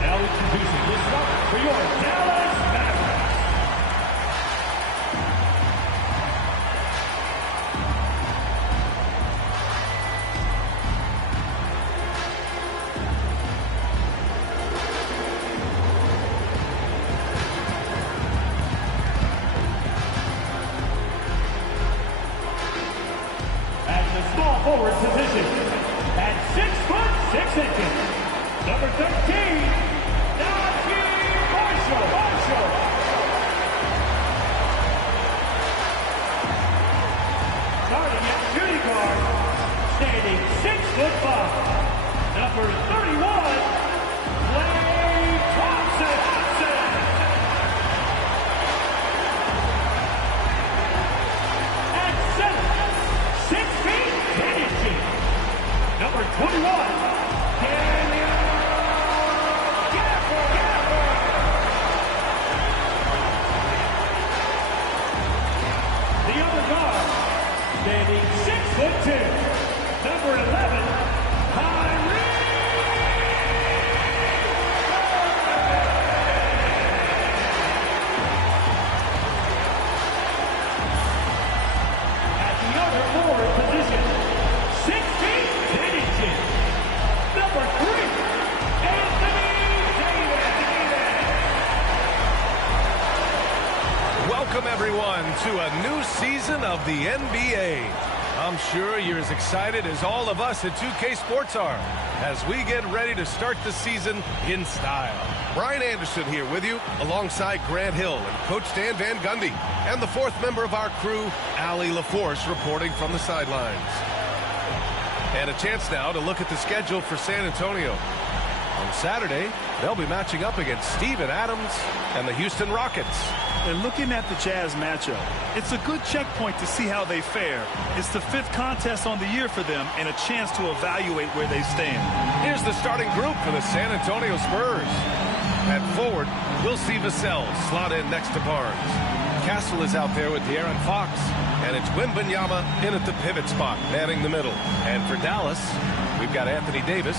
Now introducing the starter for your Dallas Mavericks. At the small forward position, at 6'6", number 13, Marshall. Starting at shooting guard, standing 6'5", number 31, Klay Thompson. At 7, 6 feet, 10 inches, number 21, standing 6'2", number 11, at the other forward position, 6 feet, 10 inches, number 3, Anthony Davis. Welcome, everyone, to a new season of the NBA. I'm sure you're as excited as all of us at 2K Sports are as we get ready to start the season in style. Brian Anderson here with you alongside Grant Hill and Coach Dan Van Gundy and the fourth member of our crew, Allie LaForce, reporting from the sidelines. And a chance now to look at the schedule for San Antonio. On Saturday, they'll be matching up against Steven Adams and the Houston Rockets. And looking at the Jazz matchup, it's a good checkpoint to see how they fare. It's the 5th contest on the year for them and a chance to evaluate where they stand. Here's the starting group for the San Antonio Spurs. At forward, we'll see Vassell slot in next to Barnes. Castle is out there with De'Aaron Fox, and it's Wembanyama in at the pivot spot, manning the middle. And for Dallas, we've got Anthony Davis,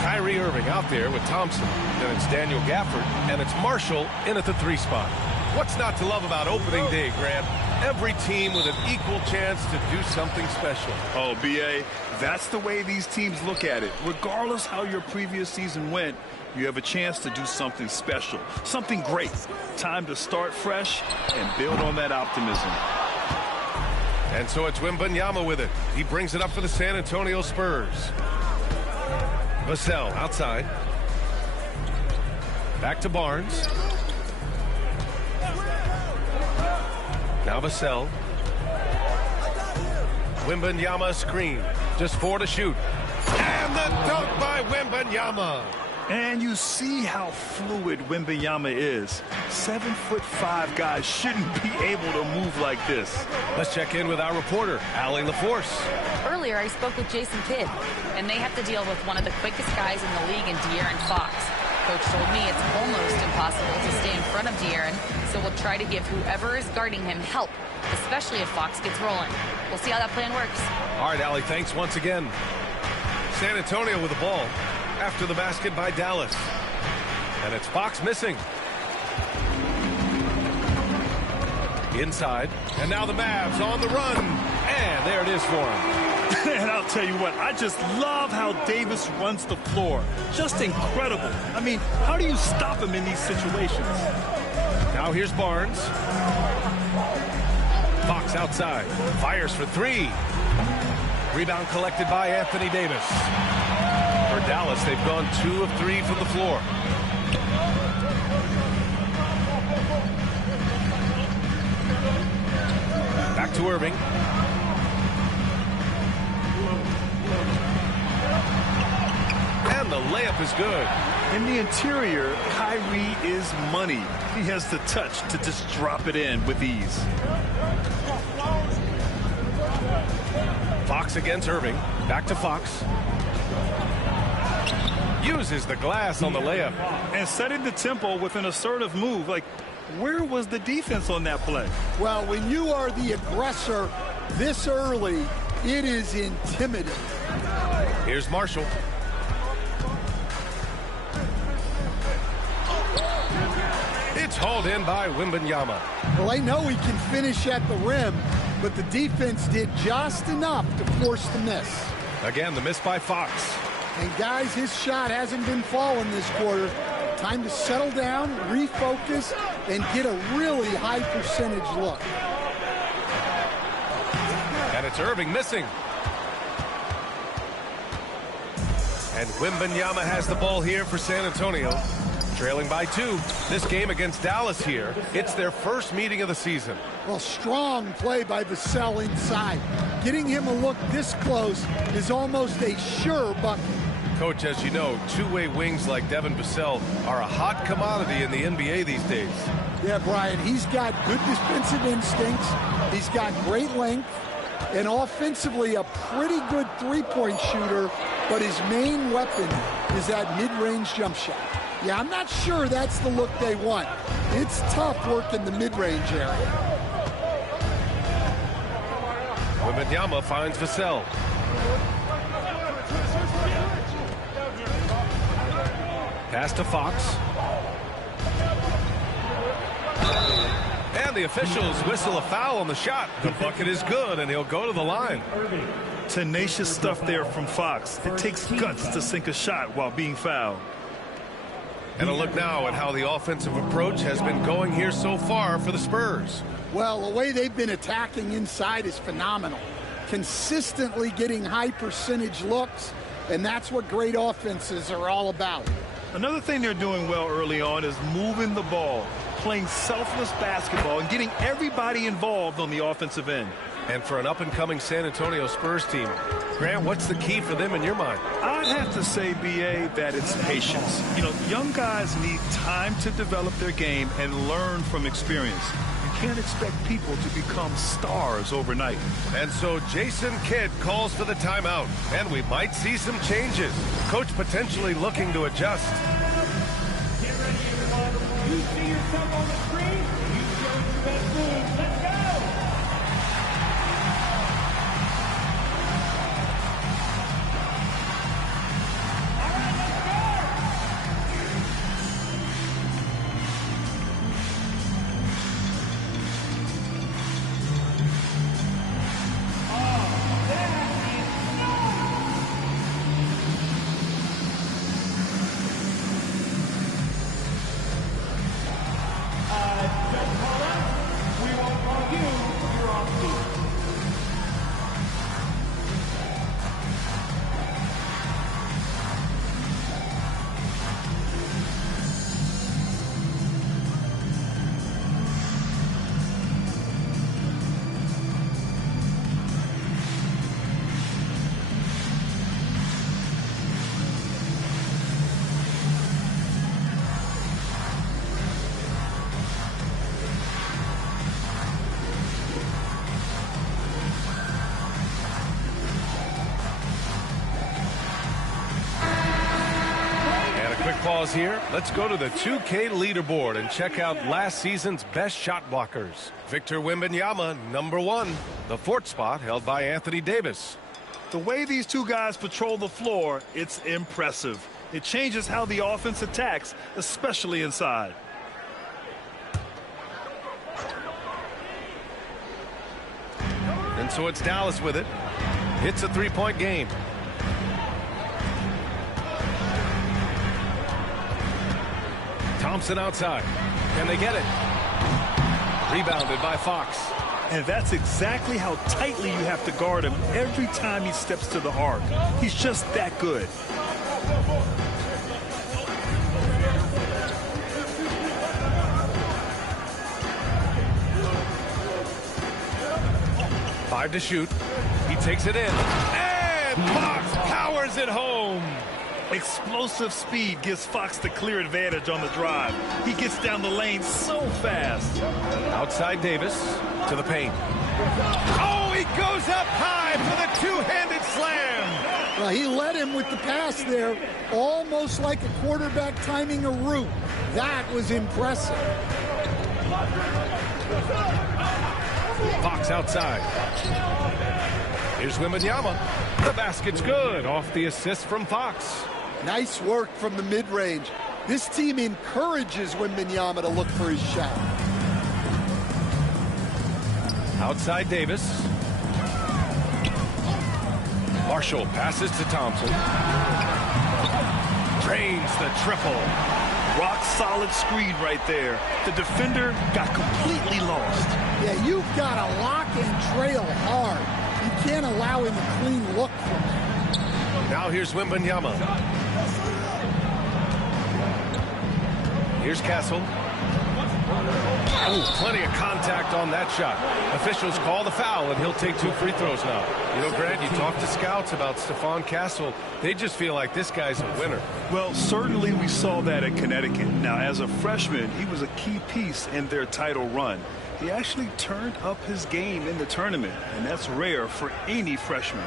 Kyrie Irving out there with Thompson. Then it's Daniel Gafford, and it's Marshall in at the 3 spot. What's not to love about opening day, Grant? Every team with an equal chance to do something special. Oh, B.A., that's the way these teams look at it. Regardless how your previous season went, you have a chance to do something special, something great. Time to start fresh and build on that optimism. And so it's Wembanyama with it. He brings it up for the San Antonio Spurs. Vassell outside. Back to Barnes. Now Vassell. Wembanyama screen. Just 4 to shoot. And the dunk by Wembanyama. And you see how fluid Wembanyama is. 7'5" guys shouldn't be able to move like this. Let's check in with our reporter, Allie LaForce. Earlier, I spoke with Jason Kidd, and they have to deal with one of the quickest guys in the league in De'Aaron Fox. Coach told me it's almost impossible to stay in front of De'Aaron, so we'll try to give whoever is guarding him help, especially if Fox gets rolling. We'll see how that plan works. All right, Allie, thanks once again. San Antonio with the ball after the basket by Dallas. And it's Fox missing. Inside. And now the Mavs on the run. And there it is for him. And I'll tell you what, I just love how Davis runs the floor. Just incredible. I mean, how do you stop him in these situations? Now here's Barnes. Fox outside. Fires for 3. Rebound collected by Anthony Davis. For Dallas, they've gone 2 of 3 from the floor. Back to Irving. And the layup is good. In the interior, Kyrie is money. He has the touch to just drop it in with ease. Fox against Irving. Back to Fox. Uses the glass on the layup. And setting the tempo with an assertive move. Like, where was the defense on that play? Well, when you are the aggressor this early, it is intimidating. Here's Marshall. It's hauled in by Wembanyama. Well, they know he can finish at the rim, but the defense did just enough to force the miss. Again, the miss by Fox. And guys, his shot hasn't been falling this quarter. Time to settle down, refocus, and get a really high percentage look. And it's Irving missing. And Wembanyama has the ball here for San Antonio. Trailing by 2. This game against Dallas here, it's their first meeting of the season. Well, strong play by Vassell inside. Getting him a look this close is almost a sure bucket. Coach, as you know, two-way wings like Devin Vassell are a hot commodity in the NBA these days. Yeah, Brian, he's got good defensive instincts. He's got great length. And offensively, a pretty good three-point shooter. But his main weapon is that mid-range jump shot. Yeah, I'm not sure that's the look they want. It's tough work in the mid-range area. Wembanyama finds Vassell. Pass to Fox. And the officials whistle a foul on the shot. The bucket is good, and he'll go to the line. Tenacious stuff there from Fox. It takes guts to sink a shot while being fouled. And a look now at how the offensive approach has been going here so far for the Spurs. Well, the way they've been attacking inside is phenomenal. Consistently getting high percentage looks, and that's what great offenses are all about. Another thing they're doing well early on is moving the ball, playing selfless basketball, and getting everybody involved on the offensive end. And for an up-and-coming San Antonio Spurs team, Grant, what's the key for them in your mind? I'd have to say, B.A., that it's patience. You know, young guys need time to develop their game and learn from experience. You can't expect people to become stars overnight. And so Jason Kidd calls for the timeout, and we might see some changes. Coach potentially looking to adjust. Get ready, everyone. You see yourself on the screen. You chose your best move. Let's go. Pause here. Let's go to the 2K leaderboard and check out last season's best shot blockers. Victor Wembanyama, #1. The 4th spot held by Anthony Davis. The way these two guys patrol the floor, it's impressive. It changes how the offense attacks, especially inside. And so it's Dallas with it. It's a 3-point game. Thompson outside. Can they get it? Rebounded by Fox. And that's exactly how tightly you have to guard him every time he steps to the arc. He's just that good. Five to shoot. He takes it in. And Fox powers it home. Explosive speed gives Fox the clear advantage on the drive. He gets down the lane so fast. Outside Davis to the paint. Oh, he goes up high for the two-handed slam. Well, he led him with the pass there, almost like a quarterback timing a route. That was impressive. Fox outside. Here's Wembanyama. The basket's good off the assist from Fox. Nice work from the mid-range. This team encourages Wembanyama to look for his shot. Outside Davis. Marshall passes to Thompson. Drains the triple. Rock solid screen right there. The defender got completely lost. Yeah, you've got to lock and trail hard. You can't allow him a clean look from that. Now here's Wembanyama. Here's Castle. Oh, plenty of contact on that shot. Officials call the foul, and he'll take 2 free throws now. You know, Grant, you talk to scouts about Stephon Castle. They just feel like this guy's a winner. Well, certainly we saw that at Connecticut. Now, as a freshman, he was a key piece in their title run. He actually turned up his game in the tournament, and that's rare for any freshman.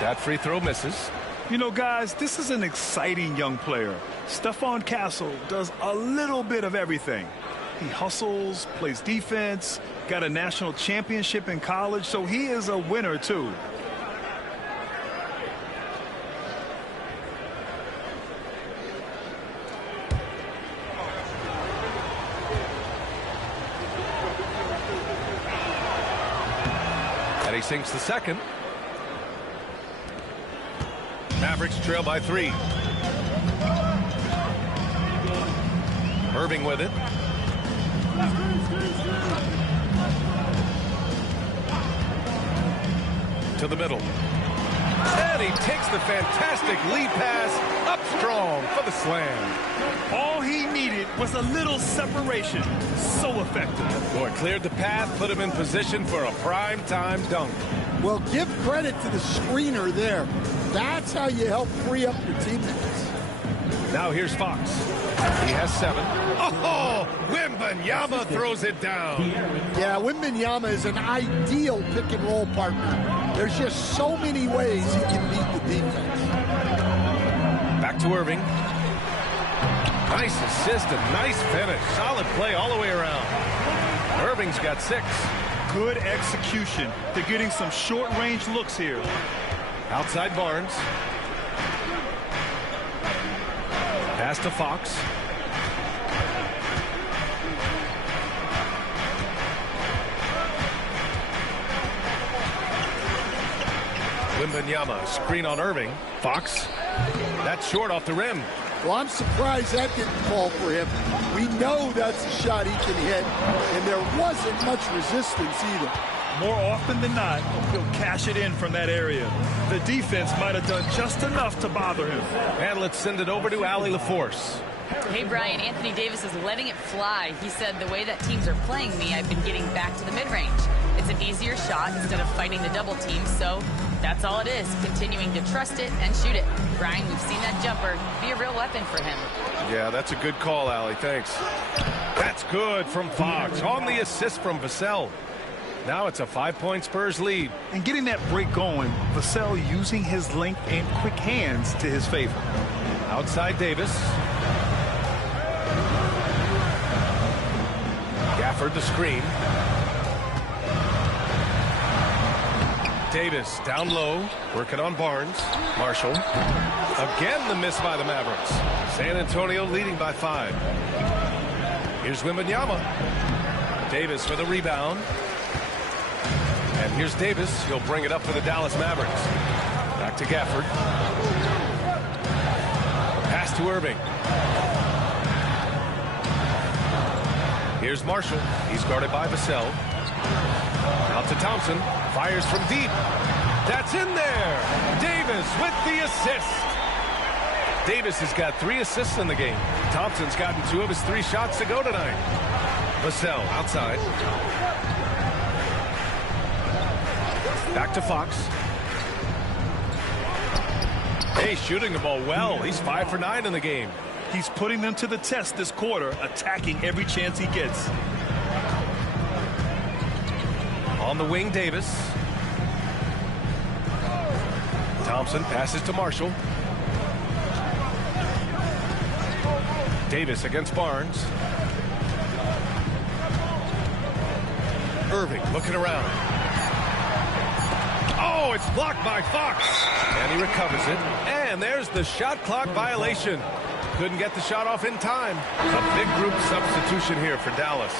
That free throw misses. You know, guys, this is an exciting young player. Stephon Castle does a little bit of everything. He hustles, plays defense, got a national championship in college, so he is a winner, too. And he sinks the second. Mavericks trail by 3. Irving with it. To the middle. And he takes the fantastic lead pass up strong for the slam. All he needed was a little separation. So effective. Boy, cleared the path, put him in position for a prime-time dunk. Well, give credit to the screener there. That's how you help free up your teammates. Now here's Fox. He has 7. Oh, Wembanyama throws it down. Yeah, Wembanyama is an ideal pick-and-roll partner. There's just so many ways he can beat the defense. Back to Irving. Nice assist and nice finish. Solid play all the way around. Irving's got 6. Good execution. They're getting some short-range looks here. Outside Barnes. Pass to Fox. Wembanyama, screen on Irving. Fox. That's short off the rim. Well, I'm surprised that didn't fall for him. We know that's a shot he can hit, and there wasn't much resistance either. More often than not, he'll cash it in from that area. The defense might have done just enough to bother him. And let's send it over to Allie LaForce. Hey, Brian, Anthony Davis is letting it fly. He said, the way that teams are playing me, I've been getting back to the mid-range. It's an easier shot instead of fighting the double team, so that's all it is, continuing to trust it and shoot it. Brian, we've seen that jumper be a real weapon for him. Yeah, that's a good call, Allie. Thanks. That's good from Fox on the assist from Vassell. Now it's a 5-point Spurs lead. And getting that break going, Vassell using his length and quick hands to his favor. Outside Davis. Gafford the screen. Davis down low, working on Barnes. Marshall. Again the miss by the Mavericks. San Antonio leading by 5. Here's Wembanyama. Davis for the rebound. And here's Davis. He'll bring it up for the Dallas Mavericks. Back to Gafford. Pass to Irving. Here's Marshall. He's guarded by Vassell. Out to Thompson. Fires from deep. That's in there. Davis with the assist. Davis has got 3 assists in the game. Thompson's gotten 2 of his 3 shots to go tonight. Vassell outside. Back to Fox. Hey, shooting the ball well. He's 5 for 9 in the game. He's putting them to the test this quarter, attacking every chance he gets. On the wing, Davis. Thompson passes to Marshall. Davis against Barnes. Irving looking around. Oh, it's blocked by Fox. And he recovers it. And there's the shot clock violation. Couldn't get the shot off in time. A big group substitution here for Dallas.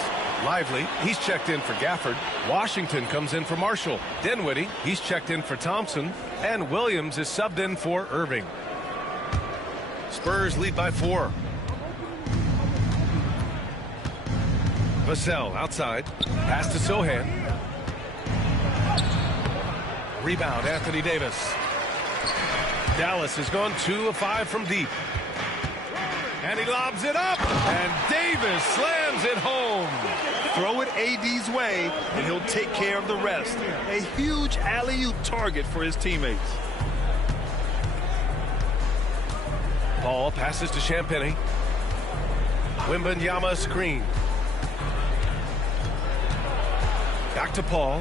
Lively, he's checked in for Gafford. Washington comes in for Marshall. Dinwiddie, he's checked in for Thompson. And Williams is subbed in for Irving. Spurs lead by 4. Vassell outside. Pass to Sohan. Rebound, Anthony Davis. Dallas has gone 2 of 5 from deep. And he lobs it up. And Davis slams it home. Throw it AD's way, and he'll take care of the rest. A huge alley-oop target for his teammates. Ball passes to Champagny. Wembanyama screen. Back to Paul.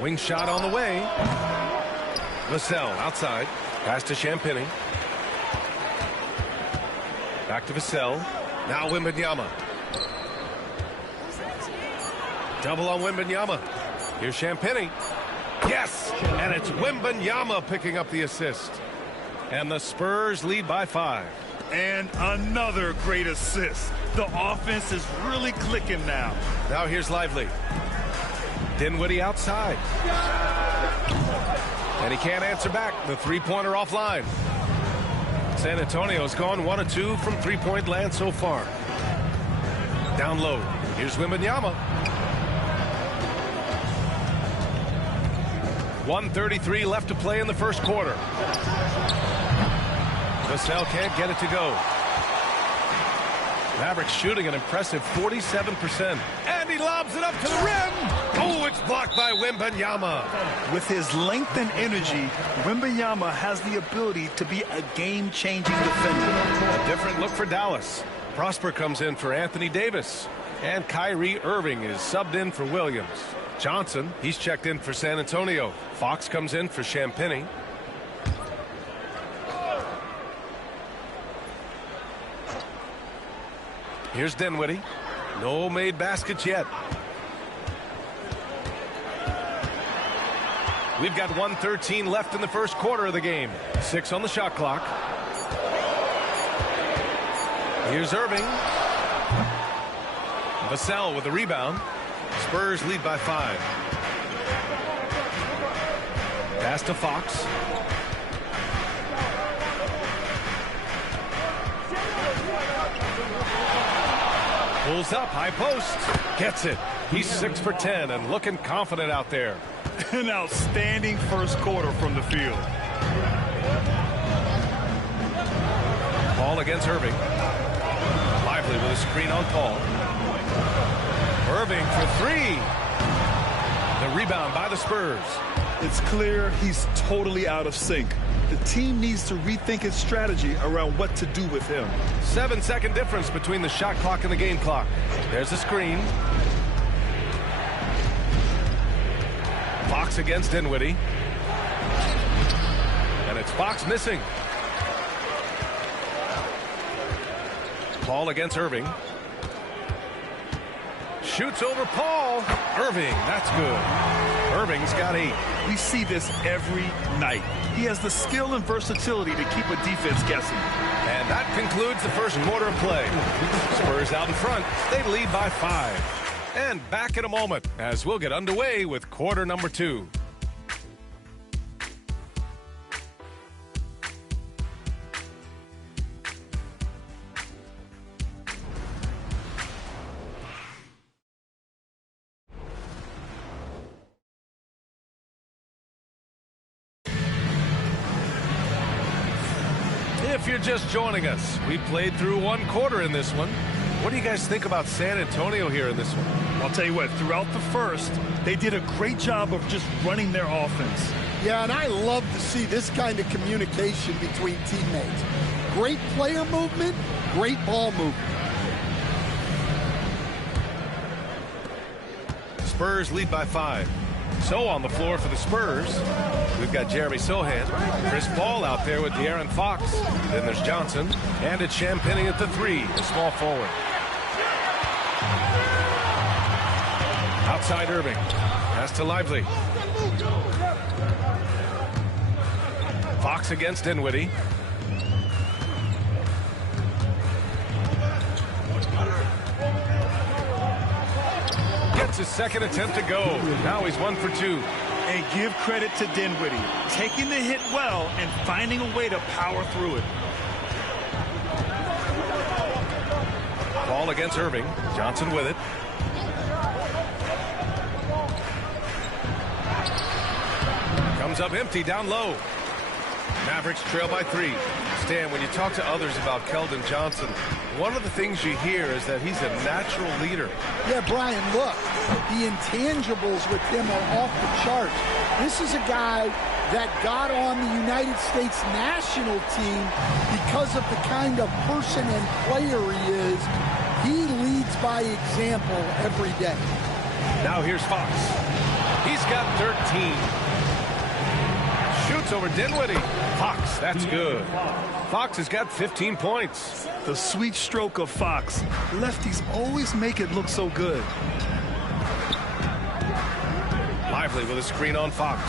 Wing shot on the way. Vassell outside. Pass to Champagny. Back to Vassell. Now Wembanyama. Double on Wembanyama. Here's Champagny. Yes! And it's Wembanyama picking up the assist. And the Spurs lead by 5. And another great assist. The offense is really clicking now. Now here's Lively. Dinwiddie outside. And he can't answer back. The three-pointer offline. San Antonio's gone 1 of 2 from three-point land so far. Down low. Here's Wembanyama. 1:33 left to play in the first quarter. Vassell can't get it to go. Mavericks shooting an impressive 47%. And he lobs it up to the rim. Oh, it's blocked by Wembanyama. With his length and energy, Wembanyama has the ability to be a game-changing defender. A different look for Dallas. Prosper comes in for Anthony Davis. And Kyrie Irving is subbed in for Williams. Johnson, he's checked in for San Antonio. Fox comes in for Champagny. Here's Dinwiddie. No made baskets yet. We've got 1:13 left in the first quarter of the game. 6 on the shot clock. Here's Irving. Vassell with the rebound. Spurs lead by 5. Pass to Fox. Pulls up, high post. Gets it. He's 6 for 10 and looking confident out there. An outstanding first quarter from the field. Paul against Irving. Lively with a screen on Paul. Irving for 3. The rebound by the Spurs. It's clear he's totally out of sync. The team needs to rethink its strategy around what to do with him. 7-second difference between the shot clock and the game clock. There's the screen. Fox against Dinwiddie. And it's Fox missing. Paul against Irving. Shoots over Paul. Irving, that's good. Irving's got 8. We see this every night. He has the skill and versatility to keep a defense guessing. And that concludes the first quarter of play. Spurs out in front. They lead by 5. And back in a moment as we'll get underway with quarter number 2. If you're just joining us, we played through 1 quarter in this one. What do you guys think about San Antonio here in this one? I'll tell you what, throughout the first, they did a great job of just running their offense. Yeah, and I love to see this kind of communication between teammates. Great player movement, great ball movement. Spurs lead by 5. So on the floor for the Spurs, we've got Jeremy Sohan, Chris Paul out there with De'Aaron Fox. Then there's Johnson, and it's Champagnie at the 3, the small forward. Outside Irving, pass to Lively. Fox against Dinwiddie. Gets his second attempt to go. Now he's 1 for 2. And give credit to Dinwiddie, taking the hit well and finding a way to power through it. Ball against Irving. Johnson with it. Comes up empty down low. Mavericks trail by 3. Stan, when you talk to others about Keldon Johnson, one of the things you hear is that he's a natural leader. Yeah, Brian, look, the intangibles with him are off the charts. This is a guy that got on the United States national team because of the kind of person and player he is. He leads by example every day. Now here's Fox. He's got 13. Shoots over Dinwiddie. Fox, that's good. Fox has got 15 points. The sweet stroke of Fox. Lefties always make it look so good. Lively with a screen on Fox.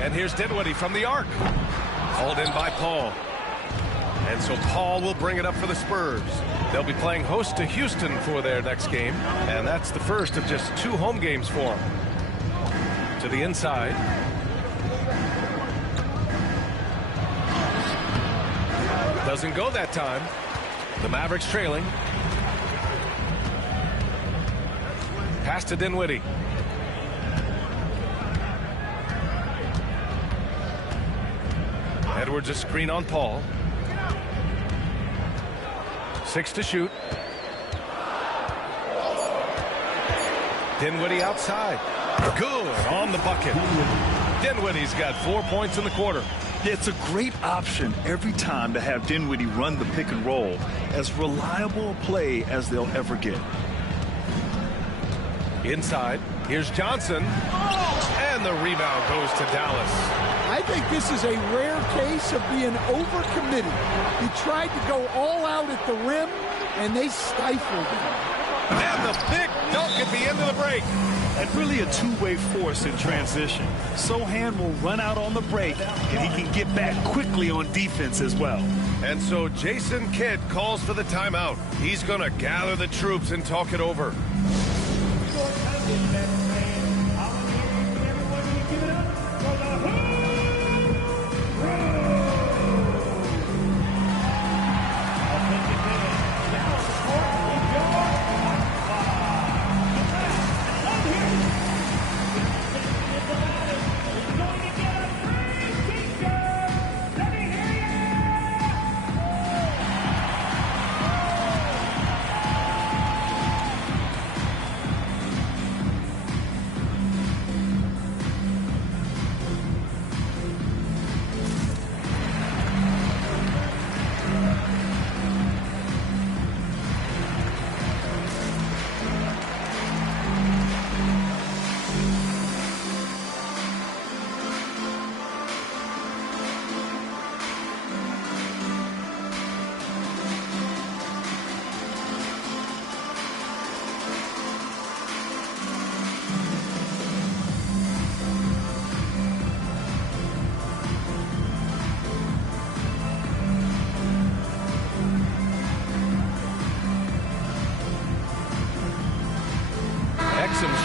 And here's Dinwiddie from the arc. Called in by Paul. And so Paul will bring it up for the Spurs. They'll be playing host to Houston for their next game. And that's the first of just 2 home games for them. To the inside. Doesn't go that time. The Mavericks trailing. Pass to Dinwiddie. Edwards a screen on Paul. 6 to shoot. Dinwiddie outside. Good on the bucket. Dinwiddie's got 4 points in the quarter. Yeah, it's a great option every time to have Dinwiddie run the pick and roll. As reliable a play as they'll ever get. Inside, here's Johnson. And the rebound goes to Dallas. I think this is a rare case of being overcommitted. He tried to go all out at the rim, and they stifled him. And the big dunk at the end of the break. And really a two-way force in transition. Sohan will run out on the break, and he can get back quickly on defense as well. And so Jason Kidd calls for the timeout. He's going to gather the troops and talk it over.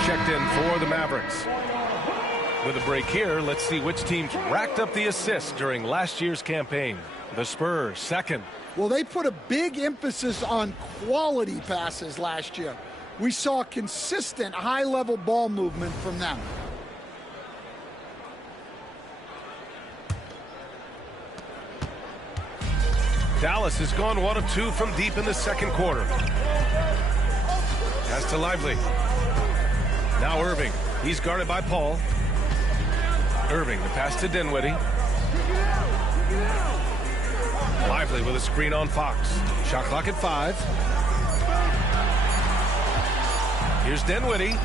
Checked in for the Mavericks. With a break here, let's see which teams racked up the assists during last year's campaign. The Spurs, second. Well, they put a big emphasis on quality passes last year. We saw consistent high-level ball movement from them. Dallas has gone 1 of 2 from deep in the second quarter. Pass to Lively. Now Irving. He's guarded by Paul. Irving, the pass to Dinwiddie. Lively with a screen on Fox. Shot clock at 5. Here's Dinwiddie.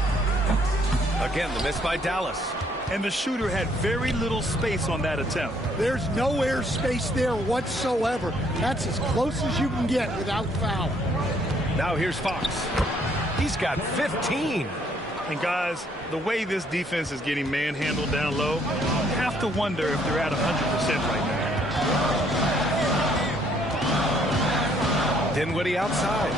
Again, the miss by Dallas. and the shooter had very little space on that attempt. There's no air space there whatsoever. That's as close as you can get without foul. Now here's Fox. He's got 15. And guys, the way this defense is getting manhandled down low, you have to wonder if they're at 100% right now. Dinwiddie outside.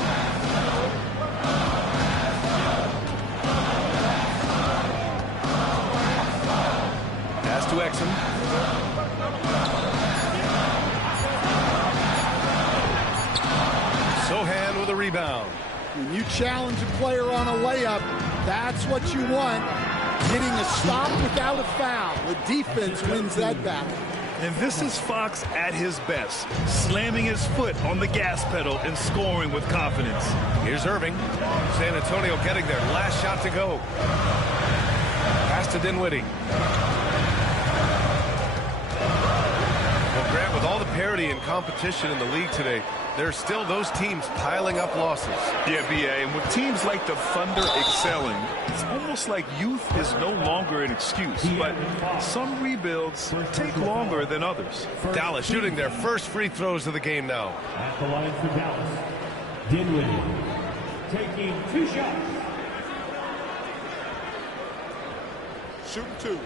Pass to Exum. Sohan with a rebound. When you challenge a player on a layup, that's what you want. Getting a stop without a foul. The defense wins that battle. And this is Fox at his best, slamming his foot on the gas pedal and scoring with confidence. Here's Irving. San Antonio getting their last shot to go. Pass to Dinwiddie. Well, Grant, with all the parity and competition in the league today, there's still those teams piling up losses. Yeah, B.A., and with teams like the Thunder excelling, it's almost like youth is no longer an excuse. But some rebuilds take longer than others. Dallas shooting their first free throws of the game now. At the line for Dallas, Dinwiddie taking 2 shots. Shooting 2.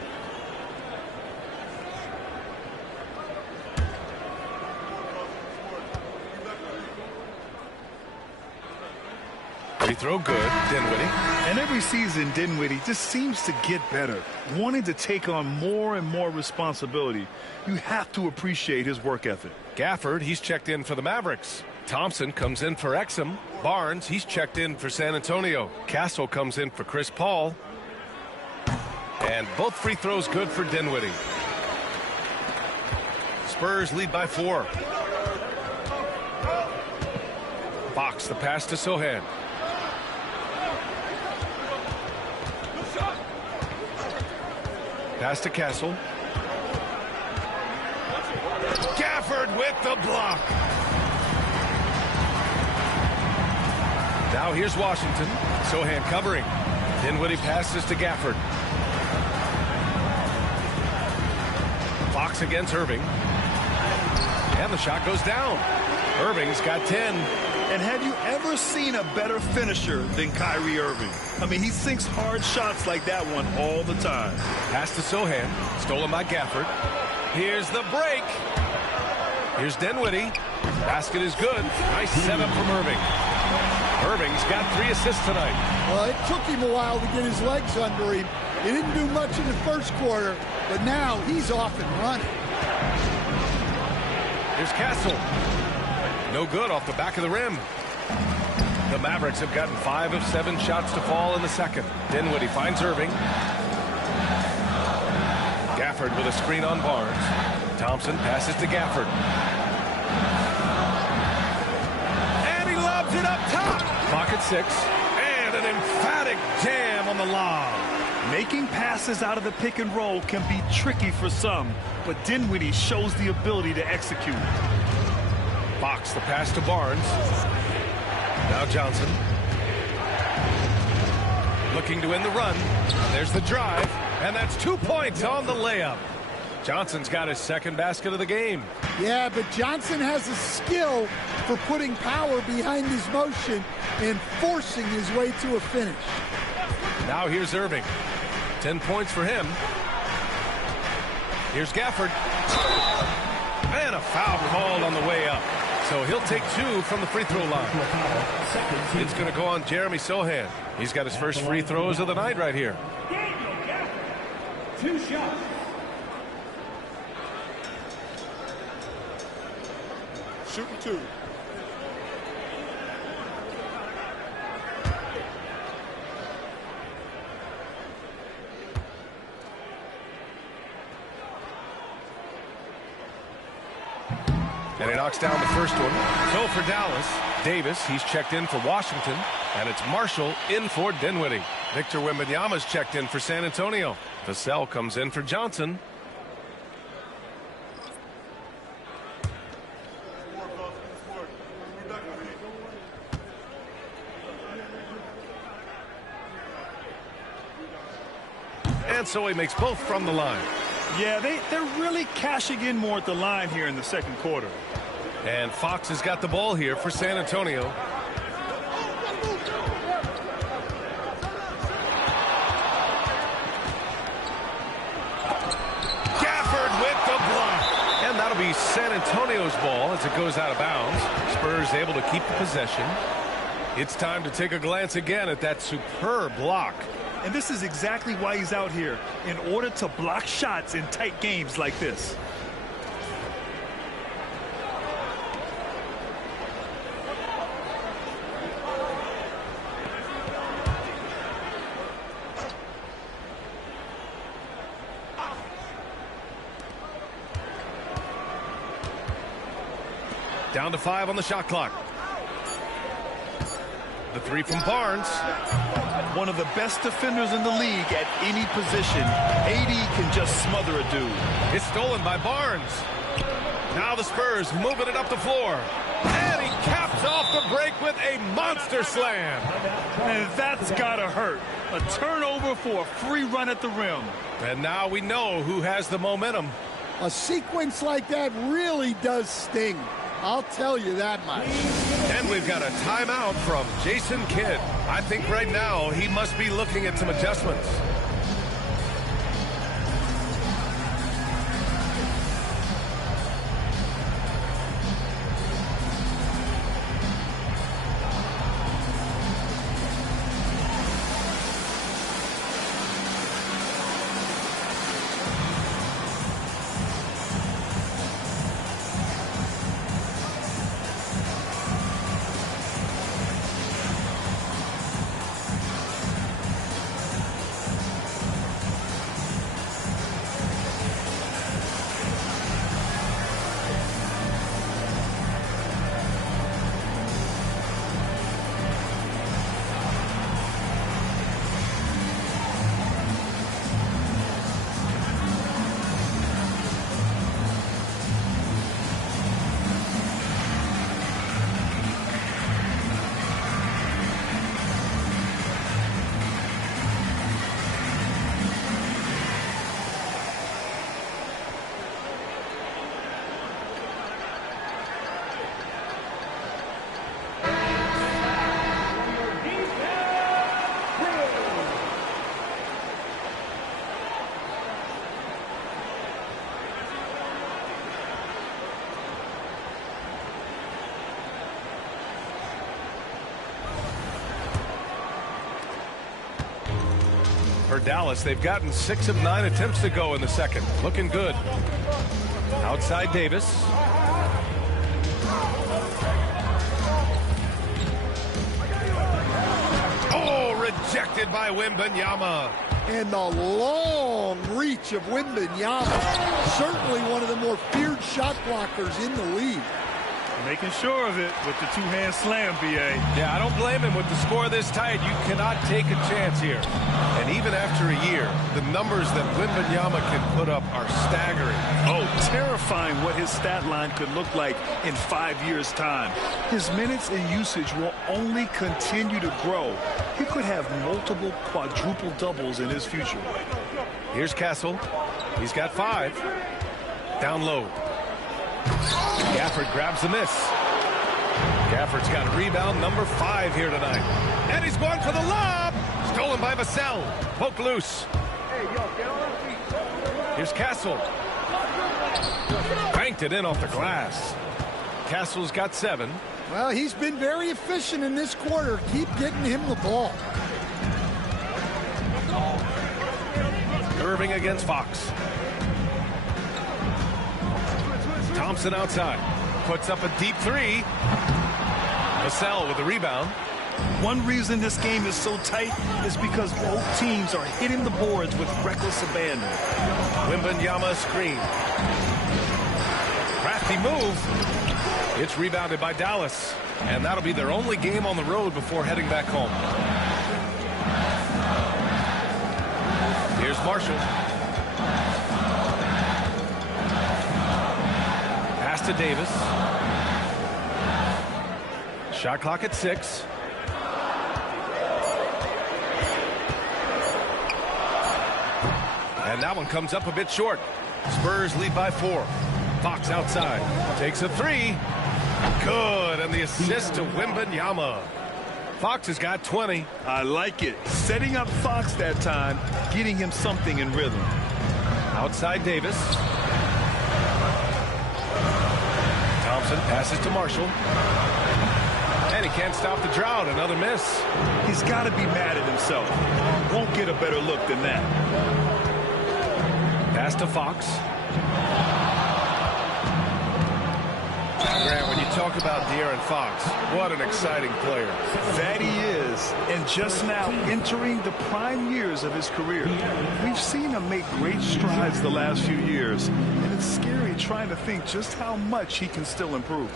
Free throw good, Dinwiddie. And every season, Dinwiddie just seems to get better, wanting to take on more and more responsibility. You have to appreciate his work ethic. Gafford, he's checked in for the Mavericks. Thompson comes in for Exum. Barnes, he's checked in for San Antonio. Castle comes in for Chris Paul. And both free throws good for Dinwiddie. Spurs lead by 4. Fox, the pass to Sohan. Pass to Castle. Gafford with the block. Now here's Washington. Sohan covering. Dinwiddie passes to Gafford. Fox against Irving. And the shot goes down. Irving's got 10. And have you ever seen a better finisher than Kyrie Irving? I mean, he sinks hard shots like that one all the time. Pass to Sohan. Stolen by Gafford. Here's the break. Here's Dinwiddie. Basket is good. Nice setup from Irving. Irving's got 3 assists tonight. Well, it took him a while to get his legs under him. He didn't do much in the first quarter, but now he's off and running. Here's Castle. No good off the back of the rim. The Mavericks have gotten 5 of 7 shots to fall in the second. Dinwiddie finds Irving. Gafford with a screen on Barnes. Thompson passes to Gafford. And he lobs it up top. Pocket 6. And an emphatic jam on the lob. Making passes out of the pick and roll can be tricky for some, but Dinwiddie shows the ability to execute. Fox, the pass to Barnes. Now Johnson. Looking to win the run. There's the drive. And that's 2 points on the layup. Johnson's got his second basket of the game. Yeah, but Johnson has a skill for putting power behind his motion and forcing his way to a finish. Now here's Irving. 10 points for him. Here's Gafford. And a foul called on the way up. So he'll take 2 from the free throw line. It's going to go on Jeremy Sohan. He's got his first free throws of the night right here. 2 shots. Shooting 2. And he knocks down the first one. So for Dallas, Davis, he's checked in for Washington. And it's Marshall in for Dinwiddie. Victor Wembanyama's checked in for San Antonio. Vassell comes in for Johnson. And and so he makes both from the line. Yeah, they're really cashing in more at the line here in the second quarter. And Fox has got the ball here for San Antonio. Gafford with the block. And that'll be San Antonio's ball as it goes out of bounds. Spurs able to keep the possession. It's time to take a glance again at that superb block. And this is exactly why he's out here, in order to block shots in tight games like this. Down to 5 on the shot clock. The three from Barnes. One of the best defenders in the league at any position. AD can just smother a dude. It's stolen by Barnes. Now the Spurs moving it up the floor. And he caps off the break with a monster slam. And that's gotta hurt. A turnover for a free run at the rim. And now we know who has the momentum. A sequence like that really does sting. I'll tell you that much. And we've got a timeout from Jason Kidd. I think right now he must be looking at some adjustments. For Dallas, they've gotten 6 of 9 attempts to go in the second. Looking good. Outside Davis. Oh, rejected by Wembanyama. And the long reach of Wembanyama, certainly one of the more feared shot blockers in the league. Making sure of it with the two-hand slam, B.A. Yeah, I don't blame him. With the score this tight, you cannot take a chance here. And even after a year, the numbers that Wembanyama can put up are staggering. Oh, terrifying what his stat line could look like in 5 years' time. His minutes and usage will only continue to grow. He could have multiple quadruple doubles in his future. Here's Castle. He's got 5. Down low. Gafford grabs the miss. Gafford's got rebound number 5 here tonight. And he's going for the lob. Stolen by Vassell. Poke loose. Here's Castle. Banked it in off the glass. Castle's got 7. Well, he's been very efficient in this quarter. Keep getting him the ball. Irving against Fox. Thompson outside. Puts up a deep 3. Vassell with the rebound. One reason this game is so tight is because both teams are hitting the boards with reckless abandon. Wembanyama screen. Crafty move. It's rebounded by Dallas. And that'll be their only game on the road before heading back home. Here's Marshall. Pass to Davis. Shot clock at 6. And that one comes up a bit short. Spurs lead by 4. Fox outside. Takes a 3. Good. And the assist to Wembanyama. Fox has got 20. I like it. Setting up Fox that time, getting him something in rhythm. Outside Davis. Thompson passes to Marshall. And he can't stop the drought. Another miss. He's got to be mad at himself. Won't get a better look than that. Pass to Fox. Grant, when you talk about De'Aaron Fox, what an exciting player. That he is. And just now entering the prime years of his career. We've seen him make great strides the last few years. And it's scary trying to think just how much he can still improve.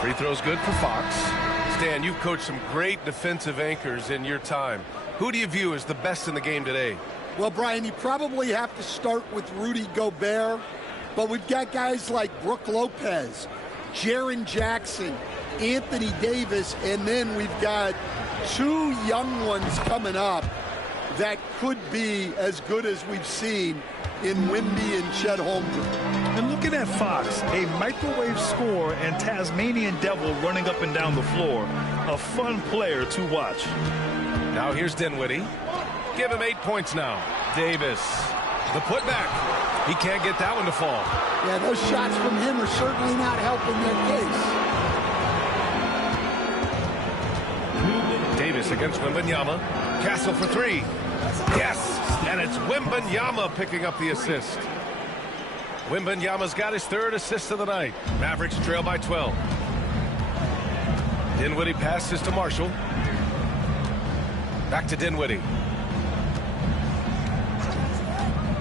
Free throw's good for Fox. Stan, you've coached some great defensive anchors in your time. Who do you view as the best in the game today? Well, Brian, you probably have to start with Rudy Gobert, but we've got guys like Brook Lopez, Jaren Jackson, Anthony Davis, and then we've got 2 young ones coming up that could be as good as we've seen in Wemby and Chet Holmgren. And looking at Fox, a microwave scorer and Tasmanian devil running up and down the floor. A fun player to watch. Now here's Dinwiddie. Give him 8 points now. Davis. The putback. He can't get that one to fall. Yeah, those shots from him are certainly not helping their case. Davis against Wembanyama. Castle for 3. Yes! And it's Wembanyama picking up the assist. Wembanyama's got his 3rd assist of the night. Mavericks trail by 12. Dinwiddie passes to Marshall. Back to Dinwiddie.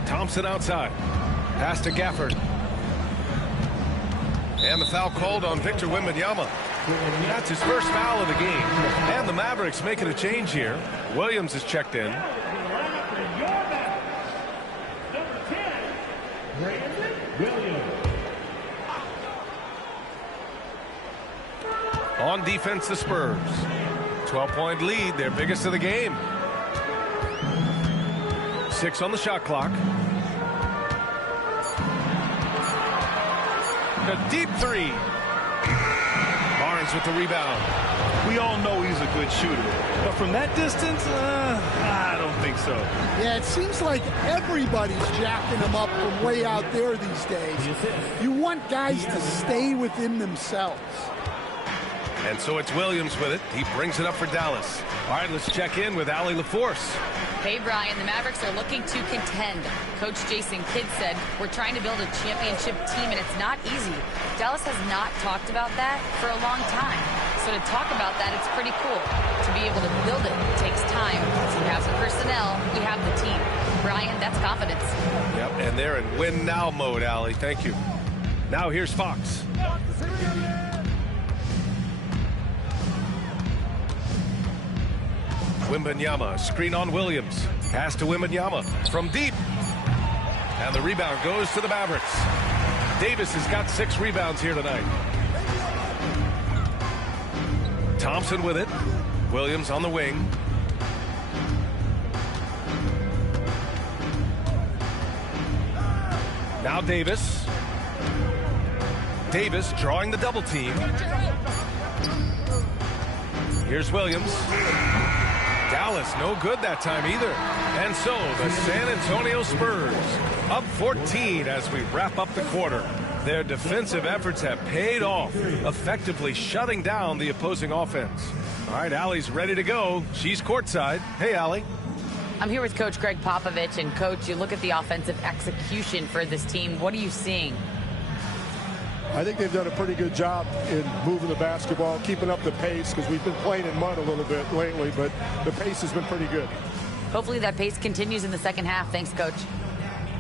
Thompson outside. Pass to Gafford. And the foul called on Victor Wembanyama. That's his first foul of the game. And the Mavericks making a change here. Williams is checked in. On defense, the Spurs. 12-point lead, their biggest of the game. 6 on the shot clock. A deep 3. Barnes with the rebound. We all know he's a good shooter. But from that distance, I don't think so. Yeah, it seems like everybody's jacking him up from way out there these days. You want guys to stay within themselves. And so it's Williams with it. He brings it up for Dallas. All right, let's check in with Allie LaForce. Hey, Brian, the Mavericks are looking to contend. Coach Jason Kidd said, we're trying to build a championship team, and it's not easy. Dallas has not talked about that for a long time. So to talk about that, it's pretty cool. To be able to build it takes time. We have the personnel, we have the team. Brian, that's confidence. Yep, and they're in win-now mode, Allie. Thank you. Now here's Fox. Wembanyama, screen on Williams. Pass to Wembanyama from deep. And the rebound goes to the Mavericks. Davis has got 6 rebounds here tonight. Thompson with it. Williams on the wing. Now Davis. Davis drawing the double team. Here's Williams. Dallas no good that time either. And so the San Antonio Spurs up 14 as we wrap up the quarter. Their defensive efforts have paid off, effectively shutting down the opposing offense. All right, Allie's ready to go. She's courtside. Hey, Allie. I'm here with Coach Greg Popovich. And, Coach, you look at the offensive execution for this team. What are you seeing? I think they've done a pretty good job in moving the basketball, keeping up the pace, because we've been playing in mud a little bit lately, but the pace has been pretty good. Hopefully that pace continues in the second half. Thanks, Coach.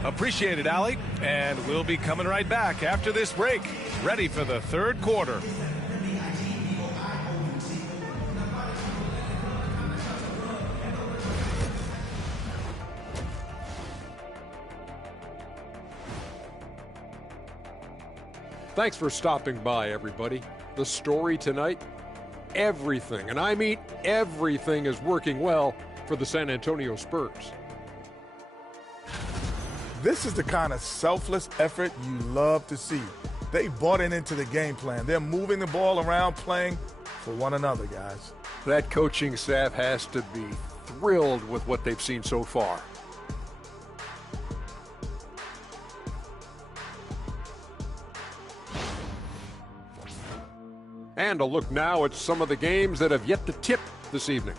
Appreciate it, Allie. And we'll be coming right back after this break, ready for the third quarter. Thanks for stopping by, everybody. the story tonight? Everything, and I mean everything, is working well for the San Antonio Spurs. This is the kind of selfless effort you love to see. They bought into the game plan. They're moving the ball around, playing for one another, guys. That coaching staff has to be thrilled with what they've seen so far. And a look now at some of the games that have yet to tip this evening.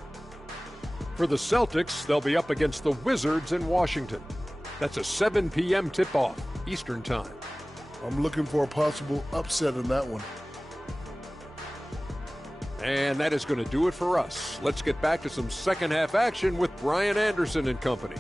For the Celtics, they'll be up against the Wizards in Washington. That's a 7 p.m. tip-off Eastern Time. I'm looking for a possible upset in that one. And that is going to do it for us. Let's get back to some second-half action with Brian Anderson and company.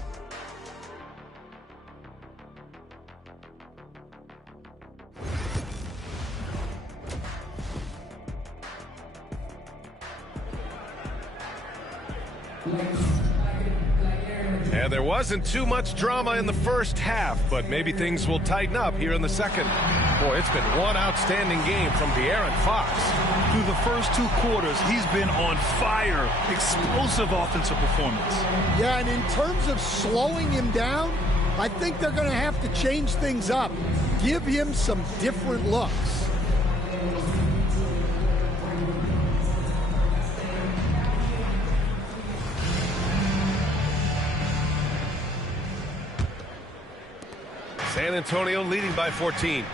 And there wasn't too much drama in the first half, but maybe things will tighten up here in the second. Boy, it's been one outstanding game from De'Aaron Fox. Through the first 2 quarters, he's been on fire. Explosive offensive performance. Yeah, and in terms of slowing him down, I think they're going to have to change things up. Give him some different looks. San Antonio leading by 14.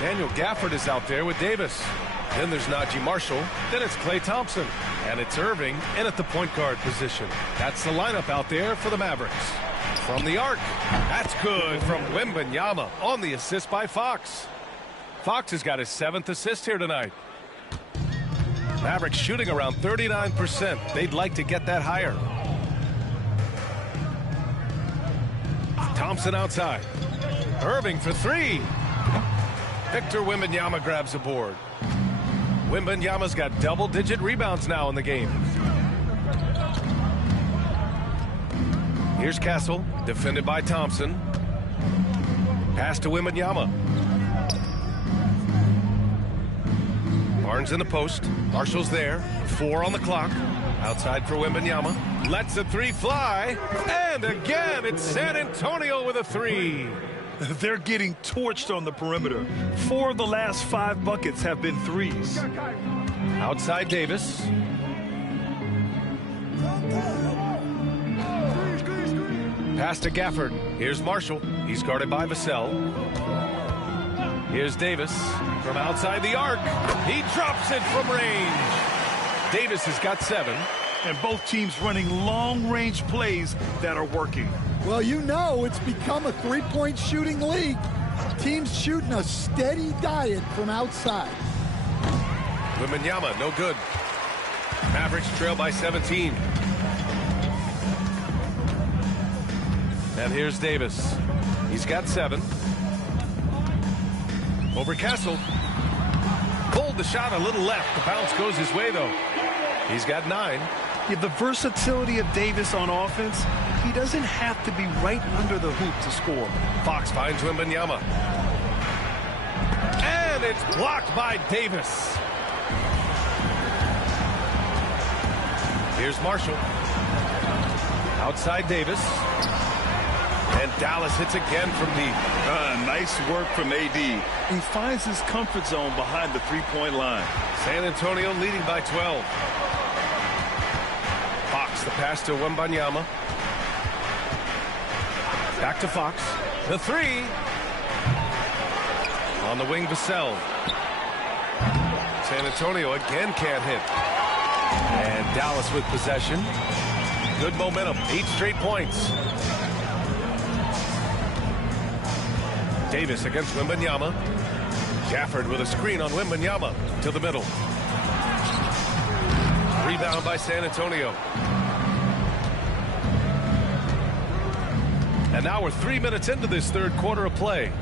Daniel Gafford is out there with Davis. Then there's Najee Marshall. Then it's Klay Thompson. And it's Irving in at the point guard position. That's the lineup out there for the Mavericks. From the arc. That's good from Wembanyama on the assist by Fox. Fox has got his 7th assist here tonight. Mavericks shooting around 39%. They'd like to get that higher. Thompson outside. Irving for 3. Victor Wembanyama grabs the board. Wembanyama's got double-digit rebounds now in the game. Here's Castle, defended by Thompson. Pass to Wembanyama. Barnes in the post. Marshall's there. 4 on the clock. Outside for Wembanyama. Lets the 3 fly. And again, it's San Antonio with a 3. They're getting torched on the perimeter. 4 of the last 5 buckets have been 3s. Outside Davis. Pass to Gafford. Here's Marshall. He's guarded by Vassell. Here's Davis from outside the arc. He drops it from range. Davis has got 7. And both teams running long-range plays that are working. Well, you know it's become a three-point shooting league. Teams shooting a steady diet from outside. Wembanyama, no good. Mavericks trail by 17. And here's Davis. He's got 7. Over Castle. Pulled the shot a little left. The bounce goes his way, though. He's got 9. Yeah, the versatility of Davis on offense, he doesn't have to be right under the hoop to score. Fox finds Wembanyama. And it's blocked by Davis. Here's Marshall. Outside Davis. And Dallas hits again from deep. Nice work from AD. He finds his comfort zone behind the three-point line. San Antonio leading by 12. Fox, the pass to Wembanyama. Back to Fox. The 3. On the wing, Vassell. San Antonio again can't hit. And Dallas with possession. Good momentum. 8 straight points. Davis against Wembanyama. Gafford with a screen on Wembanyama to the middle. Rebound by San Antonio. And now we're 3 minutes into this third quarter of play.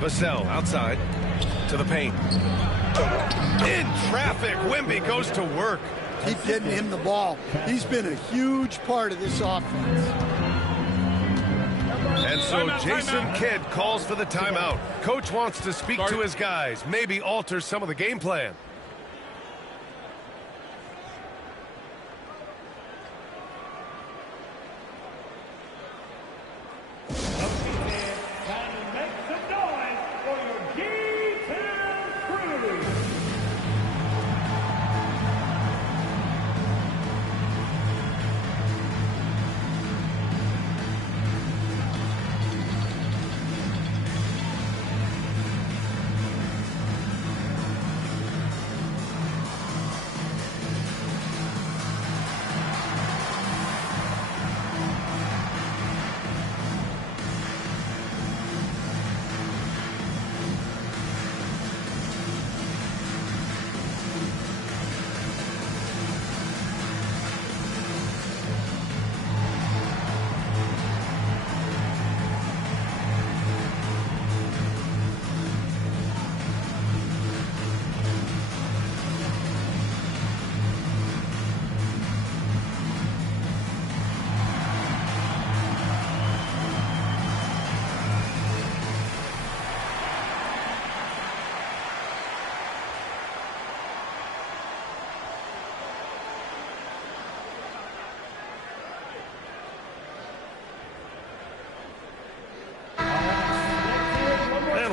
Vassell outside to the paint. In traffic, Wemby goes to work. Keep getting him the ball. He's been a huge part of this offense. And so Jason Kidd calls for the timeout. Coach wants to speak to his guys, maybe alter some of the game plan.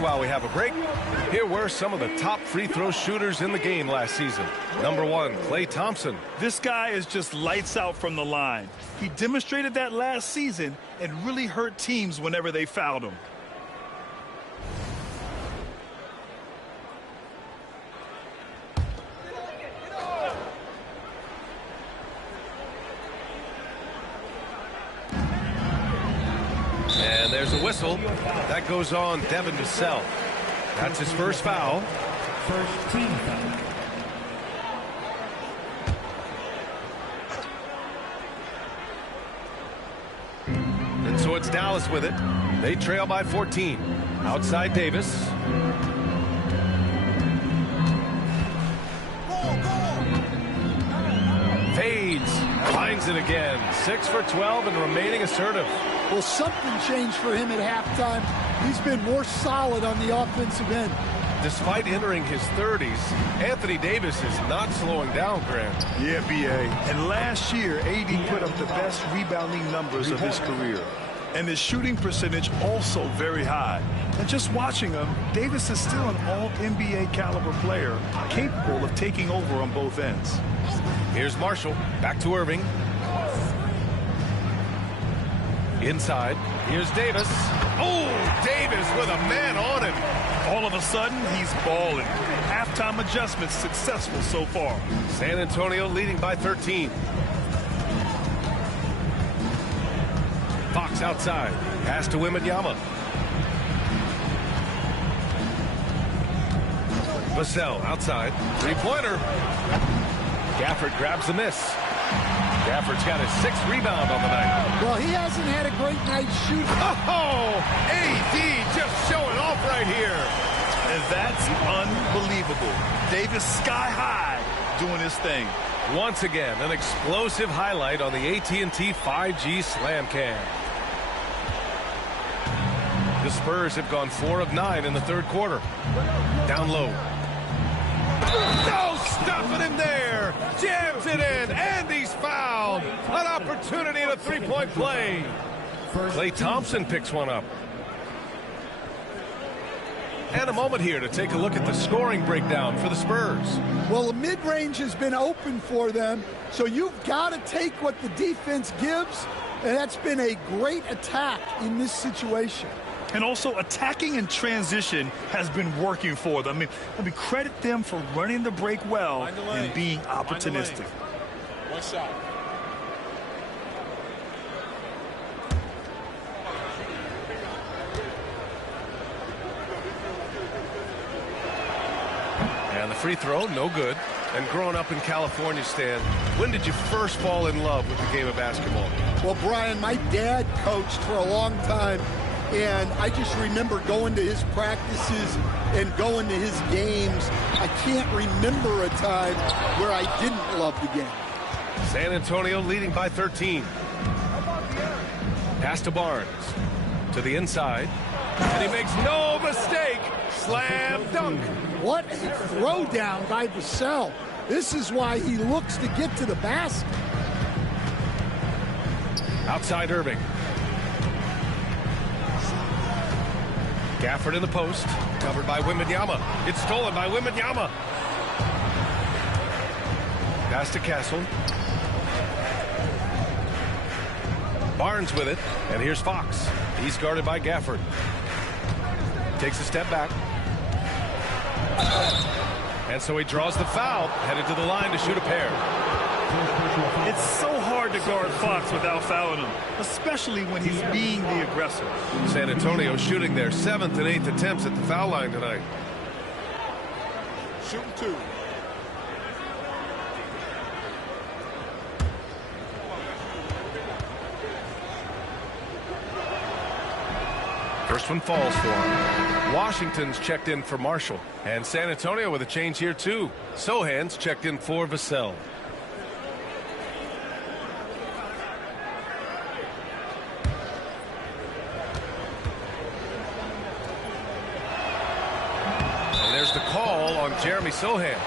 While we have a break, here were some of the top free throw shooters in the game last season. Number 1, Klay Thompson. This guy is just lights out from the line. He demonstrated that last season and really hurt teams whenever they fouled him. And there's a whistle. That goes on Devin Vassell. That's his first foul. First team foul. And so it's Dallas with it. They trail by 14. Outside Davis. Fades. Finds it again. 6 for 12 and remaining assertive. Well, something changed for him at halftime. He's been more solid on the offensive end. Despite entering his 30s, Anthony Davis is not slowing down, Grant. Yeah, B.A. And last year, AD put up the best rebounding numbers of his career. And his shooting percentage also very high. And just watching him, Davis is still an all-NBA caliber player, capable of taking over on both ends. Here's Marshall. Back to Irving. Inside. Here's Davis. Oh, Davis with a man on him. All of a sudden, he's balling. Halftime adjustments successful so far. San Antonio leading by 13. Fox outside. Pass to Wembanyama. Vassell outside. Three-pointer. Gafford grabs the miss. Gafford's got his 6th rebound on the night. Well, he hasn't had a great night shooting. Oh, AD just showing off right here. And that's unbelievable. Davis sky high doing his thing. Once again, an explosive highlight on the AT&T 5G Slam Cam. The Spurs have gone 4 of 9 in the third quarter. Down low. No, stuffing him there. Jams it in, and he's fouled. An opportunity in a three-point play. Klay Thompson picks one up. And a moment here to take a look at the scoring breakdown for the Spurs. Well, the mid-range has been open for them, so you've got to take what the defense gives, and that's been a great attack in this situation. And also attacking in transition has been working for them. I mean, credit them for running the break well and being opportunistic. One shot. And the free throw, no good. And growing up in California, Stan, when did you first fall in love with the game of basketball? Well, Brian, my dad coached for a long time, and I just remember going to his practices and going to his games. I can't remember a time where I didn't love the game. San Antonio leading by 13. Pass to Barnes. To To the inside. And he makes no mistake. Slam dunk. What a throwdown by Vassell. This is why he looks to get to the basket. Outside Irving. Gafford in the post. Covered by Wembanyama. It's stolen by Wembanyama. Pass to Castle. Barnes with it. And here's Fox. He's guarded by Gafford. Takes a step back. And so he draws the foul. Headed to the line to shoot a pair. It's so hard to guard Fox without fouling him, especially when he's being the aggressor. San Antonio shooting their 7th and 8th attempts at the foul line tonight. Shooting 2. First one falls for him. Washington's checked in for Marshall. And San Antonio with a change here too. Sohan's checked in for Vassell. And there's the call on Jeremy Sohan.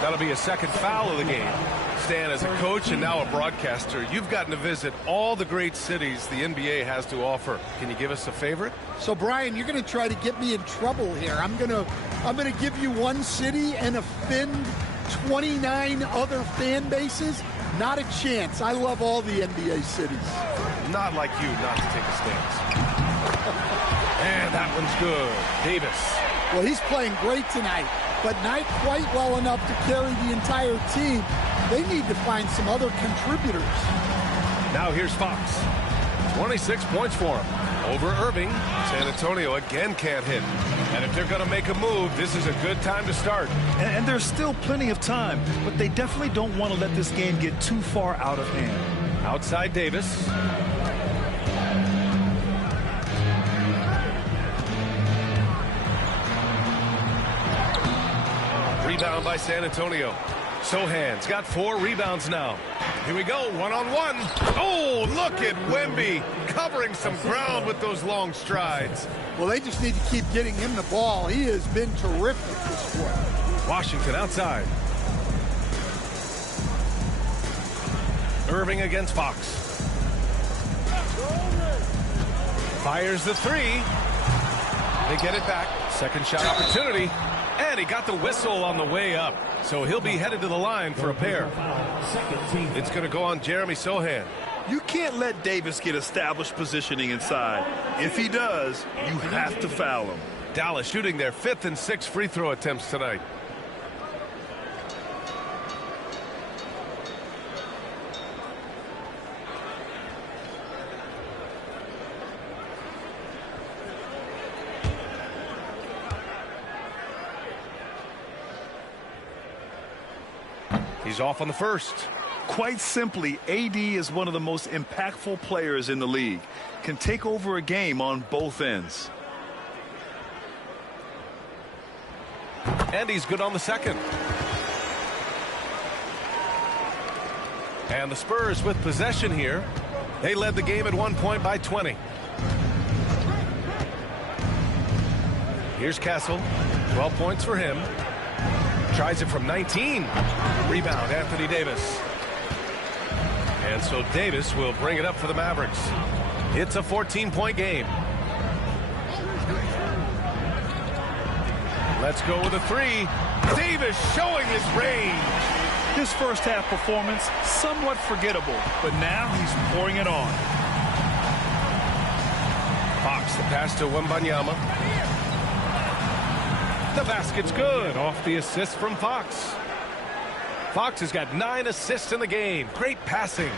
That'll be a second foul of the game. Stan, as a coach and now a broadcaster, you've gotten to visit all the great cities the NBA has to offer. Can you give us a favorite? So, Brian, you're going to try to get me in trouble here. I'm going to give you one city and offend 29 other fan bases. Not a chance. I love all the NBA cities. Not like you not to take a stance. And that one's good. Davis. Well, he's playing great tonight, but not quite well enough to carry the entire team. They need to find some other contributors. Now here's Fox. 26 points for him. Over Irving. San Antonio again can't hit. And if they're going to make a move, this is a good time to start. And there's still plenty of time, but they definitely don't want to let this game get too far out of hand. Outside Davis. Rebound by San Antonio. Sohan's got 4 rebounds now. Here we go, one-on-one. Oh, look at Wemby covering some ground with those long strides. Well, they just need to keep getting him the ball. He has been terrific this quarter. Washington outside. Irving against Fox. Fires the 3. They get it back. Second shot opportunity. And he got the whistle on the way up. So he'll be headed to the line for a pair. It's going to go on Jeremy Sohan. You can't let Davis get established positioning inside. If he does, you have to foul him. Dallas shooting their 5th and 6th free throw attempts tonight. He's off on the first. Quite simply, AD is one of the most impactful players in the league. Can take over a game on both ends. And he's good on the second. And the Spurs with possession here. They led the game at one point by 20. Here's Castle. 12 points for him. Tries it from 19. Rebound, Anthony Davis. And so Davis will bring it up for the Mavericks. It's a 14-point game. Let's go with a 3. Davis showing his range. His first half performance, somewhat forgettable, but now he's pouring it on. Fox, the pass to Wembanyama. The basket's good off the assist from Fox. Fox has got 9 assists in the game. Great passing.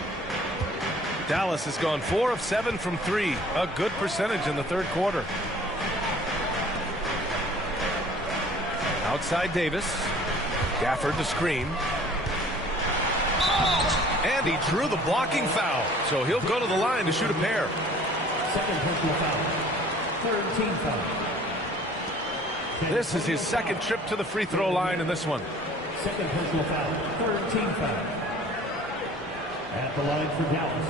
Dallas has gone 4 of 7 from 3. A good percentage in the third quarter. Outside Davis. Gafford to screen. And he drew the blocking foul. So he'll go to the line to shoot a pair. Second personal foul. Third team foul. This is his second trip to the free throw line in this one. Second personal foul. Third team foul. At the line for Dallas,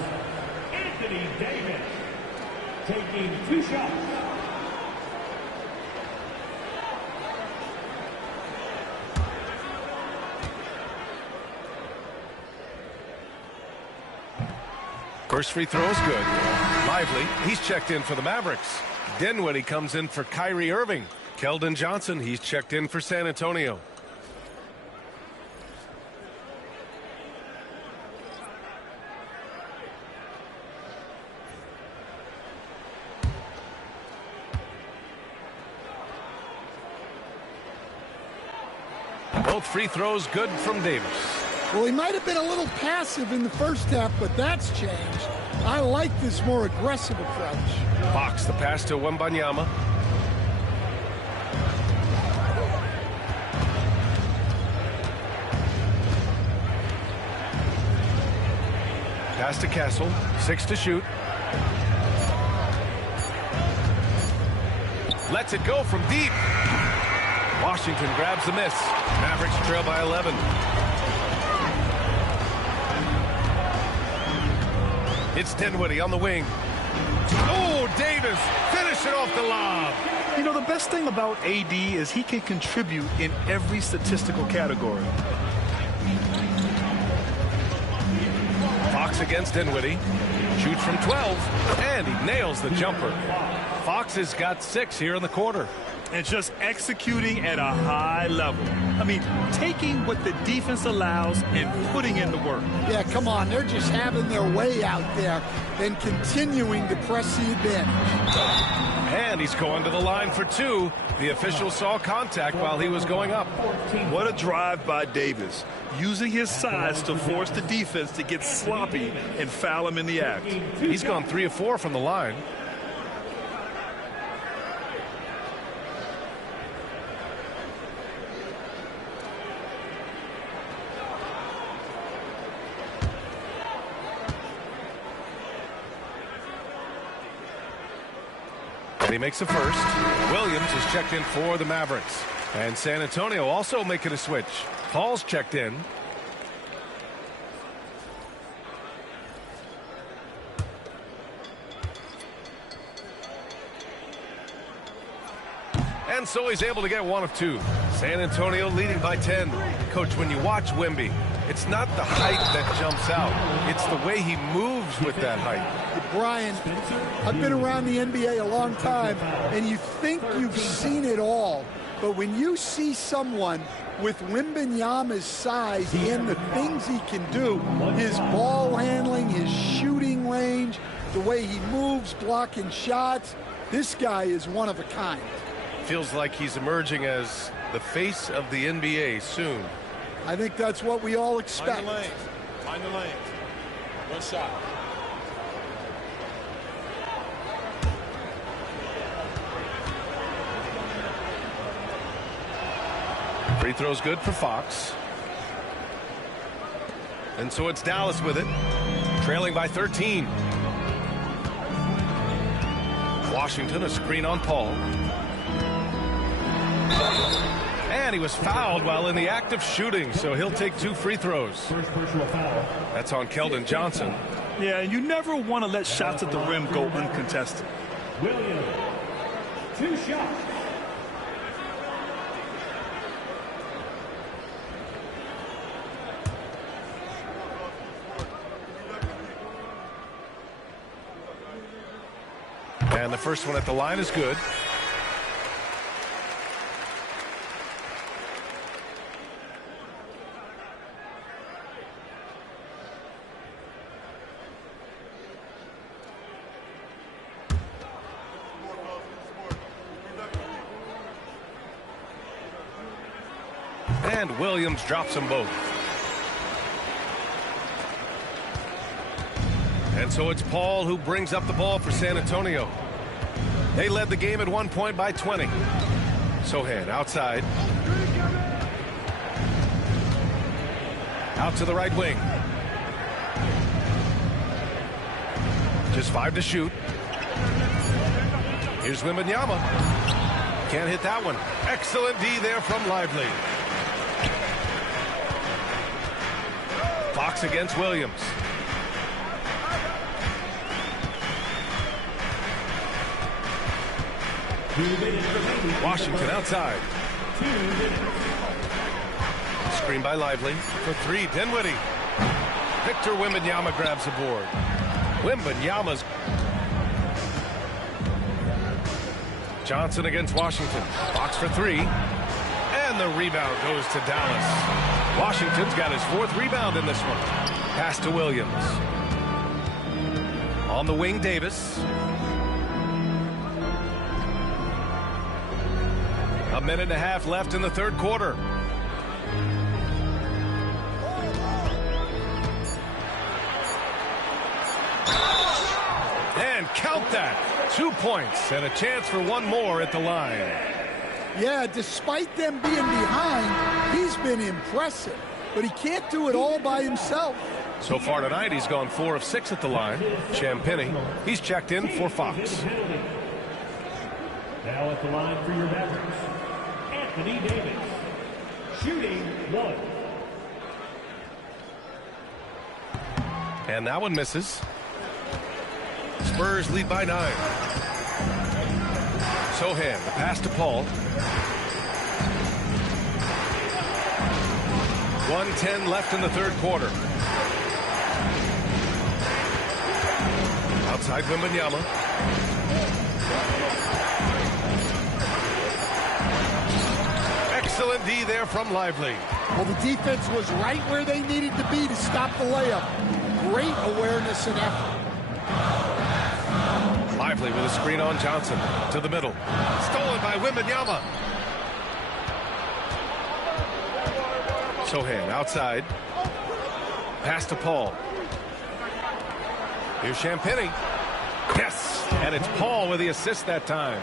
Anthony Davis. taking 2 shots. First free throw is good. Lively, he's checked in for the Mavericks. Dinwiddie comes in for Kyrie Irving. Keldon Johnson, he's checked in for San Antonio. Both free throws good from Davis. Well, he might have been a little passive in the first half, but that's changed. I like this more aggressive approach. Fox, the pass to Wembanyama. Pass to Castle. 6 to shoot. Lets it go from deep. Washington grabs the miss. Mavericks trail by 11. It's Dinwiddie on the wing. Oh, Davis finishing off the lob. You know, the best thing about AD is he can contribute in every statistical category. Fox against Dinwiddie. Shoots from 12, and he nails the jumper. Fox has got 6 here in the quarter. And just executing at a high level. I mean, taking what the defense allows and putting in the work. Yeah, come on. They're just having their way out there and continuing to press the advantage. And he's going to the line for 2. The official saw contact while he was going up. What a drive by Davis, using his size to force the defense to get sloppy and foul him in the act. He's gone 3 of 4 from the line. And he makes the first. Williams is checked in for the Mavericks. And San Antonio also making a switch. Paul's checked in. And so he's able to get 1 of 2. San Antonio leading by 10. Coach, when you watch Wemby, it's not the height that jumps out. It's the way he moves with that height. Brian, I've been around the NBA a long time, and you think you've seen it all. But when you see someone with Wembanyama's size and the things he can do, his ball handling, his shooting range, the way he moves, blocking shots, this guy is one of a kind. Feels like he's emerging as the face of the NBA soon. I think that's what we all expect. Find the lanes. Find the lanes. One shot. Free throw's good for Fox. And so it's Dallas with it, trailing by 13. Washington, a screen on Paul. And he was fouled while in the act of shooting, so he'll take 2 free throws. First personal foul. That's on Keldon Johnson. Yeah, and you never want to let shots at the rim go uncontested. Williams, 2 shots. And the first one at the line is good. And Williams drops them both. And so it's Paul who brings up the ball for San Antonio. They led the game at 1 point by 20. Sohan outside. Out to the right wing. Just 5 to shoot. Here's Wembanyama. Can't hit that one. Excellent D there from Lively. Fox against Williams. Washington outside. Screen by Lively. For three, Dinwiddie. Victor Wembanyama grabs the board. Wembanyama's. Johnson against Washington. Fox for three. And the rebound goes to Dallas. Washington's got his fourth rebound in this one. Pass to Williams. On the wing, Davis. A minute and a half left in the third quarter. And count that. 2 points and a chance for one more at the line. Yeah, despite them being behind, he's been impressive. But he can't do it all by himself. So far tonight, he's gone 4 of 6 at the line. Champagnie, he's checked in for Fox. Now at the line for your Mavericks, Anthony Davis. Shooting 1. And that one misses. Spurs lead by 9. Sohan, the pass to Paul. 1:10 left in the third quarter. Outside Wembanyama. Excellent D there from Lively. Well, the defense was right where they needed to be to stop the layup. Great awareness and effort. Lively with a screen on Johnson. To the middle. Stolen by Wembanyama. Sohan outside. Pass to Paul. Here's Champagnie. Yes! And it's Paul with the assist that time.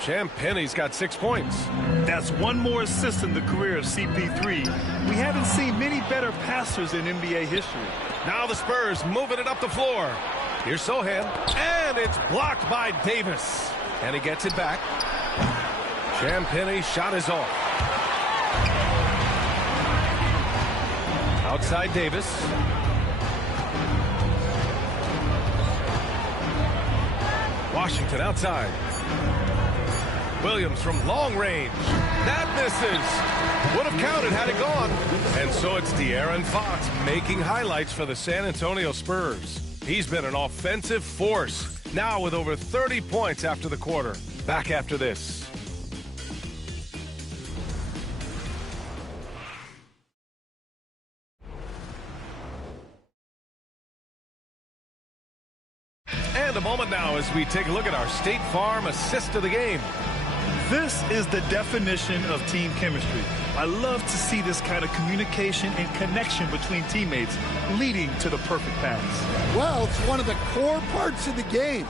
Champagnie's got 6 points. That's one more assist in the career of CP3. We haven't seen many better passers in NBA history. Now the Spurs moving it up the floor. Here's Sohan. And it's blocked by Davis. And he gets it back. Champagnie's shot is off. Outside Davis. Washington outside. Williams from long range. That misses. Would have counted had it gone. And so it's De'Aaron Fox making highlights for the San Antonio Spurs. He's been an offensive force. Now with over 30 points after the quarter. Back after this. And a moment now as we take a look at our State Farm assist of the game. This is the definition of team chemistry. I love to see this kind of communication and connection between teammates leading to the perfect pass. Well, it's one of the core parts of the game.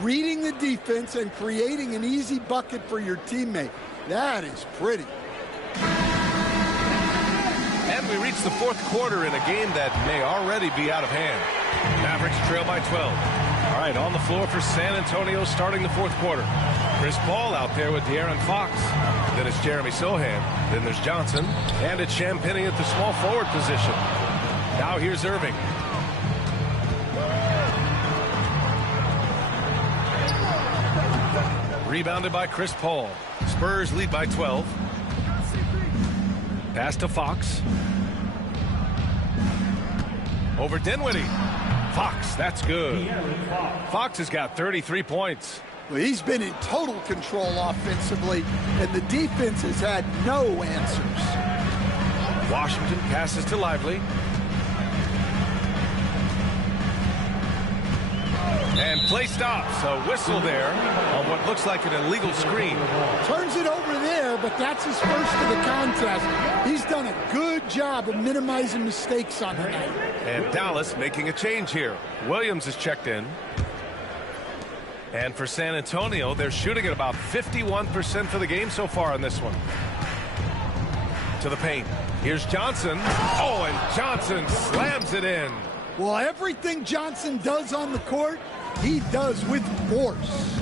Reading the defense and creating an easy bucket for your teammate. That is pretty. And we reach the fourth quarter in a game that may already be out of hand. Mavericks trail by 12. All right, on the floor for San Antonio starting the fourth quarter. Chris Paul out there with De'Aaron Fox. Then it's Jeremy Sohan. Then there's Johnson. And it's Champagnie at the small forward position. Now here's Irving. Rebounded by Chris Paul. Spurs lead by 12. Pass to Fox. Over Dinwiddie. Fox, that's good. Fox has got 33 points. Well, he's been in total control offensively, and the defense has had no answers. Washington passes to Lively. And play stops. A whistle there on what looks like an illegal screen. Turns it over there, but that's his first of the contest. He's done a good job of minimizing mistakes on the night. And Dallas making a change here. Williams is checked in. And for San Antonio, they're shooting at about 51% for the game so far in this one. To the paint. Here's Johnson. Oh, and Johnson slams it in. Well, everything Johnson does on the court, he does with force.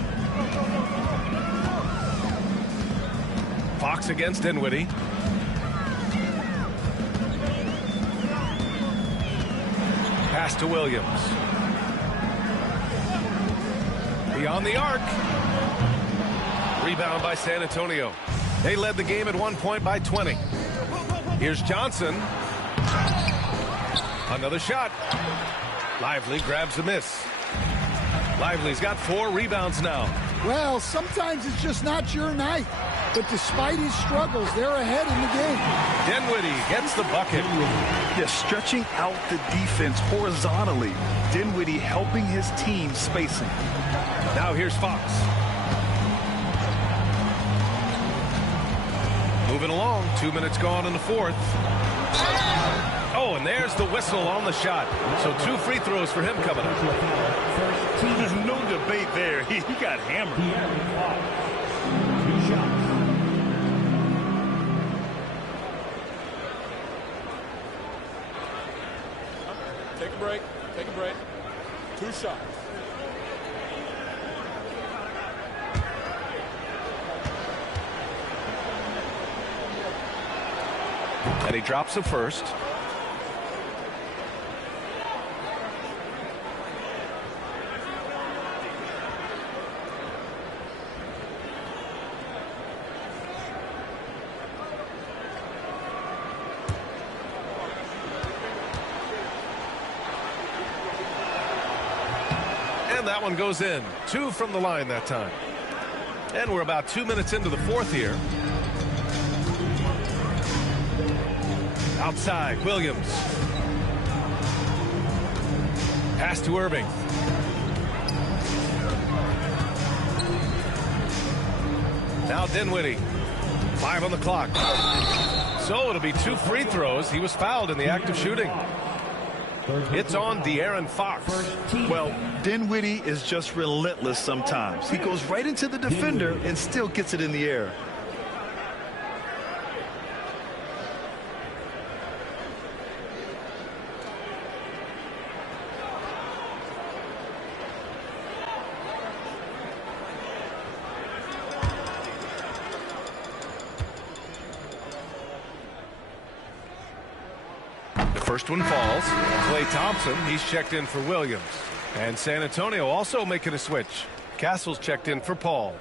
Fox against Dinwiddie. Pass to Williams. Beyond the arc. rebound by San Antonio. They led the game at one point by 20. Here's Johnson. Another shot. Lively grabs the miss. Lively's got 4 rebounds now. Well, sometimes it's just not your night. But despite his struggles, they're ahead in the game. Dinwiddie gets the bucket. Yeah, stretching out the defense horizontally. Dinwiddie helping his team spacing. Now here's Fox. Moving along, 2 minutes gone in the fourth. Oh, and there's the whistle on the shot. So 2 free throws for him coming up. There's no debate there. He got hammered. 2 shots. Take a break. Take a break. 2 shots. And he drops the first. And that one goes in. 2 from the line that time. And we're about 2 minutes into the fourth here. Outside, Williams. Pass to Irving. Now Dinwiddie. 5 on the clock. So it'll be 2 free throws. He was fouled in the act of shooting. It's on De'Aaron Fox. Well, Dinwiddie is just relentless sometimes. He goes right into the defender and still gets it in the air. First one falls. Klay Thompson, he's checked in for Williams. And San Antonio also making a switch. Castle's checked in for Paul.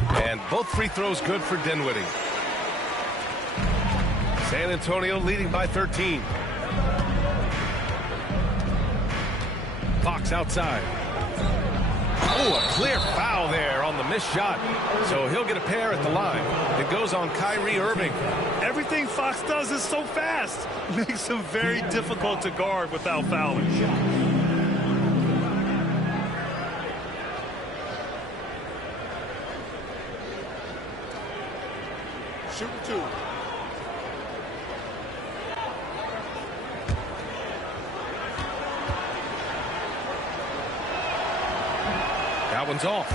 And both free throws good for Dinwiddie. San Antonio leading by 13. Fox outside. Oh, a clear foul there on the missed shot. So he'll get a pair at the line. It goes on Kyrie Irving. Everything Fox does is so fast. Makes him very difficult to guard without fouling. Shooting 2. That one's off.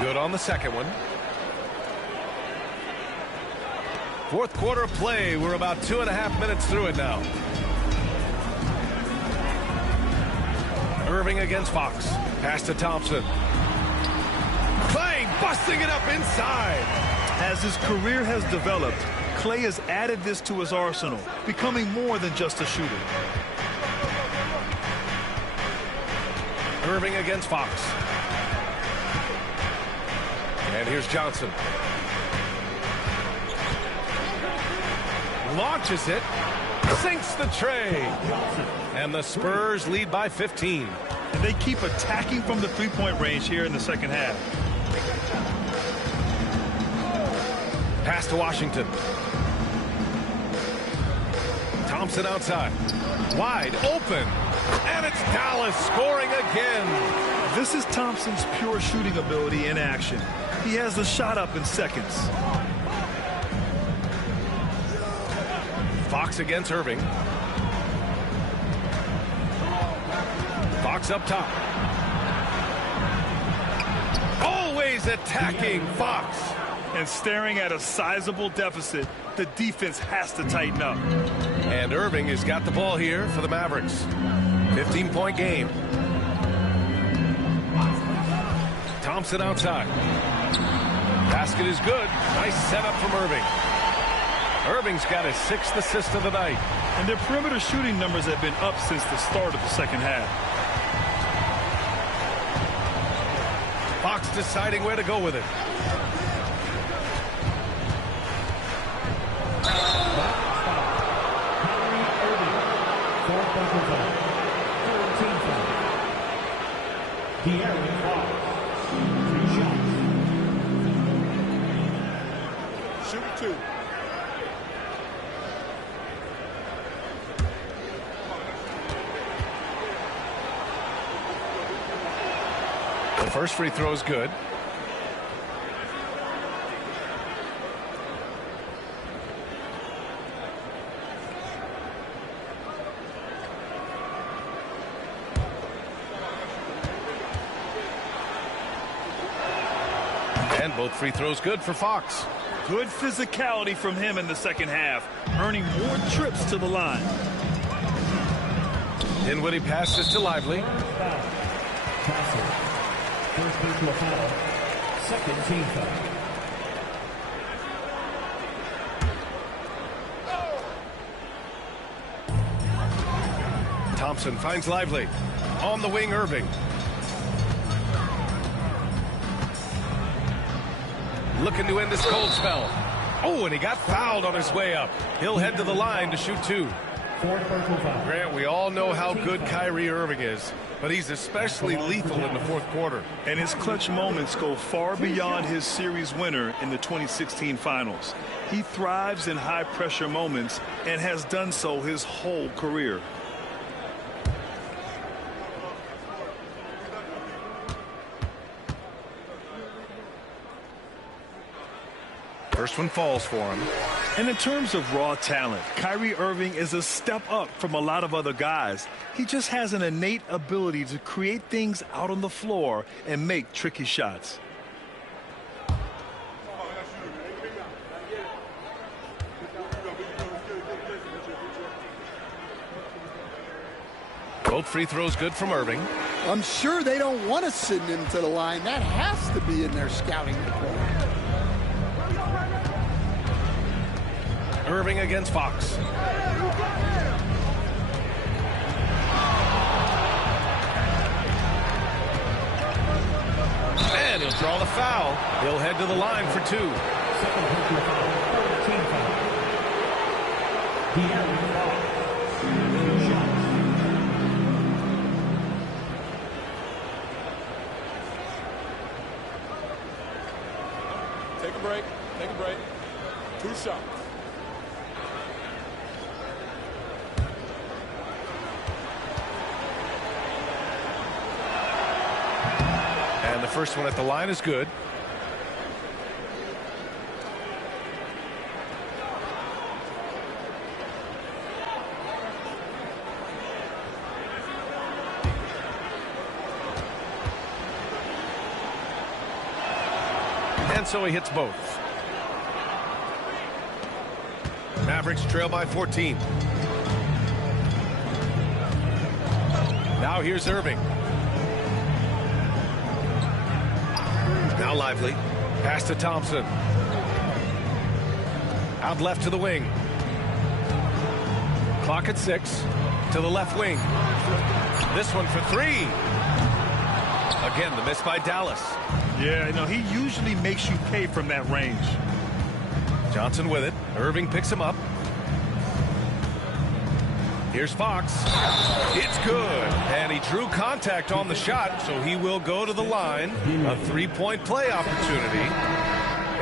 Good on the second one. Fourth quarter of play. We're about 2.5 minutes through it now. Irving against Fox. Pass to Thompson. Klay busting it up inside. As his career has developed, Klay has added this to his arsenal, becoming more than just a shooter. Irving against Fox. And here's Johnson. Launches it. Sinks the tray. And the Spurs lead by 15. And they keep attacking from the three-point range here in the second half. Pass to Washington. Thompson outside. Wide open. And it's Dallas scoring again. This is Thompson's pure shooting ability in action. He has the shot up in seconds. Fox against Irving. Fox up top. Always attacking Fox. And staring at a sizable deficit, the defense has to tighten up. And Irving has got the ball here for the Mavericks. 15-point game. Thompson outside. Basket is good. Nice setup from Irving. Irving's got his 6th assist of the night. And their perimeter shooting numbers have been up since the start of the second half. Fox deciding where to go with it. Shoot 2. The first free throw is good. And both free throws good for Fox. Good physicality from him in the second half, earning more trips to the line. Dinwiddie passes to Lively. First personal foul. Second team foul. Thompson finds Lively. On the wing, Irving. Looking to end this cold spell. Oh, and he got fouled on his way up. He'll head to the line to shoot 2. Grant, we all know how good Kyrie Irving is, but he's especially lethal in the fourth quarter. And his clutch moments go far beyond his series winner in the 2016 finals. He thrives in high-pressure moments and has done so his whole career. First one falls for him. And in terms of raw talent, Kyrie Irving is a step up from a lot of other guys. He just has an innate ability to create things out on the floor and make tricky shots. Both free throws good from Irving. I'm sure they don't want to send him to the line. That has to be in their scouting report. Irving against Fox. And he'll draw the foul. He'll head to the line for 2. Second personal foul. Third team foul. De'Aaron Fox. 2 shots. Take a break. Take a break. 2 shots. And the first one at the line is good. And so he hits both. Mavericks trail by 14. Now here's Irving. Now Lively. Pass to Thompson. Out left to the wing. Clock at 6. To the left wing. This one for 3. Again, the miss by Dallas. Yeah, no, he usually makes you pay from that range. Johnson with it. Irving picks him up. Here's Fox. It's good. And he drew contact on the shot, so he will go to the line. A 3-point play opportunity.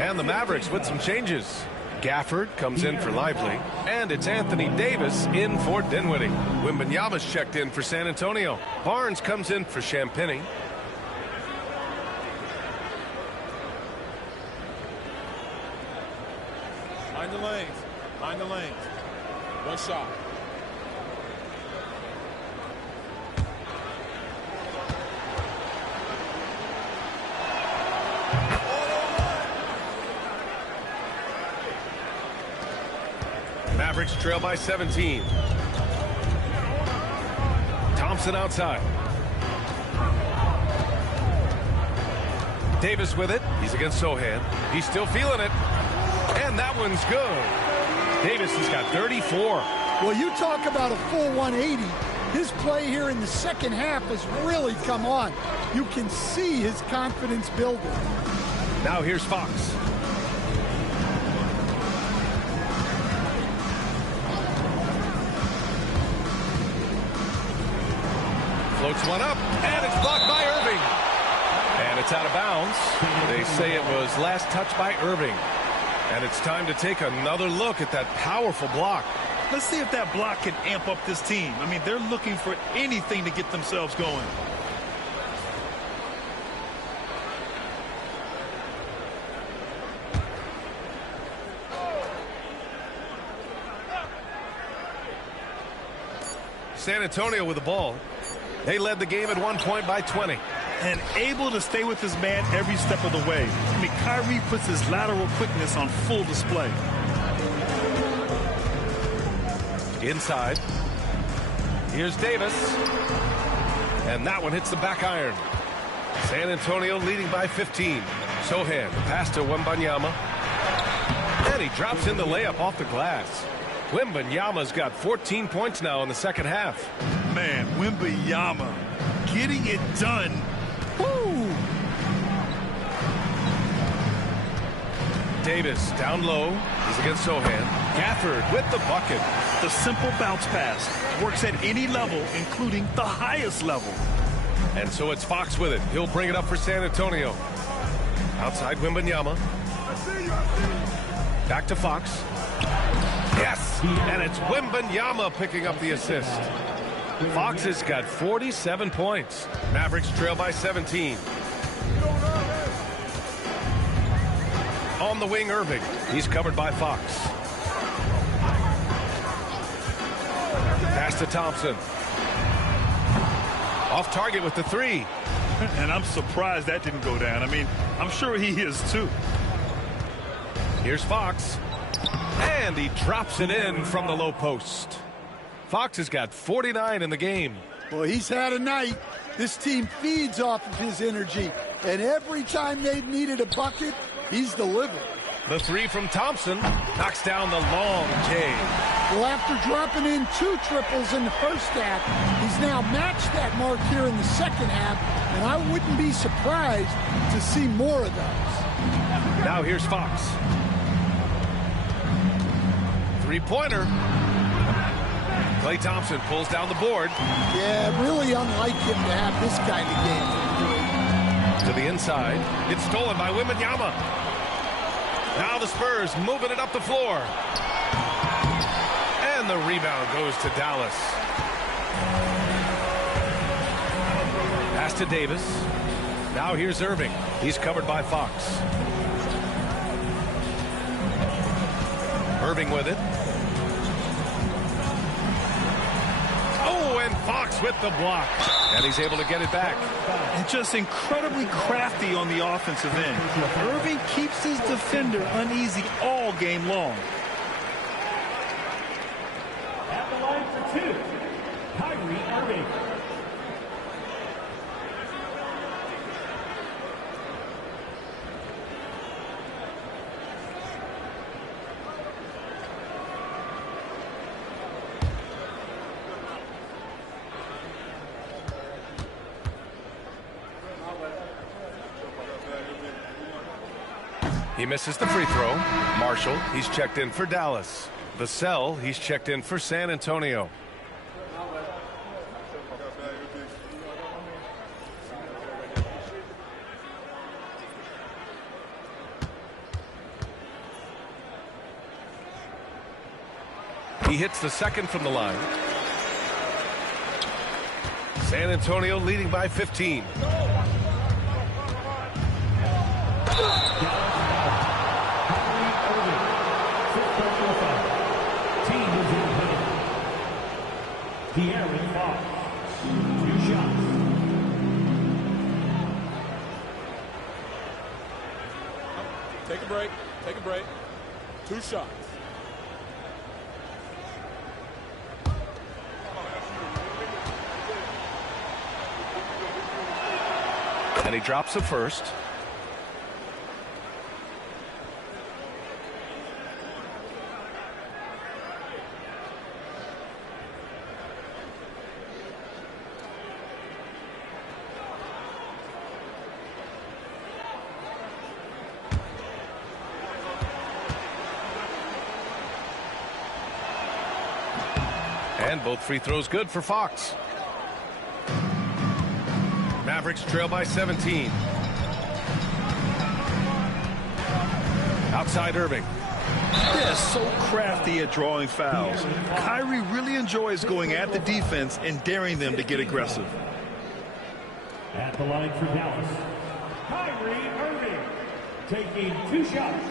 And the Mavericks with some changes. Gafford comes in for Lively. And it's Anthony Davis in for Dinwiddie. Wembanyama's checked in for San Antonio. Barnes comes in for Champagny. Mind the lanes. Mind the lanes. 1 shot. Mavericks trail by 17. Thompson outside. Davis with it. He's against Sohan. He's still feeling it. And that one's good. Davis has got 34. Well, you talk about a full 180. His play here in the second half has really come on. You can see his confidence building. Now here's Fox. Floats one up, and it's blocked by Irving. And it's out of bounds. They say it was last touched by Irving. And it's time to take another look at that powerful block. Let's see if that block can amp up this team. I mean, they're looking for anything to get themselves going. San Antonio with the ball. They led the game at 1 point by 20. And able to stay with his man every step of the way. I mean, Kyrie puts his lateral quickness on full display. Inside. Here's Davis. And that one hits the back iron. San Antonio leading by 15. Sohan, pass to Wembanyama. And he drops in the layup off the glass. Wembanyama's got 14 points now in the second half. Man, Wembanyama getting it done. Woo! Davis down low. He's against Sohan. Gafford with the bucket. The simple bounce pass works at any level, including the highest level. And so it's Fox with it. He'll bring it up for San Antonio. Outside Wembanyama. Back to Fox. Yes! And it's Wembanyama picking up the assist. Fox has got 47 points. Mavericks trail by 17. On the wing, Irving. He's covered by Fox. Pass to Thompson. Off target with the three. And I'm surprised that didn't go down. I mean, I'm sure he is too. Here's Fox. And he drops it in from the low post. Fox has got 49 in the game. Well, he's had a night. This team feeds off of his energy. And every time they've needed a bucket, he's delivered. The three from Thompson knocks down the long J. Well, after dropping in 2 triples in the first half, he's now matched that mark here in the second half, and I wouldn't be surprised to see more of those. Now here's Fox. Three-pointer. Klay Thompson pulls down the board. Yeah, really unlike him to have this kind of game. To the inside. It's stolen by Wembanyama. Now the Spurs moving it up the floor. And the rebound goes to Dallas. Pass to Davis. Now here's Irving. He's covered by Fox. Irving with it. Oh, and Fox with the block. And he's able to get it back. And just incredibly crafty on the offensive end. Irving keeps his defender uneasy all game long. At the line for 2, Kyrie Irving. He misses the free throw. Marshall, he's checked in for Dallas. Vassell, he's checked in for San Antonio. He hits the second from the line. San Antonio leading by 15. De'Aaron Fox, 2 shots. Take a break. Take a break. 2 shots. And he drops the first. And both free throws good for Fox. Mavericks trail by 17. Outside Irving. They're so crafty at drawing fouls. Kyrie really enjoys going at the defense and daring them to get aggressive. At the line for Dallas, Kyrie Irving taking 2 shots.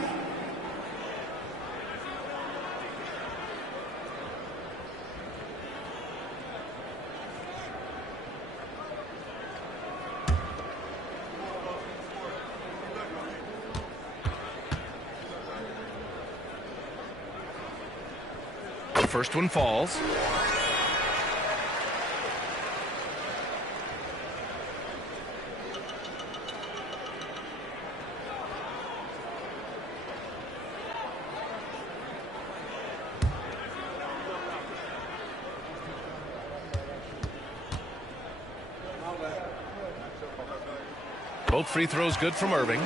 The first one falls. Both free throws good from Irving.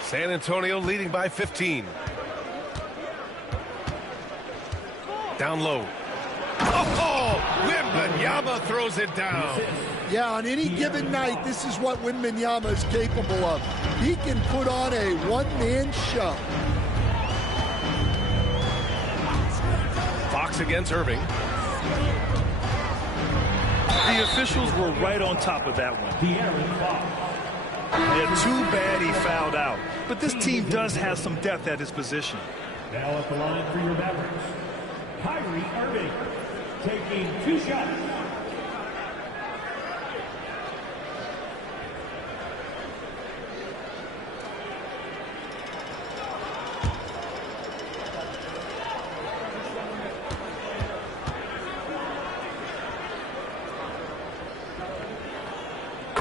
San Antonio leading by 15. Down low. Oh, Wembanyama throws it down. Yeah, on any given night, this is what Wembanyama is capable of. He can put on a one-man show. Fox against Irving. The officials were right on top of that one. Yeah, too bad he fouled out. But this team does have some depth at his position. Now at the line for your Mavericks, Kyrie Irving taking 2 shots.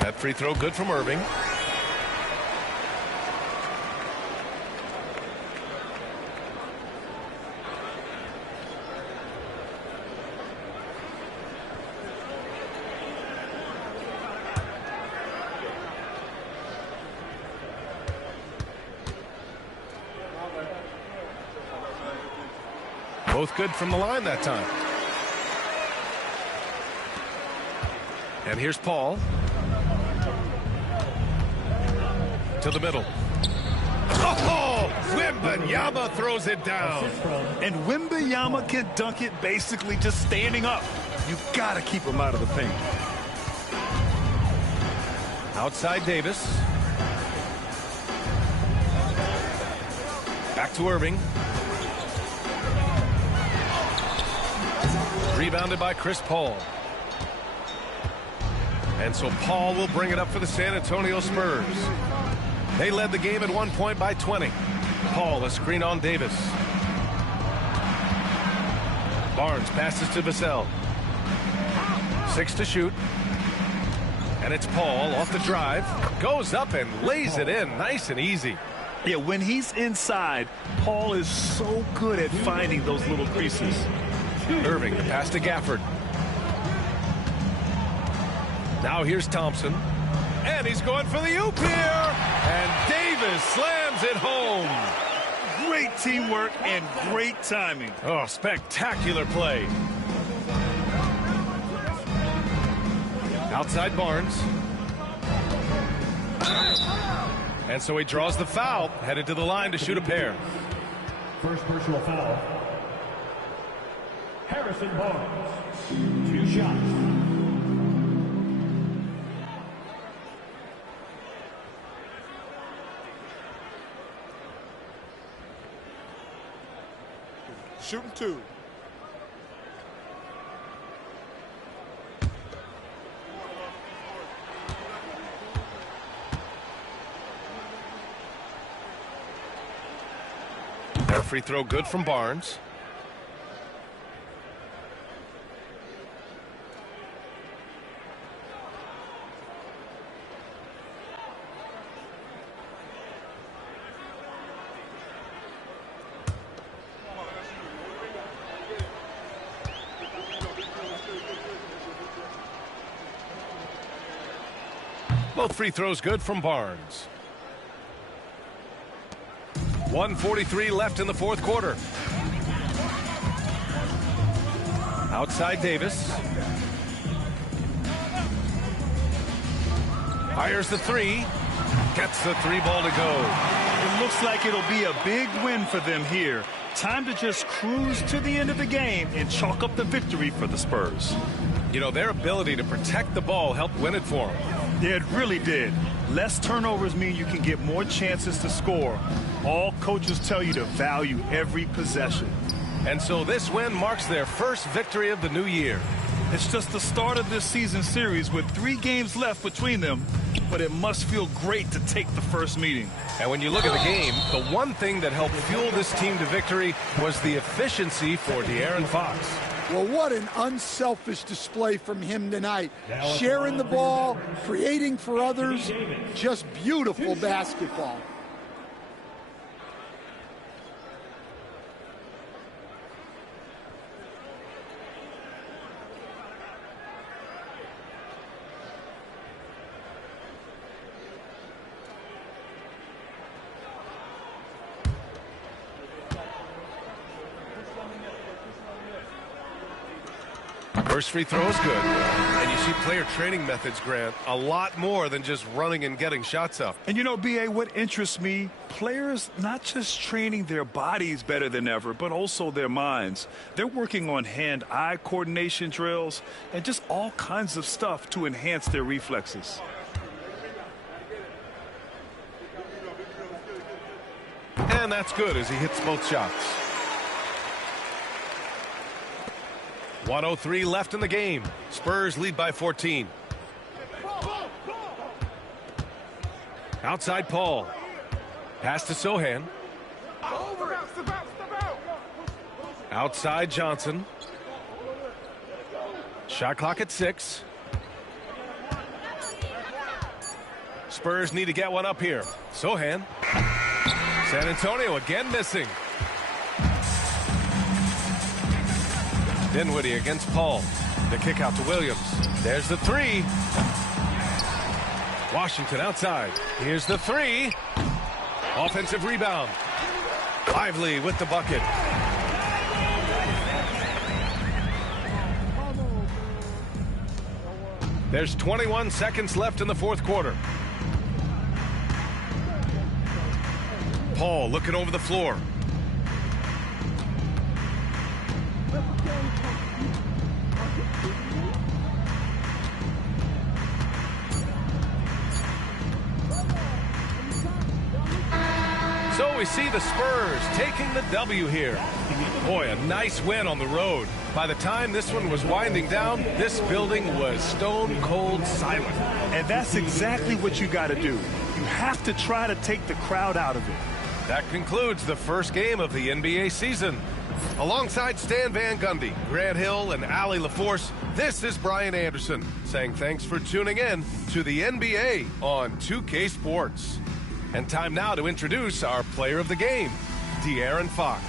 That free throw good from Irving. Both good from the line that time. And here's Paul. To the middle. Oh, Wembanyama throws it down. And Wembanyama can dunk it basically just standing up. You got to keep him out of the paint. Outside Davis. Back to Irving. Rebounded by Chris Paul. And so Paul will bring it up for the San Antonio Spurs. They led the game at 1 point by 20. Paul, a screen on Davis. Barnes passes to Vassell. 6 to shoot. And it's Paul off the drive. Goes up and lays it in nice and easy. Yeah, when he's inside, Paul is so good at finding those little creases. Irving, the pass to Gafford. Now here's Thompson. And he's going for the oop here. And Davis slams it home. Great teamwork and great timing. Oh, spectacular play. Outside Barnes. And so he draws the foul, headed to the line to shoot a pair. First personal foul. Harrison Barnes, 2 shots. Shooting 2. That free throw good from Barnes. Both free throws good from Barnes. 1:43 left in the fourth quarter. Outside Davis. Fires the three. Gets the three ball to go. It looks like it'll be a big win for them here. Time to just cruise to the end of the game and chalk up the victory for the Spurs. You know, their ability to protect the ball helped win it for them. Yeah, it really did. Less turnovers mean you can get more chances to score. All coaches tell you to value every possession. And so this win marks their first victory of the new year. It's just the start of this season series with 3 games left between them, but it must feel great to take the first meeting. And when you look at the game, the one thing that helped fuel this team to victory was the efficiency for De'Aaron Fox. Well, what an unselfish display from him tonight. Sharing the ball, creating for others, just beautiful basketball. First free throw is good. And you see player training methods, Grant, a lot more than just running and getting shots up. And you know, B.A., what interests me, players not just training their bodies better than ever, but also their minds. They're working on hand-eye coordination drills and just all kinds of stuff to enhance their reflexes. And that's good as he hits both shots. 1:03 left in the game. Spurs lead by 14. Outside Paul. Pass to Sohan. Outside Johnson. Shot clock at 6. Spurs need to get one up here. Sohan. San Antonio again missing. Dinwiddie against Paul. The kick out to Williams. There's the three. Washington outside. Here's the three. Offensive rebound. Lively with the bucket. There's 21 seconds left in the fourth quarter. Paul looking over the floor. So we see the Spurs taking the W here. Boy, a nice win on the road. By the time this one was winding down, this building was stone cold silent. And that's exactly what you got to do. You have to try to take the crowd out of it. That concludes the first game of the NBA season. Alongside Stan Van Gundy, Grant Hill, and Allie LaForce, this is Brian Anderson saying thanks for tuning in to the NBA on 2K Sports. And time now to introduce our player of the game, De'Aaron Fox.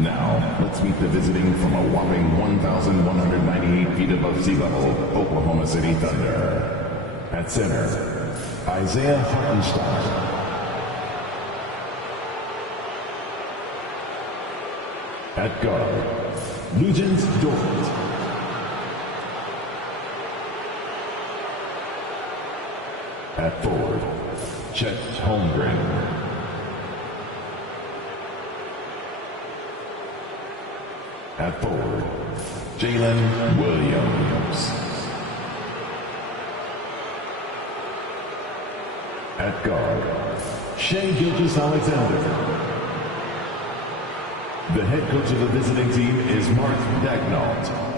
Now, let's meet the visiting from a whopping 1,198 feet above sea level, Oklahoma City Thunder. At center, Isaiah Hartenstein. At guard, Nugent Dort. At forward, Chet Holmgren. At forward, Jalen Williams. At guard, Shea Gilgeous-Alexander. The head coach of the visiting team is Mark Daignault.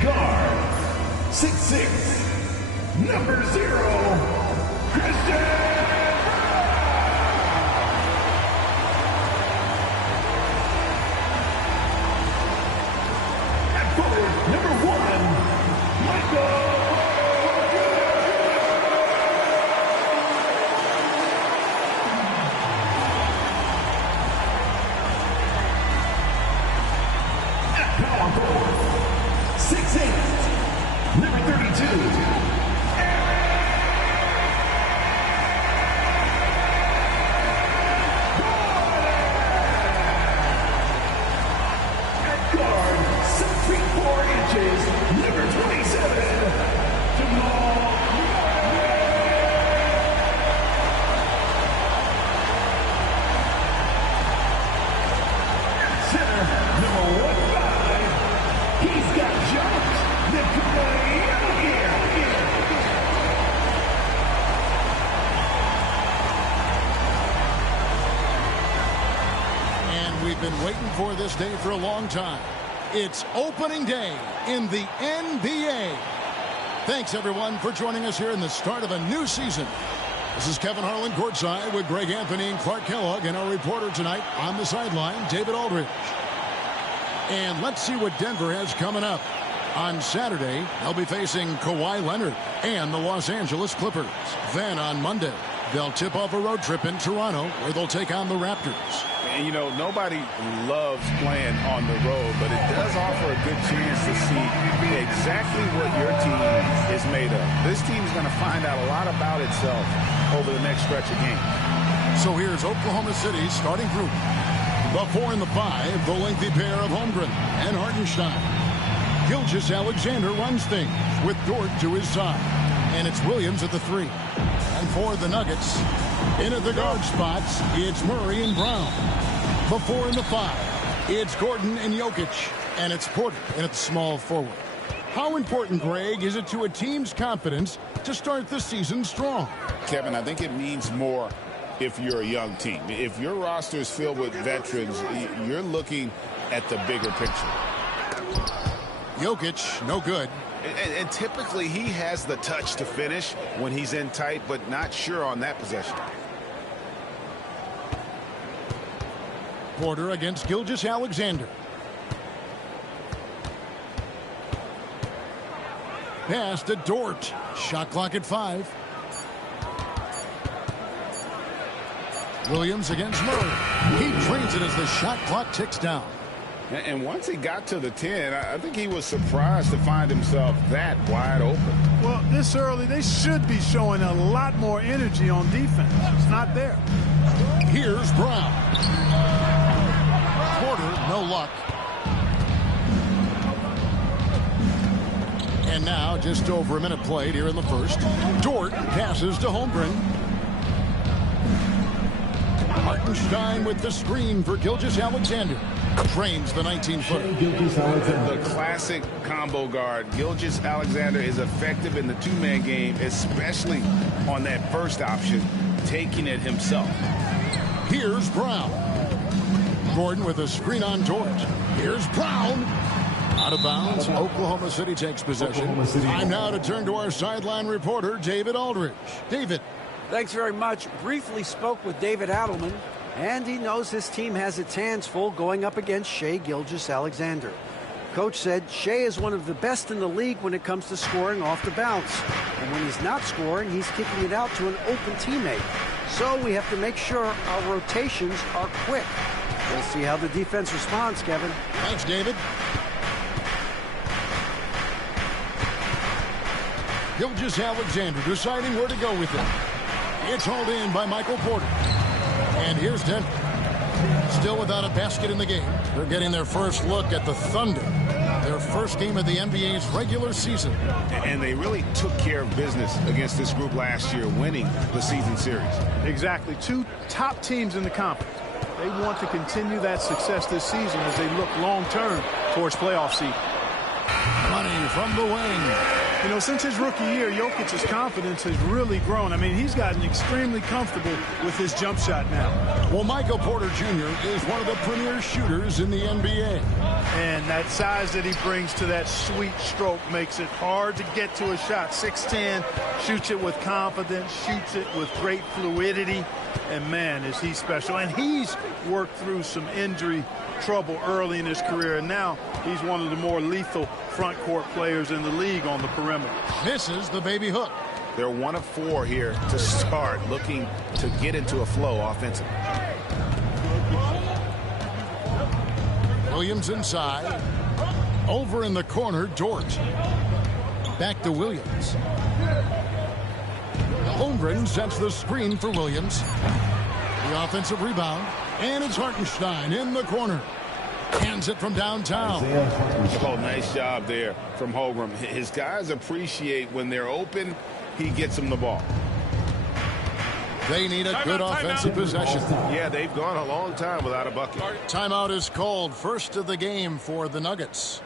Guard, 6'6", number 0, Christian. At forward, number 1, Michael. At power forward, 6'8", number 32. At guard, 6 feet 4 inches, number 27. Jamal. At center, number 15. He's got jumps. And we've been waiting for this day for a long time. It's opening day in the NBA. Thanks, everyone, for joining us here in the start of a new season. This is Kevin Harlan courtside with Greg Anthony and Clark Kellogg, and our reporter tonight on the sideline, David Aldridge. And let's see what Denver has coming up. On Saturday, they'll be facing Kawhi Leonard and the Los Angeles Clippers. Then on Monday, they'll tip off a road trip in Toronto where they'll take on the Raptors. And, you know, nobody loves playing on the road, but it does offer a good chance to see exactly what your team is made of. This team is going to find out a lot about itself over the next stretch of games. So here's Oklahoma City's starting group. The 4 and the 5, the lengthy pair of Holmgren and Hartenstein. Gilgeous-Alexander runs things with Dort to his side. And it's Williams at the 3. And for the Nuggets, in at the guard spots, it's Murray and Brown. The 4 and the 5, it's Gordon and Jokic. And it's Porter in at the small forward. How important, Greg, is it to a team's confidence to start the season strong? Kevin, I think it means more if you're a young team. If your roster is filled with veterans, you're looking at the bigger picture. Jokic, no good. And typically he has the touch to finish when he's in tight, but not sure on that possession. Porter against Gilgeous-Alexander. Pass to Dort. Shot clock at 5. Williams against Murray. He drains it as the shot clock ticks down. And once he got to the 10, I think he was surprised to find himself that wide open. Well, this early, they should be showing a lot more energy on defense. It's not there. Here's Brown. Porter, no luck. And now, just over a minute played here in the first. Dort passes to Holmgren. Hartenstein with the screen for Gilgeous-Alexander. Trains the 19-footer. The classic combo guard. Gilgeous-Alexander is effective in the two-man game, especially on that first option, taking it himself. Here's Brown. Gordon with a screen on Dort. Here's Brown. Out of bounds. Oklahoma City takes possession. Time now to turn to our sideline reporter, David Aldridge. David. Thanks very much. Briefly spoke with David Adelman, and he knows his team has its hands full going up against Shea Gilgeous-Alexander. Coach said Shea is one of the best in the league when it comes to scoring off the bounce. And when he's not scoring, he's kicking it out to an open teammate. So we have to make sure our rotations are quick. We'll see how the defense responds, Kevin. Thanks, David. Gilgeous Alexander deciding where to go with it. It's hauled in by Michael Porter. And here's Denver. Still without a basket in the game. They're getting their first look at the Thunder. Their first game of the NBA's regular season. And they really took care of business against this group last year, winning the season series. Exactly. Two top teams in the conference. They want to continue that success this season as they look long-term towards playoff seed. Money from the wing. You know, since his rookie year, Jokic's confidence has really grown. I mean, he's gotten extremely comfortable with his jump shot now. Well, Michael Porter Jr. is one of the premier shooters in the NBA. And that size that he brings to that sweet stroke makes it hard to get to a shot. 6'10", shoots it with confidence, shoots it with great fluidity. And, man, is he special. And he's worked through some injury trouble early in his career, and now he's one of the more lethal front court players in the league on the perimeter. Misses the baby hook. They're 1 of 4 here to start, looking to get into a flow offensively. Williams inside. Over in the corner, Dort. Back to Williams. Holmgren sets the screen for Williams. The offensive rebound. And it's Hartenstein in the corner. Hands it from downtown. Oh, nice job there from Holmgren. His guys appreciate when they're open, he gets them the ball. They need a good offensive possession. Yeah, they've gone a long time without a bucket. Timeout is called. First of the game for the Nuggets.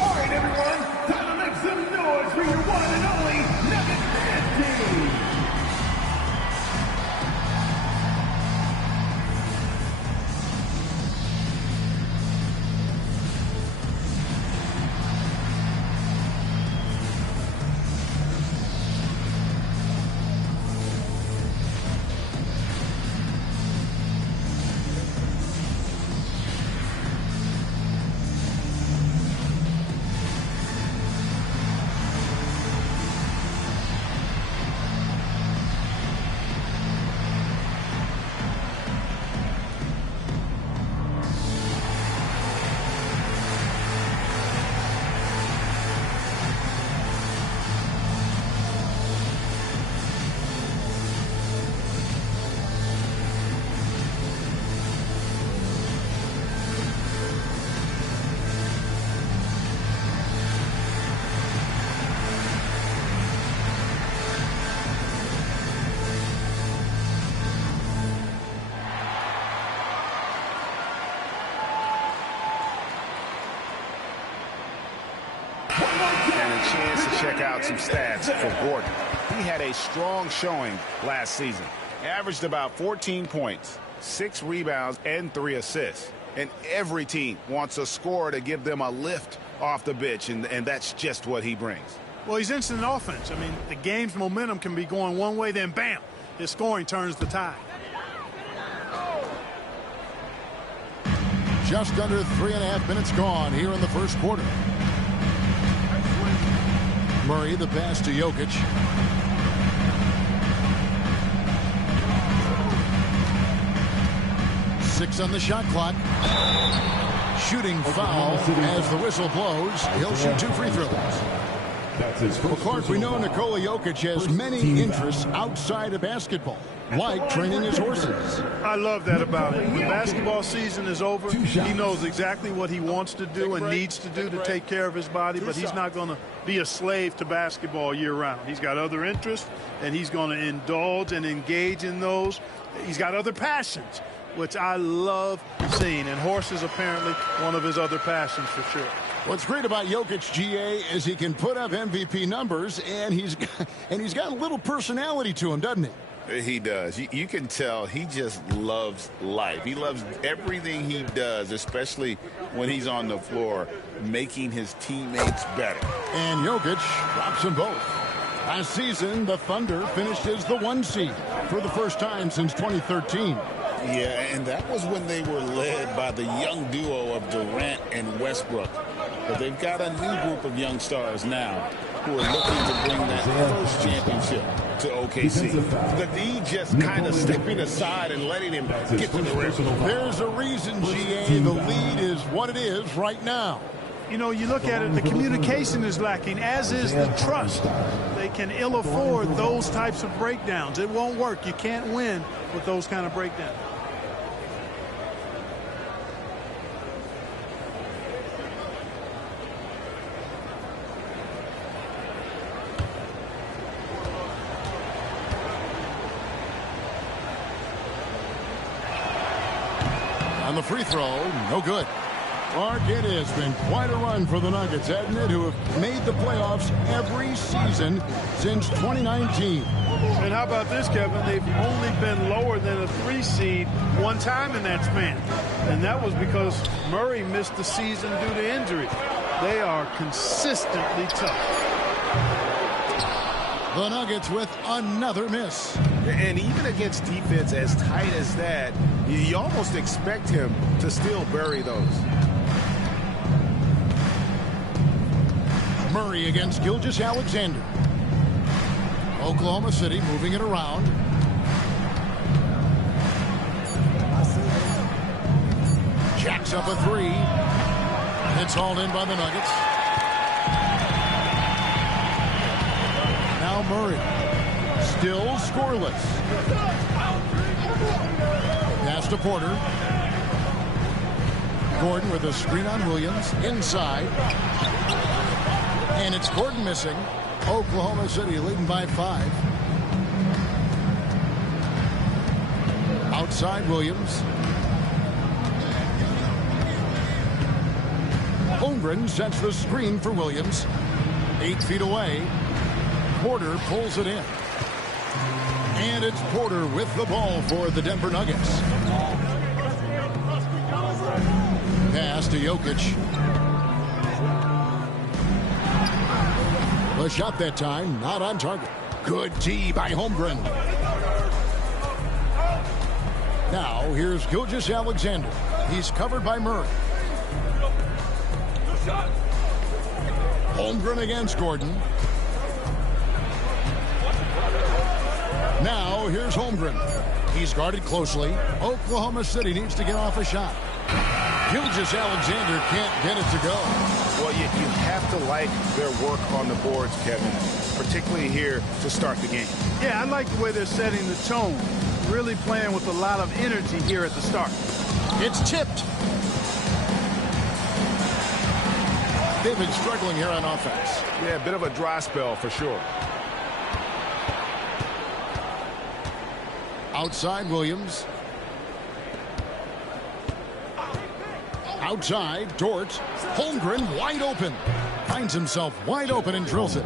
All right, everyone, time to make some noise for your one and only Nugget Man team. Check out some stats for Gordon. He had a strong showing last season. Averaged about 14 points, 6 rebounds, and 3 assists. And every team wants a scorer to give them a lift off the bench, and that's just what he brings. Well, he's instant offense. I mean, the game's momentum can be going one way, then bam, his scoring turns the tide. Just under 3.5 minutes gone here in the first quarter. Murray, the pass to Jokic. Six on the shot clock. Shooting foul as the whistle blows. He'll shoot 2 free throws. Of course, we know Nikola Jokic has many interests outside of basketball, like training his horses. I love that about him. When basketball season is over, he knows exactly what he wants to do and needs to do to take care of his body, but he's not going to be a slave to basketball year-round. He's got other interests, and he's going to indulge and engage in those. He's got other passions, which I love seeing, and horses apparently one of his other passions for sure. What's great about Jokic, GA, is he can put up MVP numbers, and he's got a little personality to him, doesn't he? He does. You can tell he just loves life. He loves everything he does, especially when he's on the floor, making his teammates better. And Jokic drops them both. Last season, the Thunder finished as the 1 seed for the first time since 2013. Yeah, and that was when they were led by the young duo of Durant and Westbrook. But they've got a new group of young stars now who are looking to bring that first championship to OKC. The D just kind of stepping aside and letting him get to the rim. There's a reason, GA, the lead is what it is right now. You know, you look at it, the communication is lacking, as is the trust. They can ill afford those types of breakdowns. It won't work. You can't win with those kind of breakdowns. On the free throw, no good. Mark, it has been quite a run for the Nuggets, hasn't it, who have made the playoffs every season since 2019. And how about this, Kevin? They've only been lower than a 3 seed one time in that span. And that was because Murray missed the season due to injury. They are consistently tough. The Nuggets with another miss. And even against defense as tight as that, you almost expect him to still bury those. Murray against Gilgeous-Alexander. Oklahoma City moving it around. Jacks up a 3. It's hauled in by the Nuggets. Now Murray. Still scoreless. Pass to Porter. Gordon with a screen on Williams. Inside. And it's Gordon missing. Oklahoma City leading by 5. Outside Williams. Holmgren sets the screen for Williams. 8 feet away. Porter pulls it in. And it's Porter with the ball for the Denver Nuggets. Pass to Jokic. The shot that time, not on target. Good D by Holmgren. Now, here's Gilgeous-Alexander. He's covered by Murray. Holmgren against Gordon. Now, here's Holmgren. He's guarded closely. Oklahoma City needs to get off a shot. Gilgeous-Alexander can't get it to go. Well, you have to like their work on the boards, Kevin, particularly here to start the game. Yeah, I like the way they're setting the tone. Really playing with a lot of energy here at the start. It's tipped. They've been struggling here on offense. Yeah, a bit of a dry spell for sure. Outside Williams. Outside, Dort. Holmgren wide open. Finds himself wide open and drills it.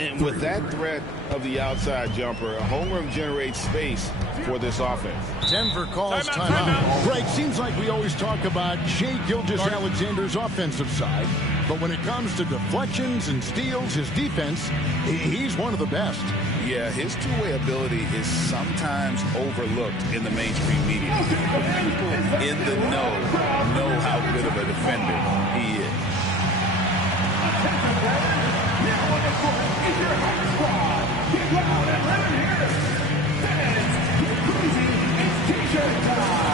And with that threat of the outside jumper, Holmgren generates space for this offense. Denver calls timeout. Greg, seems like we always talk about Shai Gilgeous-Alexander's offensive side, but when it comes to deflections and steals, his defense, he's one of the best. Yeah, his two-way ability is sometimes overlooked in the mainstream media. People in the know how good of a defender he is. Now on the court is your hot squad. Get loud and let him hear it. Fans, you're cruising. It's T-shirt time.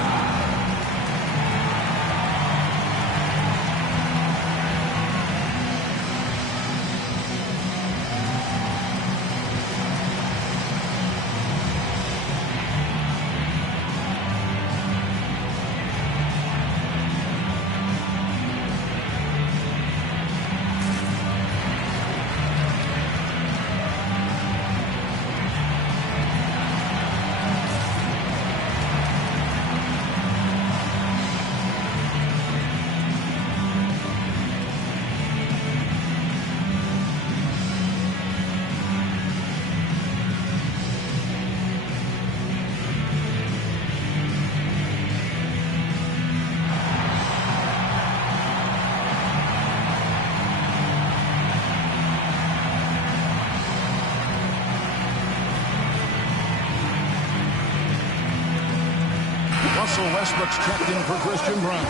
Russell Westbrook's checked in for Christian Brown.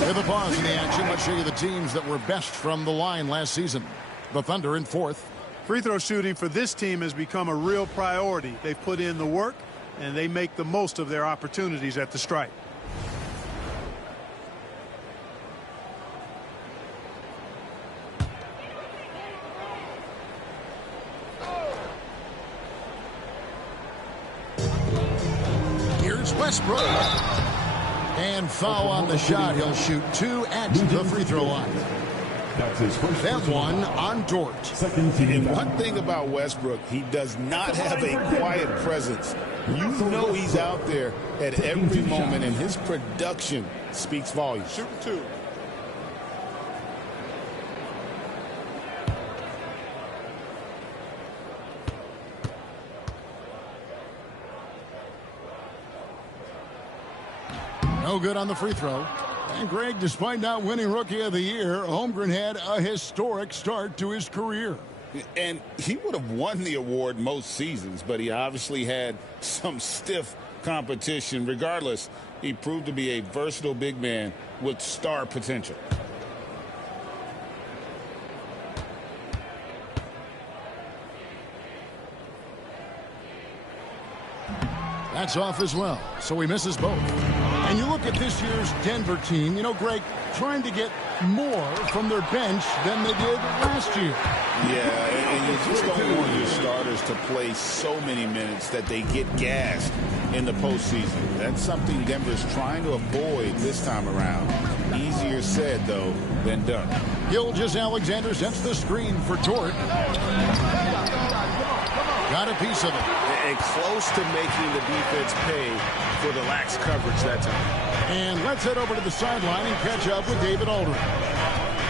With a pause in the action, let's show you the teams that were best from the line last season. The Thunder in 4th, Free throw shooting for this team has become a real priority. They've put in the work, and they make the most of their opportunities at the stripe. Here's Westbrook. And foul on the shot. He'll shoot 2 at the free throw line. That one on Dort. And one thing about Westbrook, he does not have a quiet presence. You know he's out there at every moment, and his production speaks volumes. Shoot 2. No good on the free throw. And Greg, despite not winning Rookie of the Year, Holmgren had a historic start to his career. And he would have won the award most seasons, but he obviously had some stiff competition. Regardless, he proved to be a versatile big man with star potential. That's off as well, so he misses both. And you look at this year's Denver team, you know, Greg, trying to get more from their bench than they did last year. Yeah, and you just don't want your starters to play so many minutes that they get gassed in the postseason. That's something Denver's trying to avoid this time around. Easier said, though, than done. Gilgeous-Alexander sets the screen for Dort. Got a piece of it. And close to making the defense pay for the lax coverage that time. And let's head over to the sideline and catch up with David Aldridge.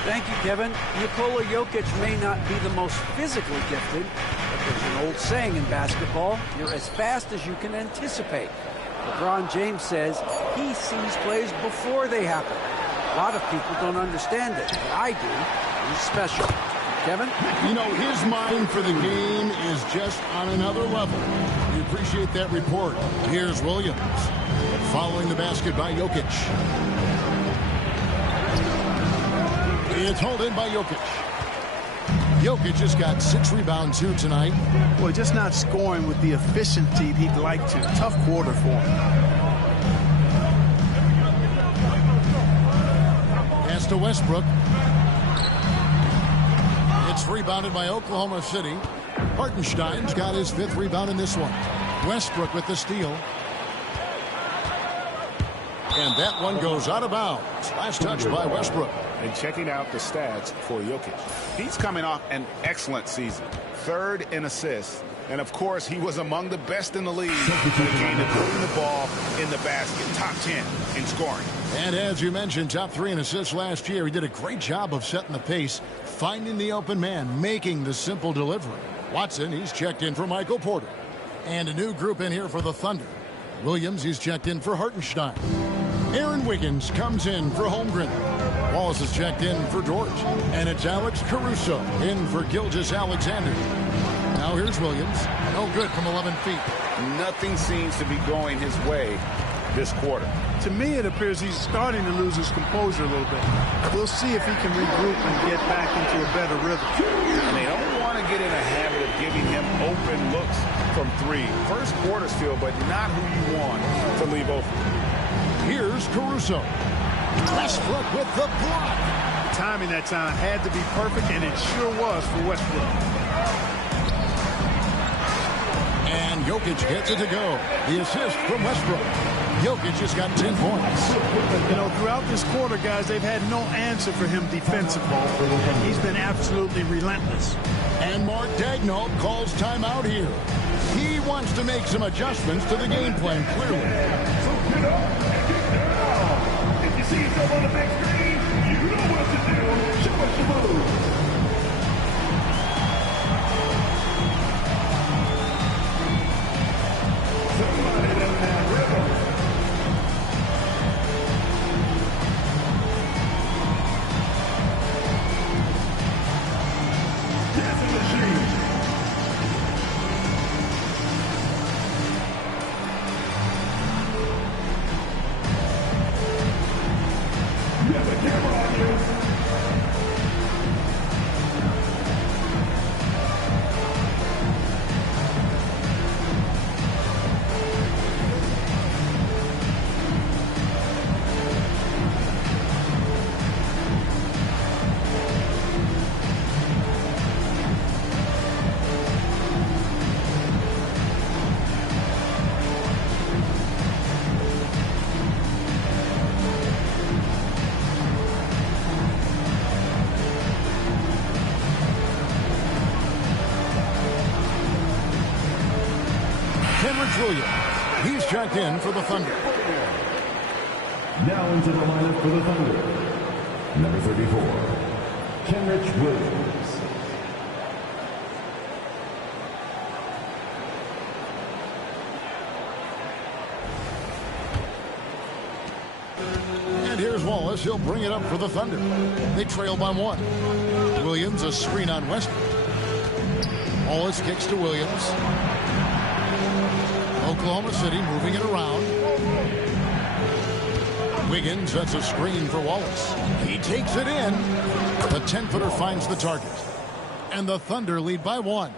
Thank you, Kevin. Nikola Jokic may not be the most physically gifted, but there's an old saying in basketball, you're as fast as you can anticipate. LeBron James says he sees plays before they happen. A lot of people don't understand it, but I do. He's special. Kevin? You know, his mind for the game is just on another level. We appreciate that report. Here's Williams. Following the basket by Jokic. It's hauled in by Jokic. Jokic just got 6 rebounds here tonight. Boy, just not scoring with the efficiency he'd like to. Tough quarter for him. Pass to Westbrook. It's rebounded by Oklahoma City. Hartenstein's got his 5th rebound in this one. Westbrook with the steal. And that one goes out of bounds. Last touch by Westbrook. And checking out the stats for Jokic. He's coming off an excellent season. 3rd in assists. And, of course, he was among the best in the league when it came to putting the ball in the basket. Top 10 in scoring. And as you mentioned, top 3 in assists last year. He did a great job of setting the pace, finding the open man, making the simple delivery. Watson, he's checked in for Michael Porter. And a new group in here for the Thunder. Williams, he's checked in for Hartenstein. Aaron Wiggins comes in for Holmgren. Wallace is checked in for Dort. And it's Alex Caruso in for Gilgeous-Alexander. Now here's Williams. No good from 11 feet. Nothing seems to be going his way this quarter. To me, it appears he's starting to lose his composure a little bit. We'll see if he can regroup and get back into a better rhythm. And they don't want to get in a habit of giving him open looks from 3. First quarter still, but not who you want to leave open. Here's Caruso. Westbrook with the block. The timing that time had to be perfect, and it sure was for Westbrook. And Jokic gets it to go. The assist from Westbrook. Jokic just got 10 points. You know, throughout this quarter, guys, they've had no answer for him defensively. He's been absolutely relentless. And Mark Daigneault calls timeout here. He wants to make some adjustments to the game plan, clearly. So get up and get down. If you see yourself on the big screen, you know what to do. Show us your move. Somebody down that river. Dancing machine. You have a camera on you. Here's Williams. He's checked in for the Thunder. Now into the lineup for the Thunder. Number 34, Kenrich Williams. And here's Wallace. He'll bring it up for the Thunder. They trail by 1. Williams, a screen on Westbrook. Wallace kicks to Williams. Oklahoma City moving it around. Wiggins sets a screen for Wallace. He takes it in. The 10-footer finds the target. And the Thunder lead by 1.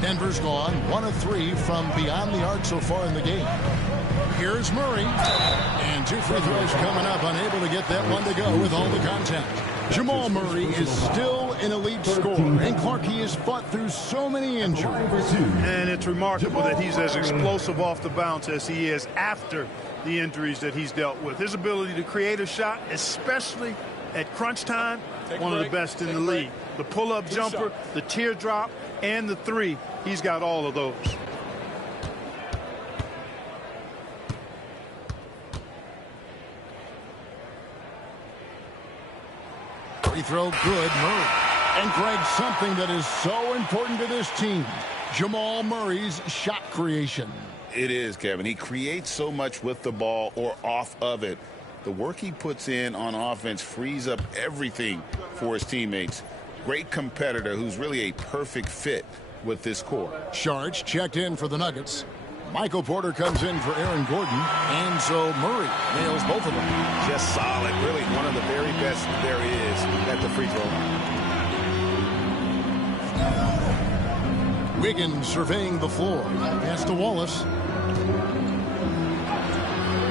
Denver's gone 1 of 3 from beyond the arc so far in the game. Here's Murray. And 2 free throws coming up. Unable to get that one to go with all the contact. Jamal Murray is still an elite scorer. And Clark, he has fought through so many injuries. And it's remarkable that he's as explosive off the bounce as he is after the injuries that he's dealt with. His ability to create a shot, especially at crunch time, one of the best in the league. The pull-up jumper, the teardrop, and the 3. He's got all of those. Free throw good, Murray. And Greg, something that is so important to this team, Jamal Murray's shot creation. It is, Kevin. He creates so much with the ball or off of it. The work he puts in on offense frees up everything for his teammates. Great competitor who's really a perfect fit with this core. Sharge checked in for the Nuggets. Michael Porter comes in for Aaron Gordon. And so Murray nails both of them. Just solid. Really one of the very best there is at the free throw line. Wiggins surveying the floor. Pass to Wallace.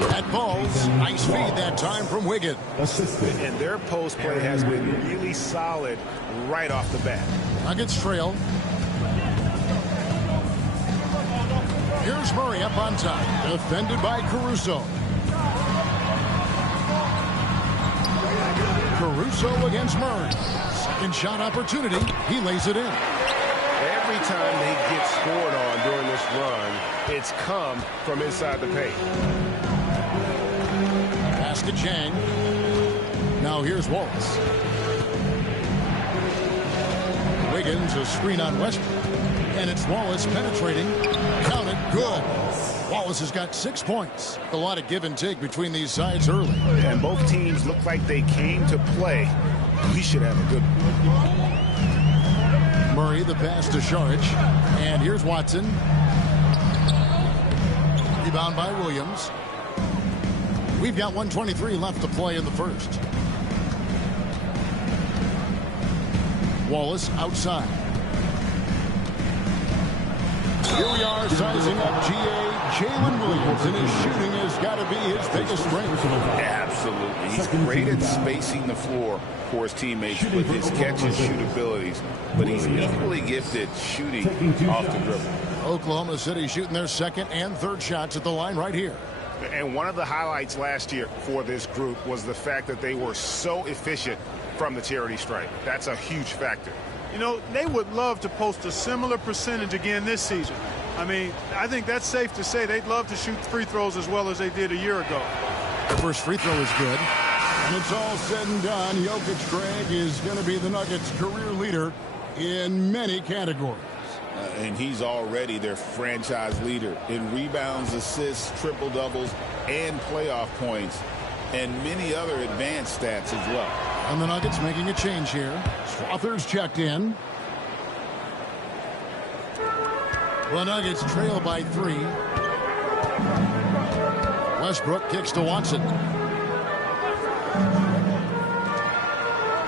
That ball's nice feed that time from Wiggins. And their post play has been really solid right off the bat. Nuggets trail. Here's Murray up on top. Defended by Caruso. Caruso against Murray. Second shot opportunity. He lays it in. Every time they get scored on during this run, it's come from inside the paint. Pass to Chang. Now here's Wallace. Wiggins, a screen on Westbrook. And it's Wallace penetrating. Count it. Good. Wallace has got 6 points. A lot of give and take between these sides early. And both teams look like they came to play. We should have a good one. Murray, the pass to Sharge. And here's Watson. Rebound by Williams. We've got 1:23 left to play in the first. Wallace outside. Here we are sizing up GA Jalen Williams, and his shooting has got to be his biggest strength. Absolutely. He's great at spacing the floor for his teammates with his catch and shoot abilities, but he's equally gifted shooting off the dribble. Oklahoma City shooting their second and third shots at the line right here. And one of the highlights last year for this group was the fact that they were so efficient from the charity stripe. That's a huge factor. You know, they would love to post a similar percentage again this season. I mean, I think that's safe to say they'd love to shoot free throws as well as they did a year ago. The first free throw is good. And it's all said and done. Jokic, Greg, is going to be the Nuggets' career leader in many categories. And he's already their franchise leader in rebounds, assists, triple-doubles, and playoff points, and many other advanced stats as well. And the Nuggets making a change here. Strother's checked in. The Nuggets trail by 3. Westbrook kicks to Watson.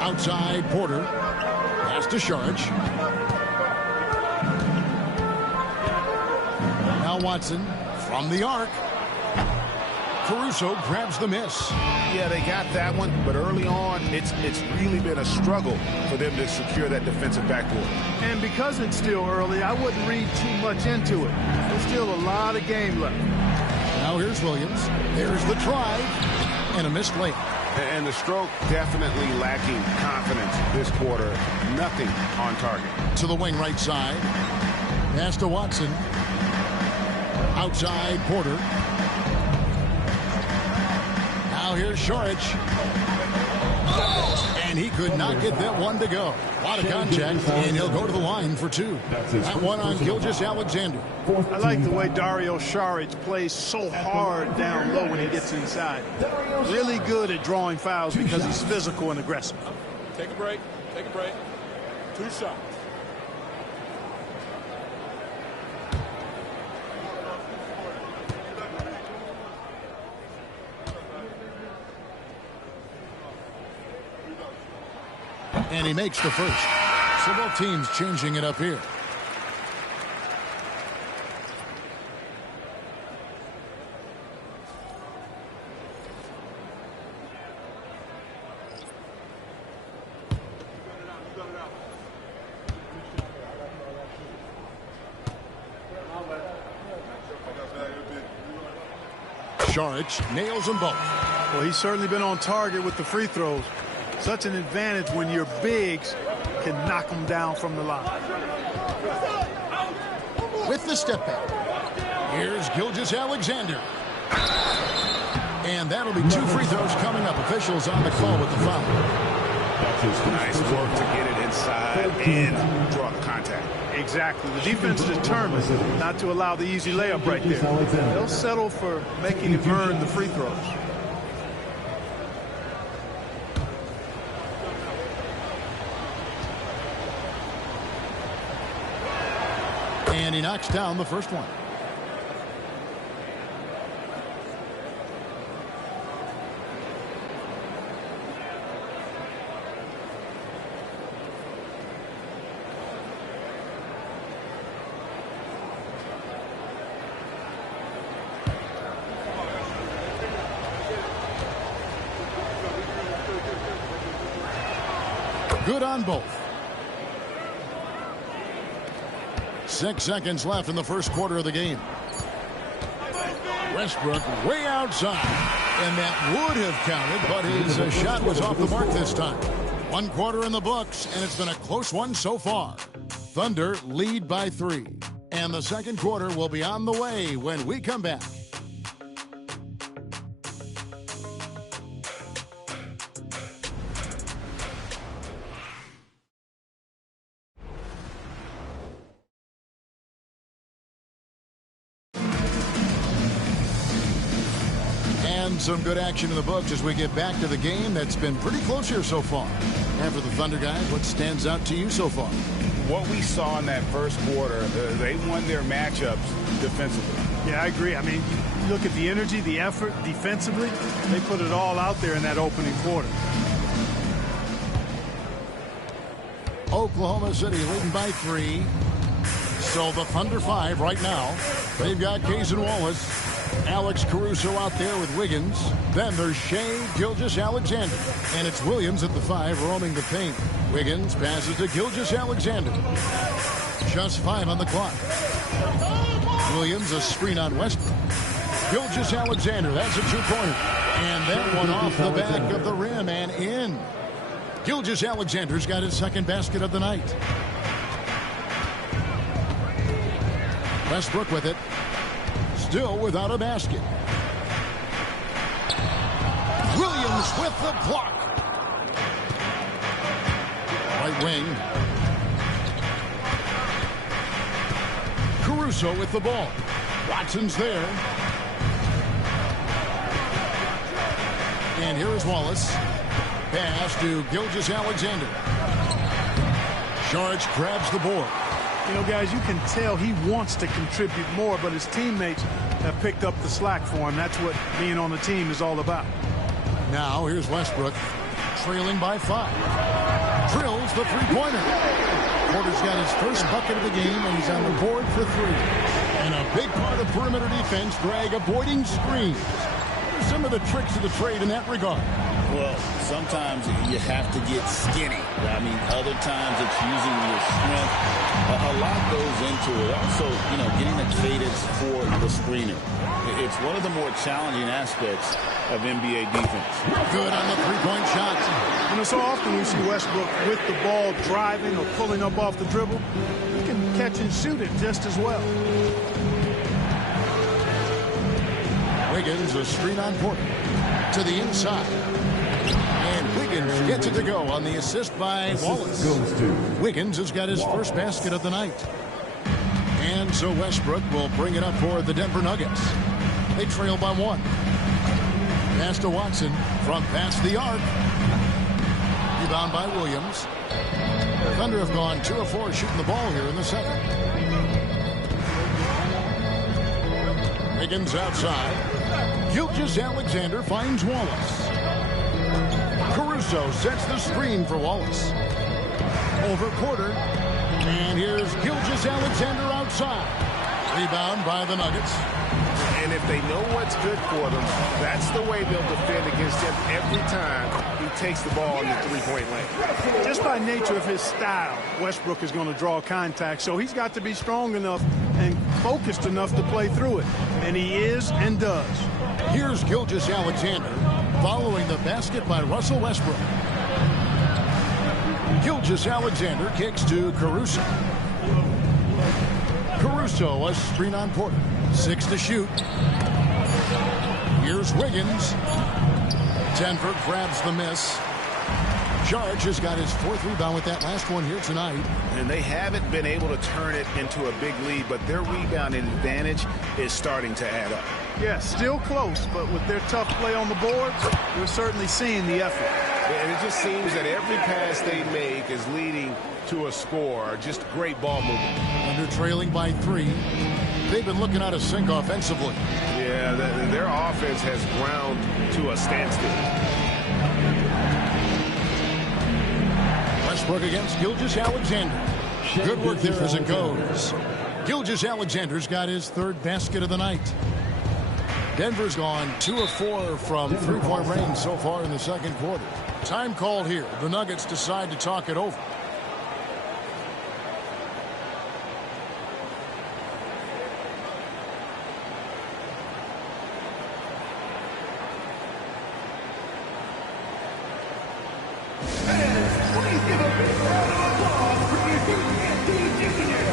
Outside Porter. Pass to Sharge. Now Watson from the arc. Caruso grabs the miss. Yeah, they got that one, but early on, it's really been a struggle for them to secure that defensive backboard. And because it's still early, I wouldn't read too much into it. There's still a lot of game left. Now here's Williams. There's the try and a missed layup. And the stroke definitely lacking confidence this quarter. Nothing on target. To the wing right side. Pass to Watson. Outside Porter. Now here's Saric. And he could not get that one to go. A lot of contact, and he'll go to the line for two. That one on Gilgeous-Alexander. I like the way Dario Saric plays so hard down low when he gets inside. Really good at drawing fouls because he's physical and aggressive. Take a break. Take a break. 2 shots. And he makes the first. So both teams changing it up here. Saric nails them both. Well, he's certainly been on target with the free throws. Such an advantage when your bigs can knock them down from the line. With the step back. Here's Gilgeous-Alexander. And that'll be 2 free throws coming up. Officials on the call with the foul. Nice work to get it inside and draw the contact. Exactly. The defense is determined not to allow the easy layup right there. They'll settle for making him earn the free throws. And he knocks down the first one. Good on both. 6 seconds left in the first quarter of the game. Westbrook way outside. And that would have counted, but his shot was off the mark this time. 1 quarter in the books, and it's been a close one so far. Thunder lead by 3. And the second quarter will be on the way when we come back. Some good action in the books as we get back to the game that's been pretty close here so far. And for the Thunder guys, what stands out to you so far? What we saw in that first quarter, they won their matchups defensively. Yeah, I agree. I mean, you look at the energy, the effort defensively, they put it all out there in that opening quarter. Oklahoma City leading by 3. So the Thunder 5 right now. They've got Kaysen Wallace. Alex Caruso out there with Wiggins. Then there's Shea Gilgeous-Alexander. And it's Williams at the 5 roaming the paint. Wiggins passes to Gilgeous-Alexander. Just 5 on the clock. Williams a screen on Westbrook. Gilgeous-Alexander, that's a 2-pointer. And that one off the back of the rim and in. Gilgeous-Alexander's got his second basket of the night. Westbrook with it. Still without a basket. Williams with the block. Right wing. Caruso with the ball. Watson's there. And here's Wallace. Pass to Gilgeous-Alexander. Saric grabs the board. You know, guys, you can tell he wants to contribute more, but his teammates have picked up the slack for him. That's what being on the team is all about. Now, here's Westbrook, trailing by 5. Drills the 3-pointer. Porter's got his first bucket of the game, and he's on the board for 3. And a big part of perimeter defense, Greg, avoiding screens. What are some of the tricks of the trade in that regard? Well, sometimes you have to get skinny. I mean, other times it's using your strength. A lot goes into it. Also, you know, getting the cadence for the screener. It's one of the more challenging aspects of NBA defense. Good on the 3-point shot. You know, so often we see Westbrook with the ball driving or pulling up off the dribble. He can catch and shoot it just as well. Wiggins, a screen on Porter. To the inside. And Wiggins gets it to go on the assist by Wallace. Wiggins has got his first basket of the night. And so Westbrook will bring it up for the Denver Nuggets. They trail by 1. Pass to Watson from past the arc. Rebound by Williams. The Thunder have gone 2 of 4 shooting the ball here in the second. Wiggins outside. Gilgeous-Alexander finds Wallace. Caruso sets the screen for Wallace. Over Porter. And here's Gilgeous-Alexander outside. Rebound by the Nuggets. And if they know what's good for them, that's the way they'll defend against him every time he takes the ball in the three-point lane. Just by nature of his style, Westbrook is going to draw contact, so he's got to be strong enough and focused enough to play through it. And he is and does. Here's Gilgeous-Alexander following the basket by Russell Westbrook. Gilgeous-Alexander kicks to Caruso. Caruso, a screen on Porter. 6 to shoot. Here's Wiggins. Denver grabs the miss. Charge has got his 4th rebound with that last one here tonight. And they haven't been able to turn it into a big lead, but their rebounding advantage is starting to add up. Yeah, still close, but with their tough play on the boards, we're certainly seeing the effort. And it just seems that every pass they make is leading to a score. Just great ball movement. Under trailing by 3. They've been looking out of sync offensively. Yeah, their offense has ground to a standstill. Westbrook against Gilgeous-Alexander. Good work there as it goes. Gilgeous-Alexander's got his 3rd basket of the night. Denver's gone 2 of 4 from three-point range so far in the second quarter. Time called here. The Nuggets decide to talk it over. Please give a big round of applause for your Anthony Jr.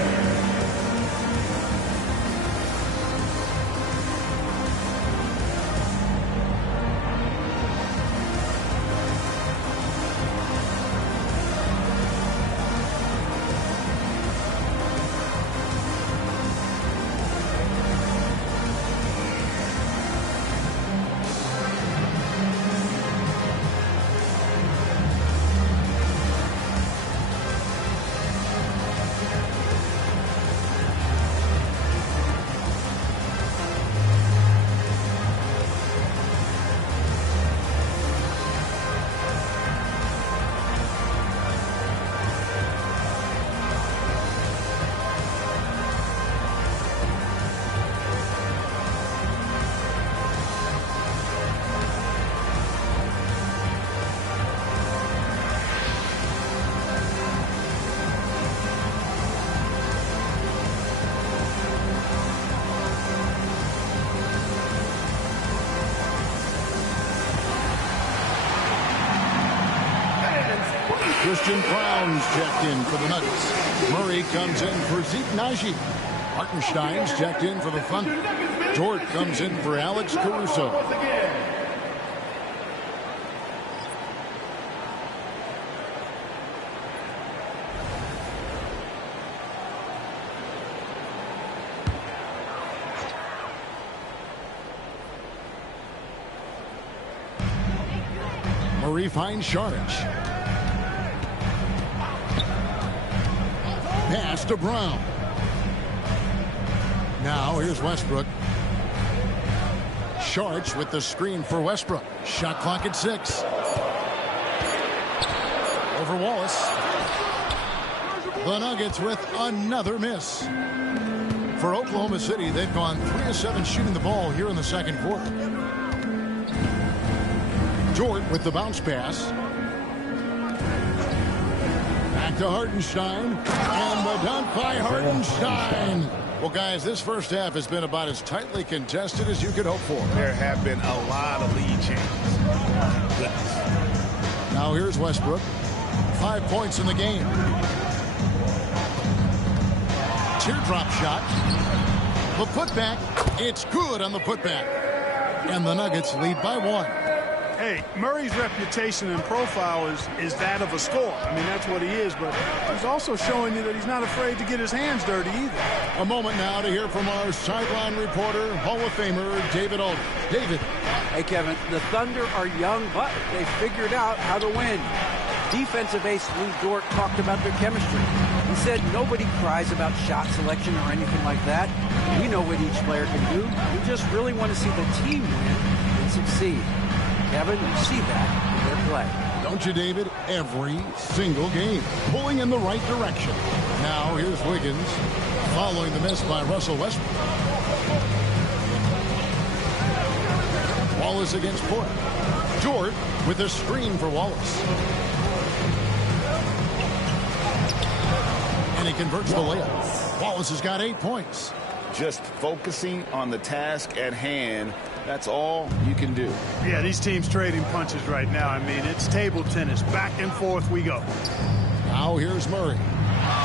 Christian Brown's checked in for the Nuggets. Murray comes in for Zeke Naji. Hartenstein's checked in for the Thunder. Dort comes in for Alex Caruso. Murray finds Sharnic. Pass to Brown. Now here's Westbrook. Sharch with the screen for Westbrook. Shot clock at 6. Over Wallace. The Nuggets with another miss. For Oklahoma City, they've gone 3 of 7 shooting the ball here in the second quarter. Dort with the bounce pass. Back to Hartenstein. And the dunk by Hartenstein. Well, guys, this first half has been about as tightly contested as you could hope for. There have been a lot of lead changes. Goodness. Now here's Westbrook. 5 points in the game. Teardrop shot. The putback. It's good on the putback. And the Nuggets lead by 1. Hey, Murray's reputation and profile is that of a scorer. I mean, that's what he is, but he's also showing you that he's not afraid to get his hands dirty either. A moment now to hear from our sideline reporter, Hall of Famer David Aldridge. David. Hey, Kevin, the Thunder are young, but they figured out how to win. Defensive ace Lou Dort talked about their chemistry. He said nobody cries about shot selection or anything like that. We know what each player can do. We just really want to see the team win and succeed. Kevin, you see that in their play. Don't you, David? Every single game, pulling in the right direction. Now, here's Wiggins, following the miss by Russell Westbrook. Wallace against Porter. Dort with a screen for Wallace. And he converts the layup. Wallace has got 8 points. Just focusing on the task at hand. That's all you can do. Yeah, these teams trading punches right now. I mean, it's table tennis. Back and forth we go. Now here's Murray.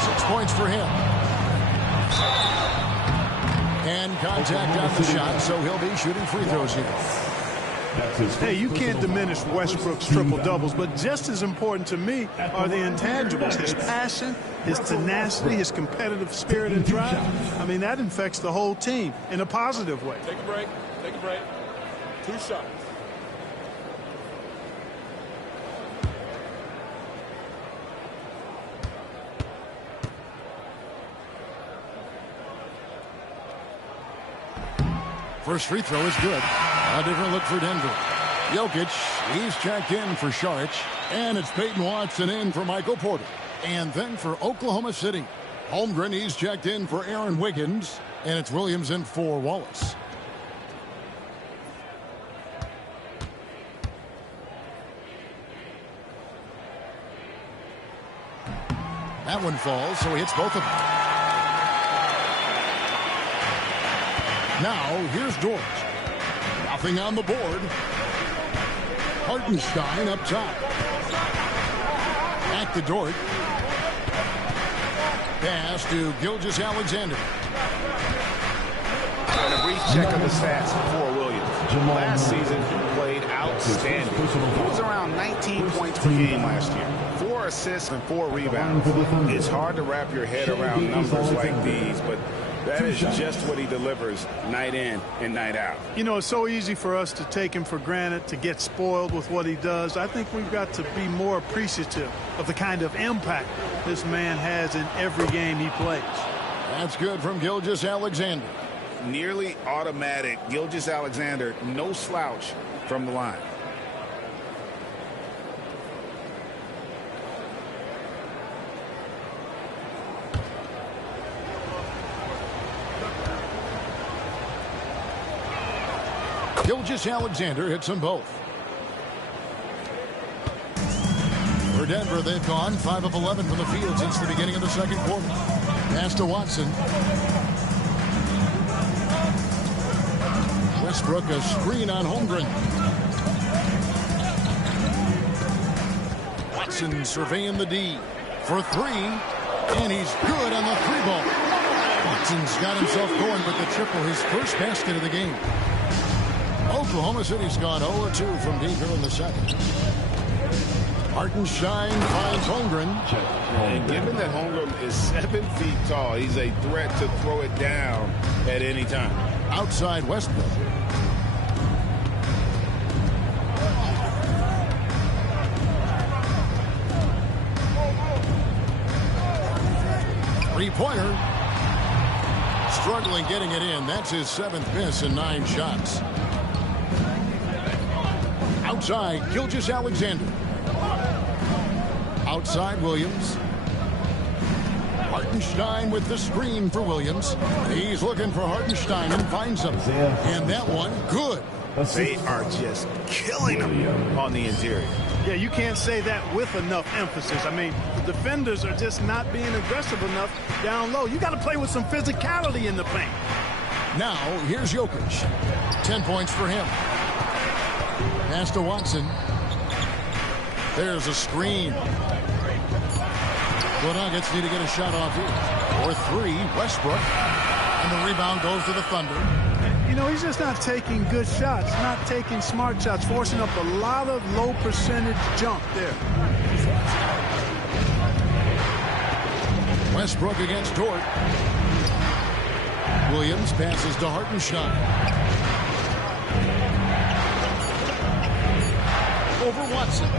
6 points for him. And contact on the shot, so he'll be shooting free throws here. Hey, you can't diminish Westbrook's triple-doubles, but just as important to me are the intangibles. His passion, his tenacity, his competitive spirit and drive. I mean, that infects the whole team in a positive way. Take a break. Take a break. 2 shots. First free throw is good. A different look for Denver. Jokic, he's checked in for Saric. And it's Peyton Watson in for Michael Porter. And then for Oklahoma City, Holmgren, he's checked in for Aaron Wiggins. And it's Williams in for Wallace. That one falls, so he hits both of them. Now, here's Dort. Nothing on the board. Hartenstein up top. Back to Dort. Pass to Gilgeous-Alexander. And a brief check of the stats for Williams. Last season, he played outstanding. He was around 19 points per game last year. 4 assists and 4 rebounds. It's hard to wrap your head around numbers like these, but that is just what he delivers night in and night out. You know, it's so easy for us to take him for granted, to get spoiled with what he does. I think we've got to be more appreciative of the kind of impact this man has in every game he plays. That's good from Gilgeous-Alexander. Nearly automatic. Gilgeous-Alexander, no slouch from the line. Gilgeous-Alexander hits them both. For Denver, they've gone 5 of 11 from the field since the beginning of the second quarter. Pass to Watson. Westbrook, a screen on Holmgren. Watson surveying the D for 3, and he's good on the 3-ball. Watson's got himself going with the triple, his first basket of the game. Oklahoma City's gone 0-2 from deep here in the second. Hartenstein finds Holmgren. And given that Holmgren is 7 feet tall, he's a threat to throw it down at any time. Outside Westbrook. Three-pointer. Struggling getting it in. That's his 7th miss in 9 shots. Outside, Gilgeous-Alexander. Outside, Williams. Hartenstein with the screen for Williams. He's looking for Hartenstein and finds him. And that one, good. They are just killing him on the interior. Yeah, you can't say that with enough emphasis. I mean, the defenders are just not being aggressive enough down low. You got to play with some physicality in the paint. Now, here's Jokic. 10 points for him. Pass to Watson. There's a screen. The Nuggets need to get a shot off here. Or 3, Westbrook. And the rebound goes to the Thunder. You know, he's just not taking good shots, not taking smart shots, forcing up a lot of low percentage jump there. Westbrook against Dort. Williams passes to Hartenstein. Over Watson.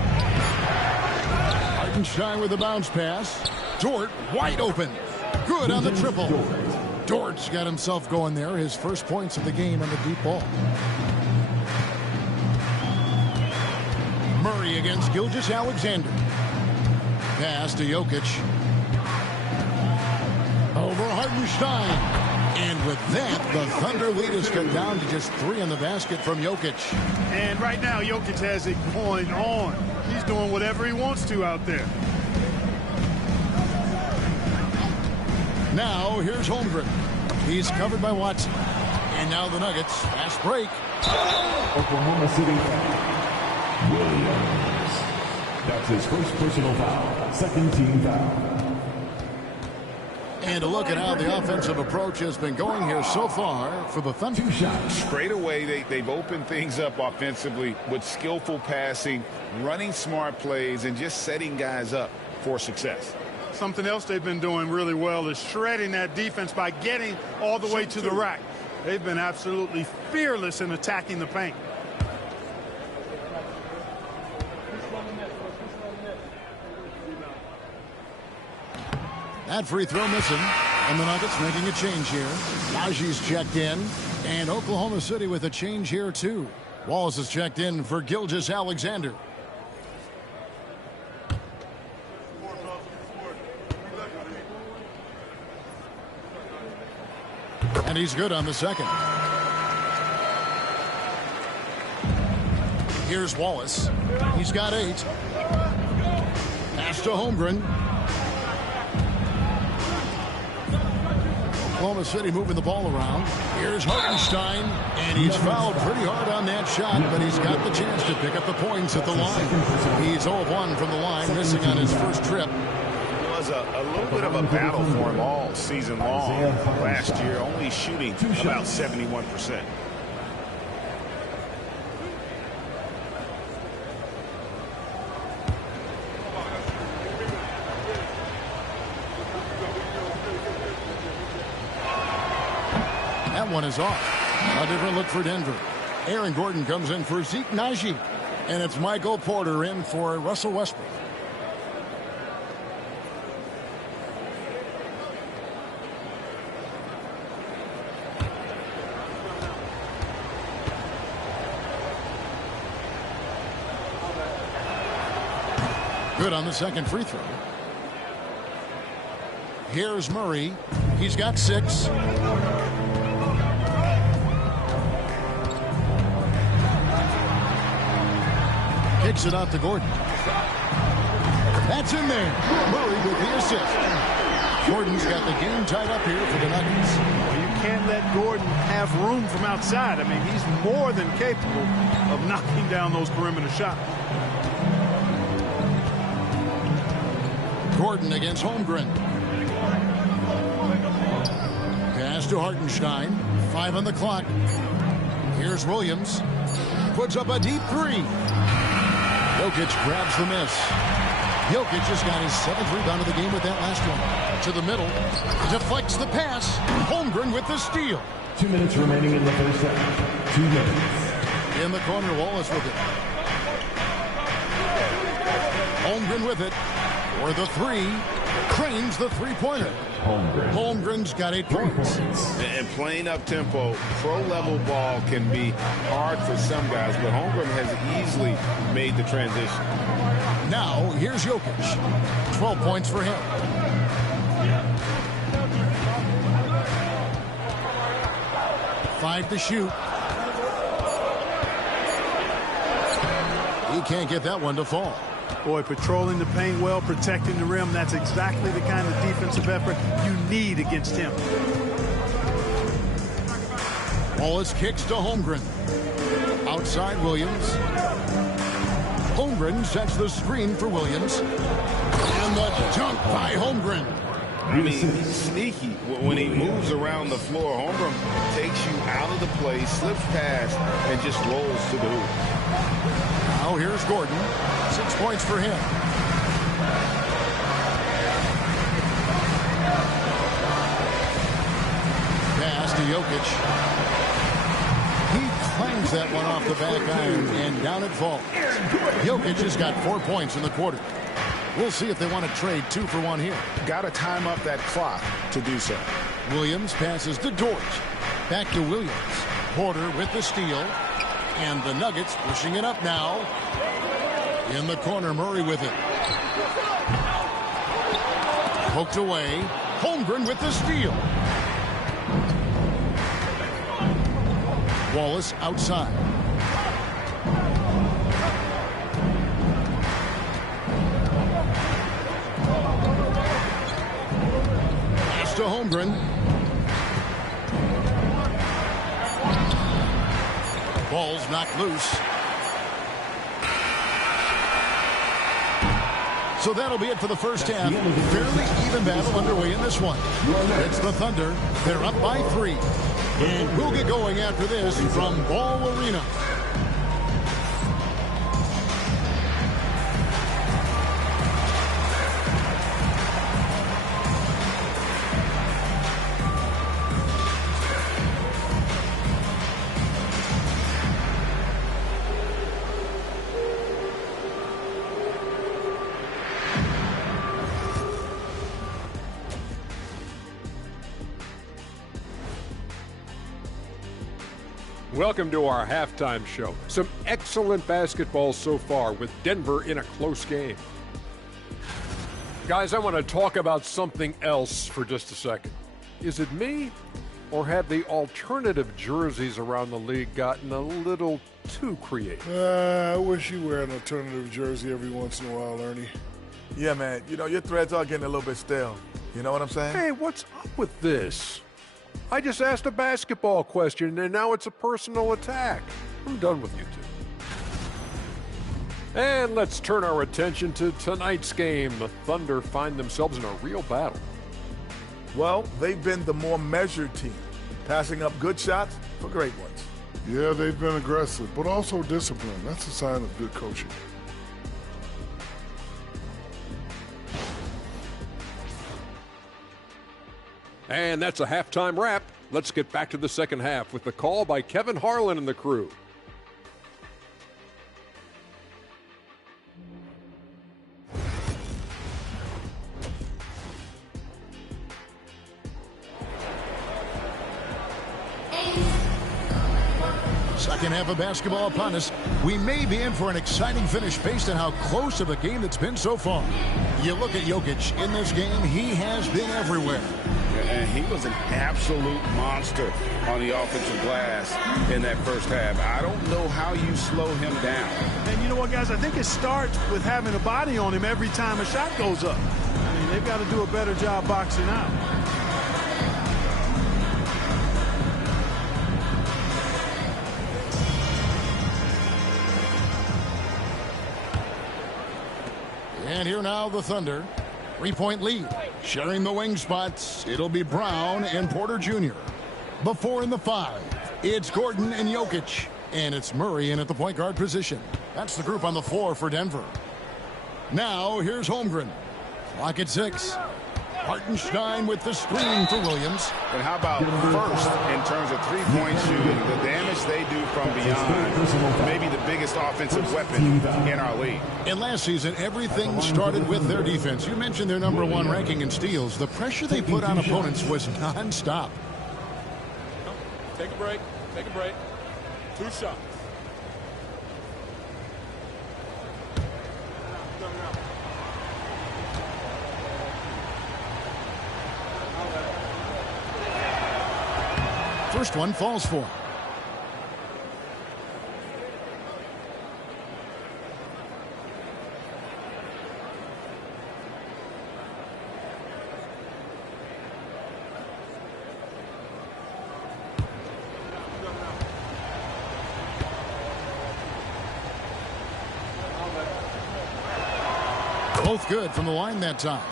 Hartenstein with a bounce pass. Dort wide open. Good on the triple. Dort's got himself going there. His first points of the game on the deep ball. Murray against Gilgeous-Alexander. Pass to Jokic. Over Hartenstein. And with that, the Thunder lead is cut down to just 3 in the basket from Jokic. And right now, Jokic has it going on. He's doing whatever he wants to out there. Now, here's Holmgren. He's covered by Watson. And now the Nuggets. Fast break. Oklahoma City. Williams. That's his first personal foul. Second team foul. And a look at how the offensive approach has been going here so far for the Thunder. 2 shots. Straight away, they've opened things up offensively with skillful passing, running smart plays, and just setting guys up for success. Something else they've been doing really well is shredding that defense by getting all the way to the rack. They've been absolutely fearless in attacking the paint. That free throw missing. And the Nuggets making a change here. Najee's checked in. And Oklahoma City with a change here, too. Wallace is checked in for Gilgeous-Alexander. And he's good on the second. Here's Wallace. He's got 8. Pass to Holmgren. Oklahoma City moving the ball around. Here's Hartenstein. And he's fouled pretty hard on that shot, but he's got the chance to pick up the points at the line. He's 0 of 1 from the line, missing on his first trip. A little bit of a battle for him all season long. Last year, only shooting about 71%. That one is off. A different look for Denver. Aaron Gordon comes in for Zeke Najee. And it's Michael Porter in for Russell Westbrook. Good on the second free throw. Here's Murray. He's got 6. Kicks it out to Gordon. That's in there. Murray with the assist. Gordon's got the game tied up here for the Nuggets. Well, you can't let Gordon have room from outside. I mean, he's more than capable of knocking down those perimeter shots. Gordon against Holmgren. Pass to Hartenstein. 5 on the clock. Here's Williams. Puts up a deep 3. Jokic grabs the miss. Jokic just got his 7th rebound of the game with that last one. To the middle. Deflects the pass. Holmgren with the steal. 2 minutes remaining in the first set. 2 minutes. In the corner, Wallace with it. Holmgren with it. For the 3. Cranes the 3-pointer. Holmgren's got 8 points. And playing up tempo, pro-level ball can be hard for some guys, but Holmgren has easily made the transition. Now, here's Jokic. 12 points for him. Five to shoot. He can't get that one to fall. Boy, patrolling the paint well, protecting the rim, that's exactly the kind of defensive effort you need against him. Wallace kicks to Holmgren. Outside Williams. Holmgren sets the screen for Williams. And the dunk by Holmgren. I mean, he's sneaky. When he moves around the floor, Holmgren takes you out of the play, slips past, and just rolls to the hoop. Now here's Gordon. 6 points for him. Pass to Jokic. He clangs that one off the back iron, and down it falls. Jokic has got 4 points in the quarter. We'll see if they want to trade 2 for 1 here. Got to time up that clock to do so. Williams passes to Dort. Back to Williams. Porter with the steal. And the Nuggets pushing it up now. In the corner, Murray with it. Poked away. Holmgren with the steal. Wallace outside. Pass to Holmgren. Ball's knocked loose. So that'll be it for the first half. Fairly even battle underway in this one. It's the Thunder. They're up by 3. And we'll get going after this from Ball Arena. Welcome to our halftime show. Some excellent basketball so far with Denver in a close game. Guys, I want to talk about something else for just a second. Is it me, or have the alternative jerseys around the league gotten a little too creative? I wish you wear an alternative jersey every once in a while, Ernie. Yeah, man. You know, your threads are getting a little bit stale. You know what I'm saying? Hey, what's up with this? I just asked a basketball question, and now it's a personal attack. I'm done with you two. And let's turn our attention to tonight's game. The Thunder find themselves in a real battle. Well, they've been the more measured team, passing up good shots for great ones. Yeah, they've been aggressive, but also disciplined. That's a sign of good coaching. And that's a halftime wrap. Let's get back to the second half with the call by Kevin Harlan and the crew. Second half of basketball upon us. We may be in for an exciting finish based on how close of a game it's been so far. You look at Jokic in this game, he has been everywhere. And he was an absolute monster on the offensive glass in that first half. I don't know how you slow him down. And you know what, guys? I think it starts with having a body on him every time a shot goes up. I mean, they've got to do a better job boxing out. And here now the Thunder. 3-point lead. Sharing the wing spots, it'll be Brown and Porter Jr. Before in the 5, it's Gordon and Jokic. And it's Murray in at the point guard position. That's the group on the floor for Denver. Now here's Holmgren. Clock at 6. Hartenstein with the screen for Williams. And how about first in terms of three-point shooting, the damage they do from beyond, maybe the biggest offensive weapon in our league. And last season, everything started with their defense. You mentioned their #1 ranking in steals. The pressure they put on opponents was nonstop. Take a break. Take a break. 2 shots. First one falls for him. Both good from the line that time.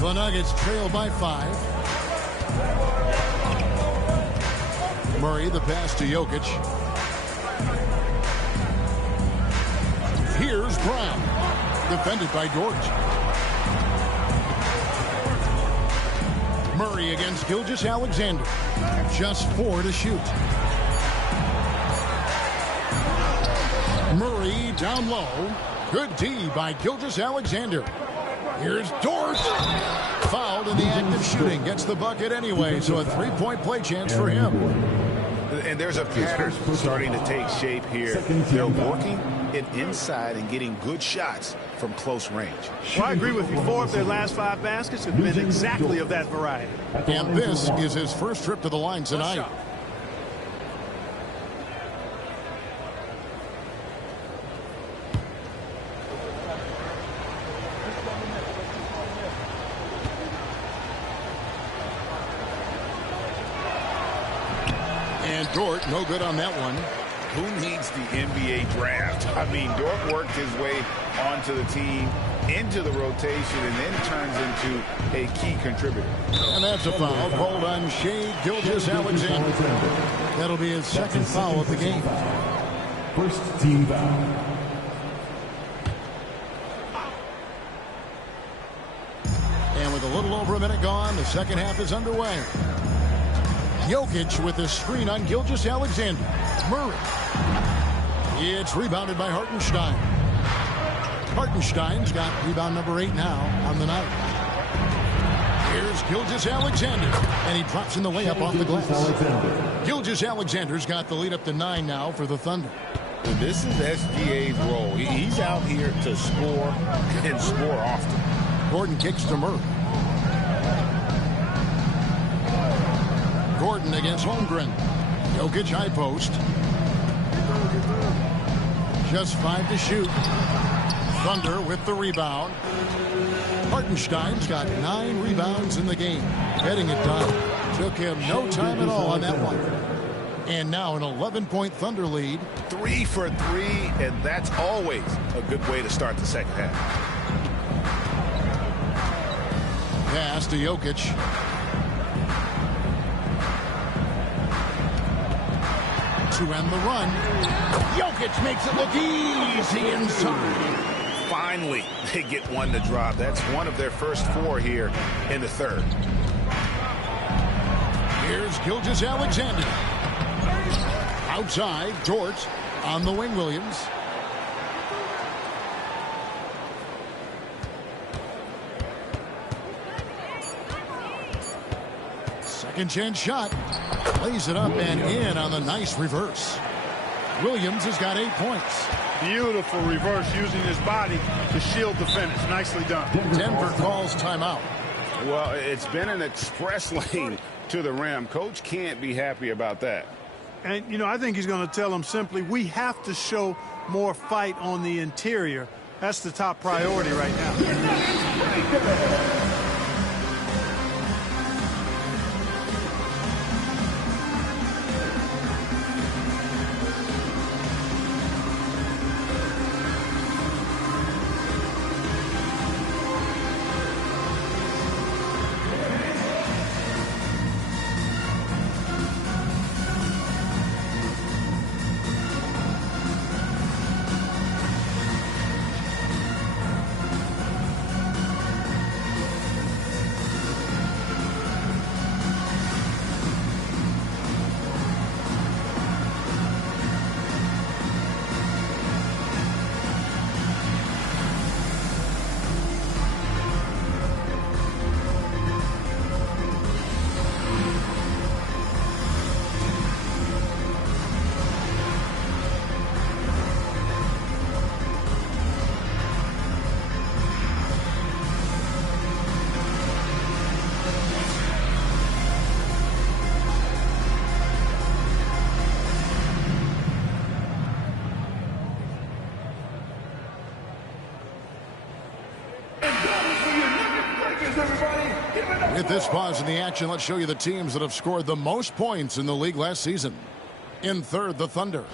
The Nuggets trail by 5. Murray, the pass to Jokic. Here's Brown. Defended by Dort. Murray against Gilgeous-Alexander. Just 4 to shoot. Murray down low. Good D by Gilgeous-Alexander. Here's Dort. Fouled in the act of shooting. Gets the bucket anyway, so a 3-point play chance for him. And there's a pattern starting to take shape here. They're working it inside and getting good shots from close range. Well, I agree with you. 4 of their last 5 baskets have been exactly of that variety. And this is his first trip to the line tonight. And Dort, no good on that one. Who needs the NBA draft? I mean, Dort worked his way onto the team, into the rotation, and then turns into a key contributor. And that's a foul called on Shai Gilgeous-Alexander. That'll be his second foul of the game. First team foul. And with a little over a minute gone, the second half is underway. Jokic with the screen on Gilgeous-Alexander. Murray. It's rebounded by Hartenstein. Hartenstein's got rebound number 8 now on the night. Here's Gilgeous-Alexander, and he drops in the layup off the glass. Gilgeous-Alexander's got the lead up to 9 now for the Thunder. And this is SGA's role. He's out here to score and score often. Gordon kicks to Murray. Gordon against Holmgren. Jokic high post. Just 5 to shoot. Thunder with the rebound. Hartenstein's got 9 rebounds in the game. Getting it done. Took him no time at all on that one. And now an 11-point Thunder lead. 3 for 3, and that's always a good way to start the second half. Pass to Jokic. To end the run. Jokic makes it look easy inside. Finally, they get one to drop. That's one of their first 4 here in the third. Here's Gilgeous-Alexander. Outside, Dort on the wing, Williams. Second chance shot. Plays it up and in on the nice reverse. Williams has got 8 points. Beautiful reverse using his body to shield the finish. Nicely done. Denver calls timeout. Well, it's been an express lane to the rim. Coach can't be happy about that. And, you know, I think he's going to tell them simply, we have to show more fight on the interior. That's the top priority right now. With this pause in the action, let's show you the teams that have scored the most points in the league last season. In third, the Thunder.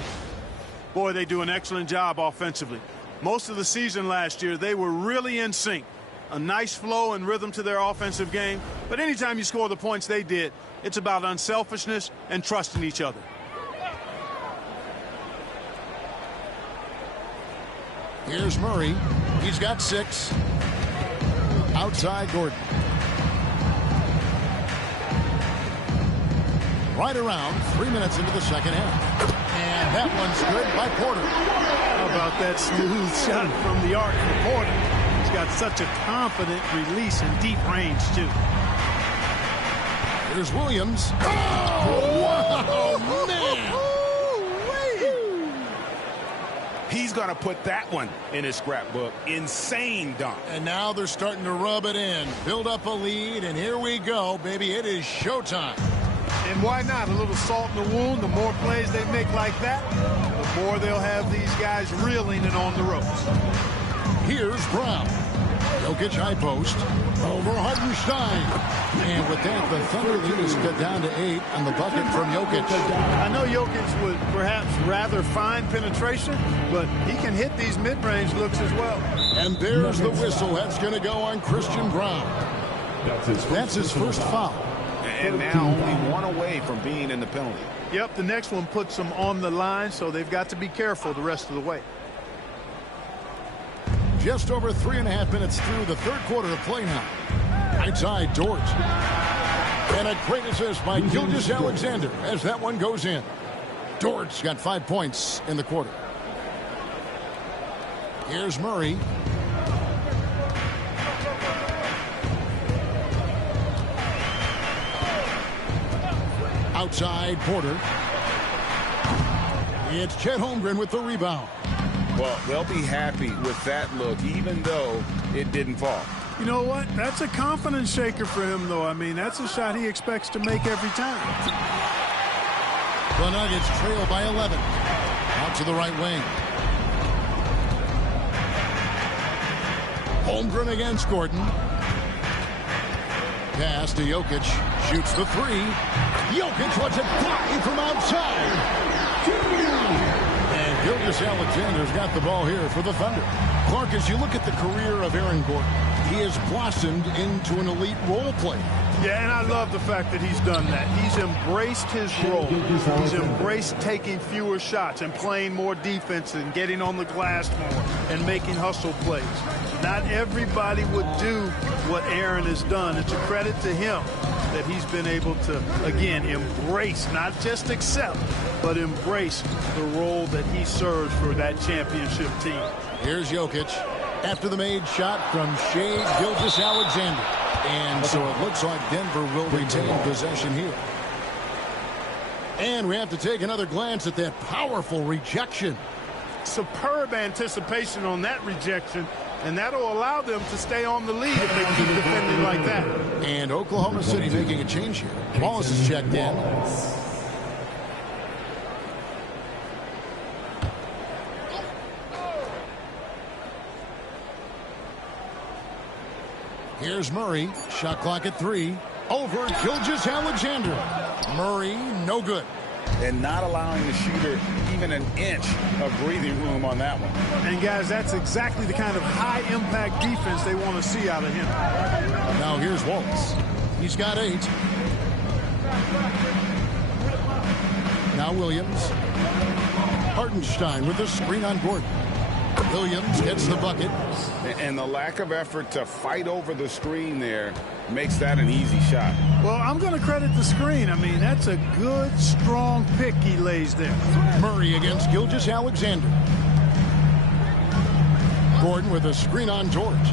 Boy, they do an excellent job offensively. Most of the season last year, they were really in sync. a nice flow and rhythm to their offensive game. But anytime you score the points they did, it's about unselfishness and trusting each other. Here's Murray. He's got 6. Outside Gordon. Right around 3 minutes into the second half. And that one's good by Porter. How about that smooth shot from the arc for Porter? He's got such a confident release and deep range, too. Here's Williams. Oh, wow, man. He's going to put that one in his scrapbook. Insane dunk. And now they're starting to rub it in. Build up a lead, and here we go, baby. It is showtime. And why not? A little salt in the wound. The more plays they make like that, the more they'll have these guys reeling and on the ropes. Here's Brown. Jokic high post. Over Hartenstein. And with that, the Thunder lead is cut down to 8 on the bucket from Jokic. I know Jokic would perhaps rather find penetration, but he can hit these mid-range looks as well. And there's the whistle. That's going to go on Christian Brown. That's his first foul. And now only 1 away from being in the penalty. Yep, the next one puts them on the line, so they've got to be careful the rest of the way. Just over 3.5 minutes through the third quarter of play now. Outside Dort. And a great assist by Gilgeous Alexander as that one goes in. Dort's got 5 points in the quarter. Here's Murray. Outside Porter. It's Chet Holmgren with the rebound. Well, they'll be happy with that look, even though it didn't fall. You know what? That's a confidence shaker for him, though. I mean, that's a shot he expects to make every time. The Nuggets trail by 11. Out to the right wing. Holmgren against Gordon. Pass to Jokic. Shoots the 3. Jokic wants it flying from outside. And Gilgeous Alexander's got the ball here for the Thunder. Clark, as you look at the career of Aaron Gordon, he has blossomed into an elite role player. Yeah, and I love the fact that he's done that. He's embraced his role. He's embraced taking fewer shots and playing more defense and getting on the glass more and making hustle plays. Not everybody would do what Aaron has done. It's a credit to him that he's been able to, again, embrace, not just accept, but embrace the role that he serves for that championship team. Here's Jokic after the made shot from Shai Gilgeous-Alexander. And so it looks like Denver will retain possession here. And we have to take another glance at that powerful rejection. Superb anticipation on that rejection, and that'll allow them to stay on the lead if they keep defending like that. And Oklahoma City making a change here. Wallace is checked in. Here's Murray. Shot clock at 3. Over Gilgeous-Alexander. Murray, no good. And not allowing the shooter even an inch of breathing room on that one. And, guys, that's exactly the kind of high-impact defense they want to see out of him. Now here's Wallace. He's got 8. Now Williams. Hartenstein with the screen on Gordon. Williams gets the bucket. And the lack of effort to fight over the screen there makes that an easy shot. Well, I'm going to credit the screen. I mean, that's a good, strong pick he lays there. Murray against Gilgeous-Alexander. Gordon with a screen on George.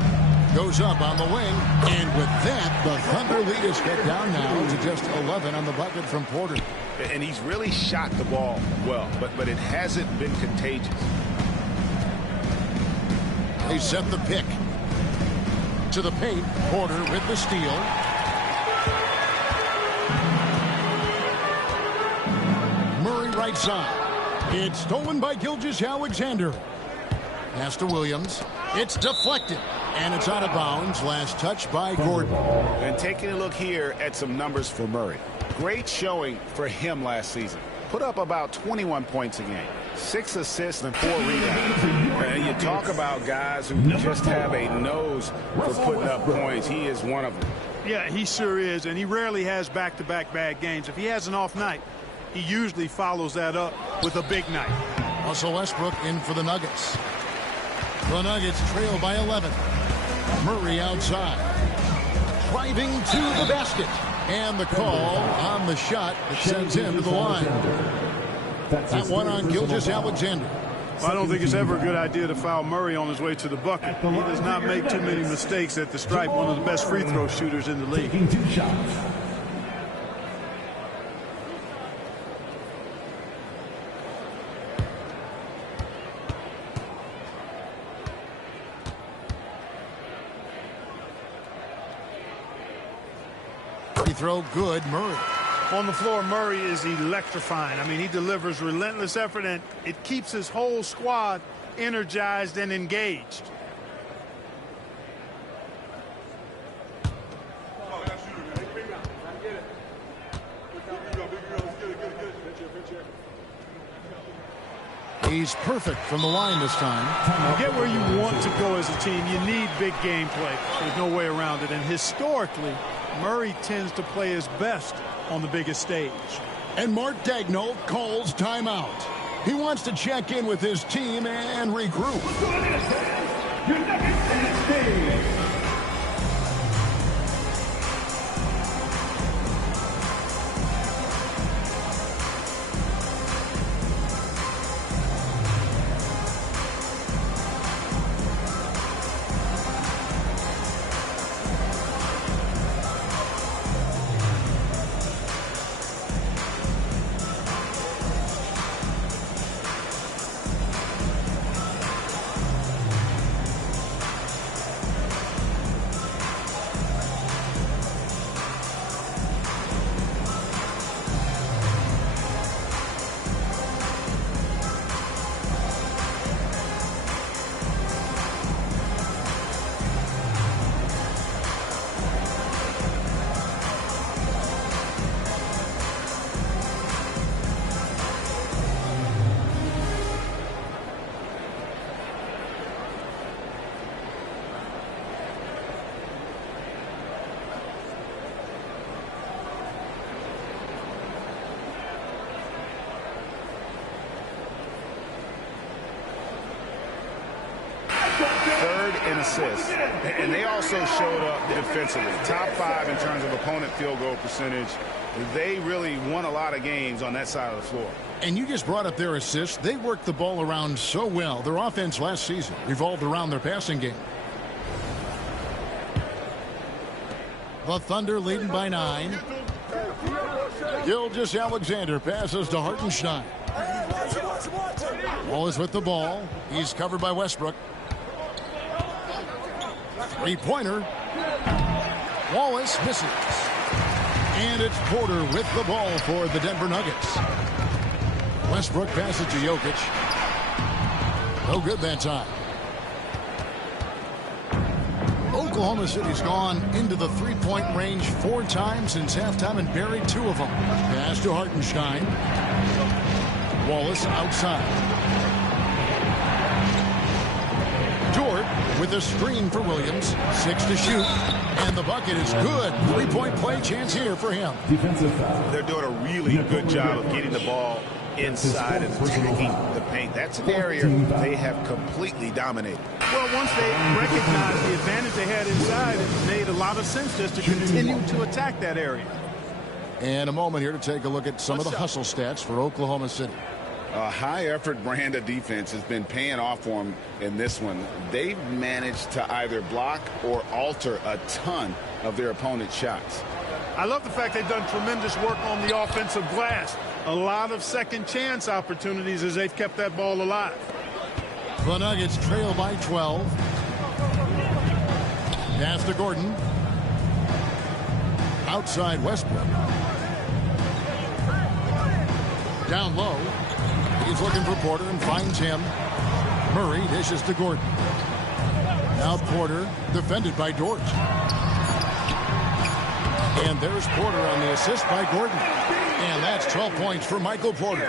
Goes up on the wing. And with that, the Thunder lead is cut down now to just 11 on the bucket from Porter. And he's really shot the ball well, but it hasn't been contagious. They set the pick. To the paint. Porter with the steal. Murray right side. It's stolen by Gilgeous-Alexander. Pass to Williams. It's deflected. And it's out of bounds. Last touch by Gordon. And taking a look here at some numbers for Murray. Great showing for him last season. put up about 21 points a game, 6 assists and 4 rebounds. And you talk about guys who just have a nose for putting up points. He is one of them. Yeah, he sure is, and he rarely has back-to-back bad games. If he has an off night, he usually follows that up with a big night. Russell Westbrook in for the Nuggets. The Nuggets trail by 11. Murray outside. Driving to the basket. And the call on the shot that sends him to the line. That one on Gilgeous-Alexander. Well, I don't think it's ever a good idea to foul Murray on his way to the bucket. He does not make too many mistakes at the stripe, one of the best free throw shooters in the league. Taking 2 shots. Free throw good, Murray. On the floor, Murray is electrifying. I mean, he delivers relentless effort, and it keeps his whole squad energized and engaged. He's perfect from the line this time. To get where you want to go as a team, you need big game play. There's no way around it. And historically, Murray tends to play his best on the biggest stage. And Mark Daigneault calls timeout. He wants to check in with his team and regroup. Your Nuggets and assists, and they also showed up defensively. Top 5 in terms of opponent field goal percentage. They really won a lot of games on that side of the floor. And you just brought up their assists. They worked the ball around so well. Their offense last season revolved around their passing game. The Thunder leading by 9. Gilgeous-Alexander passes to Hartenstein. Wallace with the ball. He's covered by Westbrook. Three-pointer. Wallace misses. And it's Porter with the ball for the Denver Nuggets. Westbrook passes to Jokic. No good that time. Oklahoma City's gone into the three-point range 4 times since halftime and buried 2 of them. Pass to Hartenstein. Wallace outside. Dort with a screen for Williams. 6 to shoot. And the bucket is good. 3-point play chance here for him. Defensive foul. They're doing a really good job of getting the ball inside and attacking the paint. That's an area they have completely dominated. Well, once they recognized the advantage they had inside, it made a lot of sense just to continue to attack that area. And a moment here to take a look at some of the hustle stats for Oklahoma City. A high-effort brand of defense has been paying off for them in this one. They've managed to either block or alter a ton of their opponent's shots. I love the fact they've done tremendous work on the offensive glass. A lot of second chance opportunities as they've kept that ball alive. The Nuggets trail by 12. Pass to Gordon. Outside Westbrook. Down low. He's looking for Porter and finds him. Murray dishes to Gordon. Now Porter defended by Dort. And there's Porter on the assist by Gordon. And that's 12 points for Michael Porter.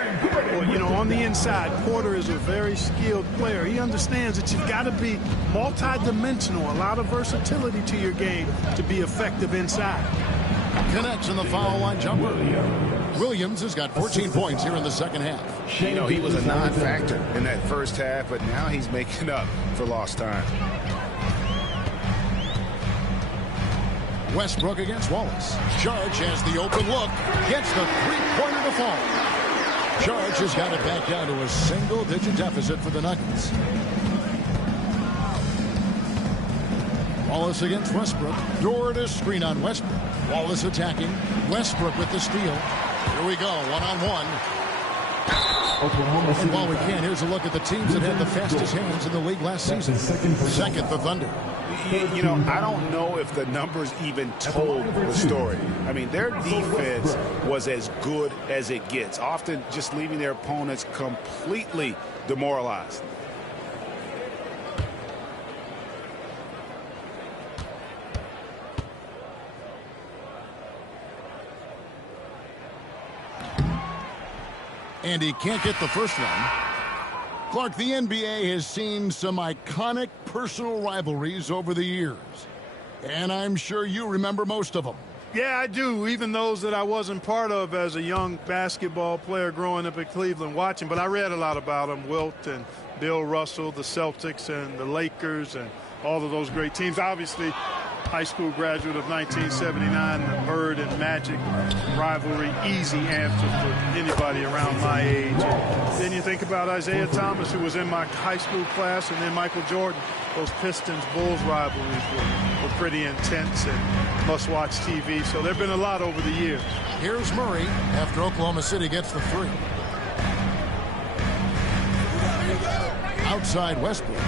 Well, you know, on the inside, Porter is a very skilled player. He understands that you've got to be multi-dimensional, a lot of versatility to your game to be effective inside. Connects in the foul line jumper. Williams has got 14 points here in the second half. You know, he was a non-factor in that first half, but now he's making up for lost time. Westbrook against Wallace. Judge has the open look. Gets the three-pointer to fall. Judge has got it back down to a single-digit deficit for the Nuggets. Wallace against Westbrook. Door to screen on Westbrook. Wallace attacking. Westbrook with the steal. Here we go, one-on-one. And while we can, here's a look at the teams that had the fastest hands in the league last season. Second, the Thunder. You know, I don't know if the numbers even told the story. I mean, their defense was as good as it gets, often just leaving their opponents completely demoralized. And he can't get the first one. Clark, the NBA has seen some iconic personal rivalries over the years. And I'm sure you remember most of them. Yeah, I do, even those that I wasn't part of as a young basketball player growing up in Cleveland watching. But I read a lot about them, Wilt and Bill Russell, the Celtics and the Lakers and all of those great teams. Obviously, high school graduate of 1979, the Bird and Magic rivalry, easy answer for anybody around my age. Then you think about Isaiah Thomas, who was in my high school class, and then Michael Jordan. Those Pistons-Bulls rivalries were pretty intense and must-watch TV, so there have been a lot over the years. Here's Murray after Oklahoma City gets the three. Outside Westbrook.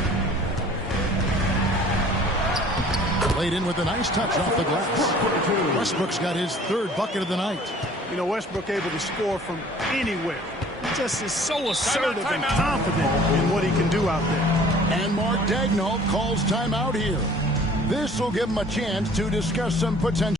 Laid in with a nice touch off the glass. Westbrook's got his third bucket of the night. You know, Westbrook able to score from anywhere. He just is so assertive and confident in what he can do out there. And Mark Daigneault calls timeout here. This will give him a chance to discuss some potential.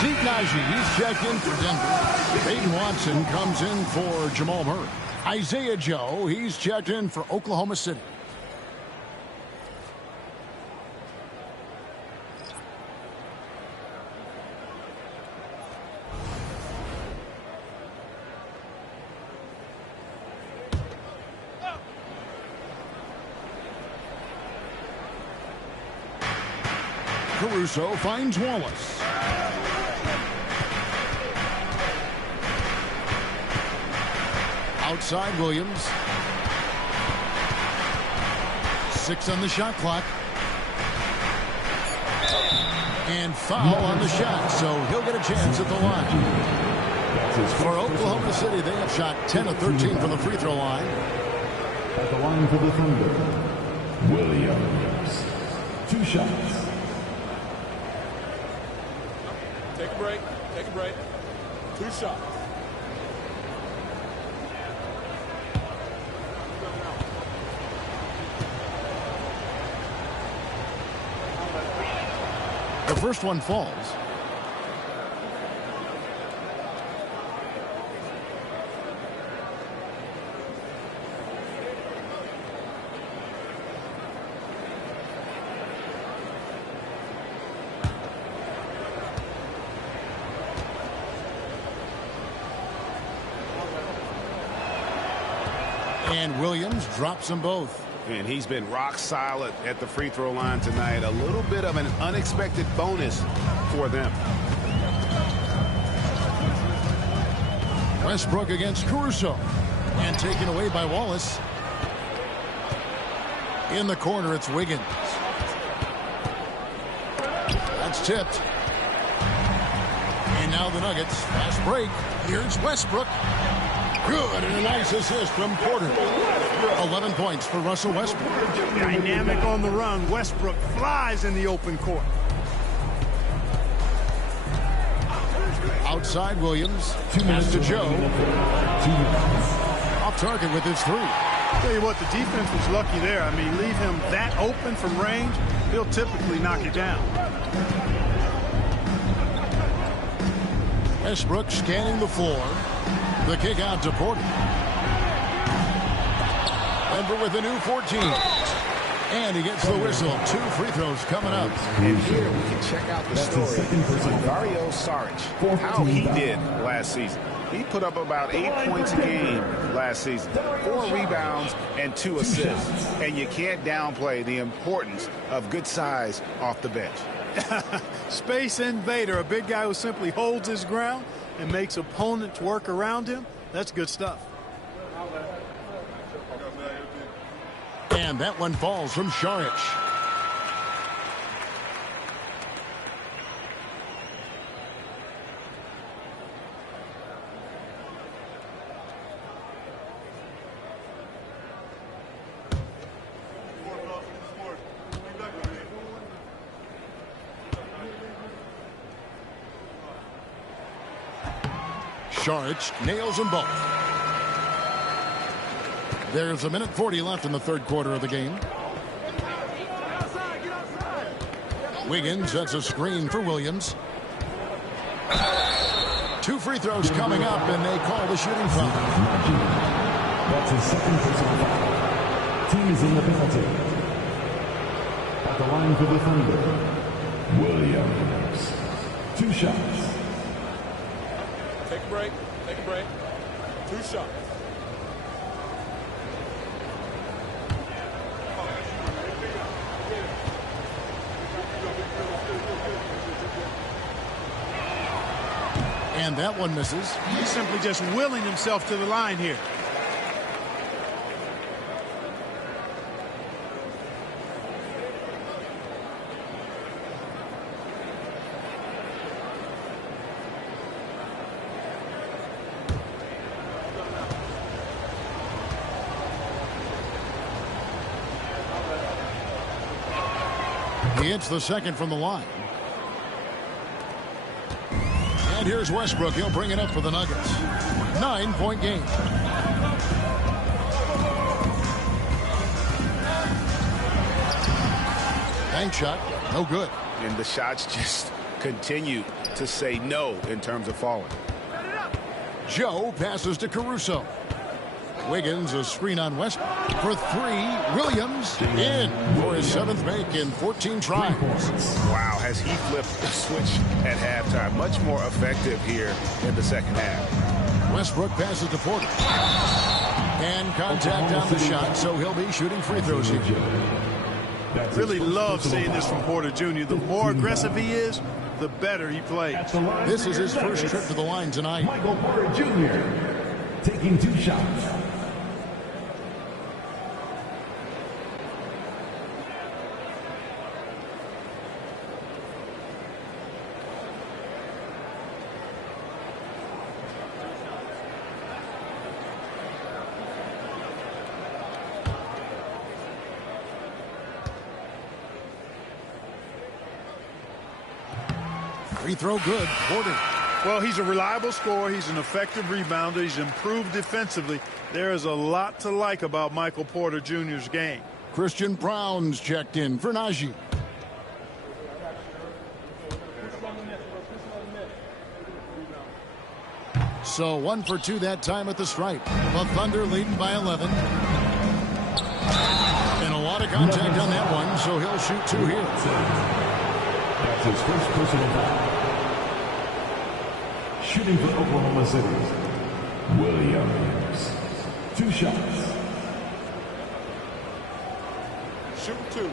Zeke Naji, he's checked in for Denver. Peyton Watson comes in for Jamal Murray. Isaiah Joe, he's checked in for Oklahoma City. Caruso finds Wallace. Outside Williams. 6 on the shot clock. And foul on the shot, so he'll get a chance at the line. For Oklahoma City, they have shot 10 of 13 from the free throw line. At the line for the Thunder, Williams. 2 shots. Take a break. Take a break. 2 shots. The first one falls. And Williams drops them both. And he's been rock solid at the free throw line tonight. A little bit of an unexpected bonus for them. Westbrook against Caruso. And taken away by Wallace. In the corner, it's Wiggins. That's tipped. And now the Nuggets. Fast break. Here's Westbrook. Good, and a nice assist from Porter. 11 points for Russell Westbrook. Dynamic on the run. Westbrook flies in the open court. Outside Williams. Pass to Joe. Off target with his three. Tell you what, the defense was lucky there. I mean, leave him that open from range, he'll typically knock it down. Westbrook scanning the floor. The kick out to Porter. Denver with a new 14. And he gets the whistle. 2 free throws coming up. And here we can check out the story of Dario Saric, how he did last season. He put up about 8 points a game last season, 4 rebounds and 2 assists. And you can't downplay the importance of good size off the bench. Space invader, a big guy who simply holds his ground and makes opponents work around him. That's good stuff. And that one falls from Saric. Saric nails them both. There's a minute 40 left in the third quarter of the game. Wiggins sets a screen for Williams. 2 free throws coming up, and they call the shooting foul. That's his second personal foul. Team is in the penalty. At the line for the Thunder, Williams. 2 shots. Take a break. Take a break. 2 shots. And that one misses. He's simply just willing himself to the line here. He hits the second from the line. And here's Westbrook. He'll bring it up for the Nuggets. 9-point game. Bank shot. No good. And the shots just continue to say no in terms of falling. Joe passes to Caruso. Wiggins, a screen on Westbrook for 3. Williams in for his 7th make in 14 tries. Wow, has he flipped the switch at halftime? Much more effective here in the second half. Westbrook passes to Porter. And contact on the shot, so he'll be shooting free throws here. Really love seeing this from Porter Jr. The more aggressive he is, the better he plays. This is his first trip to the line tonight. Michael Porter Jr. taking 2 shots. Free throw good. Porter. Well, he's a reliable scorer. He's an effective rebounder. He's improved defensively. There is a lot to like about Michael Porter Jr.'s game. Christian Brown's checked in for Najee. So 1 for 2 that time at the stripe. The Thunder leading by 11. And a lot of contact on that one, so he'll shoot 2 here. That's his first personal foul. Shooting for Oklahoma City, Williams. 2 shots. Shoot 2.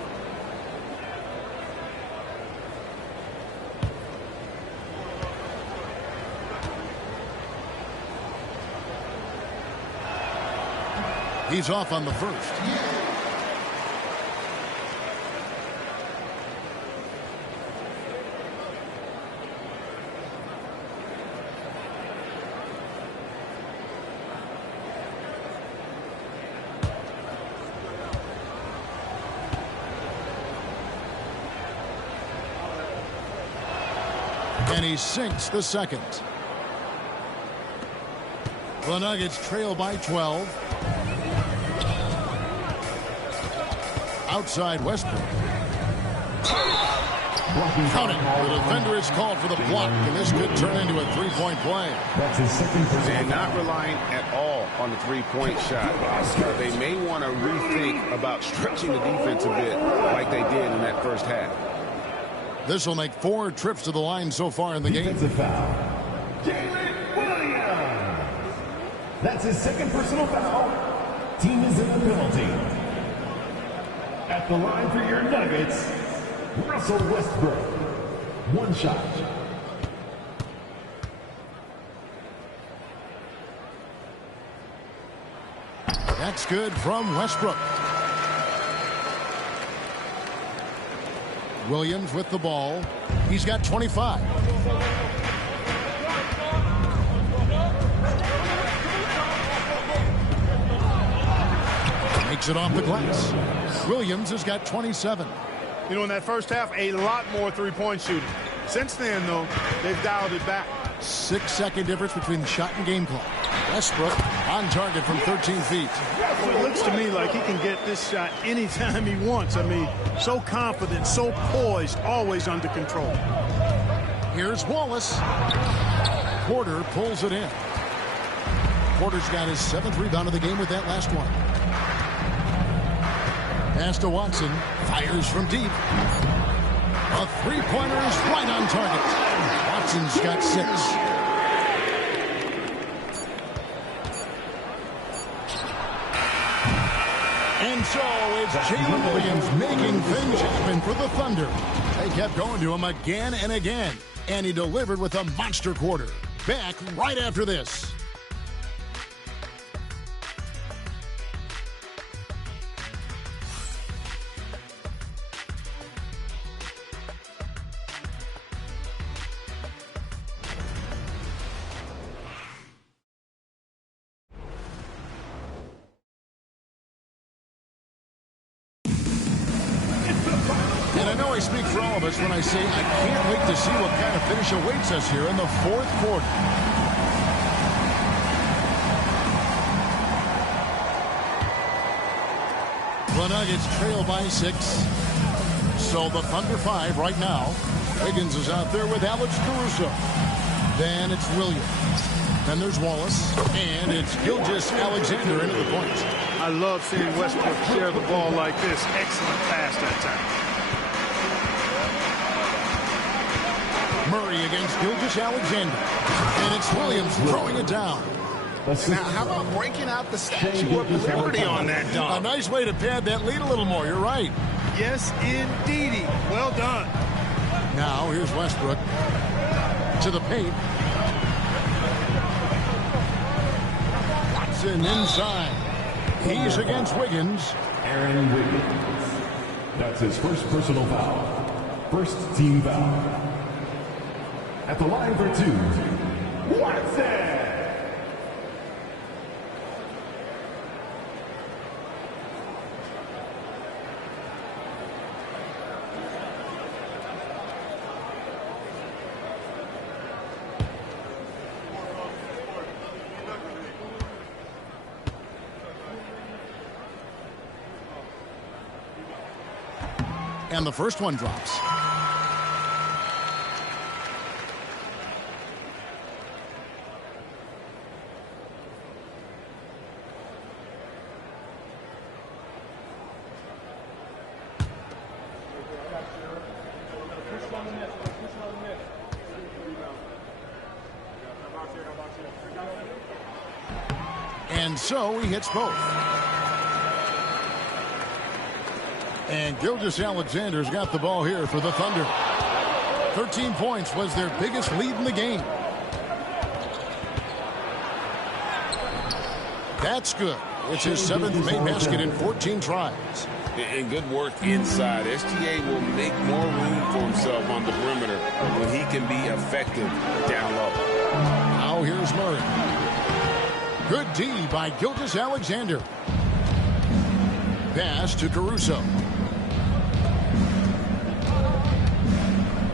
He's off on the first. And he sinks the second. The Nuggets trail by 12. Outside Westbrook. Counting. The defender is called for the block, and this could turn into a 3-point play. That's his second personal And not relying at all on the 3-point shot. They may want to rethink about stretching the defense a bit like they did in that first half. This will make 4 trips to the line so far in the game. Defensive foul. Jalen Williams. That's his second personal foul. Team is in the penalty. At the line for your Nuggets, Russell Westbrook. 1 shot. That's good from Westbrook. Williams with the ball. He's got 25. Makes it off the glass. Williams has got 27. You know, in that first half, a lot more three-point shooting. Since then, though, they've dialed it back. 6-second difference between the shot and game clock. Westbrook on target from 13 feet. Well, it looks to me like he can get this shot anytime he wants. I mean, so confident, so poised, always under control. Here's Wallace. Porter pulls it in. Porter's got his 7th rebound of the game with that last one. Pass to Watson. Fires from deep. A three-pointer is right on target. Watson's got 6. And so it's Jalen Williams making things happen for the Thunder. They kept going to him again and again. And he delivered with a monster quarter. Back right after this. I speak for all of us when I say I can't wait to see what kind of finish awaits us here in the 4th quarter. The Nuggets trail by 6. So the Thunder 5 right now. Wiggins is out there with Alex Caruso. Then it's Williams. Then there's Wallace. And it's Gilgeous-Alexander into the point. I love seeing Westbrook share the ball like this. Excellent pass that time. Murray against Gilgeous-Alexander. And it's Williams throwing it down. Now, how about breaking out the Statue of Liberty on that dunk? A nice way to pad that lead a little more. You're right. Yes, indeedy. Well done. Now, here's Westbrook to the paint. Watson inside. He's against Wiggins. Aaron Wiggins. That's his first personal foul. First team foul. At the line for 2, Watson. And the first one drops. And so he hits both. And Gilgeous-Alexander's got the ball here for the Thunder. 13 points was their biggest lead in the game. That's good. It's his 7th made basket in 14 tries. And good work inside. SGA will make more room for himself on the perimeter when he can be effective down low. Now here's Murray. Good D by Gilgeous-Alexander. Pass to Caruso.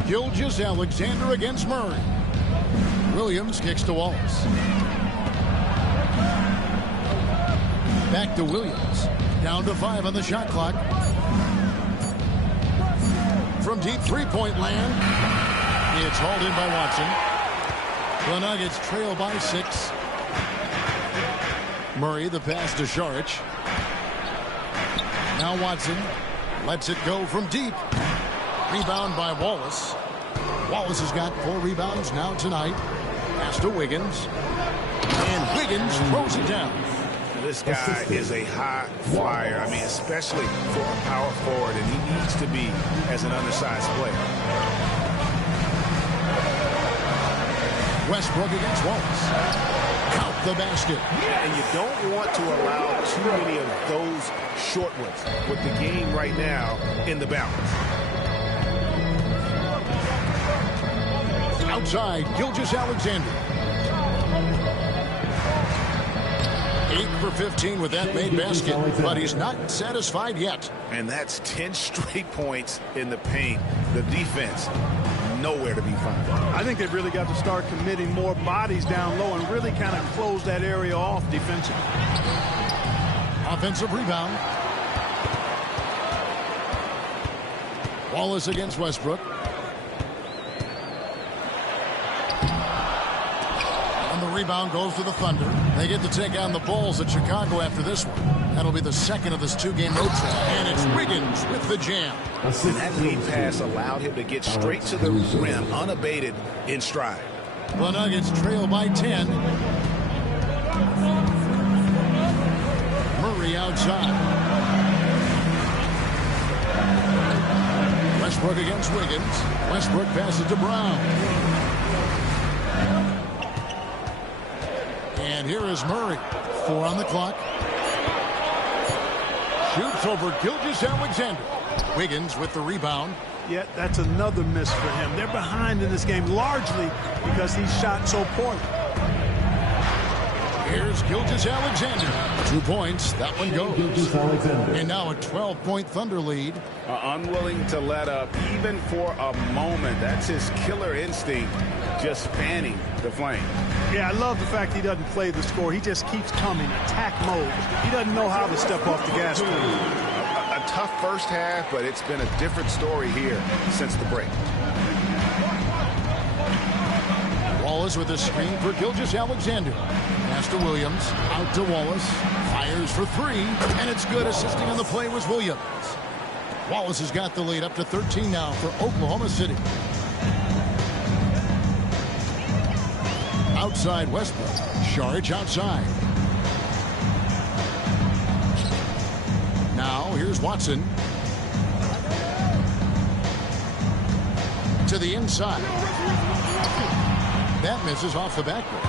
Gilgeous-Alexander against Murray. Williams kicks to Wallace. Back to Williams. Down to 5 on the shot clock. From deep three-point land. It's hauled in by Watson. The Nuggets trail by 6. Murray, the pass to Šarić. Now Watson lets it go from deep. Rebound by Wallace. Wallace has got 4 rebounds now tonight. Pass to Wiggins. And Wiggins throws it down. This guy is a high flyer. I mean, especially for a power forward, and he needs to be as an undersized player. Westbrook against Wallace. Count the basket. Yeah, and you don't want to allow too many of those short ones with the game right now in the balance. Outside, Gilgeous-Alexander. 8 for 15 with that made basket, but he's not satisfied yet. And that's 10 straight points in the paint. The defense, nowhere to be found. I think they've really got to start committing more bodies down low and really kind of close that area off defensively. Offensive rebound. Wallace against Westbrook. Rebound goes to the Thunder. They get to take on the Bulls at Chicago after this one. That'll be the second of this 2-game road trip. And it's Wiggins with the jam. And that lead pass allowed him to get straight to the rim, unabated in stride. The Nuggets trail by 10. Murray outside. Westbrook against Wiggins. Westbrook passes to Brown. And here is Murray. 4 on the clock. Shoots over Gilgeous-Alexander. Wiggins with the rebound. Yeah, that's another miss for him. They're behind in this game largely because he shot so poorly. Here's Gilgeous-Alexander. 2 points. That one goes. And now a 12-point Thunder lead. Unwilling to let up even for a moment. That's his killer instinct, just fanning the flame. Yeah, I love the fact he doesn't play the score. He just keeps coming, attack mode. He doesn't know how to step off the gas pedal. A tough first half, but it's been a different story here since the break. Wallace with a screen for Gilgeous-Alexander. Pass to Williams. Out to Wallace. Fires for 3. And it's good. Assisting on the play was Williams. Wallace has got the lead up to 13 now for Oklahoma City. Outside Westbrook. Šarić outside. Now here's Watson. To the inside. That misses off the backboard.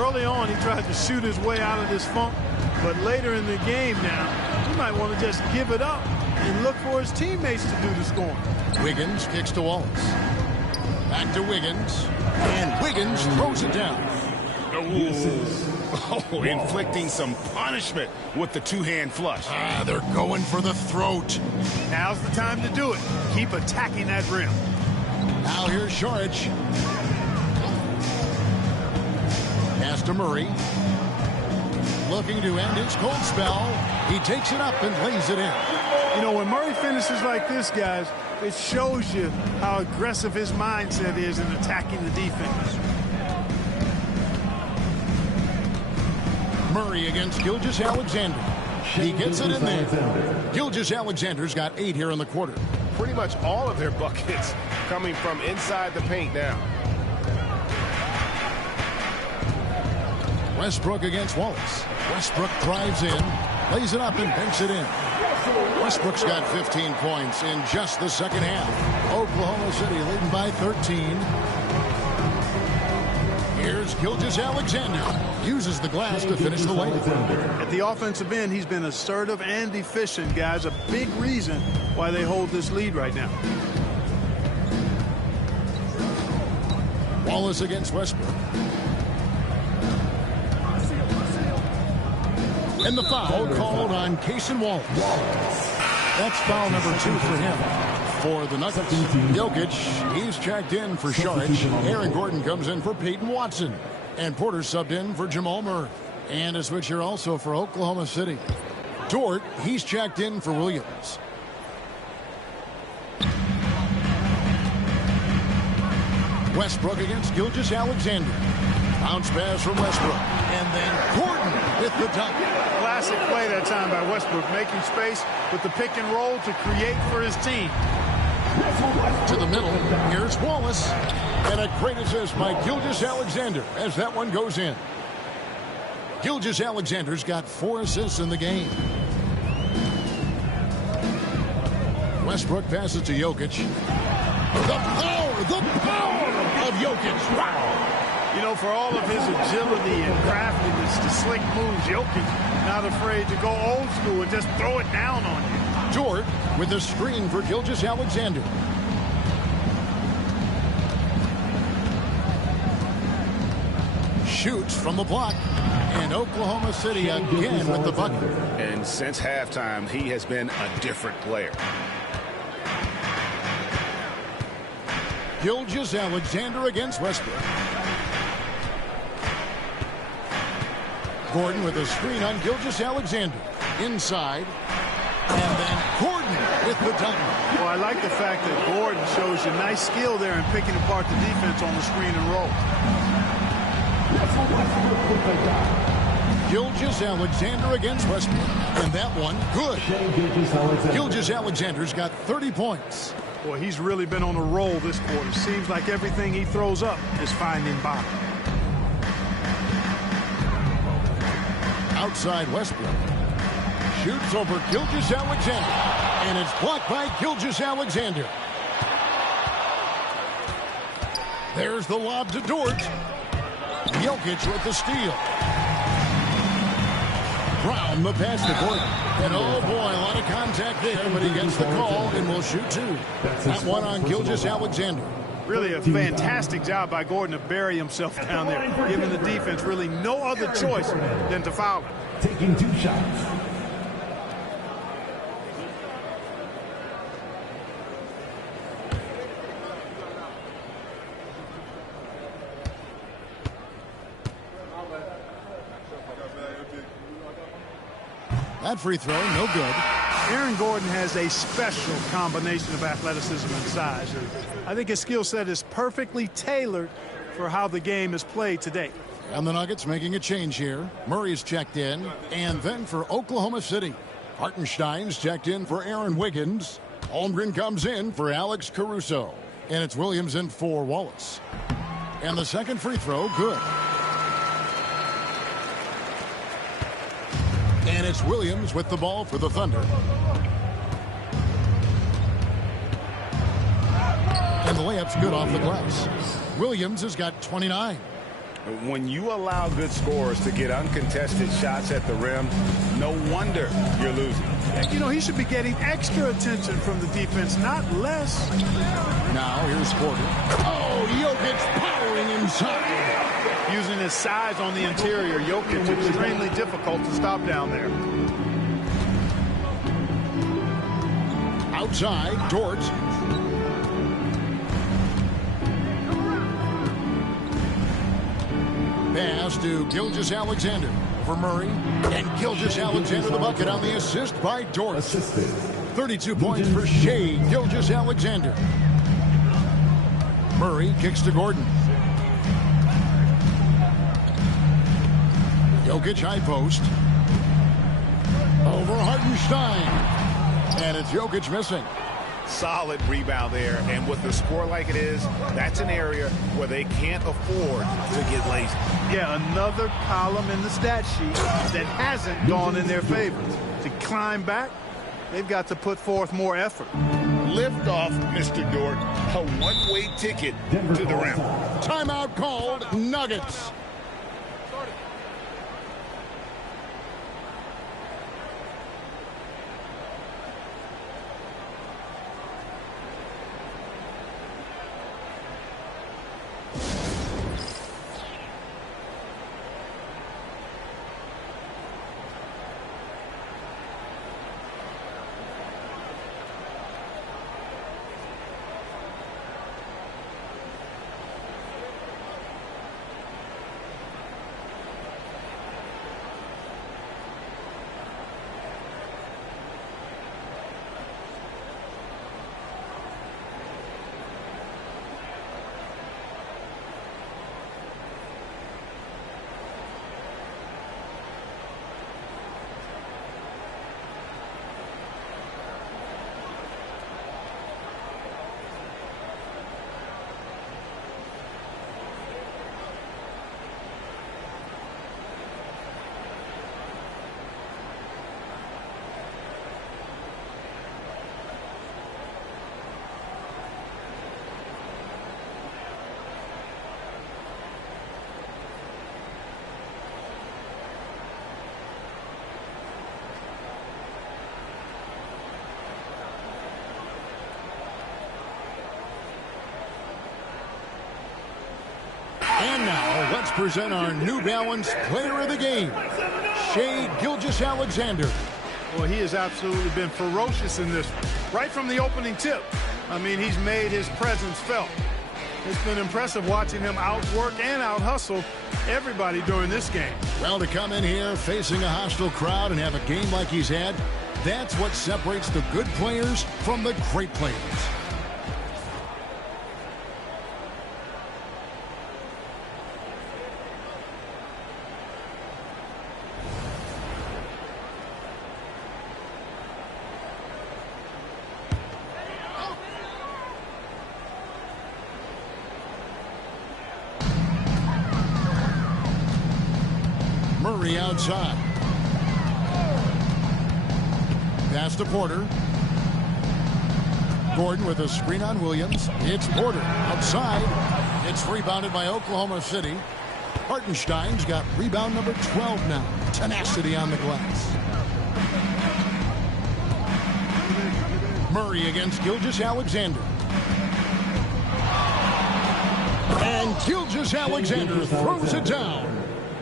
Early on, he tried to shoot his way out of this funk, but later in the game now, he might want to just give it up and look for his teammates to do the scoring. Wiggins kicks to Wallace. Back to Wiggins. And Wiggins throws it down. Oh, inflicting some punishment with the 2-hand flush. They're going for the throat. Now's the time to do it. Keep attacking that rim. Now here's Šarić. Pass to Murray. Looking to end his cold spell. He takes it up and lays it in. You know, when Murray finishes like this, guys, it shows you how aggressive his mindset is in attacking the defense. Murray against Gilgeous-Alexander. He gets it in there. Gilgeous-Alexander's got 8 here in the quarter. Pretty much all of their buckets coming from inside the paint now. Westbrook against Wallace. Westbrook drives in, lays it up and banks it in. Westbrook's got 15 points in just the second half. Oklahoma City leading by 13. Here's Gilgeous-Alexander. Uses the glass to finish the lane. At the offensive end, he's been assertive and efficient, guys. A big reason why they hold this lead right now. Wallace against Westbrook. And the foul called on Cason Wallace. That's foul number 2 for him. For the Nuggets, Jokic, he's checked in for Saric. Aaron Gordon comes in for Peyton Watson. And Porter subbed in for Jamal Murray. And a switch here also for Oklahoma City. Dort, he's checked in for Williams. Westbrook against Gilgeous-Alexander. Bounce pass from Westbrook. And then Gordon with the dunk. Classic play that time by Westbrook, making space with the pick and roll to create for his team. To the middle, here's Wallace. And a great assist by Gilgeous-Alexander as that one goes in. Gilgeous-Alexander's got 4 assists in the game. Westbrook passes to Jokic. The power of Jokic. Wow. You know, for all of his agility and craftiness, the slick moves, Jokic not afraid to go old school and just throw it down on you. Dort with a screen for Gilgeous-Alexander. Shoots from the block. And Oklahoma City again with the bucket. And since halftime, he has been a different player. Gilgeous-Alexander against Westbrook. Gordon with a screen on Gilgeous-Alexander. Inside. And then Gordon with the dunk. Well, I like the fact that Gordon shows you nice skill there in picking apart the defense on the screen and roll. Gilgeous-Alexander against Westbrook. And that one, good. Gilgeous-Alexander's got 30 points. Boy, he's really been on a roll this quarter. Seems like everything he throws up is finding bottom. Outside Westbrook. Shoots over Gilgeous-Alexander. And it's blocked by Gilgeous-Alexander. There's the lob to Dort. Jokic with the steal. Brown the pass to Gordon. And oh boy, a lot of contact there, but he gets the call and will shoot 2. That one on Gilgeous-Alexander. Really a fantastic job by Gordon to bury himself down there, giving the defense really no other choice than to foul him. Taking 2 shots. That free throw, no good. Aaron Gordon has a special combination of athleticism and size. I think his skill set is perfectly tailored for how the game is played today. And the Nuggets making a change here. Murray's checked in. And then for Oklahoma City, Hartenstein's checked in for Aaron Wiggins. Holmgren comes in for Alex Caruso. And it's Williams in for Wallace. And the second free throw, good. And it's Williams with the ball for the Thunder. And the layup's good off the glass. Williams has got 29. When you allow good scorers to get uncontested shots at the rim, no wonder you're losing. You know, he should be getting extra attention from the defense, not less. Now here's Porter. Oh, Jokic powering inside. Using his size on the interior, Jokic extremely difficult to stop down there. Outside, Dort. Pass to Gilgeous-Alexander for Murray. And Gilgeous-Alexander the bucket on the assist by Dort. 32 points for Shea Gilgeous-Alexander. Murray kicks to Gordon. Jokic high post. Over Hartenstein. And it's Jokic missing. Solid rebound there. And with the score like it is, that's an area where they can't afford to get lazy. Yeah, another column in the stat sheet that hasn't gone in their favor. To climb back, they've got to put forth more effort. Lift off, Mr. Dort. A one-way ticket to the rim. Timeout called, Nuggets. And now, let's present our New Balance Player of the Game, Shai Gilgeous-Alexander. Well, he has absolutely been ferocious in this, right from the opening tip. I mean, he's made his presence felt. It's been impressive watching him outwork and out-hustle everybody during this game. Well, to come in here facing a hostile crowd and have a game like he's had, that's what separates the good players from the great players. Murray outside. Pass to Porter. Gordon with a screen on Williams. It's Porter outside. It's rebounded by Oklahoma City. Hartenstein's got rebound number 12 now. Tenacity on the glass. Murray against Gilgeous-Alexander. And Gilgeous-Alexander throws it down.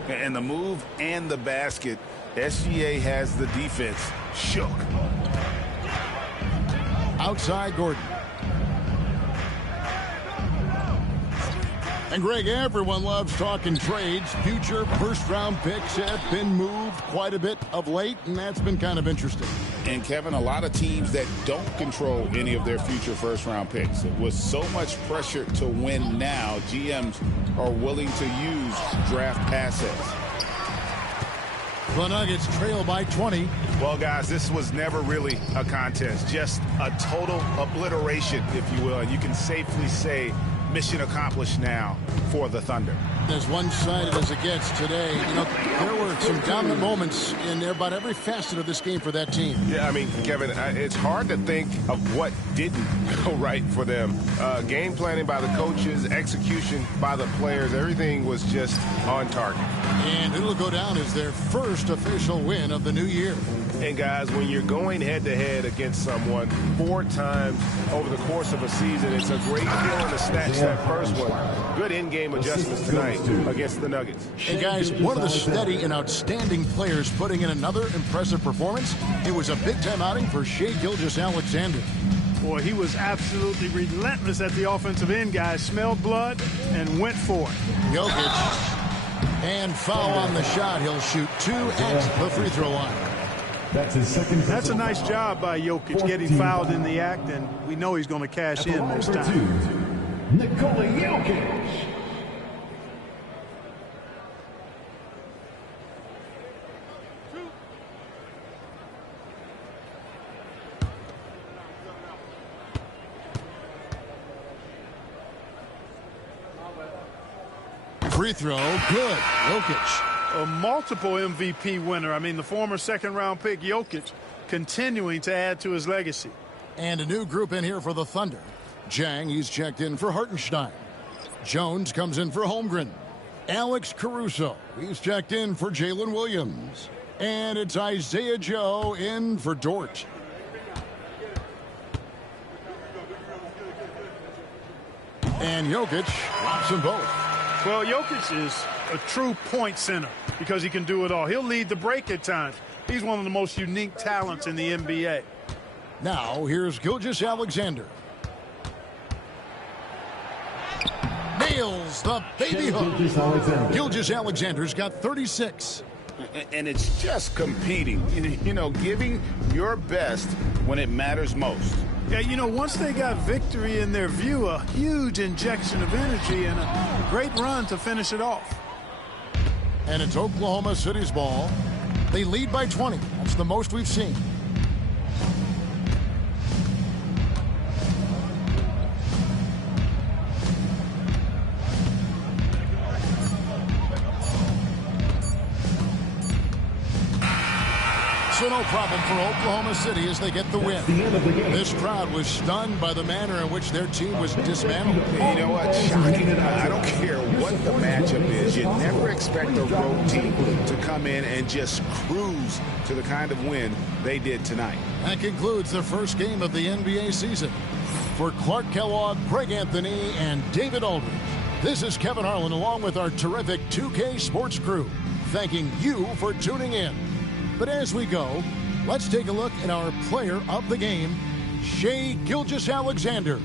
And the move and the basket, SGA has the defense shook. Outside Gordon. And Greg, everyone loves talking trades. Future first-round picks have been moved quite a bit of late, and that's been kind of interesting. And Kevin, a lot of teams that don't control any of their future first-round picks. With so much pressure to win now, GMs are willing to use draft assets. The Nuggets trail by 20. Well, guys, this was never really a contest. Just a total obliteration, if you will. And you can safely say mission accomplished now for the Thunder. As one-sided as it gets today, you know, there were some dominant moments in about every facet of this game for that team. Yeah, I mean, Kevin, it's hard to think of what didn't go right for them. Game planning by the coaches, execution by the players, everything was just on target. And it'll go down as their first official win of the new year. And guys, when you're going head-to-head against someone 4 times over the course of a season, it's a great feeling to snatch that first one. Good in-game adjustments tonight against the Nuggets. And guys, one of the steady and outstanding players putting in another impressive performance. It was a big-time outing for Shai Gilgeous-Alexander. Boy, he was absolutely relentless at the offensive end, guys. Smelled blood and went for it. Jokic. And foul on the shot. He'll shoot 2 at the free throw line. That's his second. That's a nice job by Jokic getting fouled in the act, and we know he's going to cash in this time. Nikola Jokic. Free throw, good. Jokic. A multiple MVP winner. I mean, the former second-round pick, Jokic, continuing to add to his legacy. And a new group in here for the Thunder. Jang, he's checked in for Hartenstein. Jones comes in for Holmgren. Alex Caruso, he's checked in for Jalen Williams. And it's Isaiah Joe in for Dort. And Jokic drops them both. Well, Jokic is a true point center because he can do it all. He'll lead the break at times. He's one of the most unique talents in the NBA. Now, here's Gilgeous-Alexander. Nails the baby hook. Gilgeous-Alexander's got 36. And it's just competing, giving your best when it matters most. Yeah, once they got victory in their view, a huge injection of energy and a great run to finish it off. And it's Oklahoma City's ball. They lead by 20. That's the most we've seen. So no problem for Oklahoma City as they get the win. This crowd was stunned by the manner in which their team was dismantled. You know what? Shocking. I don't care what the matchup is. You never expect a road team to come in and just cruise to the kind of win they did tonight. That concludes the first game of the NBA season. For Clark Kellogg, Greg Anthony, and David Aldridge, this is Kevin Harlan along with our terrific 2K Sports crew, thanking you for tuning in. But as we go, let's take a look at our player of the game, Shai Gilgeous-Alexander.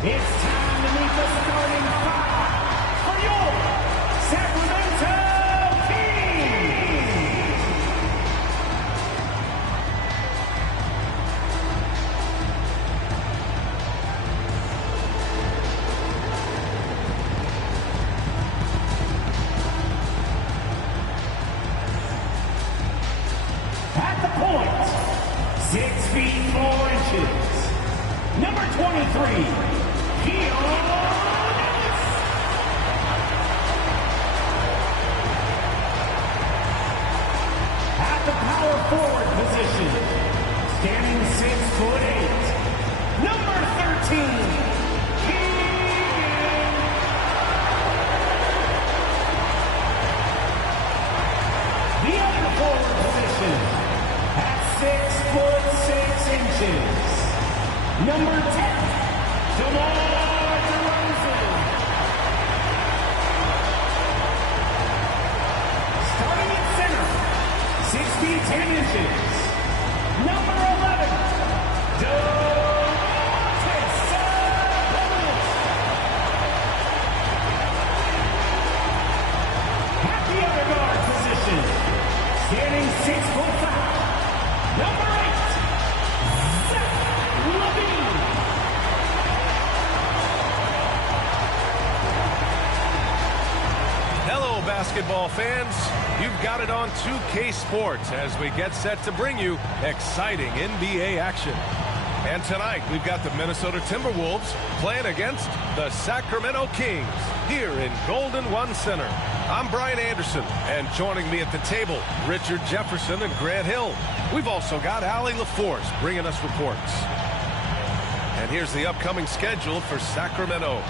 It's time to meet the starting five for your Sacramento Kings. At the point, 6 feet 4 inches, number 23. At the power forward position, standing 6'8", number 13, the other forward position, at 6'6" number 10, DeMar. Starting at center, 6 feet 10 inches, number 11, Domantas Sabonis. At the other guard position, standing 6'5", number 8, Zach LaVine. Hello, basketball fans. You've got it on 2K Sports as we get set to bring you exciting NBA action. And tonight, we've got the Minnesota Timberwolves playing against the Sacramento Kings here in Golden One Center. I'm Brian Anderson, and joining me at the table, Richard Jefferson and Grant Hill. We've also got Allie LaForce bringing us reports. And here's the upcoming schedule for Sacramento.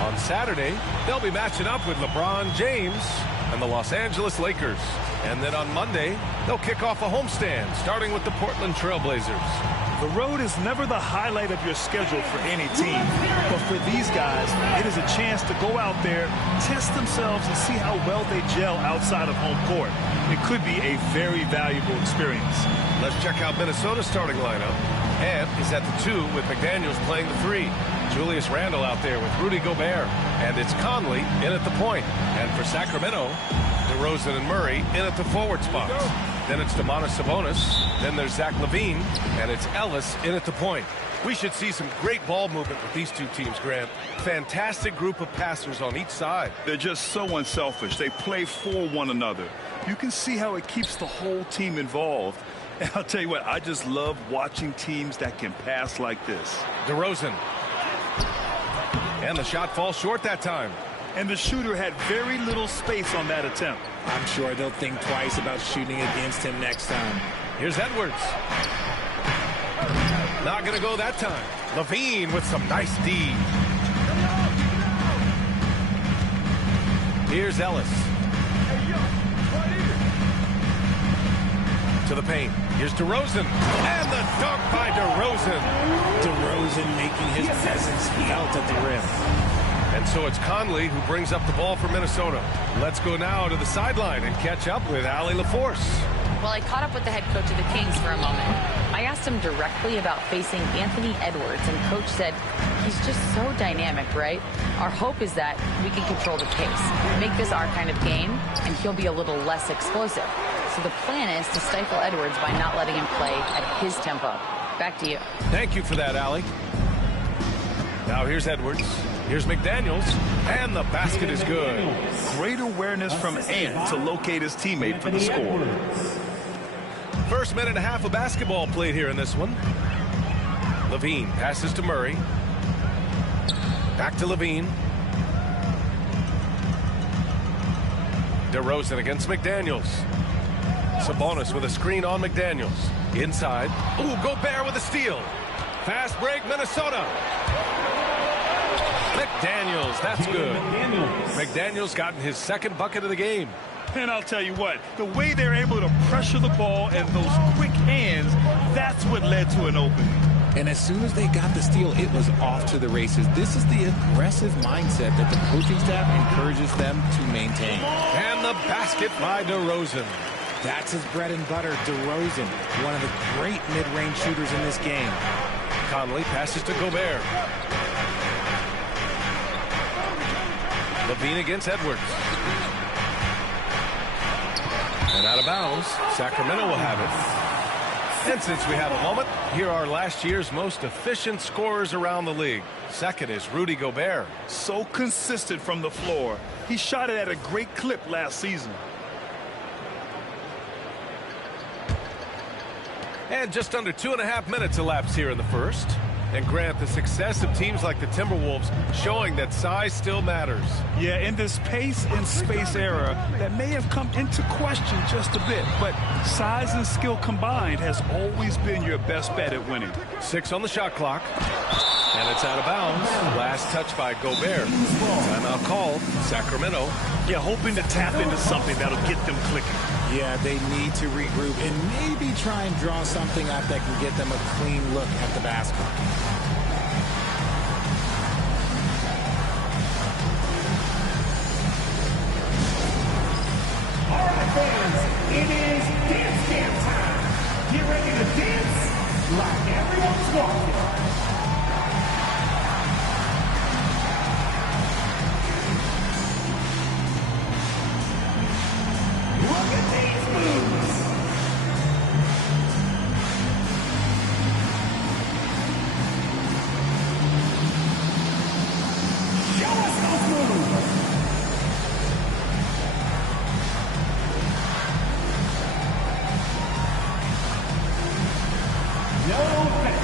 On Saturday, they'll be matching up with LeBron James and the Los Angeles Lakers. And then on Monday, they'll kick off a homestand, starting with the Portland Trailblazers. The road is never the highlight of your schedule for any team. But for these guys, it is a chance to go out there, test themselves, and see how well they gel outside of home court. It could be a very valuable experience. Let's check out Minnesota's starting lineup. Ant is at the 2 with McDaniels playing the 3. Julius Randle out there with Rudy Gobert. And it's Conley in at the point. And for Sacramento, DeRozan and Murray in at the forward spots. Then it's Domantas Sabonis. Then there's Zach LaVine. And it's Ellis in at the point. We should see some great ball movement with these two teams, Grant. Fantastic group of passers on each side. They're just so unselfish. They play for one another. You can see how it keeps the whole team involved. And I'll tell you what, I just love watching teams that can pass like this. DeRozan. And the shot falls short that time. And the shooter had very little space on that attempt. I'm sure they'll think twice about shooting against him next time. Here's Edwards. Not going to go that time. LaVine with some nice D. Here's Ellis. To the paint. Here's DeRozan. And the dunk by DeRozan. DeRozan making his presence felt at the rim. And so it's Conley who brings up the ball for Minnesota. Let's go now to the sideline and catch up with Allie LaForce. Well, I caught up with the head coach of the Kings for a moment. I asked him directly about facing Anthony Edwards, and coach said, he's just so dynamic, right? Our hope is that we can control the pace, make this our kind of game, and he'll be a little less explosive. So the plan is to stifle Edwards by not letting him play at his tempo. Back to you. Thank you for that, Allie. Now here's Edwards. Here's McDaniels. And the basket is good. Great awareness from Ant to locate his teammate for the score. First minute and a half of basketball played here in this one. LaVine passes to Murray. Back to LaVine. DeRozan against McDaniels. Sabonis with a screen on McDaniels. Inside. Ooh, Gobert with a steal. Fast break, Minnesota. McDaniels, that's good. McDaniels gotten his second bucket of the game. And I'll tell you what, the way they're able to pressure the ball and those quick hands, that's what led to an opening. And as soon as they got the steal, it was off to the races. This is the aggressive mindset that the coaching staff encourages them to maintain. And the basket by DeRozan. That's his bread and butter, DeRozan, one of the great mid-range shooters in this game. Conley passes to Gobert. Levine against Edwards. And out of bounds. Sacramento will have it. And since we have a moment, here are last year's most efficient scorers around the league. Second is Rudy Gobert. So consistent from the floor. He shot it at a great clip last season. And just under 2.5 minutes elapsed here in the first. And Grant, the success of teams like the Timberwolves showing that size still matters. Yeah, in this pace and space era, that may have come into question just a bit, but size and skill combined has always been your best bet at winning. 6 on the shot clock. And it's out of bounds. Last touch by Gobert. Timeout called. Sacramento. Yeah, hoping to tap into something that'll get them clicking. Yeah, they need to regroup and maybe try and draw something up that can get them a clean look at the basket. All right, fans, it is dance camp time. Get ready to dance like everyone's walking. Look at these moves. Show us those moves. No offense.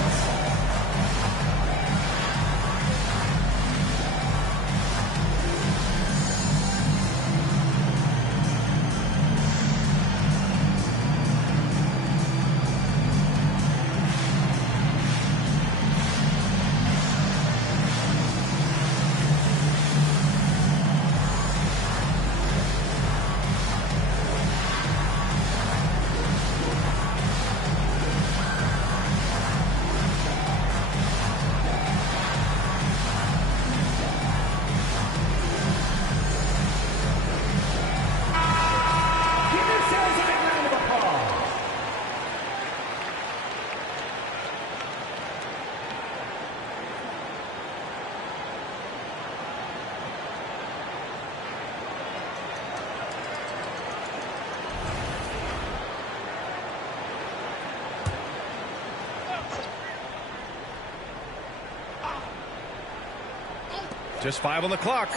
Just 5 on the clock.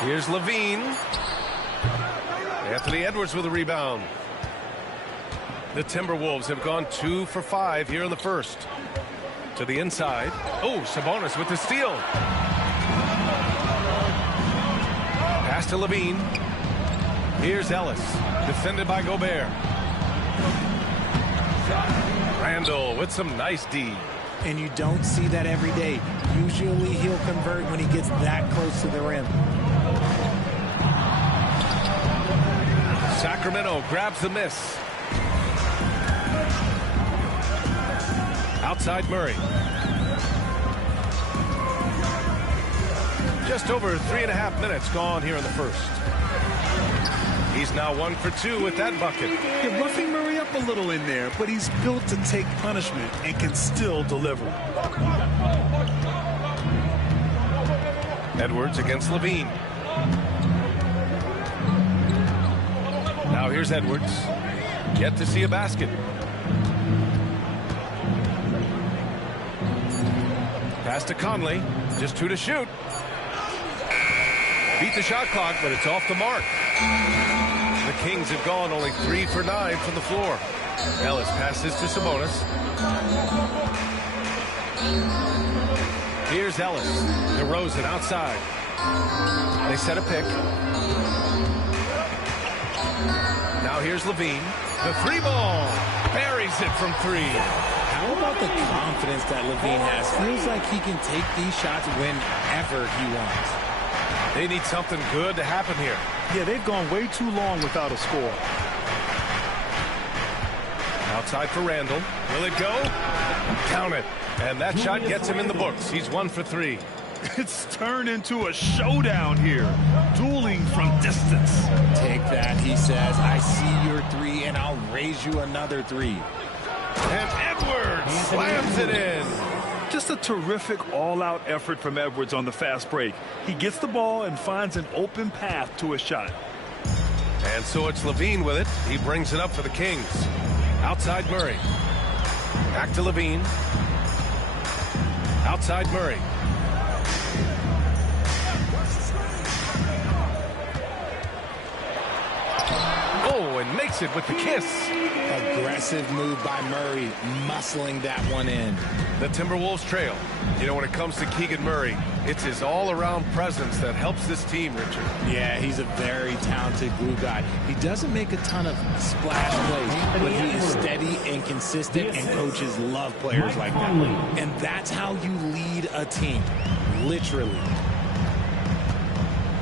Here's Levine. Anthony Edwards with a rebound. The Timberwolves have gone 2 for 5 here in the first. To the inside. Oh, Sabonis with the steal. Pass to Levine. Here's Ellis. Defended by Gobert. Randall with some nice D. And you don't see that every day. Usually he'll convert when he gets that close to the rim. Sacramento grabs the miss. Outside Murray. Just over 3.5 minutes gone here in the first. He's now 1 for 2 with that bucket. Yeah, roughing Murray up a little in there, but he's built to take punishment and can still deliver. Edwards against Levine. Now here's Edwards. Yet to see a basket. Pass to Conley. Just 2 to shoot. Beat the shot clock, but it's off the mark. The Kings have gone only 3 for 9 from the floor. Ellis passes to Sabonis. Here's Ellis. DeRozan outside. They set a pick. Now here's Levine. The 3-ball. Buries it from 3. How about the confidence that Levine has? Feels like he can take these shots whenever he wants. They need something good to happen here. Yeah, they've gone way too long without a score. Outside for Randall. Will it go? Count it. And that shot gets him in the books. He's 1 for 3. It's turned into a showdown here. Dueling from distance. Take that, he says. I see your 3, and I'll raise you another 3. And Edwards slams it in. Just a terrific all-out effort from Edwards on the fast break. He gets the ball and finds an open path to a shot. And so it's Levine with it. He brings it up for the Kings. Outside Murray. Back to Levine. Outside Murray. Oh, and makes it with the kiss. Aggressive move by Murray, muscling that one in. The Timberwolves trail. You know, when it comes to Keegan Murray, it's his all-around presence that helps this team, Richard. Yeah, he's a very talented glue guy. He doesn't make a ton of splash plays, but he is steady and consistent, and coaches love players like that. And that's how you lead a team, literally.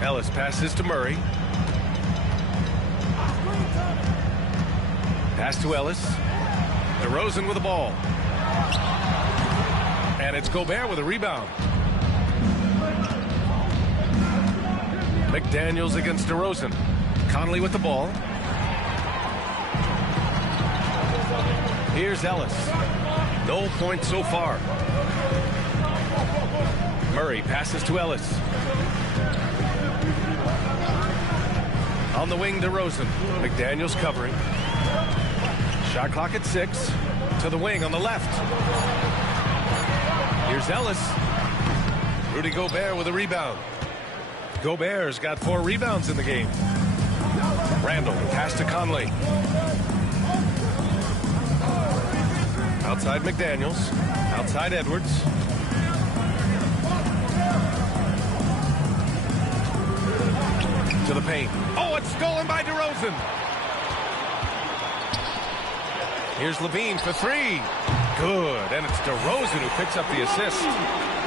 Ellis passes to Murray. Pass to Ellis. DeRozan with the ball. And it's Gobert with a rebound. McDaniels against DeRozan. Conley with the ball. Here's Ellis. No points so far. Murray passes to Ellis. On the wing, DeRozan. McDaniels covering. Shot clock at 6. To the wing on the left. Here's Ellis. Rudy Gobert with a rebound. Gobert's got 4 rebounds in the game. Randall pass to Conley. Outside McDaniels. Outside Edwards. To the paint. Oh, it's stolen by DeRozan. Here's Levine for 3. Good. And it's DeRozan who picks up the assist.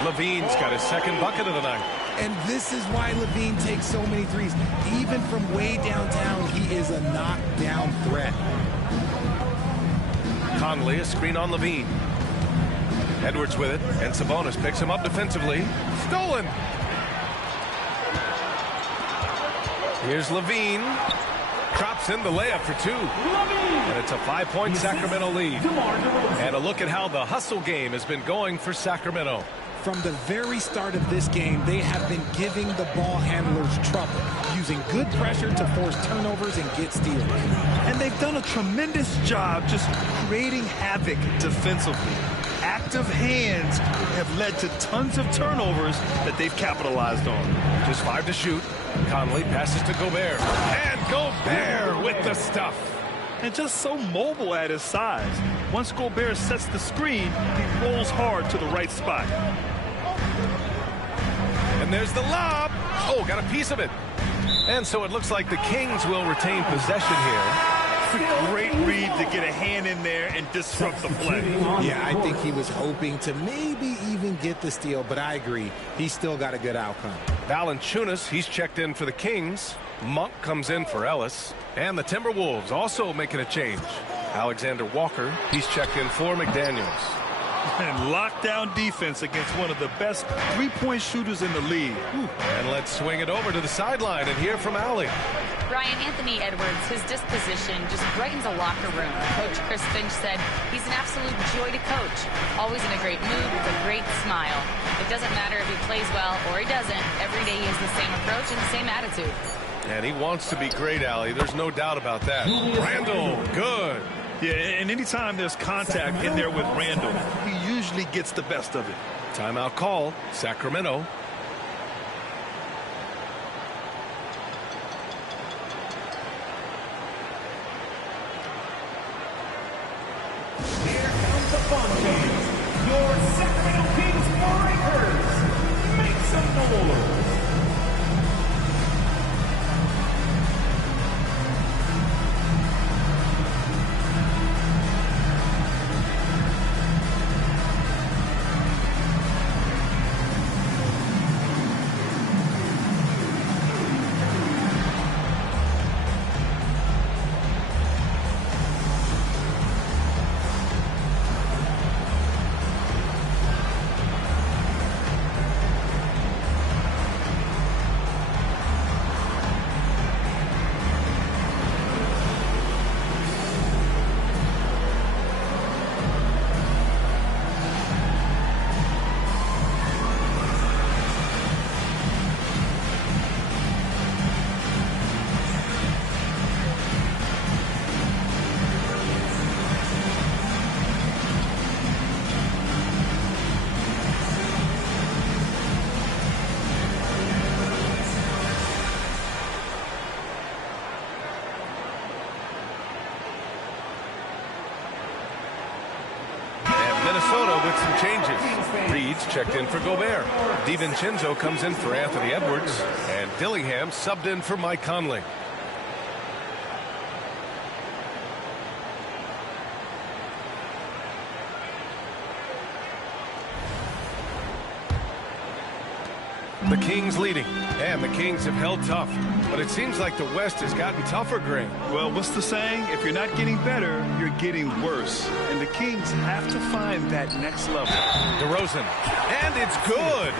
Levine's got his second bucket of the night. And this is why Levine takes so many threes. Even from way downtown, he is a knockdown threat. Conley, a screen on Levine. Edwards with it, and Sabonis picks him up defensively. Stolen. Here's Levine. Drops in the layup for 2. And it's a 5-point Sacramento lead. And a look at how the hustle game has been going for Sacramento. From the very start of this game, they have been giving the ball handlers trouble, using good pressure to force turnovers and get steals. And they've done a tremendous job just creating havoc defensively. Active hands have led to tons of turnovers that they've capitalized on. Just 5 to shoot. Conley passes to Gobert. And Gobert with the stuff. And just so mobile at his size. Once Gobert sets the screen, he rolls hard to the right spot. And there's the lob. Oh, got a piece of it. And so it looks like the Kings will retain possession here. It's a great read to get a hand in there and disrupt the play. Yeah, I think he was hoping to maybe even get the steal, but I agree. He's still got a good outcome. Valanciunas, he's checked in for the Kings. Monk comes in for Ellis. And the Timberwolves also making a change. Alexander Walker, he's checked in for McDaniels. And lockdown defense against one of the best three-point shooters in the league. And let's swing it over to the sideline and hear from Allie. Brian, Anthony Edwards, his disposition just brightens a locker room. Coach Chris Finch said he's an absolute joy to coach. Always in a great mood with a great smile. It doesn't matter if he plays well or he doesn't. Every day he has the same approach and the same attitude. And he wants to be great, Allie. There's no doubt about that. Randall, good. Yeah, and anytime there's contact in there with Randall, he usually gets the best of it. Timeout call, Sacramento. Here comes the fun game. Your Sacramento Kings Breakers. Make some noise. changes. Reed's checked in for Gobert. DiVincenzo comes in for Anthony Edwards. And Dillingham subbed in for Mike Conley. The Kings leading, and the Kings have held tough. But it seems like the West has gotten tougher, Grant. Well, what's the saying? If you're not getting better, you're getting worse. And the Kings have to find that next level. DeRozan, and it's good.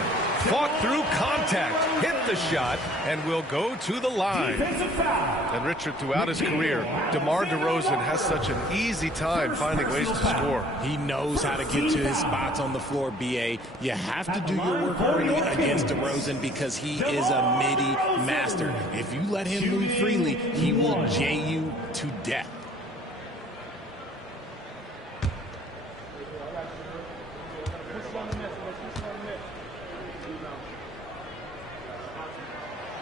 Fought through contact, hit the shot, and will go to the line. And Richard, throughout his career, DeMar DeRozan has such an easy time finding ways to score. He knows how to get to his spots on the floor, B.A. You have to do your work early against DeRozan because he is a midi master. If you let him move freely, he will J you to death.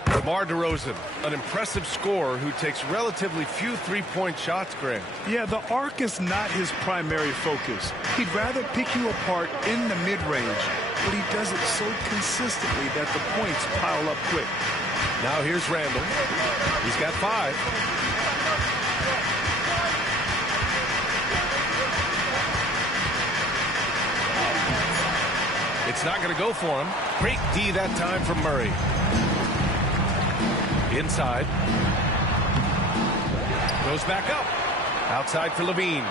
DeMar DeRozan, an impressive scorer who takes relatively few three-point shots, Grant. Yeah, the arc is not his primary focus. He'd rather pick you apart in the mid-range, but he does it so consistently that the points pile up quick. Now here's Randall. He's got 5. It's not going to go for him. Great D that time from Murray. Inside. Goes back up. Outside for Levine.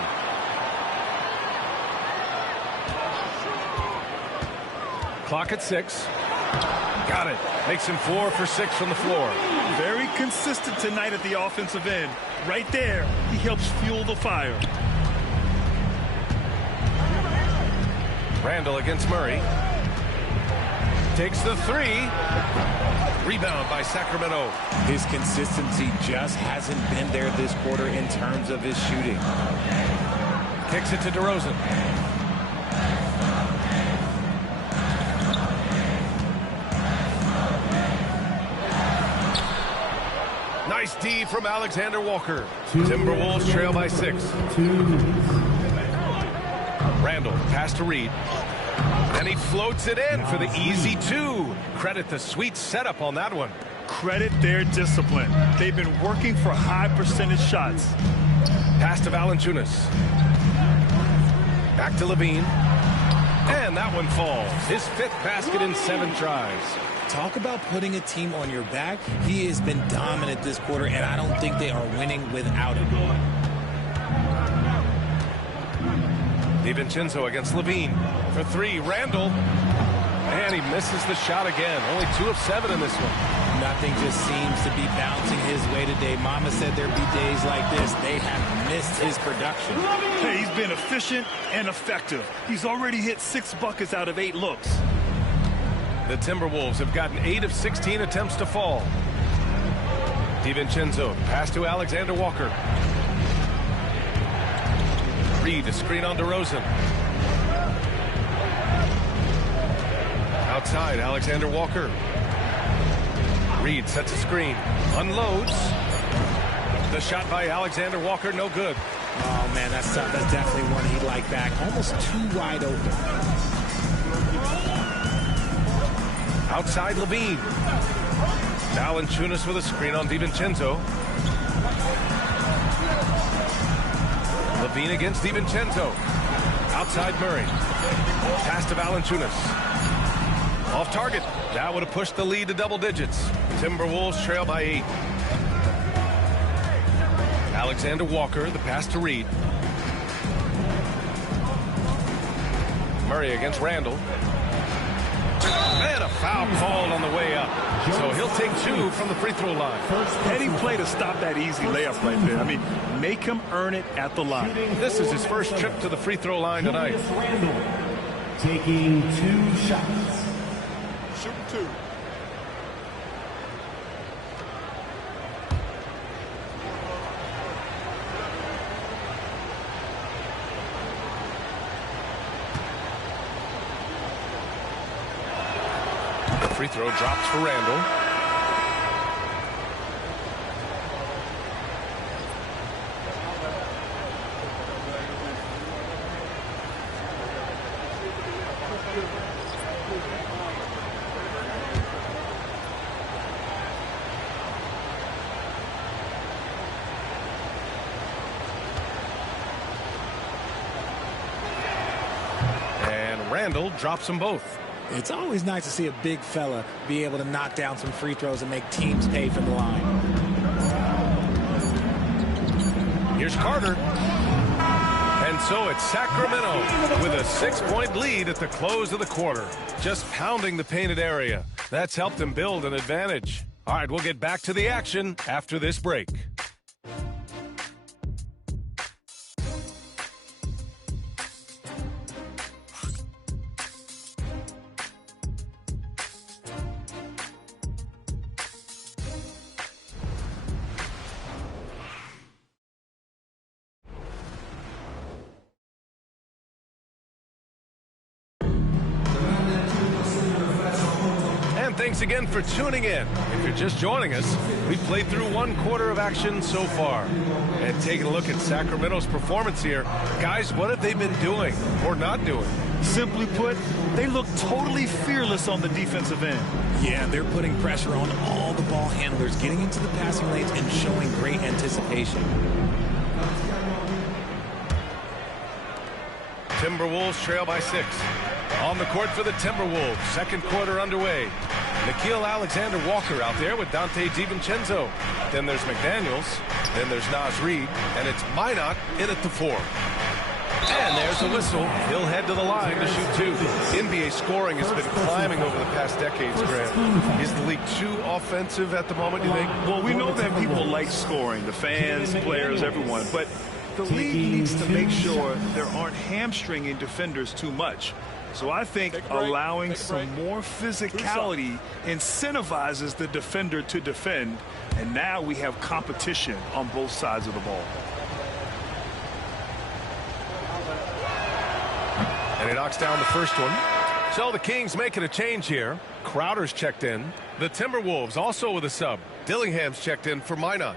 Clock at 6. Got it. Makes him 4 for 6 from the floor. Very consistent tonight at the offensive end. Right there, he helps fuel the fire. Randall against Murray. Takes the 3. Rebound by Sacramento. His consistency just hasn't been there this quarter in terms of his shooting. Kicks it to DeRozan. Nice D from Alexander Walker. Timberwolves trail by 6. Randall, pass to Reed. And he floats it in for the easy 2. Credit the sweet setup on that one. Credit their discipline. They've been working for high percentage shots. Pass to Valanciunas. Back to Levine. And that one falls. His 5th basket in 7 tries. Talk about putting a team on your back. He has been dominant this quarter, and I don't think they are winning without him. DiVincenzo against Levine for 3. Randall. And he misses the shot again. Only 2 of 7 in this one. Nothing just seems to be bouncing his way today. Mama said there'd be days like this. They have missed his production. Hey, he's been efficient and effective. He's already hit 6 buckets out of 8 looks. The Timberwolves have gotten 8 of 16 attempts to fall. DiVincenzo, pass to Alexander Walker. Reed, a screen on DeRozan. Outside, Alexander Walker. Reed sets a screen. Unloads. The shot by Alexander Walker, no good. Oh, man, that's tough. That's definitely one he'd like back. Almost too wide open. Outside Levine. Valanciunas with a screen on DiVincenzo. Levine against DiVincenzo. Outside Murray. Pass to Valanciunas. Off target. That would have pushed the lead to double digits. Timberwolves trail by 8. Alexander Walker, the pass to Reed. Murray against Randall. And a foul called on the way up. So he'll take 2 from the free throw line. Heady play to stop that easy layup right there. I mean, make him earn it at the line. This is his first trip to the free throw line tonight. Taking 2 shots. Shooting 2. Free throw drops for Randall. Randall drops them both. It's always nice to see a big fella be able to knock down some free throws and make teams pay for the line. Here's Carter. And so it's Sacramento with a 6-point lead at the close of the quarter. Just pounding the painted area. That's helped them build an advantage. All right, we'll get back to the action after this break. Thanks again for tuning in. If you're just joining us, we've played through one quarter of action so far. And taking a look at Sacramento's performance here, guys, what have they been doing or not doing? Simply put, they look totally fearless on the defensive end. Yeah, they're putting pressure on all the ball handlers, getting into the passing lanes and showing great anticipation. Timberwolves trail by 6. On the court for the Timberwolves, second quarter underway. Nickeil Alexander-Walker out there with Dante DiVincenzo. Then there's McDaniels. Then there's Naz Reid. And it's Minot in at the 4. And there's a whistle. He'll head to the line to shoot 2. NBA scoring has been climbing over the past decades, Grant. Is the league too offensive at the moment, you think? Well, we know that people like scoring, the fans, players, everyone. But the league needs to make sure there aren't hamstringing defenders too much. So I think allowing some more physicality incentivizes the defender to defend. And now we have competition on both sides of the ball. And he knocks down the first one. So the Kings making a change here. Crowder's checked in. The Timberwolves also with a sub. Dillingham's checked in for Minot.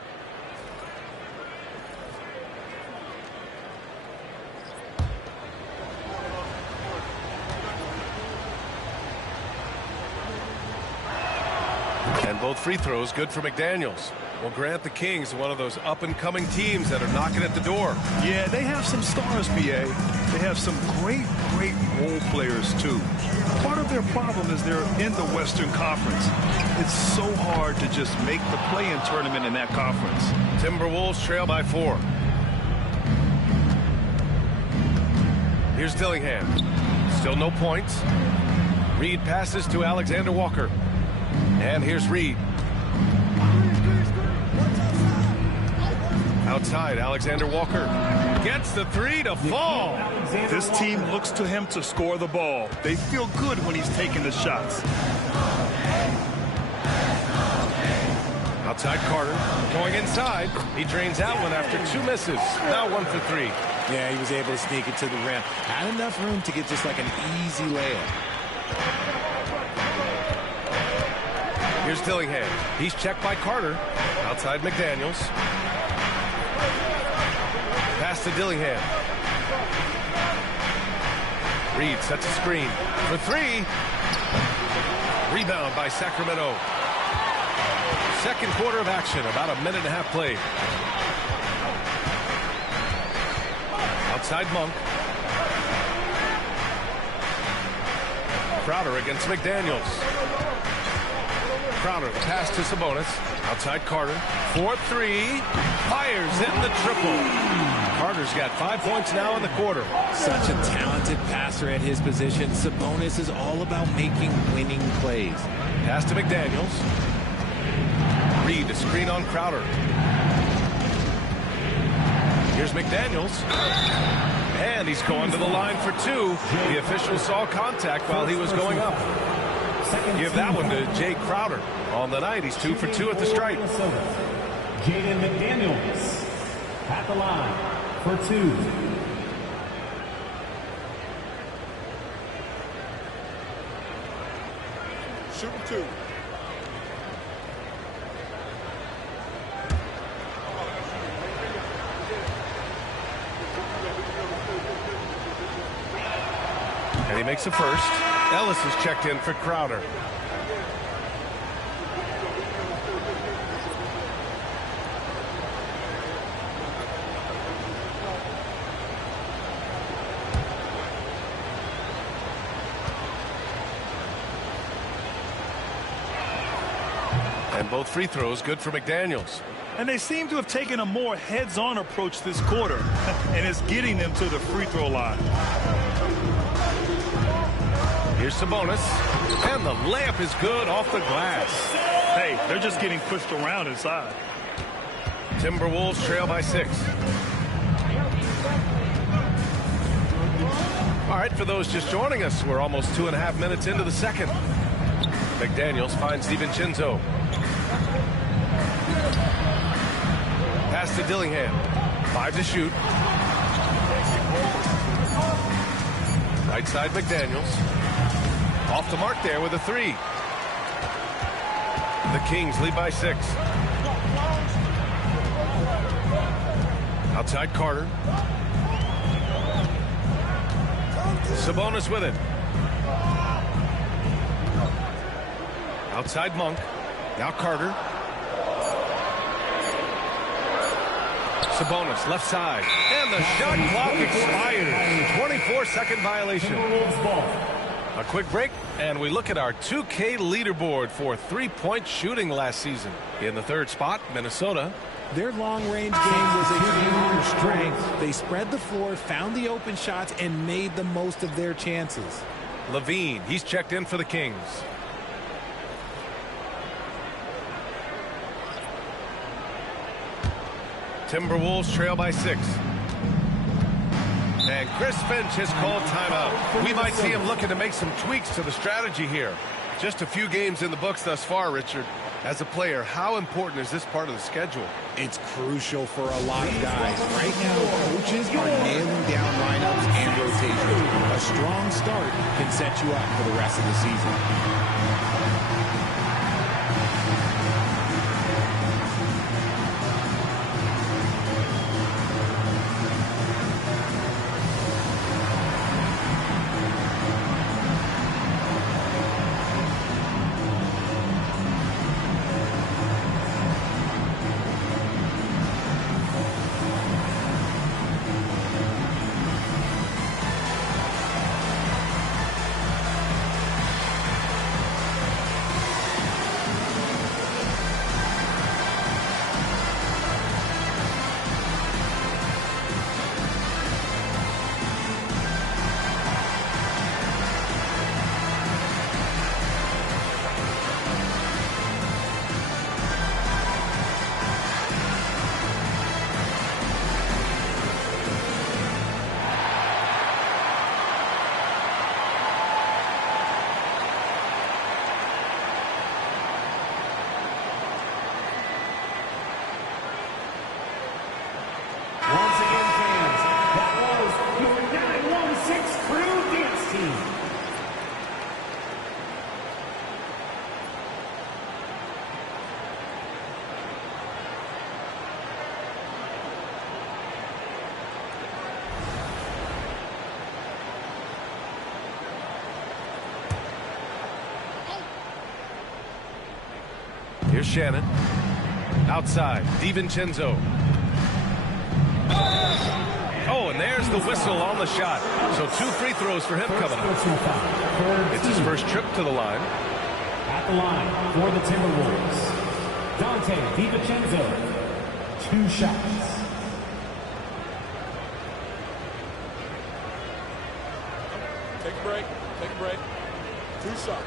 And both free throws good for McDaniels. Well, Grant, the Kings are one of those up-and-coming teams that are knocking at the door. Yeah, they have some stars, BA. They have some great role players, too. Part of their problem is they're in the Western Conference. It's so hard to just make the play-in tournament in that conference. Timberwolves trail by 4. Here's Dillingham. Still no points. Reid passes to Alexander-Walker. And here's Reid. Outside, Alexander-Walker gets the 3 to fall. This team looks to him to score the ball. They feel good when he's taking the shots. Outside Carter, going inside. He drains out one after 2 misses. Now 1 for 3. Yeah, he was able to sneak it to the rim. Had enough room to get just like an easy layup. Here's Dillingham. He's checked by Carter. Outside McDaniels. Pass to Dillingham. Reid sets a screen for 3. Rebound by Sacramento. Second quarter of action, about a minute and a half played. Outside Monk. Crowder against McDaniels. Crowder, the pass to Sabonis. Outside Carter. 4-3. Fires in the triple. Carter's got 5 points now in the quarter. Such a talented passer at his position. Sabonis is all about making winning plays. Pass to McDaniels. Reid, a screen on Crowder. Here's McDaniels. And he's going to the line for 2. The official saw contact while he was going up. Give that one to Jay Crowder. On the night, he's 2 for 2 at the stripe. Jaden McDaniels at the line for 2. Shooting 2. And he makes a first. Ellis is checked in for Crowder. And both free throws good for McDaniels. And they seem to have taken a more heads-on approach this quarter, and it's getting them to the free throw line. Here's Sabonis, and the layup is good off the glass. Hey, they're just getting pushed around inside. Timberwolves trail by 6. All right, for those just joining us, we're almost 2.5 minutes into the second. McDaniels finds DiVincenzo. Pass to Dillingham. 5 to shoot. Right side McDaniels. Off the mark there with a 3. The Kings lead by 6. Outside Carter. Sabonis with it. Outside Monk. Now Carter. Sabonis left side. And the shot clock expires. 24-second violation. A quick break, and we look at our 2K leaderboard for three-point shooting last season. In the third spot, Minnesota. Their long-range game was a huge strength. They spread the floor, found the open shots, and made the most of their chances. Levine, he's checked in for the Kings. Timberwolves trail by 6. And Chris Finch has called timeout. We might see him looking to make some tweaks to the strategy here. Just a few games in the books thus far, Richard. As a player, how important is this part of the schedule? It's crucial for a lot of guys. Right now, coaches are nailing down lineups and rotations. A strong start can set you up for the rest of the season. Here's Shannon. Outside, DiVincenzo. Oh, and there's the whistle on the shot. So 2 free throws for him coming up. It's his first trip to the line. At the line for the Timberwolves, Dante DiVincenzo. 2 shots. Take a break. Take a break. 2 shots.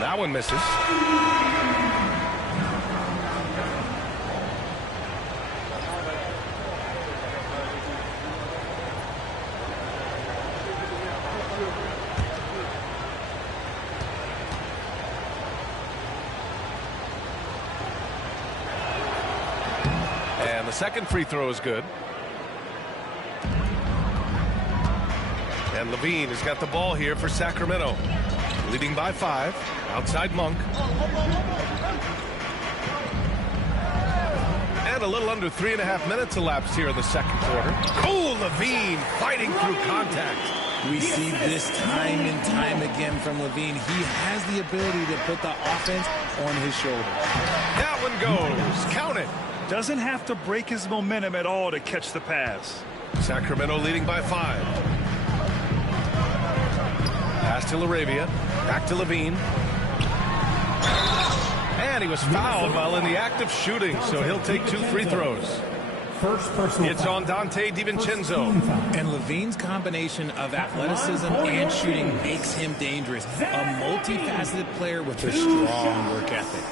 That one misses. And the second free throw is good. And Levine has got the ball here for Sacramento. Leading by 5. Outside Monk. And a little under 3.5 minutes elapsed here in the second quarter. Oh, Levine fighting through contact. We see this time and time again from Levine. He has the ability to put the offense on his shoulder. That one goes. Count it. Doesn't have to break his momentum at all to catch the pass. Sacramento leading by 5. Pass to Laravia. Back to Levine. And he was fouled while in the act of shooting, so he'll take 2 free throws. It's on Dante DiVincenzo. And Levine's combination of athleticism and shooting makes him dangerous. A multifaceted player with a strong work ethic.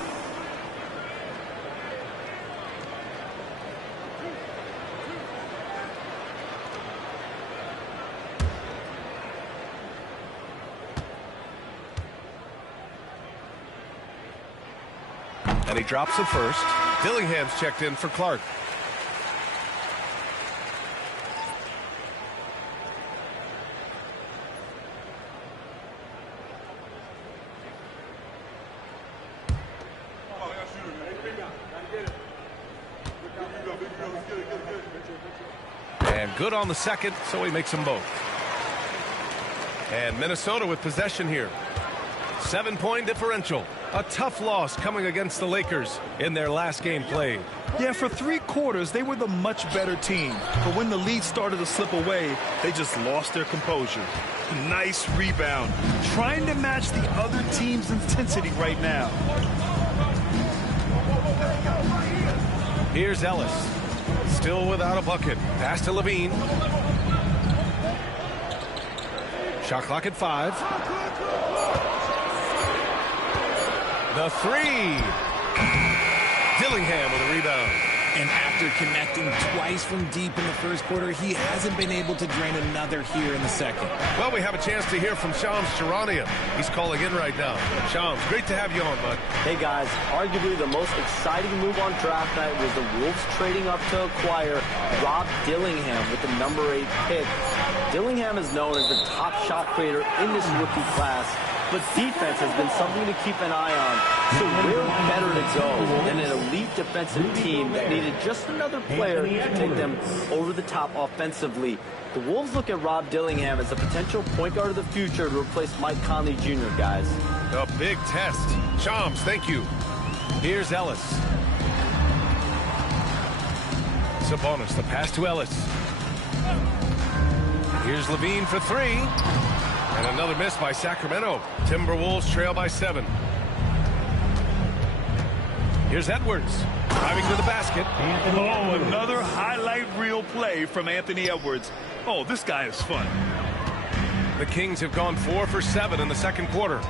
And he drops the first. Dillingham's checked in for Clark. And good on the second, so he makes them both. And Minnesota with possession here. 7-point differential. A tough loss coming against the Lakers in their last game played. Yeah, for 3 quarters, they were the much better team. But when the lead started to slip away, they just lost their composure. Nice rebound. Trying to match the other team's intensity right now. Here's Ellis. Still without a bucket. Pass to Levine. Shot clock at 5. The 3. Dillingham with a rebound. And after connecting twice from deep in the first quarter, he hasn't been able to drain another here in the second. Well, we have a chance to hear from Shams Charania. He's calling in right now. Shams, great to have you on, bud. Hey, guys. Arguably the most exciting move on draft night was the Wolves trading up to acquire Rob Dillingham with the number 8 pick. Dillingham is known as the top shot creator in this rookie class, but defense has been something to keep an eye on. So where better to go than an elite defensive team that needed just another player to take them over the top offensively? The Wolves look at Rob Dillingham as a potential point guard of the future to replace Mike Conley Jr., guys. A big test. Shams, thank you. Here's Ellis. Sabonis, the pass to Ellis. Here's Levine for 3. And another miss by Sacramento. Timberwolves trail by 7. Here's Edwards. Driving to the basket. Oh, another highlight reel play from Anthony Edwards. Oh, this guy is fun. The Kings have gone 4 for 7 in the second quarter.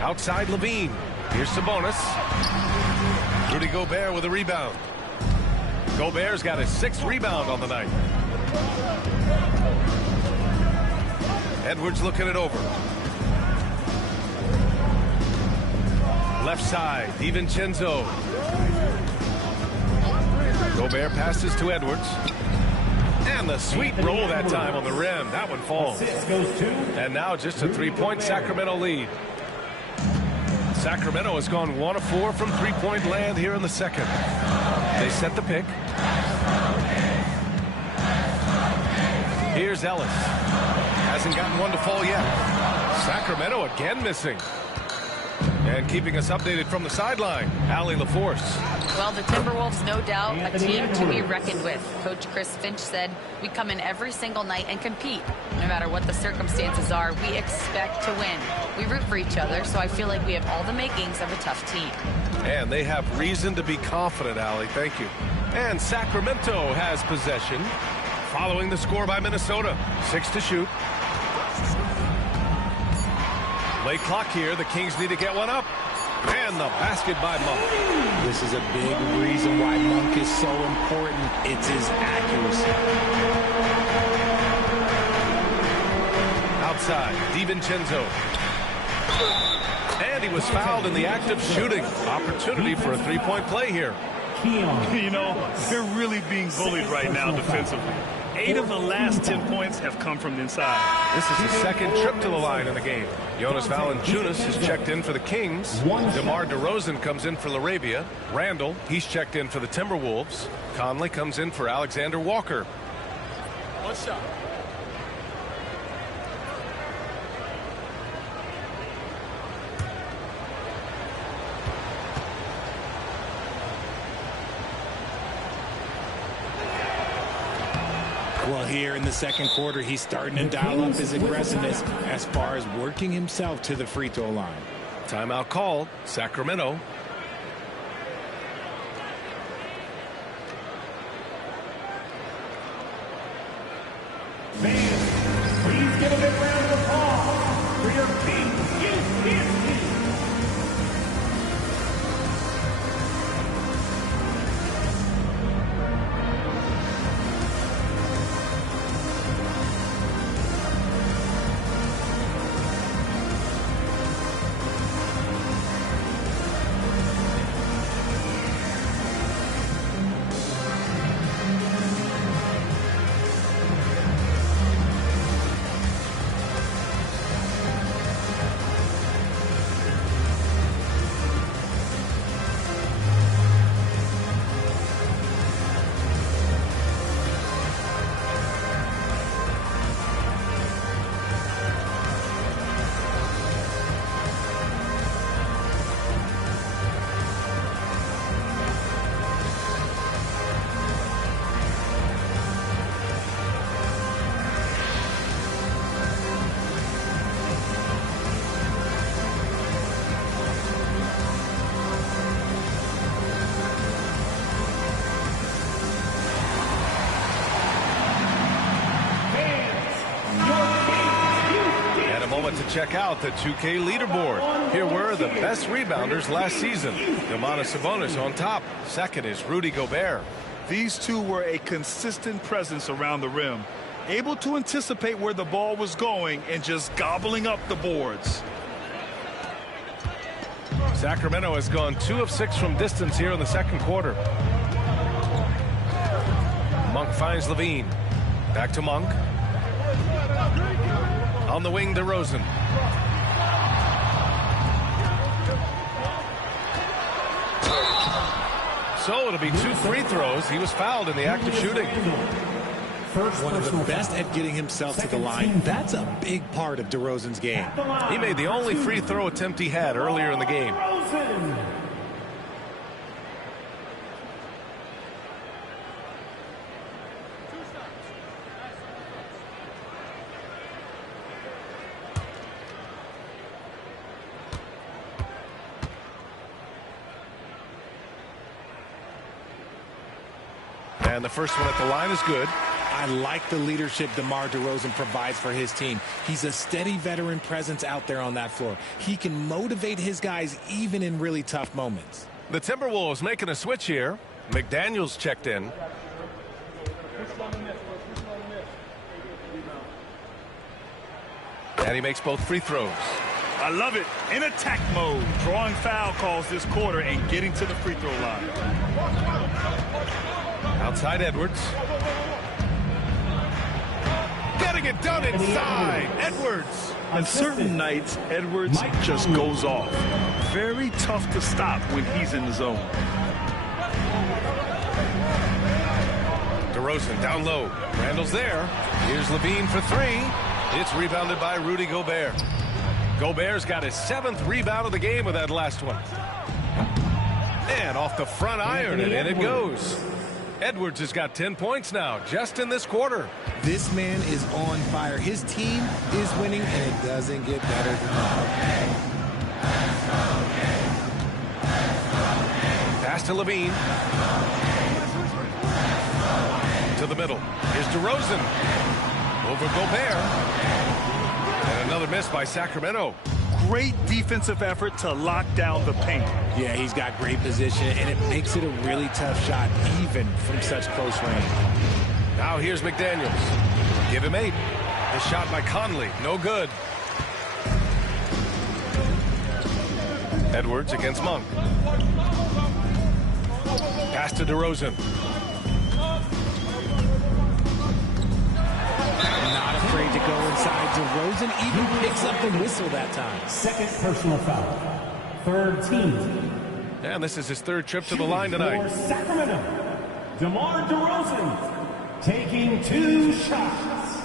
Outside Levine. Here's Sabonis. Rudy Gobert with a rebound. Gobert's got his 6th rebound on the night. Edwards looking it over. Left side, DiVincenzo. Gobert passes to Edwards. And the sweet roll that time on the rim. That one falls. And now just a 3-point Sacramento lead. Sacramento has gone 1 of 4 from 3-point land here in the second. They set the pick. Here's Ellis. Hasn't gotten one to fall yet. Sacramento again missing. And keeping us updated from the sideline, Allie LaForce. Well, the Timberwolves, no doubt, a team to be reckoned with. Coach Chris Finch said, we come in every single night and compete. No matter what the circumstances are, we expect to win. We root for each other, so I feel like we have all the makings of a tough team. And they have reason to be confident, Allie. Thank you. And Sacramento has possession. Following the score by Minnesota. 6 to shoot. Late clock here. The Kings need to get one up. And the basket by Monk. This is a big reason why Monk is so important. It's his accuracy. Outside, DiVincenzo. And he was fouled in the act of shooting. Opportunity for a 3-point play here. You know, they're really being bullied right now defensively. 8 of the last 10 points have come from inside. This is his second trip to the line in the game. Jonas Valanciunas has checked in for the Kings. DeMar DeRozan comes in for Laravia. Randall, he's checked in for the Timberwolves. Conley comes in for Alexander Walker. One shot. Well, here in the second quarter, he's starting to dial up his aggressiveness as far as working himself to the free throw line. Timeout called, Sacramento. Fans, please give a big round of applause for your Pink Youth team. To check out the 2K leaderboard. Here were the best rebounders last season. Domantas Sabonis on top. Second is Rudy Gobert. These two were a consistent presence around the rim, able to anticipate where the ball was going and just gobbling up the boards. Sacramento has gone 2 of 6 from distance here in the second quarter. Monk finds Levine. Back to Monk. On the wing, DeRozan. So it'll be 2 free throws. He was fouled in the act of shooting. One of the best at getting himself to the line. That's a big part of DeRozan's game. He made the only free throw attempt he had earlier in the game. And the first one at the line is good. I like the leadership DeMar DeRozan provides for his team. He's a steady veteran presence out there on that floor. He can motivate his guys even in really tough moments. The Timberwolves making a switch here. McDaniels checked in. And he makes both free throws. I love it. In attack mode, drawing foul calls this quarter and getting to the free throw line. Outside Edwards. Getting it done inside. Edwards. On certain nights, Edwards just goes off. Very tough to stop when he's in the zone. DeRozan down low. Randall's there. Here's Levine for 3. It's rebounded by Rudy Gobert. Gobert's got his 7th rebound of the game with that last one. And off the front iron, and in it goes. Edwards has got 10 points now, just in this quarter. This man is on fire. His team is winning, and it doesn't get better than that. Pass to Levine. To the middle. Here's DeRozan. Over Gobert. And another miss by Sacramento. Great defensive effort to lock down the paint. Yeah, he's got great position, and it makes it a really tough shot, even from such close range. Now here's McDaniels. Give him 8. The shot by Conley. No good. Edwards against Monk. Pass to DeRozan. Not afraid to go inside. DeRozan even picks up the whistle that time. Second personal foul. Third team. And this is his 3rd trip to the line tonight. For Sacramento, DeMar DeRozan taking 2 shots.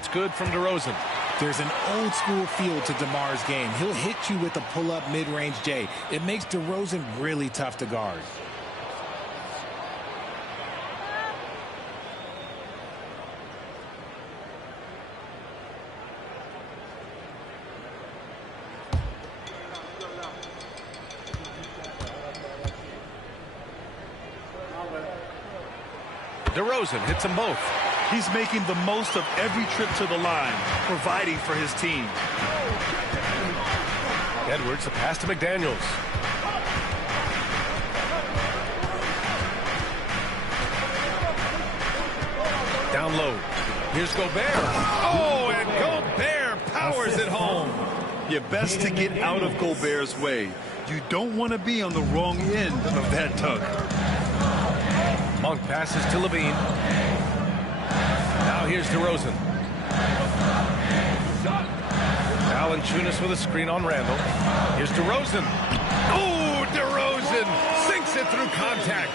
That's good from DeRozan. There's an old school feel to DeMar's game. He'll hit you with a pull-up mid-range J. It makes DeRozan really tough to guard. DeRozan hits them both. He's making the most of every trip to the line, providing for his team. Edwards, the pass to McDaniels. Down low. Here's Gobert. Oh, and Gobert powers it home. You're best to get out of Gobert's way. You don't want to be on the wrong end of that tug. Monk passes to Levine. Now here's DeRozan. Valanciunas with a screen on Randall. Here's DeRozan. Oh, DeRozan sinks it through contact.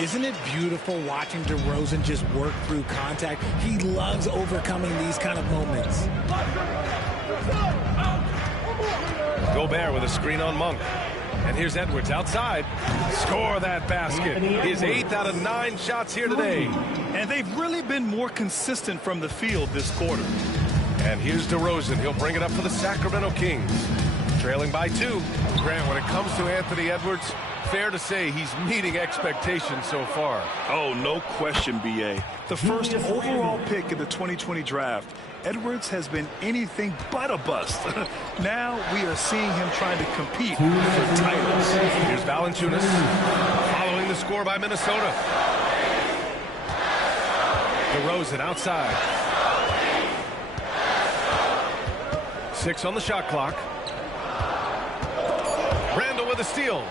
Isn't it beautiful watching DeRozan just work through contact? He loves overcoming these kind of moments. Gobert with a screen on Monk. And here's Edwards outside. Score that basket. His 8th out of 9 shots here today. And they've really been more consistent from the field this quarter. And here's DeRozan. He'll bring it up for the Sacramento Kings. Trailing by 2. Grant, when it comes to Anthony Edwards, fair to say he's meeting expectations so far. Oh, no question, B.A. The first overall pick in the 2020 draft, Edwards has been anything but a bust. Now we are seeing him trying to compete for titles. Here's Valanciunas following the score by Minnesota. DeRozan outside. 6 on the shot clock. Randall with a steal.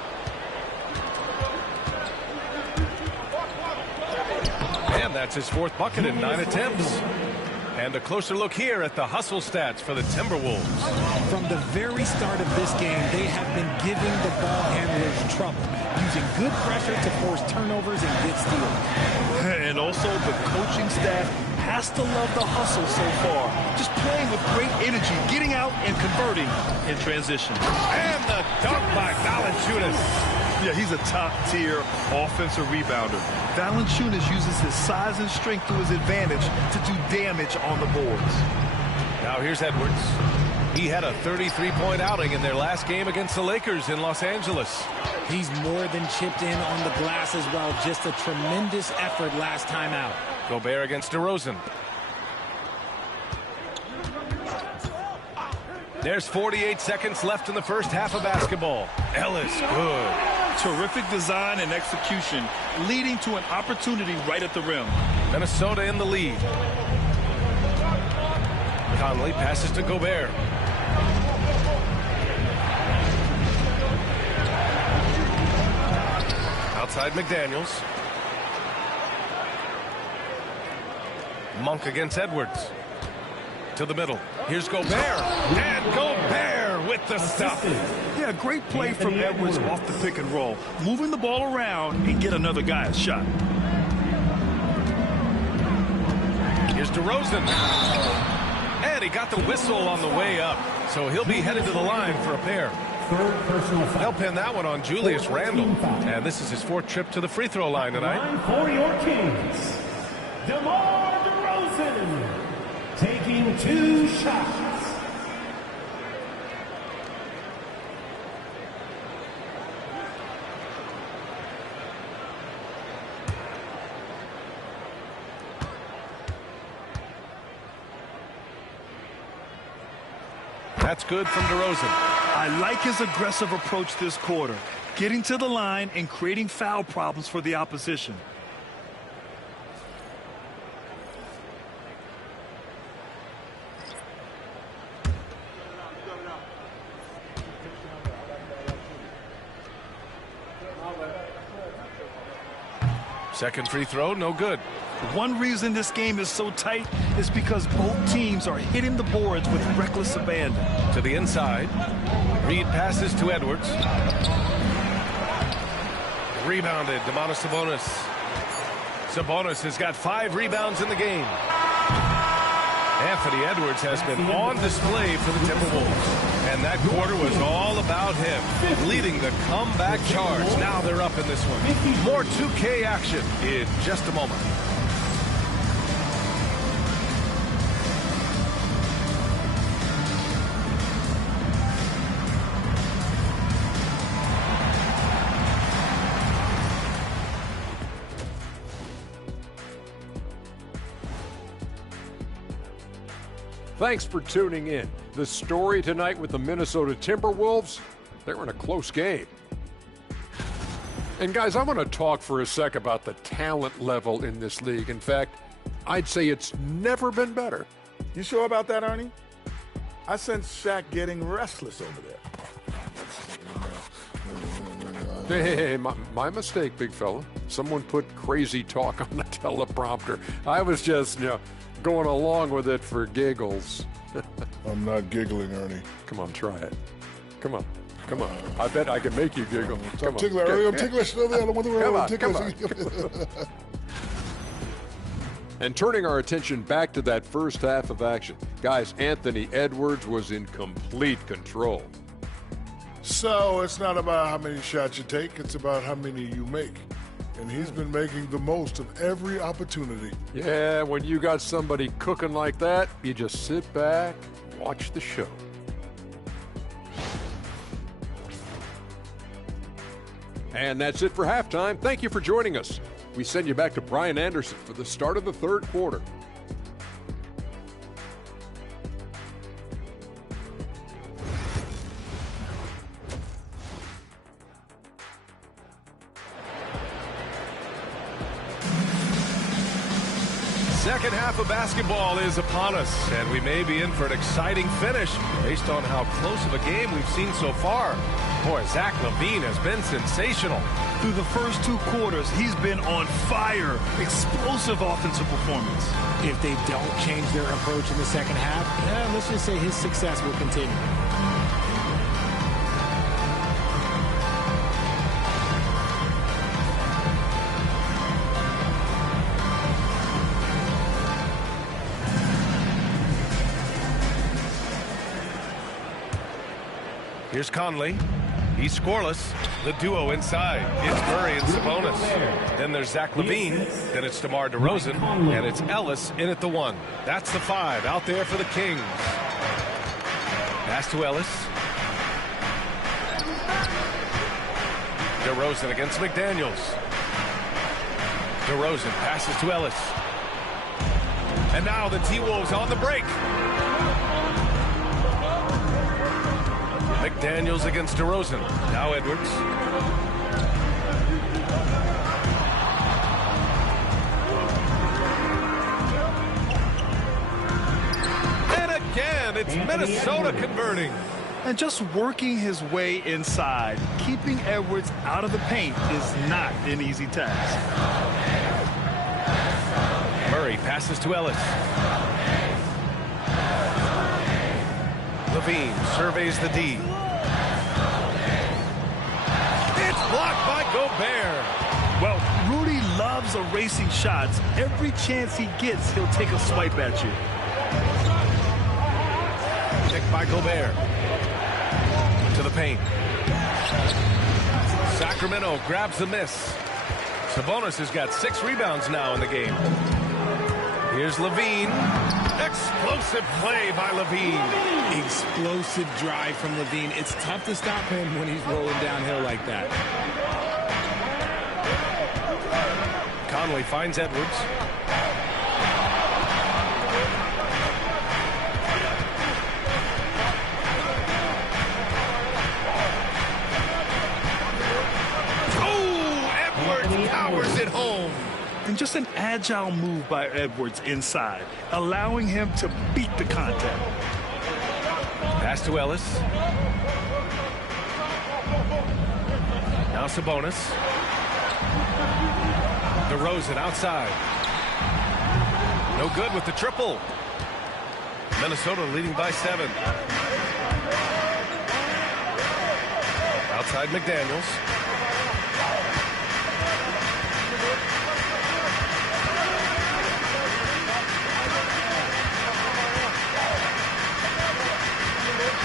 And that's his 4th bucket in 9 attempts. And a closer look here at the hustle stats for the Timberwolves. From the very start of this game, they have been giving the ball handlers trouble, using good pressure to force turnovers and get steals. And also the coaching staff has to love the hustle so far. Just playing with great energy, getting out and converting in transition. And the dunk by Valanciunas. Yeah, he's a top-tier offensive rebounder. Valanciunas uses his size and strength to his advantage to do damage on the boards. Now here's Edwards. He had a 33-point outing in their last game against the Lakers in Los Angeles. He's more than chipped in on the glass as well. Just a tremendous effort last time out. Gobert against DeRozan. There's 48 seconds left in the first half of basketball. Ellis, good. Terrific design and execution, leading to an opportunity right at the rim. Minnesota in the lead. Conley passes to Gobert. Outside McDaniels. Monk against Edwards. To the middle. Here's Gobert. And Gobert with the stop. Yeah, great play from Edwards off the pick and roll. Moving the ball around and get another guy a shot. Here's DeRozan. And he got the whistle on the way up. So he'll be headed to the line for a pair. They'll pin that one on Julius Randle. And this is his 4th trip to the free throw line tonight. For your Kings, DeMar DeRozan, taking 2 shots. That's good from DeRozan. I like his aggressive approach this quarter, getting to the line and creating foul problems for the opposition. Second free throw, no good. One reason this game is so tight is because both teams are hitting the boards with reckless abandon. To the inside. Reed passes to Edwards. Rebounded, Domantas Sabonis. Sabonis has got 5 rebounds in the game. Anthony Edwards has been on display for the Timberwolves. And that quarter was all about him, leading the comeback charge. Now they're up in this one. More 2K action in just a moment. Thanks for tuning in. The story tonight with the Minnesota Timberwolves, they're in a close game. And guys, I want to talk for a sec about the talent level in this league. In fact, I'd say it's never been better. You sure about that, Ernie? I sense Shaq getting restless over there. Hey, my mistake, big fella. Someone put crazy talk on the teleprompter. I was just, going along with it for giggles. I'm not giggling, Ernie. Come on, try it. Come on. I bet I can make you giggle. I'm ticklish, Ernie. I'm ticklish. Come on. And turning our attention back to that first half of action. Guys, Anthony Edwards was in complete control. So it's not about how many shots you take. It's about how many you make. And he's been making the most of every opportunity. Yeah, when you got somebody cooking like that, you just sit back, watch the show. And that's it for halftime. Thank you for joining us. We send you back to Brian Anderson for the start of the third quarter. Second half of basketball is upon us, and we may be in for an exciting finish based on how close of a game we've seen so far. Boy, Zach LaVine has been sensational. Through the first two quarters, he's been on fire. Explosive offensive performance. If they don't change their approach in the second half, let's just say his success will continue. Here's Conley. He's scoreless. The duo inside. It's Murray and Sabonis. Then there's Zach LaVine. Then it's DeMar DeRozan. And it's Ellis in at the 1. That's the 5 out there for the Kings. Pass to Ellis. DeRozan against McDaniels. DeRozan passes to Ellis. And now the T-Wolves on the break. McDaniels against DeRozan. Now Edwards. And again, it's Minnesota converting. And just working his way inside, keeping Edwards out of the paint is not an easy task. Murray passes to Ellis. LaVine surveys the D. It's blocked by Gobert. Well, Rudy loves erasing shots. Every chance he gets, he'll take a swipe at you. Picked by Gobert. To the paint. Sacramento grabs the miss. Sabonis has got 6 rebounds now in the game. Here's LaVine. Explosive play by LaVine. Explosive drive from LaVine. It's tough to stop him when he's rolling downhill like that. Conley finds Edwards. Oh, Edwards powers it home. And just an agile move by Edwards inside, allowing him to beat the contact. Pass to Ellis. Now Sabonis. DeRozan outside. No good with the triple. Minnesota leading by 7. Outside McDaniels.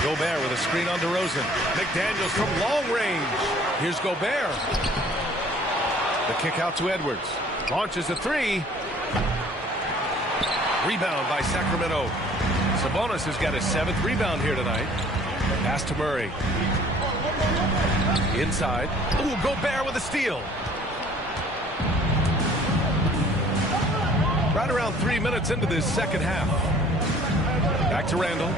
Gobert with a screen on DeRozan. McDaniels from long range. Here's Gobert. The kick out to Edwards. Launches a three. Rebound by Sacramento. Sabonis has got his 7th rebound here tonight. Pass to Murray. Inside. Ooh, Gobert with a steal. Right around 3 minutes into this second half. Back to Randall.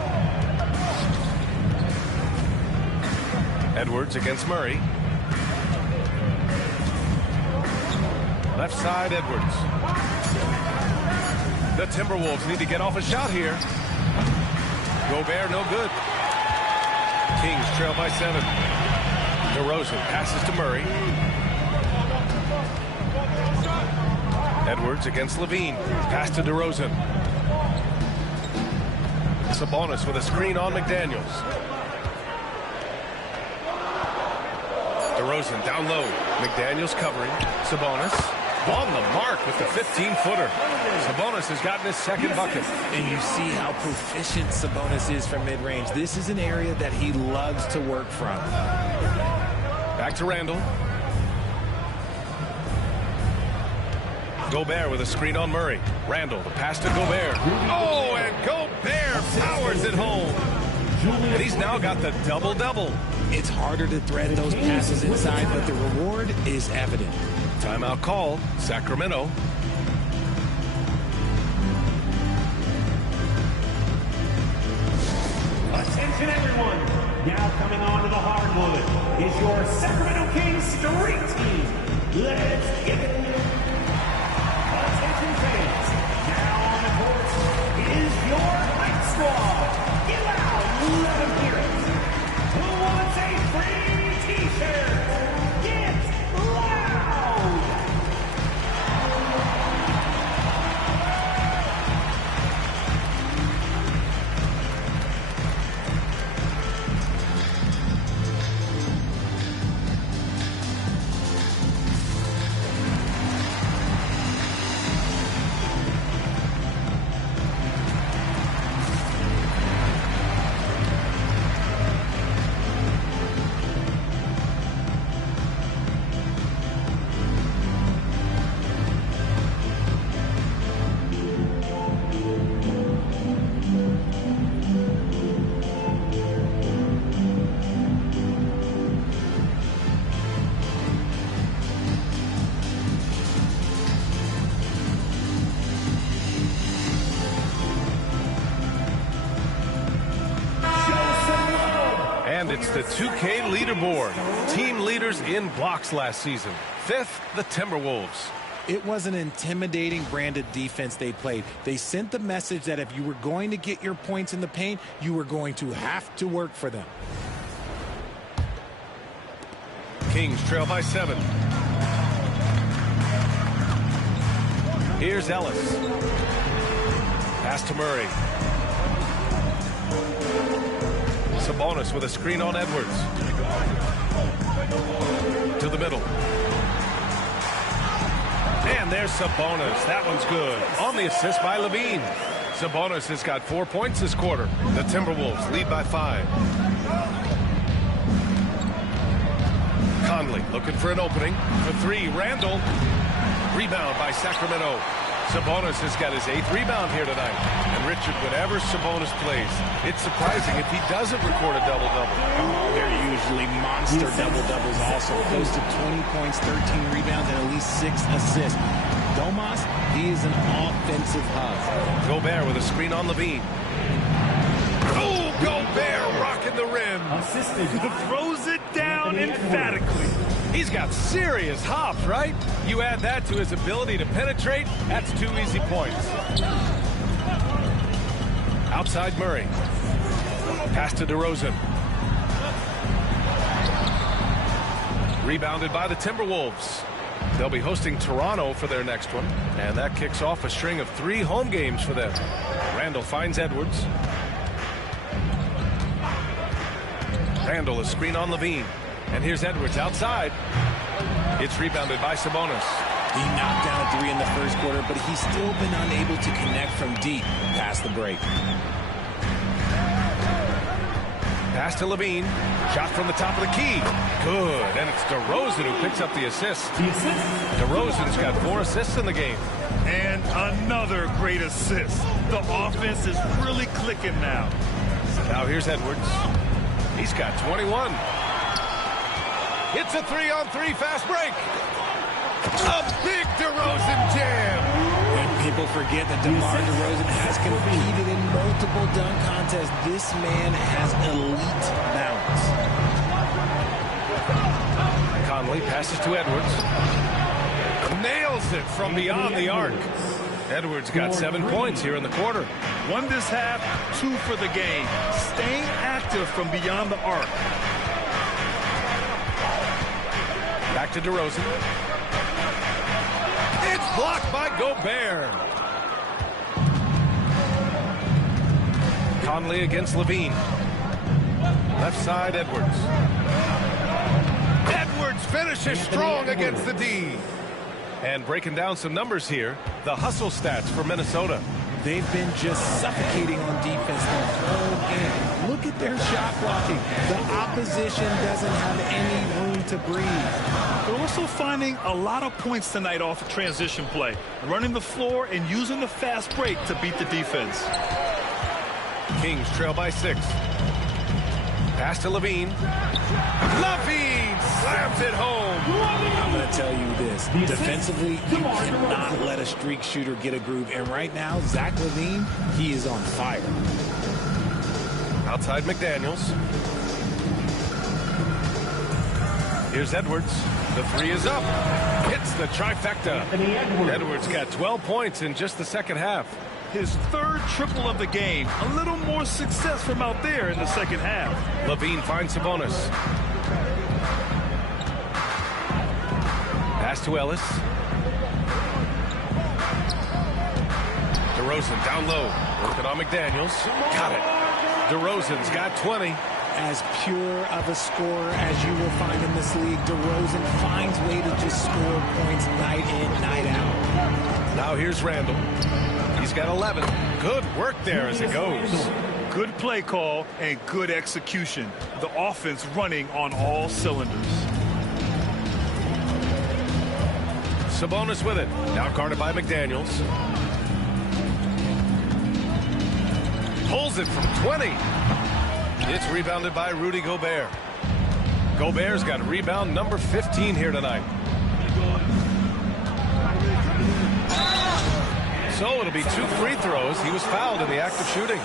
Edwards against Murray. Left side, Edwards. The Timberwolves need to get off a shot here. Gobert, no good. Kings trail by 7. DeRozan passes to Murray. Edwards against Levine. Pass to DeRozan. Sabonis with a screen on McDaniels. DeRozan down low. McDaniels covering. Sabonis on the mark with the 15-footer. Sabonis has gotten his 2nd bucket. And you see how proficient Sabonis is from mid-range. This is an area that he loves to work from. Back to Randall. Gobert with a screen on Murray. Randall, the pass to Gobert. Oh, and Gobert powers it home. And he's now got the double-double. It's harder to thread those passes inside, but the reward is evident. Timeout call, Sacramento. Attention everyone, now coming on to the hardwood is your Sacramento Kings Street Team. Let's get it. Attention fans, now on the court is your hype squad. Get loud, let them hear it. Who wants a free t-shirt? Get loud! And it's the 2K leaderboard. Team leaders in blocks last season. 5th, the Timberwolves. It was an intimidating brand of defense they played. They sent the message that if you were going to get your points in the paint, you were going to have to work for them. Kings trail by 7. Here's Ellis. Pass to Murray. Sabonis with a screen on Edwards. To the middle. And there's Sabonis. That one's good. On the assist by Levine. Sabonis has got 4 points this quarter. The Timberwolves lead by 5. Conley looking for an opening. For 3, Randall. Rebound by Sacramento. Sabonis has got his 8th rebound here tonight. And Richard, whenever Sabonis plays, it's surprising if he doesn't record a double-double. Oh, they're usually monster double-doubles also. Close to 20 points, 13 rebounds, and at least 6 assists. Domas, he is an offensive hub. Gobert with a screen on Levine. Oh, Gobert rocking the rim. Assisted. Throws it down emphatically. He's got serious hops, right? You add that to his ability to penetrate, that's 2 easy points. Outside Murray. Pass to DeRozan. Rebounded by the Timberwolves. They'll be hosting Toronto for their next one, and that kicks off a string of 3 home games for them. Randall finds Edwards. Randall, a screen on Levine. And here's Edwards outside. It's rebounded by Sabonis. He knocked down a 3 in the first quarter, but he's still been unable to connect from deep past the break. Pass to Levine. Shot from the top of the key. Good. And it's DeRozan who picks up the assist. DeRozan's got 4 assists in the game. And another great assist. The offense is really clicking now. Now here's Edwards. He's got 21. It's a 3-on-3 fast break. A big DeRozan jam. When people forget that DeMar DeRozan has competed in multiple dunk contests, this man has elite balance. Conley passes to Edwards. Nails it from beyond the arc. Edwards got 7 points here in the quarter. 1 this half, 2 for the game. Staying active from beyond the arc. Back to DeRozan. It's blocked by Gobert. Conley against Levine. Left side, Edwards. Edwards finishes strong against the D. And breaking down some numbers here, the hustle stats for Minnesota. They've been just suffocating on defense the whole game. Look at their shot blocking. The opposition doesn't have any room to breathe. They're also finding a lot of points tonight off of transition play, running the floor and using the fast break to beat the defense. Kings trail by 6. Pass to Levine. Levine slams it home. I'm going to tell you this. Defensively, you cannot let a streak shooter get a groove. And right now, Zach LaVine, he is on fire. Outside McDaniels. Here's Edwards. The 3 is up. Hits the trifecta. Edwards got 12 points in just the second half. His 3rd triple of the game. A little more success from out there in the second half. Levine finds Sabonis. Pass to Ellis. DeRozan down low. Working on McDaniels. Got it. DeRozan's got 20. As pure of a scorer as you will find in this league, DeRozan finds way to just score points night in, night out. Now here's Randall. He's got 11. Good work there as it goes. Good play call and good execution. The offense running on all cylinders. Sabonis with it. Now guarded by McDaniels. Pulls it from 20. It's rebounded by Rudy Gobert. Gobert's got rebound number 15 here tonight. So it'll be 2 free throws. He was fouled in the act of shooting.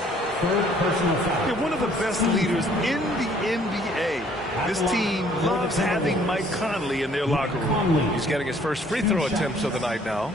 They're one of the best leaders in the NBA. This team loves having Mike Conley in their locker room. He's getting his first free throw attempts of the night now.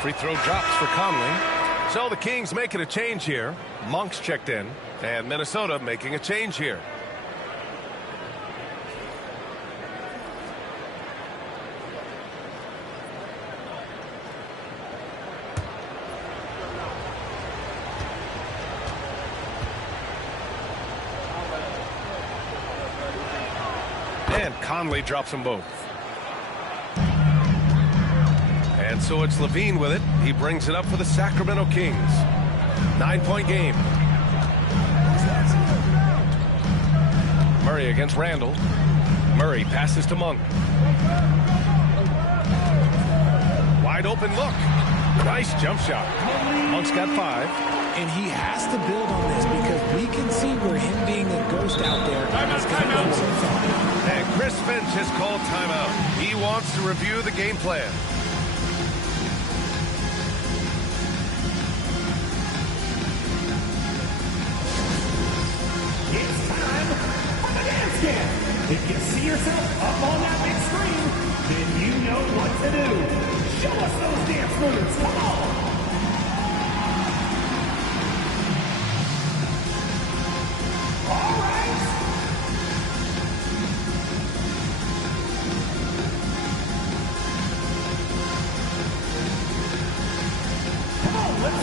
Free throw drops for Conley. So the Kings making a change here. Monk's checked in. And Minnesota making a change here. And Conley drops them both. And so it's Levine with it. He brings it up for the Sacramento Kings. 9-point game. Murray against Randall. Murray passes to Monk. Wide open look. Nice jump shot. Monk's got 5. And he has to build on this because we can see where him being a ghost out there has come out so far. And Chris Finch has called timeout. He wants to review the game plan. If you see yourself up on that big screen, then you know what to do. Show us those dance moves. Come on. All right. Come on, let's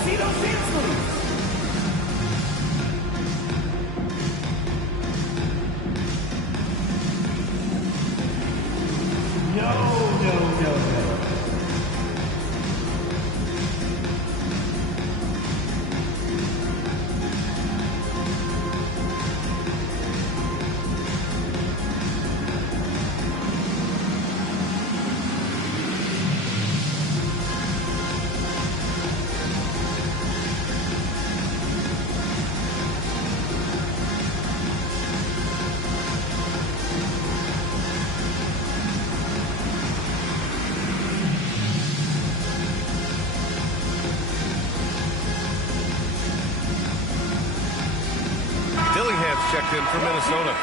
checked in for Minnesota.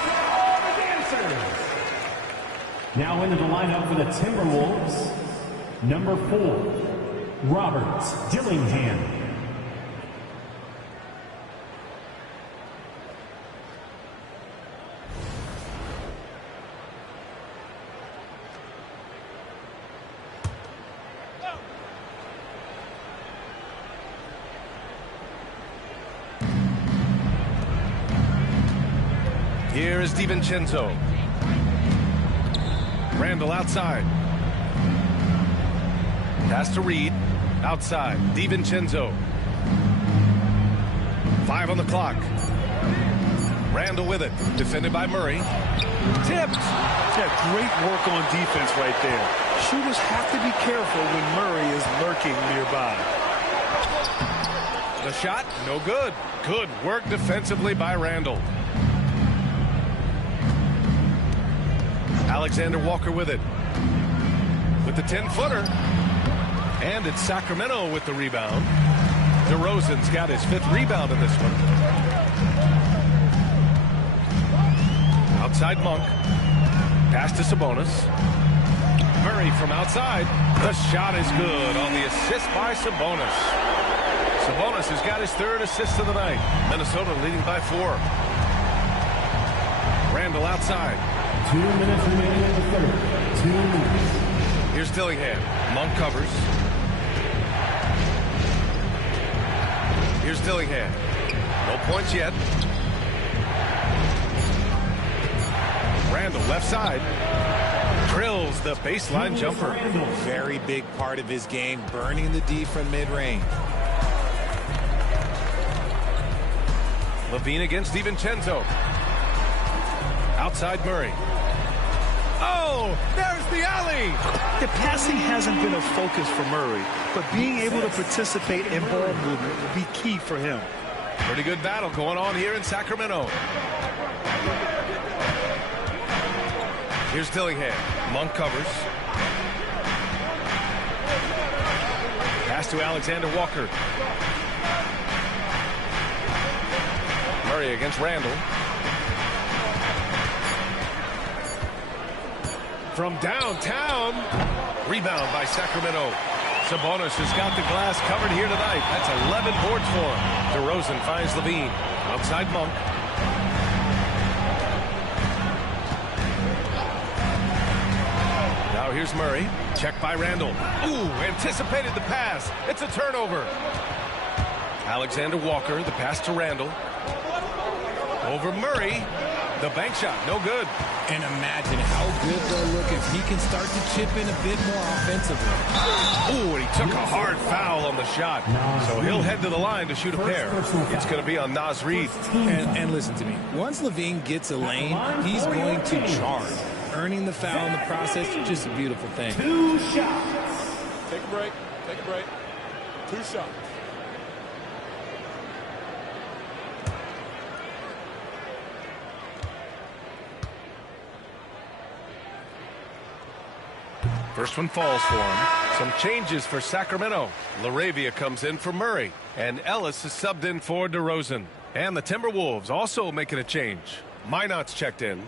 Now into the lineup for the Timberwolves, number 4, Robert Dillingham. Here is DiVincenzo. Randall outside. Pass to Reed. Outside. DiVincenzo. 5 on the clock. Randall with it. Defended by Murray. Tipped. Yeah, great work on defense right there. Shooters have to be careful when Murray is lurking nearby. The shot, no good. Good work defensively by Randall. Alexander Walker with it. With the 10-footer. And it's Sacramento with the rebound. DeRozan's got his 5th rebound in this one. Outside Monk. Pass to Sabonis. Murray from outside. The shot is good on the assist by Sabonis. Sabonis has got his 3rd assist of the night. Minnesota leading by 4. Randall outside. 2 minutes remaining in the third. 2 minutes. Here's Dillingham. Monk covers. Here's Dillingham. No points yet. Randall left side. Drills the baseline jumper. Very big part of his game, burning the D from mid-range. Levine against DiVincenzo. Outside Murray. Oh, there's the alley. The passing hasn't been a focus for Murray, but being able to participate in ball movement will be key for him. Pretty good battle going on here in Sacramento. Here's Dillingham. Monk covers. Pass to Alexander Walker. Murray against Randall. From downtown. Rebound by Sacramento. Sabonis has got the glass covered here tonight. That's 11 boards for him. DeRozan finds Levine. Outside Monk. Now here's Murray. Checked by Randall. Ooh, anticipated the pass. It's a turnover. Alexander Walker, the pass to Randall. Over Murray. The bank shot, no good. And imagine how good they'll look if he can start to chip in a bit more offensively. Ooh, and he took a hard foul on the shot. So he'll head to the line to shoot a pair. It's going to be on Naz Reid. And listen to me. Once Levine gets a lane, he's going to charge. Earning the foul in the process, just a beautiful thing. 2 shots. Take a break. Take a break. 2 shots. First one falls for him. Some changes for Sacramento. LaRavia comes in for Murray. And Ellis is subbed in for DeRozan. And the Timberwolves also making a change. Minot's checked in.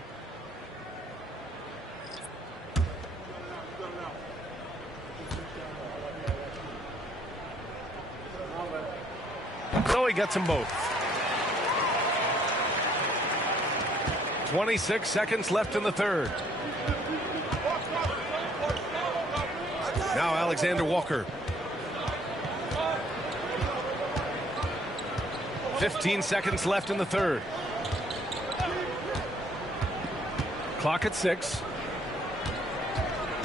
So he gets them both. 26 seconds left in the third. Now Alexander Walker. 15 seconds left in the third. Clock at 6.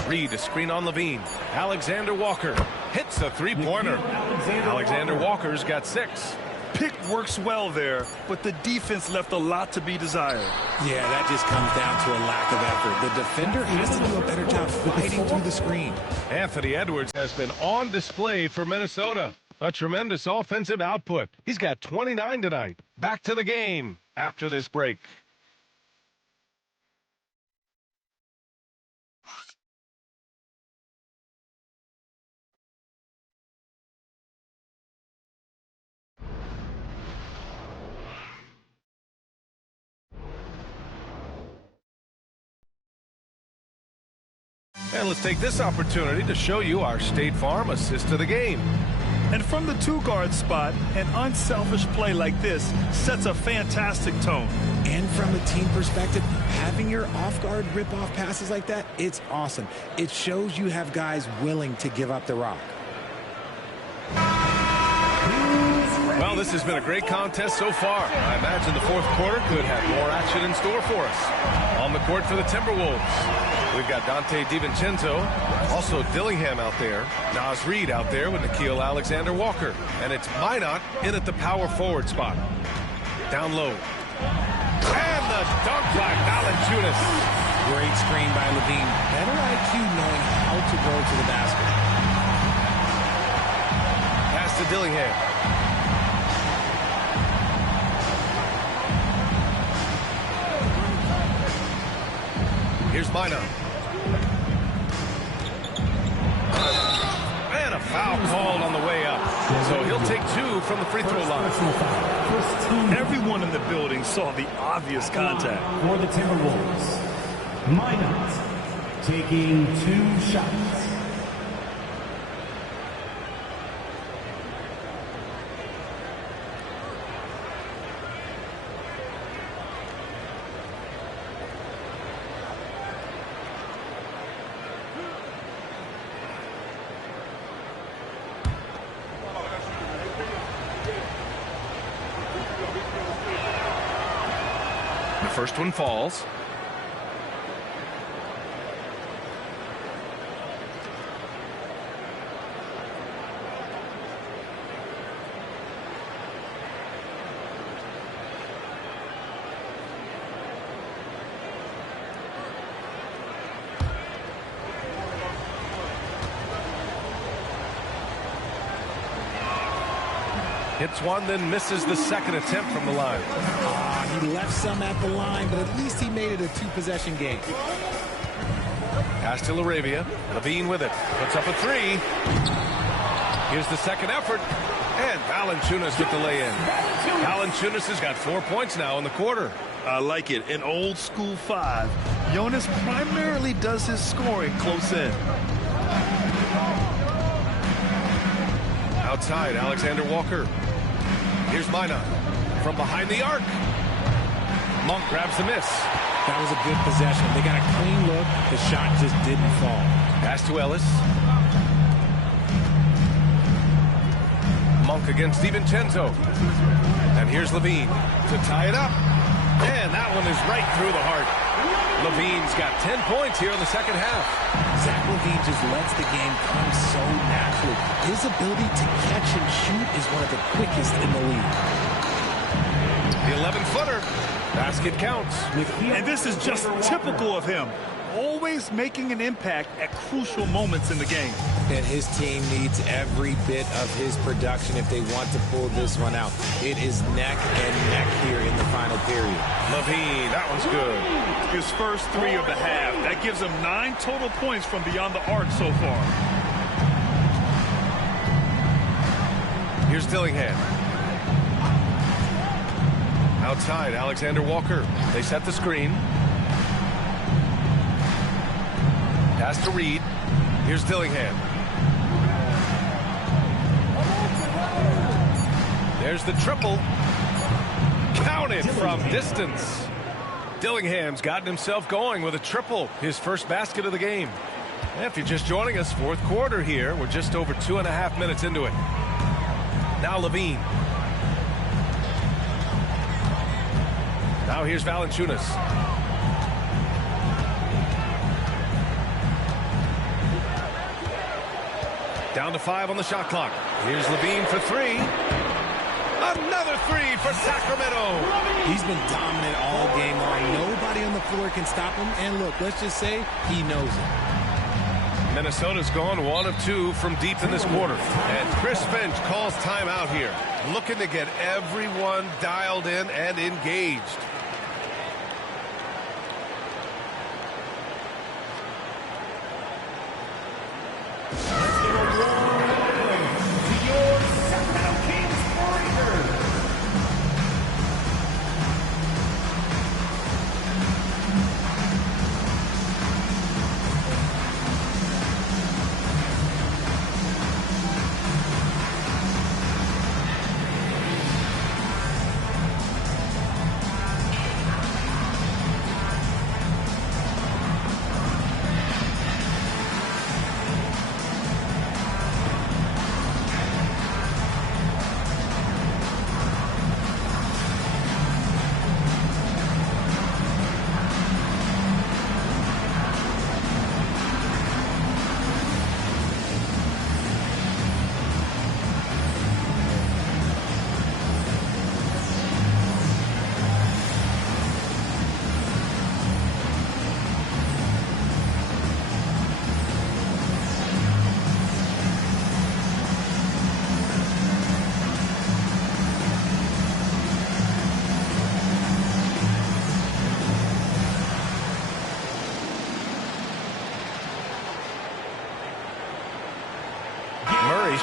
Reed, a screen on Levine. Alexander Walker hits a three-pointer. Alexander Walker's got 6. Pick works well there, but the defense left a lot to be desired. Yeah, that just comes down to a lack of effort. The defender has to do a better job fighting through the screen. Anthony Edwards has been on display for Minnesota. A tremendous offensive output. He's got 29 tonight. Back to the game after this break. And let's take this opportunity to show you our State Farm assist to the game. And from the two-guard spot, an unselfish play like this sets a fantastic tone. And from a team perspective, having your off-guard rip-off passes like that, it's awesome. It shows you have guys willing to give up the rock. Well, this has been a great contest so far. I imagine the fourth quarter could have more action in store for us. On the court for the Timberwolves, we've got Dante DiVincenzo, also Dillingham out there, Naz Reid out there with Nickeil Alexander-Walker, and it's Minot in at the power forward spot. Down low. And the dunk by Valanciunas. Great screen by Levine. Better IQ knowing how to go to the basket. Pass to Dillingham. Here's Minot. And a foul called on the way up. So he'll take 2 from the free throw line. Everyone in the building saw the obvious contact. For the Timberwolves, Minot taking 2 shots. First one falls. Hits one, then misses the second attempt from the line. He left some at the line, but at least he made it a 2-possession game. Pass to LaRavia. Levine with it. Puts up a 3. Here's the second effort. And Valanciunas with the lay-in. Valanciunas has got 4 points now in the quarter. I like it. An old school 5. Jonas primarily does his scoring close in. Outside, Alexander Walker. Here's Minot from behind the arc. Monk grabs the miss. That was a good possession. They got a clean look. The shot just didn't fall. Pass to Ellis. Monk against DiVincenzo. And here's Levine to tie it up. And that one is right through the heart. Levine's got 10 points here in the second half. Zach LaVine just lets the game come so naturally. His ability to catch and shoot is one of the quickest in the league. The 11-footer. Basket counts. And this is just typical of him. Always making an impact at crucial moments in the game. And his team needs every bit of his production if they want to pull this one out. It is neck and neck here in the final period. Levine, that one's good. His first 3 of the half. That gives him 9 total points from beyond the arc so far. Here's Dillingham. Outside, Alexander Walker. They set the screen. Pass to Reid. Here's Dillingham. There's the triple. Counted from distance. Dillingham's gotten himself going with a triple. His first basket of the game. And if you're just joining us, fourth quarter here. We're just over 2.5 minutes into it. Now Levine. Now here's Valanciunas. Down to 5 on the shot clock. Here's Levine for 3. Another 3 for Sacramento. He's been dominant all game long. Nobody on the floor can stop him. And look, let's just say he knows it. Minnesota's gone 1 of 2 from deep in this quarter. And Chris Finch calls timeout here. Looking to get everyone dialed in and engaged.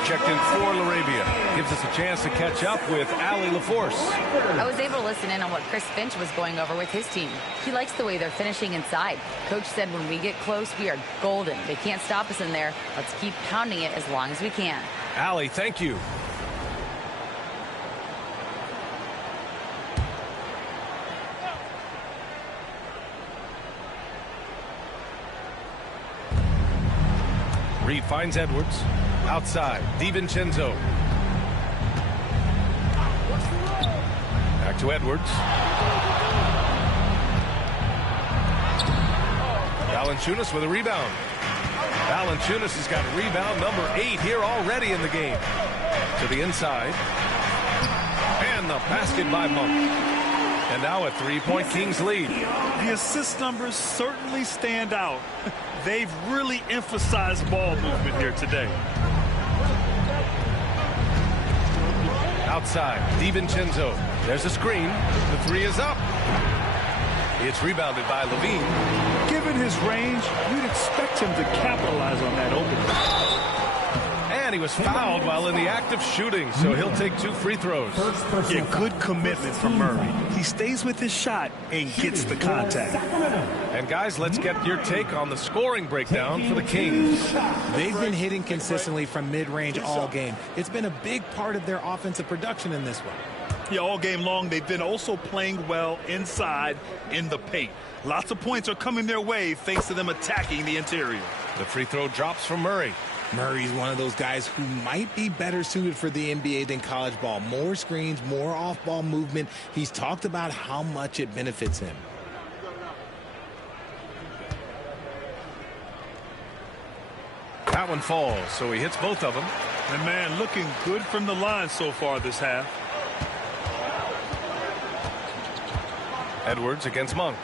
checked in for Laravia. Gives us a chance to catch up with Allie LaForce. I was able to listen in on what Chris Finch was going over with his team. He likes the way they're finishing inside. Coach said when we get close, we are golden. They can't stop us in there. Let's keep pounding it as long as we can. Allie, thank you. Reed finds Edwards. Outside, DiVincenzo. Back to Edwards. Valanciunas with a rebound. Valanciunas has got rebound number 8 here already in the game. To the inside. And the basket by Monk. And now a 3-point Kings lead. The assist numbers certainly stand out. They've really emphasized ball movement here today. Outside, DiVincenzo. There's a screen. The 3 is up. It's rebounded by Levine. Given his range, you'd expect him to capitalize on that opening. And he was fouled while in the act of shooting, so he'll take 2 free throws. Yeah, good commitment from Murray. He stays with his shot and gets the contact. And guys, let's get your take on the scoring breakdown for the Kings. They've been hitting consistently from mid-range all game. It's been a big part of their offensive production in this one. Yeah, all game long, they've been also playing well inside in the paint. Lots of points are coming their way thanks to them attacking the interior. The free throw drops from Murray. Murray's one of those guys who might be better suited for the NBA than college ball. More screens, more off-ball movement. He's talked about how much it benefits him. That one falls, so he hits both of them. And man, looking good from the line so far this half. Edwards against Monk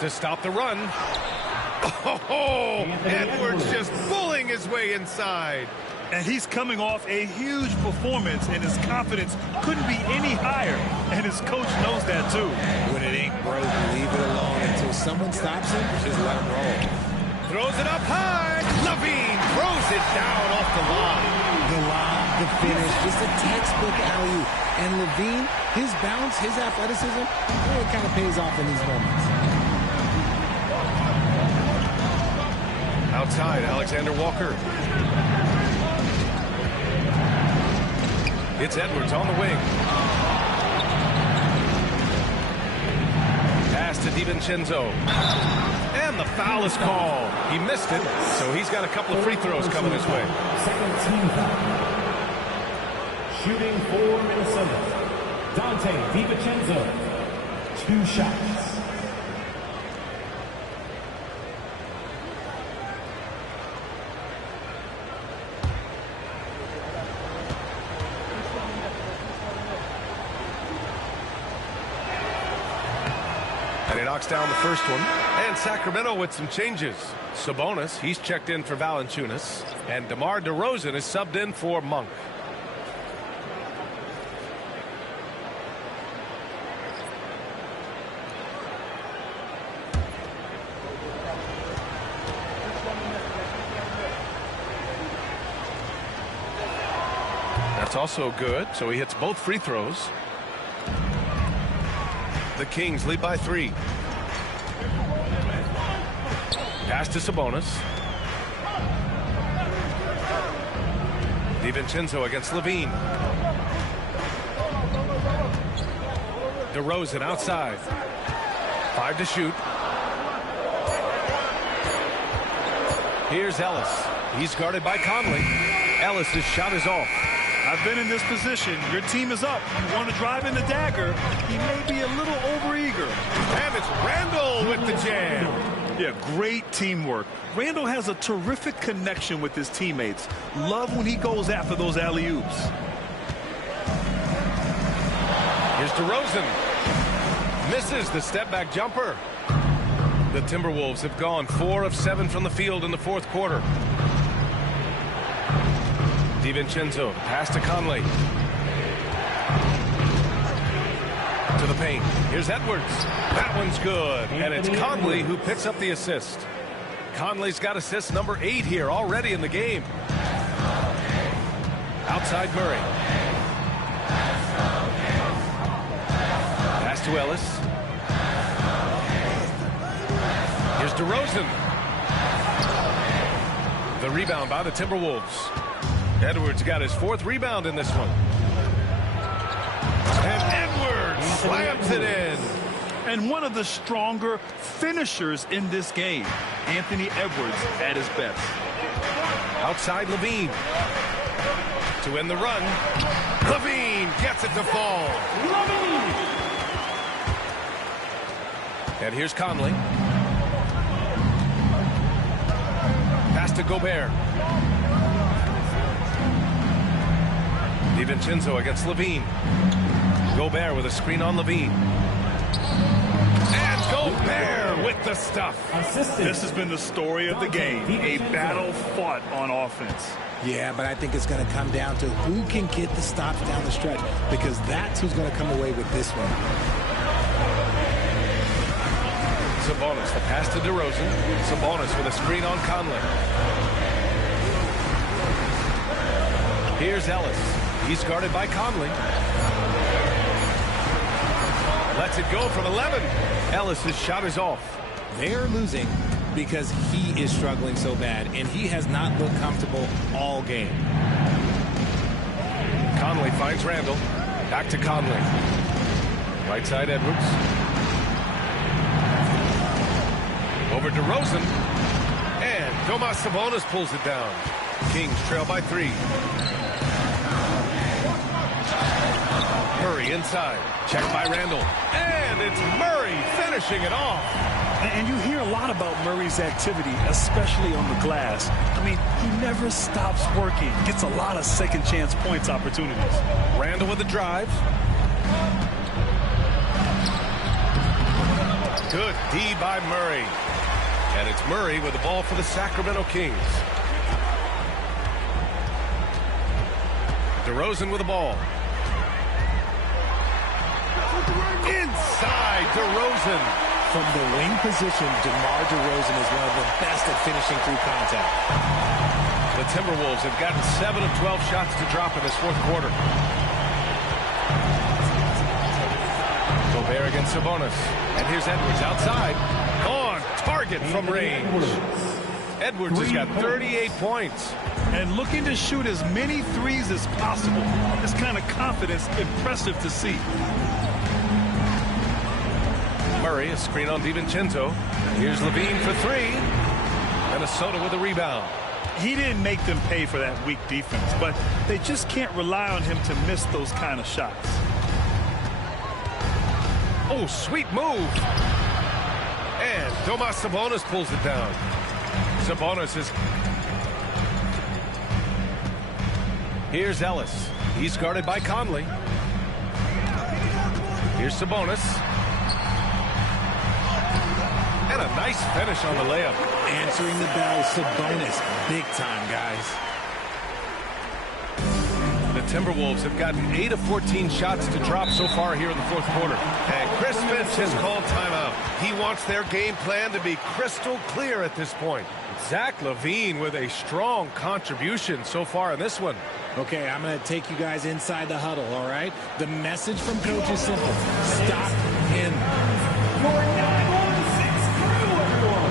to stop the run. Oh, Edwards just bullying his way inside. And he's coming off a huge performance, and his confidence couldn't be any higher. And his coach knows that, too. When it ain't broke, leave it alone until someone stops him. Just let him roll. Throws it up high. Levine throws it down off the line. The lob, the finish, just a textbook alley-oop. And Levine, his bounce, his athleticism, it kind of pays off in these moments. Outside, Alexander Walker. It's Edwards on the wing. Pass to DiVincenzo. And the foul is called. He missed it, so he's got a couple of free throws coming his way. Second team foul. Shooting for Minnesota, Dante DiVincenzo. 2 shots. And he knocks down the first one. And Sacramento with some changes. Sabonis, he's checked in for Valanciunas. And DeMar DeRozan is subbed in for Monk. That's also good, so he hits both free throws. The Kings lead by 3. Pass to Sabonis. DiVincenzo against Levine. DeRozan outside. 5 to shoot. Here's Ellis. He's guarded by Conley. Ellis' shot is off. I've been in this position. Your team is up. You want to drive in the dagger. He may be a little overeager. And it's Randall with the jam. Yeah, great teamwork. Randall has a terrific connection with his teammates. Love when he goes after those alley-oops. Here's DeRozan. Misses the step-back jumper. The Timberwolves have gone 4 of 7 from the field in the fourth quarter. DiVincenzo, pass to Conley. To the paint. Here's Edwards. That one's good. And it's Conley who picks up the assist. Conley's got assist number 8 here already in the game. Outside Murray. Pass to Ellis. Here's DeRozan. The rebound by the Timberwolves. Edwards got his 4th rebound in this one. And Edwards slams it in. And one of the stronger finishers in this game, Anthony Edwards at his best. Outside Levine. To end the run. Levine gets it to fall. And here's Conley. Pass to Gobert. DiVincenzo against Levine. Gobert with a screen on Levine. And Gobert with the stuff. This has been the story of the game. A battle fought on offense. Yeah, but I think it's going to come down to who can get the stops down the stretch, because that's who's going to come away with this one. Sabonis, the pass to DeRozan. Sabonis with a screen on Conley. Here's Ellis. He's guarded by Conley. Lets it go from 11. Ellis' shot is off. They're losing because he is struggling so bad, and he has not looked comfortable all game. Conley finds Randall. Back to Conley. Right side Edwards. Over DeRozan. And Domas Sabonis pulls it down. Kings trail by 3. Murray inside. Checked by Randall. And it's Murray finishing it off. And you hear a lot about Murray's activity, especially on the glass. I mean, he never stops working. Gets a lot of second chance points opportunities. Randall with the drive. Good D by Murray. And it's Murray with the ball for the Sacramento Kings. DeRozan with the ball. Inside DeRozan. From the wing position, DeMar DeRozan is one of the best at finishing through contact. The Timberwolves have gotten 7 of 12 shots to drop in this 4th quarter. Gobert against Sabonis. And here's Edwards outside. On target from range. Edwards has got 38 points. And looking to shoot as many threes as possible. This kind of confidence, impressive to see. Murray, a screen on DiVincenzo. Here's Levine for 3. Minnesota with a rebound. He didn't make them pay for that weak defense, but they just can't rely on him to miss those kind of shots. Oh, sweet move. And Domas Sabonis pulls it down. Sabonis is... Here's Ellis. He's guarded by Conley. Here's Sabonis. And a nice finish on the layup. Answering the bell, Sabonis. Big time, guys. The Timberwolves have gotten 8 of 14 shots to drop so far here in the 4th quarter. And Chris Finch has called timeout. He wants their game plan to be crystal clear at this point. Zach LaVine with a strong contribution so far in this one. Okay, I'm going to take you guys inside the huddle, all right? The message from Coach is simple. Stop him. Your 916 crew, everyone.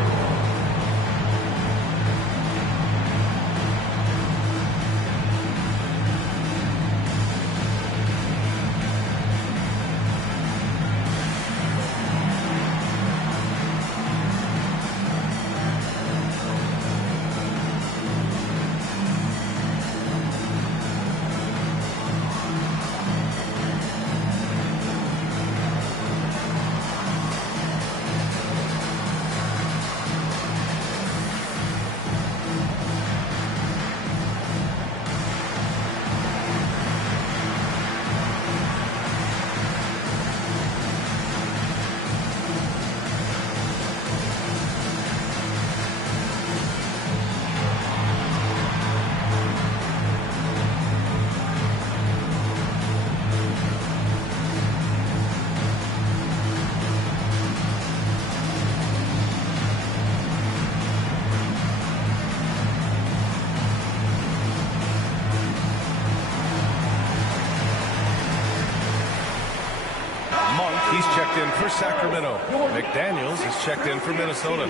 Monk, he's checked in for Sacramento. McDaniels is checked in for Minnesota.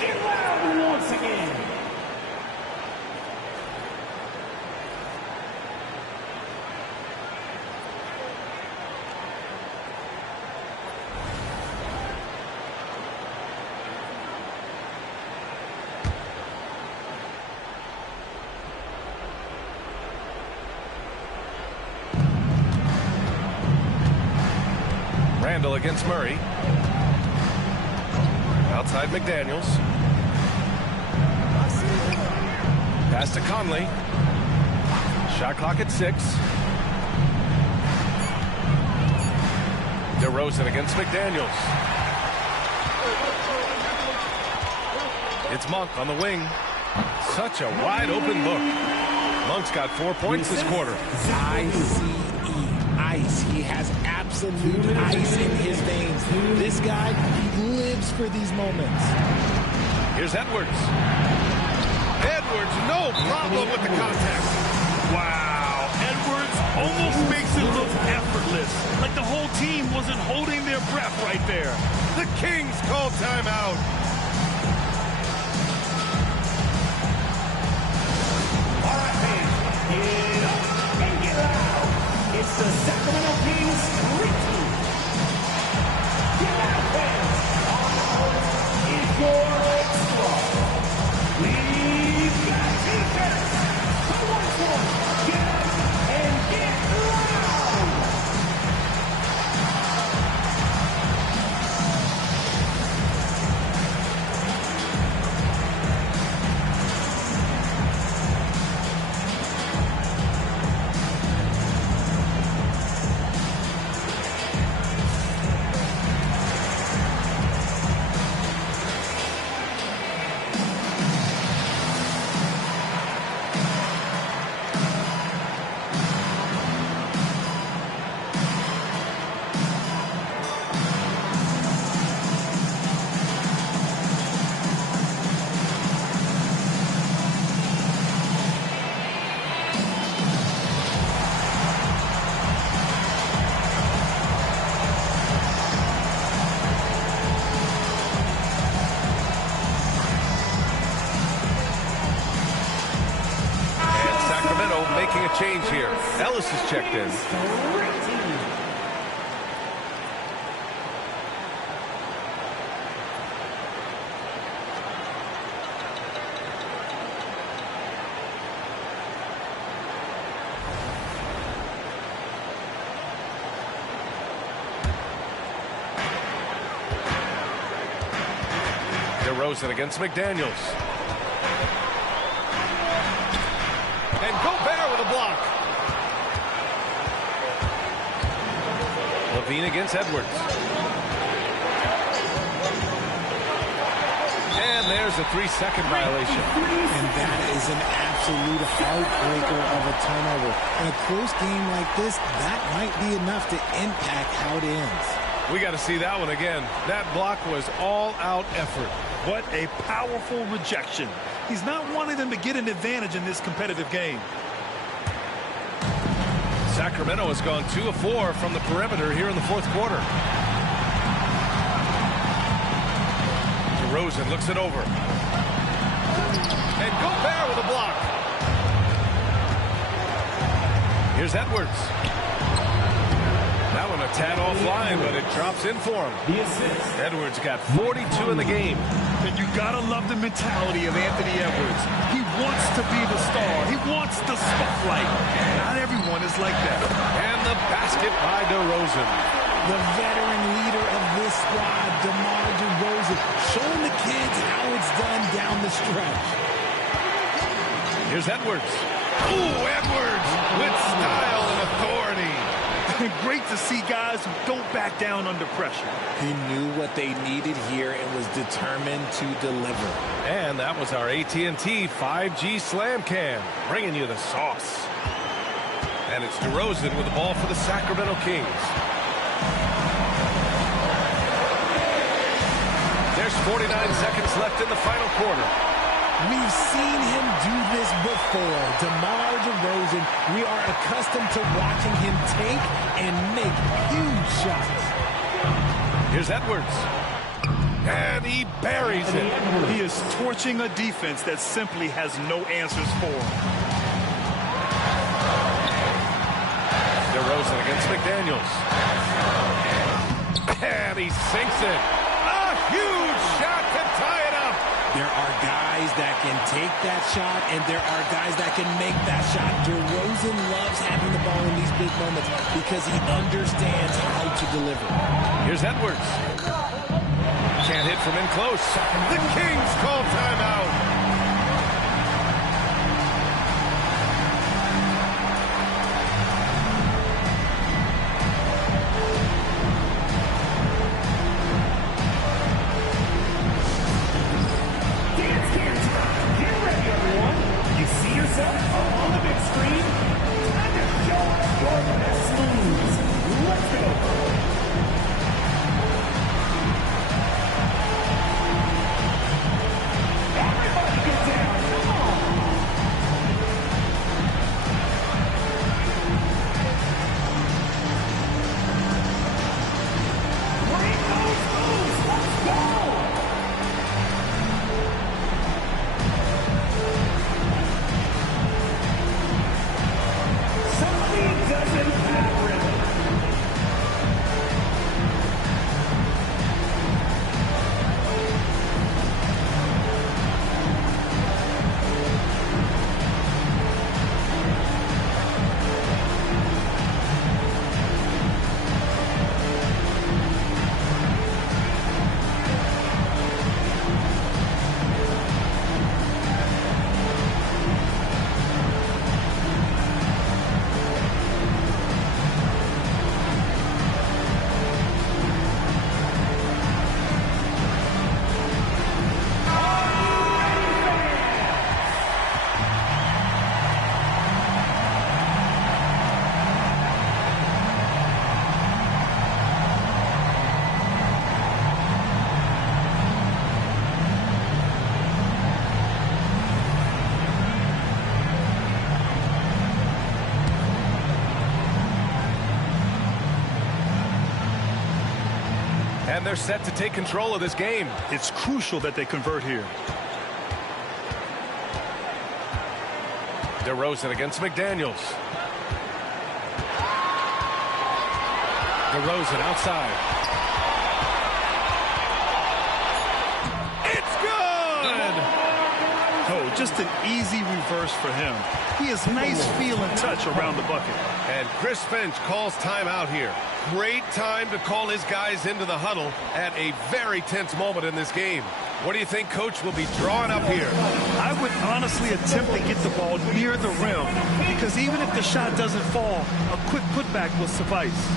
Get loud once again. Randall against Murray. Outside McDaniels. Pass to Conley. Shot clock at 6. DeRozan against McDaniels. It's Monk on the wing. Such a wide open look. Monk's got 4 points this quarter. ICE. Ice. He has absolute ice in his veins. This guy, he lives for these moments. Here's Edwards. Edwards, no problem with the contact. Wow. Edwards almost makes it look effortless. Like the whole team wasn't holding their breath right there. The Kings call timeout. All right, fans, get up and get loud. It's the Sacramento Kings Street Team. Get loud, fans. On the court is your squad. We've got defense. So once more, get up and get loud. Making a change here. Ellis is checked in. DeRozan against McDaniels. And Gobert with a block. Levine against Edwards. And there's a 3-second violation. And that is an absolute heartbreaker of a turnover. In a close game like this, that might be enough to impact how it ends. We got to see that one again. That block was all-out effort. What a powerful rejection. He's not wanting them to get an advantage in this competitive game. Sacramento has gone 2 of 4 from the perimeter here in the fourth quarter. DeRozan looks it over. And Gobert with a block. Here's Edwards. That one a tad offline, but it drops in for him. Edwards got 42 in the game. And you gotta love the mentality of Anthony Edwards. He wants to be the star. He wants the spotlight. Not everyone is like that. And the basket by DeRozan. The veteran leader of this squad, DeMar DeRozan, showing the kids how it's done down the stretch. Here's Edwards. Ooh, Edwards with style and authority. Great to see guys who don't back down under pressure. He knew what they needed here and was determined to deliver. And that was our AT&T 5G Slam Cam, bringing you the sauce. And it's DeRozan with the ball for the Sacramento Kings. There's 49 seconds left in the final quarter. We've seen him do this before. DeMar DeRozan, we are accustomed to watching him take and make huge shots. Here's Edwards. And he buries it. He is torching a defense that simply has no answers for him. DeRozan against McDaniels. And he sinks it. A huge shot to tie it up. There are guys that can take that shot, and there are guys that can make that shot. DeRozan loves having the ball in these big moments because he understands how to deliver. Here's Edwards. Can't hit from in close. The Kings call timeout. And they're set to take control of this game. It's crucial that they convert here. DeRozan against McDaniels. DeRozan outside. It's good! Oh, just an easy reverse for him. He has nice feel and touch around the bucket. And Chris Finch calls timeout here. Great time to call his guys into the huddle at a very tense moment in this game. What do you think Coach will be drawing up here? I would honestly attempt to get the ball near the rim because even if the shot doesn't fall, a quick putback will suffice.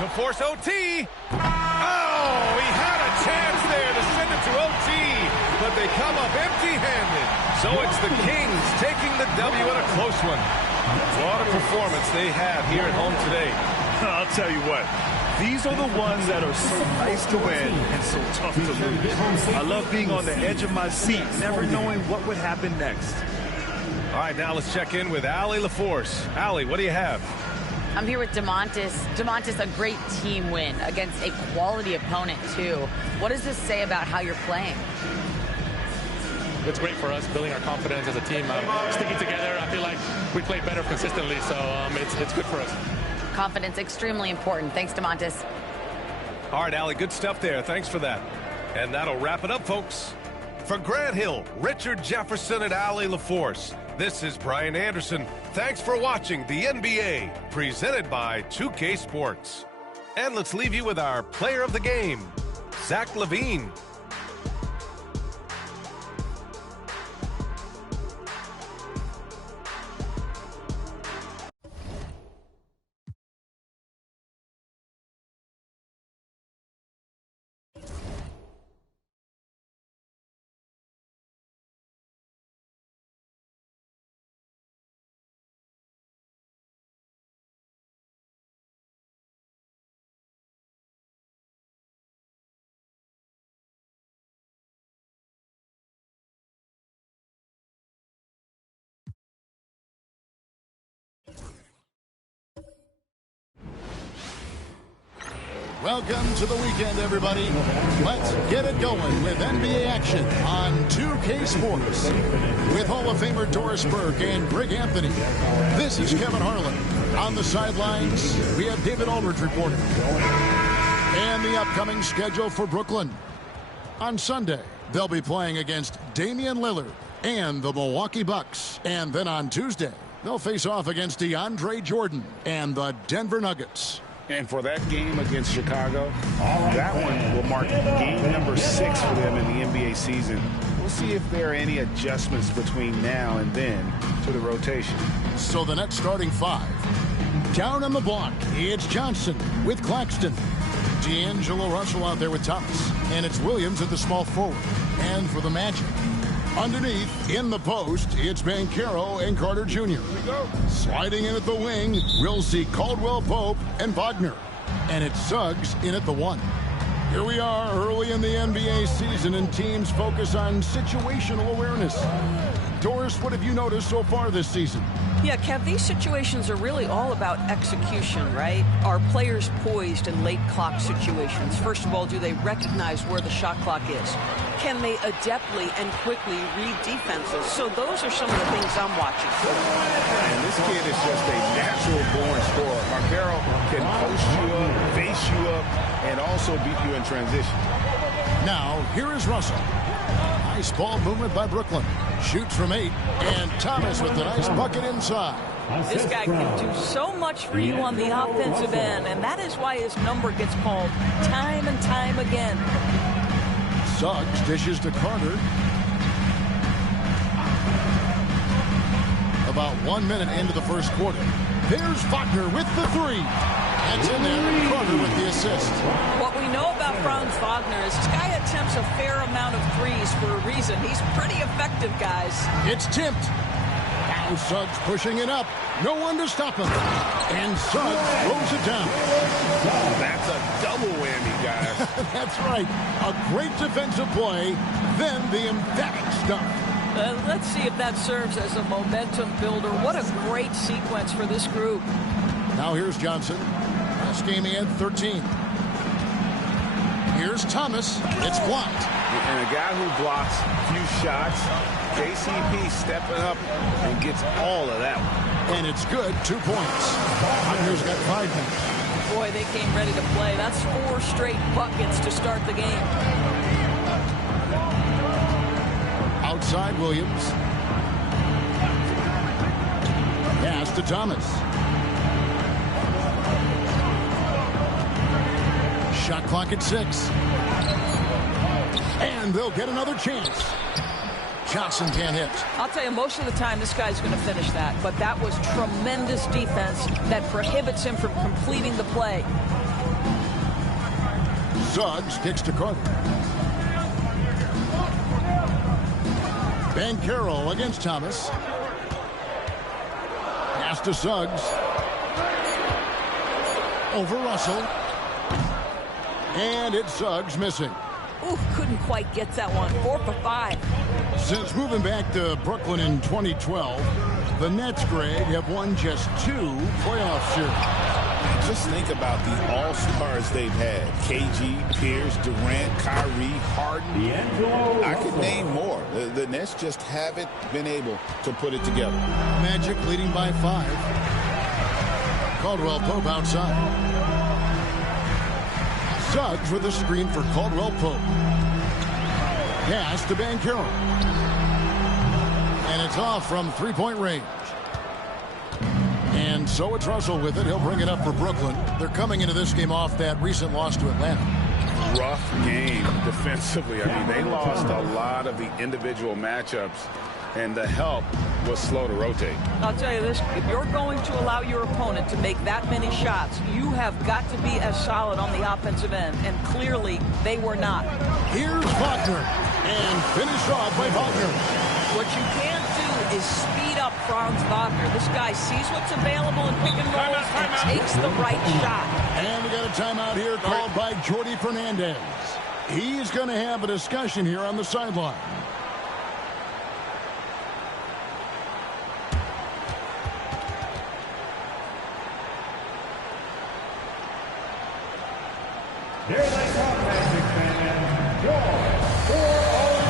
To force OT. Oh, he had a chance there to send it to OT, but they come up empty-handed. So it's the Kings taking the W in a close one. What a performance they had here at home today. I'll tell you what. These are the ones that are so nice to win and so tough to lose. I love being on the edge of my seat, never knowing what would happen next. All right, now let's check in with Allie LaForce. Allie, what do you have? I'm here with DeMontis. DeMontis, a great team win against a quality opponent, too. What does this say about how you're playing? It's great for us, building our confidence as a team. Sticking together, I feel like we play better consistently, so it's good for us. Confidence, extremely important. Thanks, DeMontis. All right, Allie, good stuff there. Thanks for that. And that'll wrap it up, folks. For Grant Hill, Richard Jefferson, and Allie LaForce, this is Brian Anderson. Thanks for watching the NBA, presented by 2K Sports. And let's leave you with our player of the game, Zach LaVine. Welcome to the weekend, everybody. Let's get it going with NBA action on 2K Sports. With Hall of Famer Doris Burke and Greg Anthony, this is Kevin Harlan. On the sidelines, we have David Aldridge reporting. And the upcoming schedule for Brooklyn. On Sunday, they'll be playing against Damian Lillard and the Milwaukee Bucks. And then on Tuesday, they'll face off against DeAndre Jordan and the Denver Nuggets. And for that game against Chicago, that one will mark game number 6 for them in the NBA season. We'll see if there are any adjustments between now and then to the rotation. So the Nets starting 5. Down on the block, it's Johnson with Claxton. D'Angelo Russell out there with Thomas. And it's Williams at the small forward. And for the Magic, underneath, in the post, it's Banchero and Carter Jr. Sliding in at the wing, we'll see Caldwell Pope and Wagner. And it's Suggs in at the 1. Here we are early in the NBA season, and teams focus on situational awareness. Doris, what have you noticed so far this season? Yeah, Kev, these situations are really all about execution, right? Are players poised in late clock situations? First of all, do they recognize where the shot clock is? Can they adeptly and quickly read defenses? So those are some of the things I'm watching. And this kid is just a natural-born scorer. Banchero can post you up, face you up, and also beat you in transition. Now, here is Russell. Nice ball movement by Brooklyn. Shoots from 8, and Thomas with the nice bucket inside. This guy can do so much for you on the offensive end, and that is why his number gets called time and time again. Suggs dishes to Carter. About 1 minute into the first quarter. There's Wagner with the 3. That's in there, and Carter with the assist. What we know about Franz Wagner is this guy attempts a fair amount of threes for a reason. He's pretty effective, guys. It's tipped. Now Suggs pushing it up. No one to stop him. And Suggs throws it down. That's a double whammy, guys. That's right. A great defensive play, then the emphatic stuff. Let's see if that serves as a momentum builder. What a great sequence for this group. Now here's Johnson. Last game he had 13. Here's Thomas. It's blocked. And a guy who blocks few shots, KCP stepping up and gets all of that one. And it's good. 2 points. Wagner's got 5 minutes. Boy, they came ready to play. That's 4 straight buckets to start the game. Outside Williams. Pass to Thomas. Shot clock at 6. And they'll get another chance. Johnson can't hit. I'll tell you, most of the time this guy's going to finish that. But that was tremendous defense that prohibits him from completing the play. Suggs kicks to Carter. Banchero against Thomas. Pass Pass to Suggs. Over Russell. And it's Suggs missing. Ooh, couldn't quite get that one. 4 for 5. Since moving back to Brooklyn in 2012, the Nets, Greg, have won just 2 playoff series. Just think about the all-stars they've had. KG, Pierce, Durant, Kyrie, Harden. I could name more. The Nets just haven't been able to put it together. Magic leading by 5. Caldwell Pope outside. Suggs with a screen for Caldwell Pope. Pass to Banchero. And it's off from three-point range. And so it's Russell with it. He'll bring it up for Brooklyn. They're coming into this game off that recent loss to Atlanta. Rough game defensively. I mean, they lost a lot of the individual matchups, and the help was slow to rotate. I'll tell you this, if you're going to allow your opponent to make that many shots, you have got to be as solid on the offensive end, and clearly they were not. Here's Wagner, and finished off by Wagner. What you can't do is speed up Franz Wagner. This guy sees what's available in pick and rolls and takes the right shot. And we got a timeout here called by Jordi Fernandez. He's going to have a discussion here on the sideline. There's a Magic fan, George 407.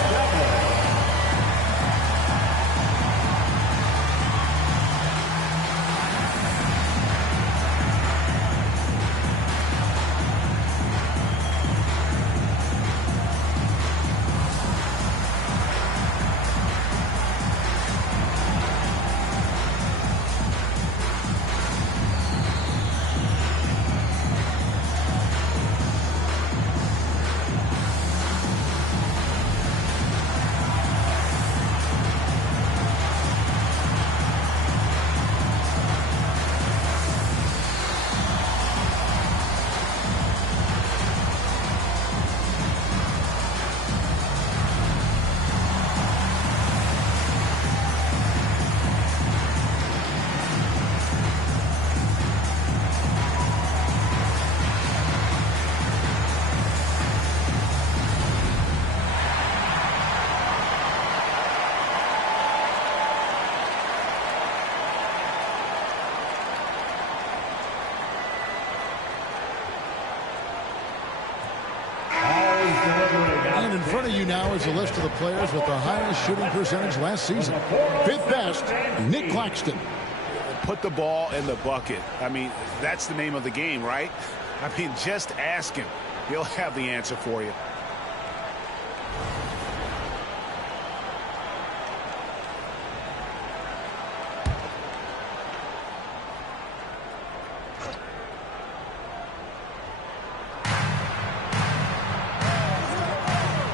And in front of you now is a list of the players with the highest shooting percentage last season. Fifth best, Nick Claxton. Put the ball in the bucket. I mean, that's the name of the game, right? I mean, just ask him. He'll have the answer for you.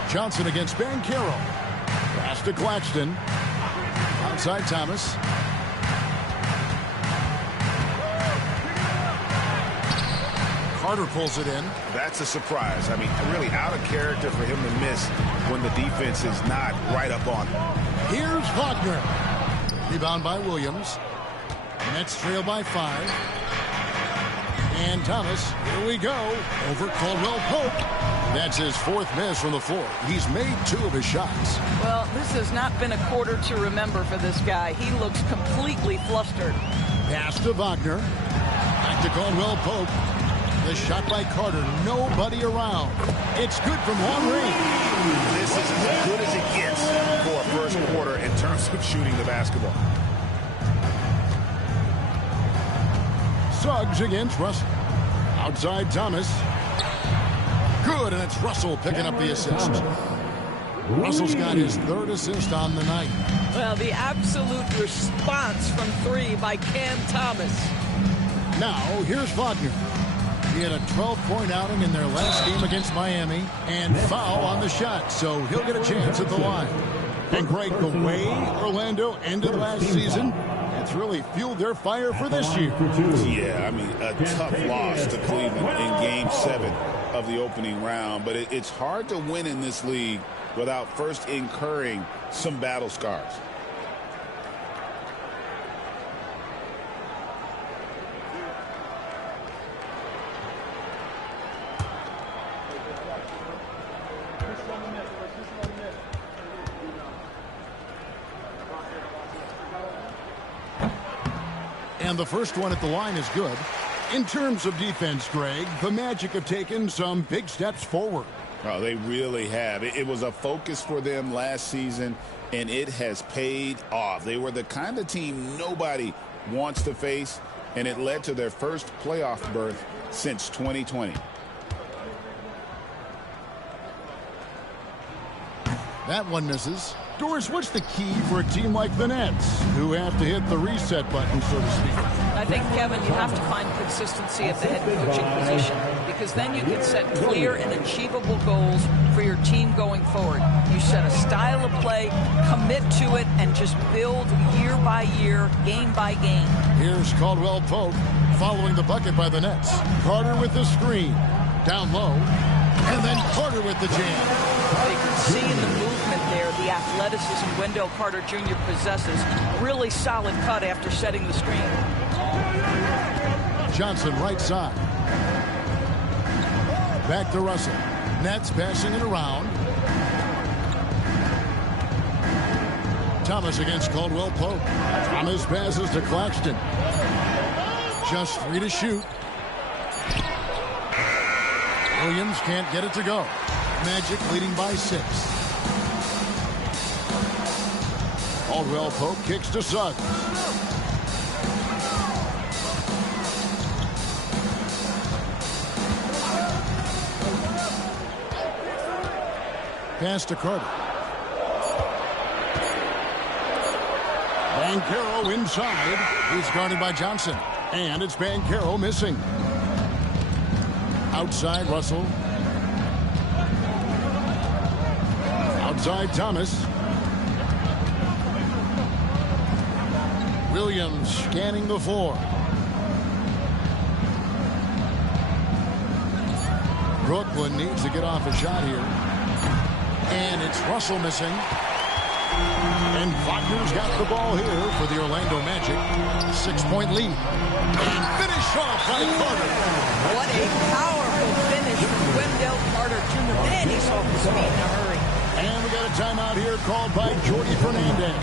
Johnson against Banchero. Pass to Claxton. Outside Thomas. Carter pulls it in. That's a surprise. I mean, really out of character for him to miss when the defense is not right up on him. Here's Wagner. Rebound by Williams. Nets trail by 5. And Thomas, here we go, over Caldwell Pope. That's his 4th miss from the floor. He's made 2 of his shots. Well, this has not been a quarter to remember for this guy. He looks completely flustered. Pass to Wagner. Back to Caldwell Pope. The shot by Carter. Nobody around. It's good from long range. This is as good as it gets for a first quarter in terms of shooting the basketball. Suggs against Russell. Outside Thomas. Good, and it's Russell picking up the assist. Russell's got his 3rd assist on the night. Well, the absolute response from 3 by Cam Thomas. Now, here's Wagner. He had a 12-point outing in their last game against Miami, and foul on the shot, so he'll get a chance at the line. And Greg, the way Orlando ended last season, it's really fueled their fire for this year. Yeah, I mean, a tough loss to Cleveland in Game 7 of the opening round, but it's hard to win in this league without first incurring some battle scars. And the first one at the line is good. In terms of defense, Greg, the Magic have taken some big steps forward. Oh, they really have. It was a focus for them last season, and it has paid off. They were the kind of team nobody wants to face, and it led to their first playoff berth since 2020. That one misses. Doris, what's the key for a team like the Nets, who have to hit the reset button, so to speak? I think, Kevin, you have to find consistency at the head coaching position, because then you can set clear and achievable goals for your team going forward. You set a style of play, commit to it, and just build year by year, game by game. Here's Caldwell Pope following the bucket by the Nets. Carter with the screen. Down low. And then Carter with the jam. You can see in the movement there the athleticism Wendell Carter Jr. possesses. Really solid cut after setting the screen. Johnson right side. Back to Russell. Nets passing it around. Thomas against Caldwell Pope. Thomas passes to Claxton. Just 3 to shoot. Williams can't get it to go. Magic leading by 6. Caldwell Pope kicks to Suggs. Pass to Carter. Banchero inside. He's guarded by Johnson. And it's Banchero missing. Outside Russell. Outside Thomas. Williams scanning the floor. Brooklyn needs to get off a shot here. And it's Russell missing. And Wagner's got the ball here for the Orlando Magic. 6-point lead. And finish off by Carter. What a powerful finish from Wendell Carter Jr. Man, he's off his feet in a hurry. And we got a timeout here called by Jordy Fernandez.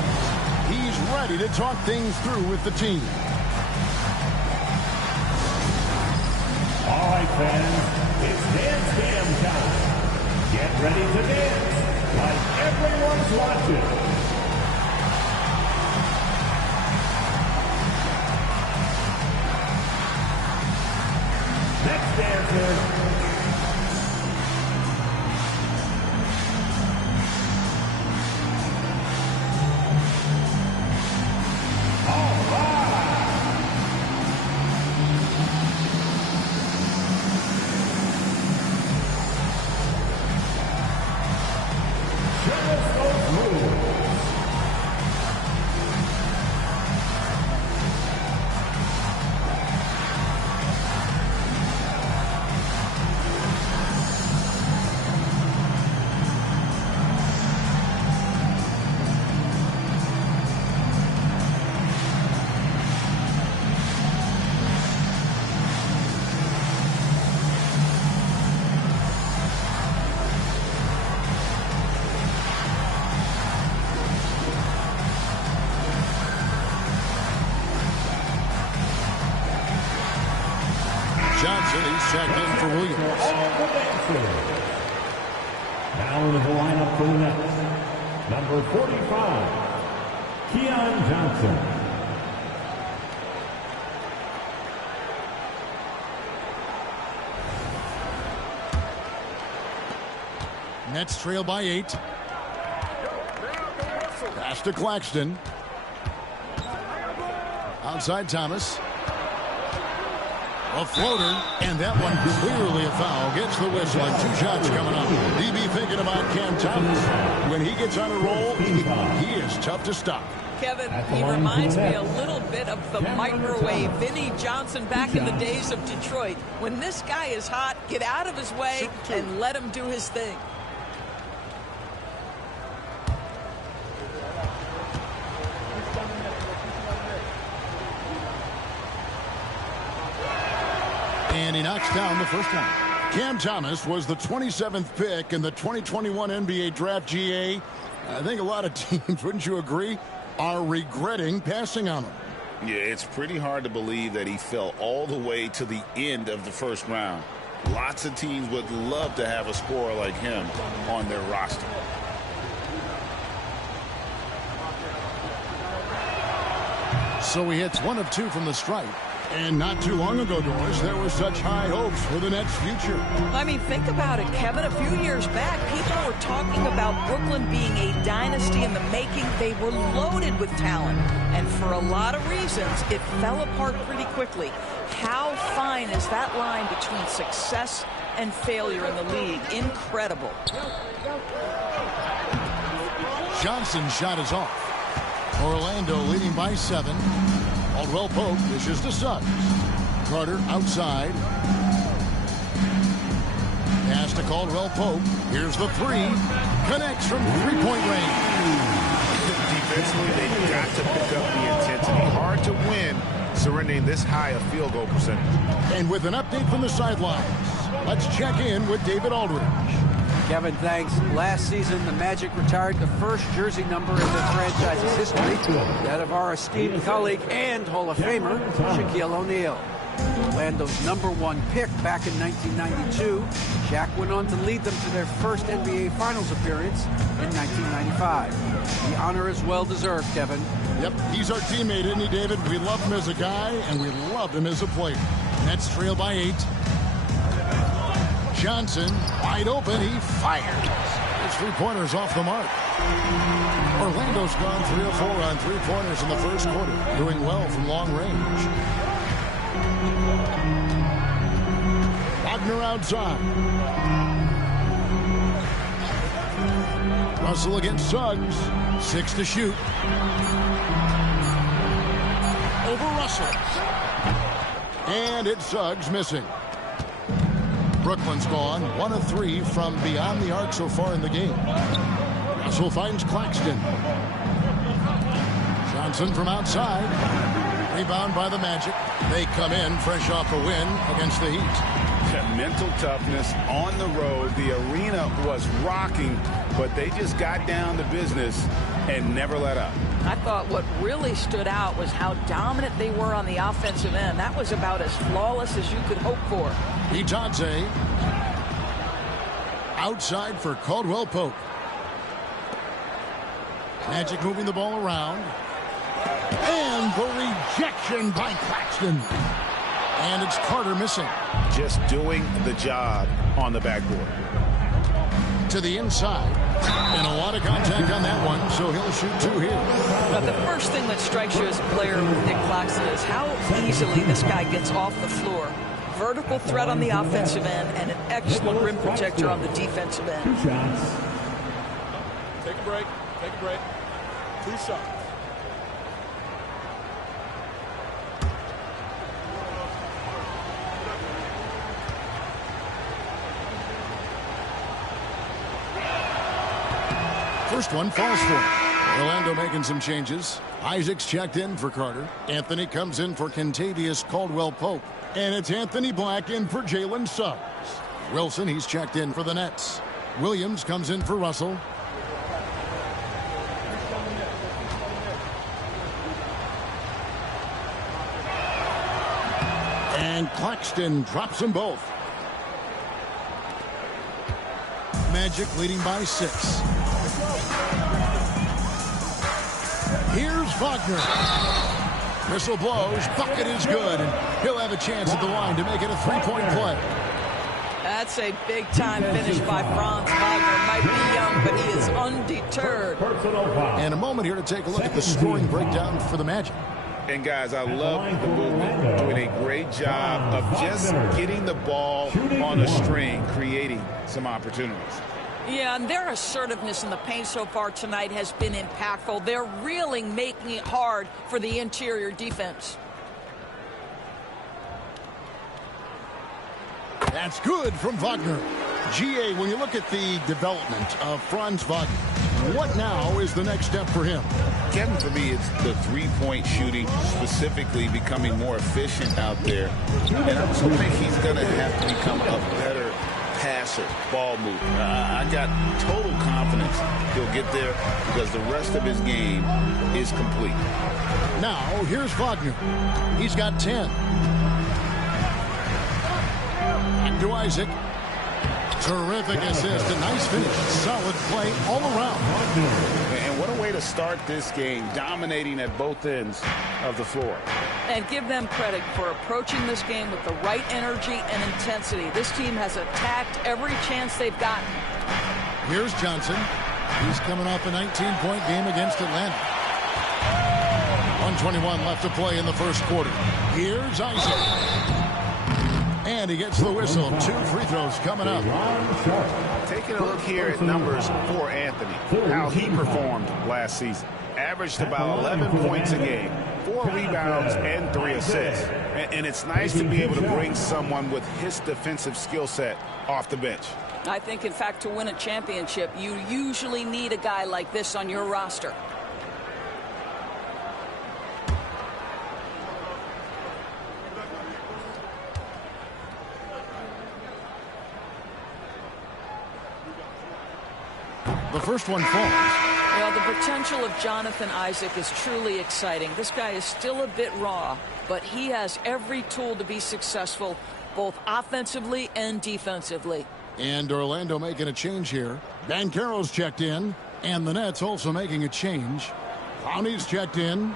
He's ready to talk things through with the team. All right, fans, it's dance cam time. Get ready to dance like everyone's watching. Next dancer. Johnson, he's checked in for Williams. Now into the lineup for the Nets. Number 45, Keon Johnson. Nets trail by 8. Pass to Claxton. Outside Thomas. A floater, and that one clearly a foul. Gets the whistle, and 2 shots coming up. DB thinking about Cam Thomas. When he gets on a roll, he is tough to stop. Kevin, he reminds me a little bit of the microwave Vinnie Johnson back in the days of Detroit. When this guy is hot, get out of his way and let him do his thing. And he knocks down the first one. Cam Thomas was the 27th pick in the 2021 NBA Draft. GA. I think a lot of teams, wouldn't you agree, are regretting passing on him. Yeah, it's pretty hard to believe that he fell all the way to the end of the first round. Lots of teams would love to have a scorer like him on their roster. So he hits 1 of 2 from the stripe. And not too long ago, Doris, there were such high hopes for the Nets' future. I mean, think about it, Kevin. A few years back, people were talking about Brooklyn being a dynasty in the making. They were loaded with talent. And for a lot of reasons, it fell apart pretty quickly. How fine is that line between success and failure in the league? Incredible. Johnson's shot is off. Orlando leading by 7. Caldwell Pope dishes to Suggs. Carter outside. Pass to Caldwell Pope. Here's the 3. Connects from three-point range. Defensively, they've got to pick up the intensity. Hard to win surrendering this high a field goal percentage. And with an update from the sidelines, let's check in with David Aldridge. Kevin, thanks. Last season, the Magic retired the first jersey number in their franchise's history, that of our esteemed colleague and Hall of Famer, Shaquille O'Neal. Orlando's #1 pick back in 1992, Shaq went on to lead them to their first NBA Finals appearance in 1995. The honor is well-deserved, Kevin. Yep, he's our teammate, isn't he, David? We love him as a guy, and we love him as a player. Nets trail by 8. Johnson, wide open, he fires. His three-pointers off the mark. Orlando's gone 3 of 4 on three-pointers in the first quarter, doing well from long range. Wagner outside. Russell against Suggs. 6 to shoot. Over Russell. And it's Suggs missing. Brooklyn's gone 1 of 3 from beyond the arc so far in the game. Russell finds Claxton. Johnson from outside. Rebound by the Magic. They come in fresh off a win against the Heat. Mental toughness on the road. The arena was rocking, but they just got down to business and never let up. I thought what really stood out was how dominant they were on the offensive end. That was about as flawless as you could hope for. Itadze outside for Caldwell Pope. Magic moving the ball around. And the rejection by Claxton. And it's Carter missing. Just doing the job on the backboard. To the inside. And a lot of contact on that one, so he'll shoot 2 here. But the first thing that strikes you as a player with Nick Claxton is how easily this guy gets off the floor. Vertical threat on the offensive end and an excellent rim protector on the defensive end. 2 shots. Take a break. Take a break. 2 shots. First one falls for him. Orlando making some changes. Isaac's checked in for Carter. Anthony comes in for Kentavious Caldwell-Pope. And it's Anthony Black in for Jalen Suggs. Wilson, he's checked in for the Nets. Williams comes in for Russell. And Claxton drops them both. Magic leading by 6. Here's Wagner. Whistle blows. Bucket is good. And he'll have a chance at the line to make it a 3-point play. That's a big-time finish by Franz Wagner. Might be young, but he is undeterred. And a moment here to take a look at the scoring breakdown for the Magic. And, guys, I love the movement. Doing a great job of just getting the ball on a string, creating some opportunities. Yeah, and their assertiveness in the paint so far tonight has been impactful. They're really making it hard for the interior defense. That's good from Wagner. GA, when you look at the development of Franz Wagner, what now is the next step for him? Kevin, for me, it's the three-point shooting, specifically becoming more efficient out there. And I also think he's going to have to become a better passer, ball mover. I got total confidence he'll get there because the rest of his game is complete. Now, here's Wagner. He's got 10. Back to Isaac. Terrific assist. A nice finish. Solid play all around. And what a way to start this game, dominating at both ends of the floor. And give them credit for approaching this game with the right energy and intensity. This team has attacked every chance they've gotten. Here's Johnson. He's coming off a 19-point game against Atlanta. 1:21 left to play in the first quarter. Here's Isaac. And he gets the whistle. 2 free throws coming up. Taking a look here at numbers for Anthony, how he performed last season. Averaged about 11 points a game, 4 rebounds, and 3 assists. And it's nice to be able to bring someone with his defensive skill set off the bench. I think, in fact, to win a championship, you usually need a guy like this on your roster. The first one falls. Well, the potential of Jonathan Isaac is truly exciting. This guy is still a bit raw, but he has every tool to be successful, both offensively and defensively. And Orlando making a change here. Banchero's checked in, and the Nets also making a change. Clowney's checked in.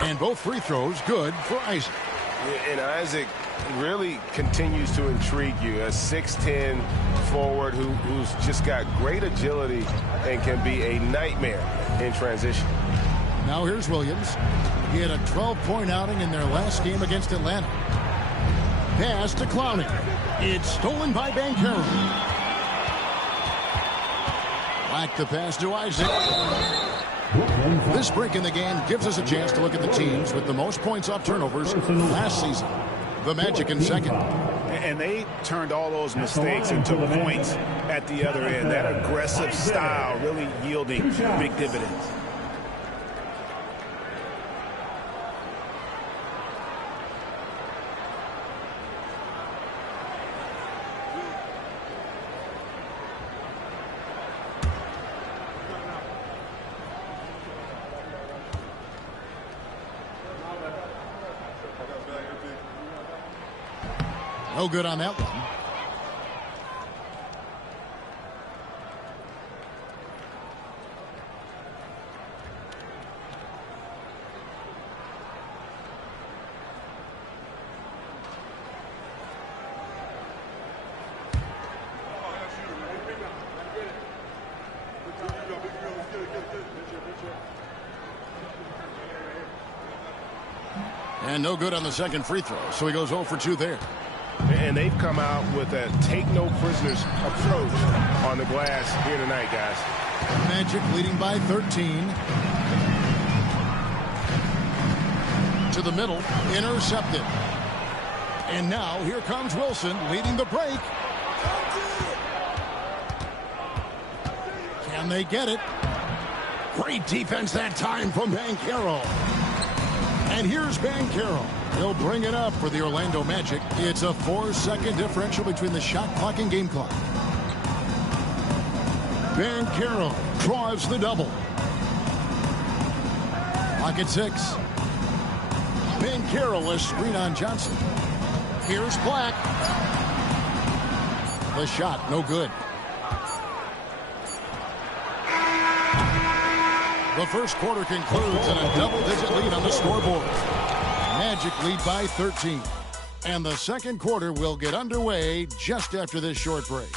And both free throws good for Isaac. And Isaac really continues to intrigue you. A 6'10 forward who's just got great agility and can be a nightmare in transition. Now here's Williams. He had a 12-point outing in their last game against Atlanta. Pass to Clowney. It's stolen by Banchero. Back the pass to Isaac. This break in the game gives us a chance to look at the teams with the most points off turnovers last season. The Magic in second. And they turned all those mistakes into points at the other end. That aggressive style really yielding big dividends. No good on that one. And no good on the second free throw, so he goes 0 for 2 there. And they've come out with a take-no-prisoners approach on the glass here tonight, guys. Magic leading by 13. To the middle, intercepted. And now here comes Wilson leading the break. Can they get it? Great defense that time from Banchero. And here's Banchero. He'll bring it up for the Orlando Magic. It's a 4-second differential between the shot clock and game clock. Banchero draws the double. Clock at 6. Banchero a screen on Johnson. Here's Black. The shot, no good. The first quarter concludes in a double-digit lead on the scoreboard. Magic lead by 13. And the second quarter will get underway just after this short break.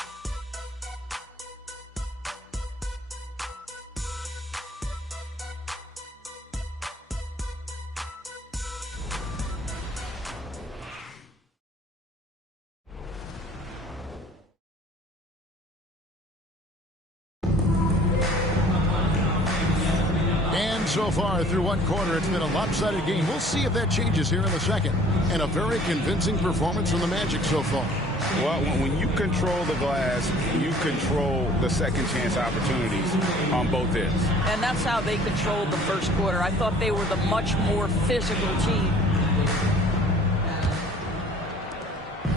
So far through one quarter, it's been a lopsided game. We'll see if that changes here in the second. And a very convincing performance from the Magic so far. Well, when you control the glass, you control the second chance opportunities on both ends. And that's how they controlled the first quarter. I thought they were the much more physical team.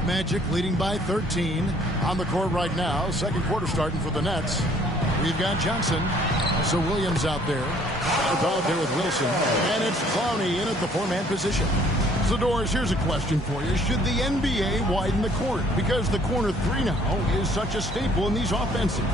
Magic leading by 13 on the court right now. Second quarter starting for the Nets. We've got Johnson. So Williams out there. Out there with Wilson. And it's Clowney in at the four-man position. So, Doris, here's a question for you. Should the NBA widen the court? Because the corner three now is such a staple in these offenses.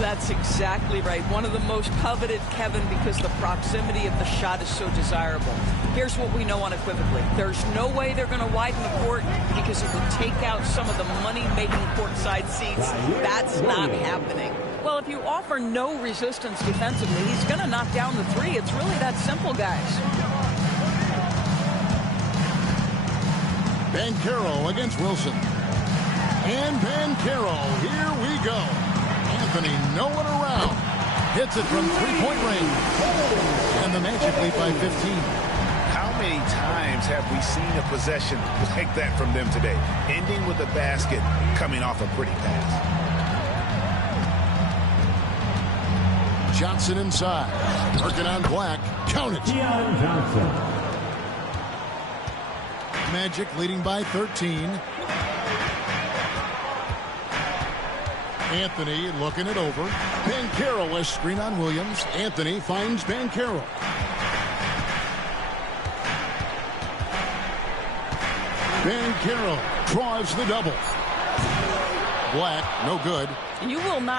That's exactly right. One of the most coveted, Kevin, because the proximity of the shot is so desirable. Here's what we know unequivocally. There's no way they're going to widen the court because it would take out some of the money-making courtside seats. That's not happening. Well, if you offer no resistance defensively, he's going to knock down the three. It's really that simple, guys. Banchero against Wilson. And Banchero, here we go. Anthony nowhere around. Hits it from three-point range. And the Magic lead by 15. How many times have we seen a possession like that from them today? Ending with a basket, coming off a pretty pass. Johnson inside. Working on Black. Count it. Deion Johnson. Magic leading by 13. Anthony looking it over. Banchero, a screen on Williams. Anthony finds Banchero. Banchero draws the double. Black, no good. You will not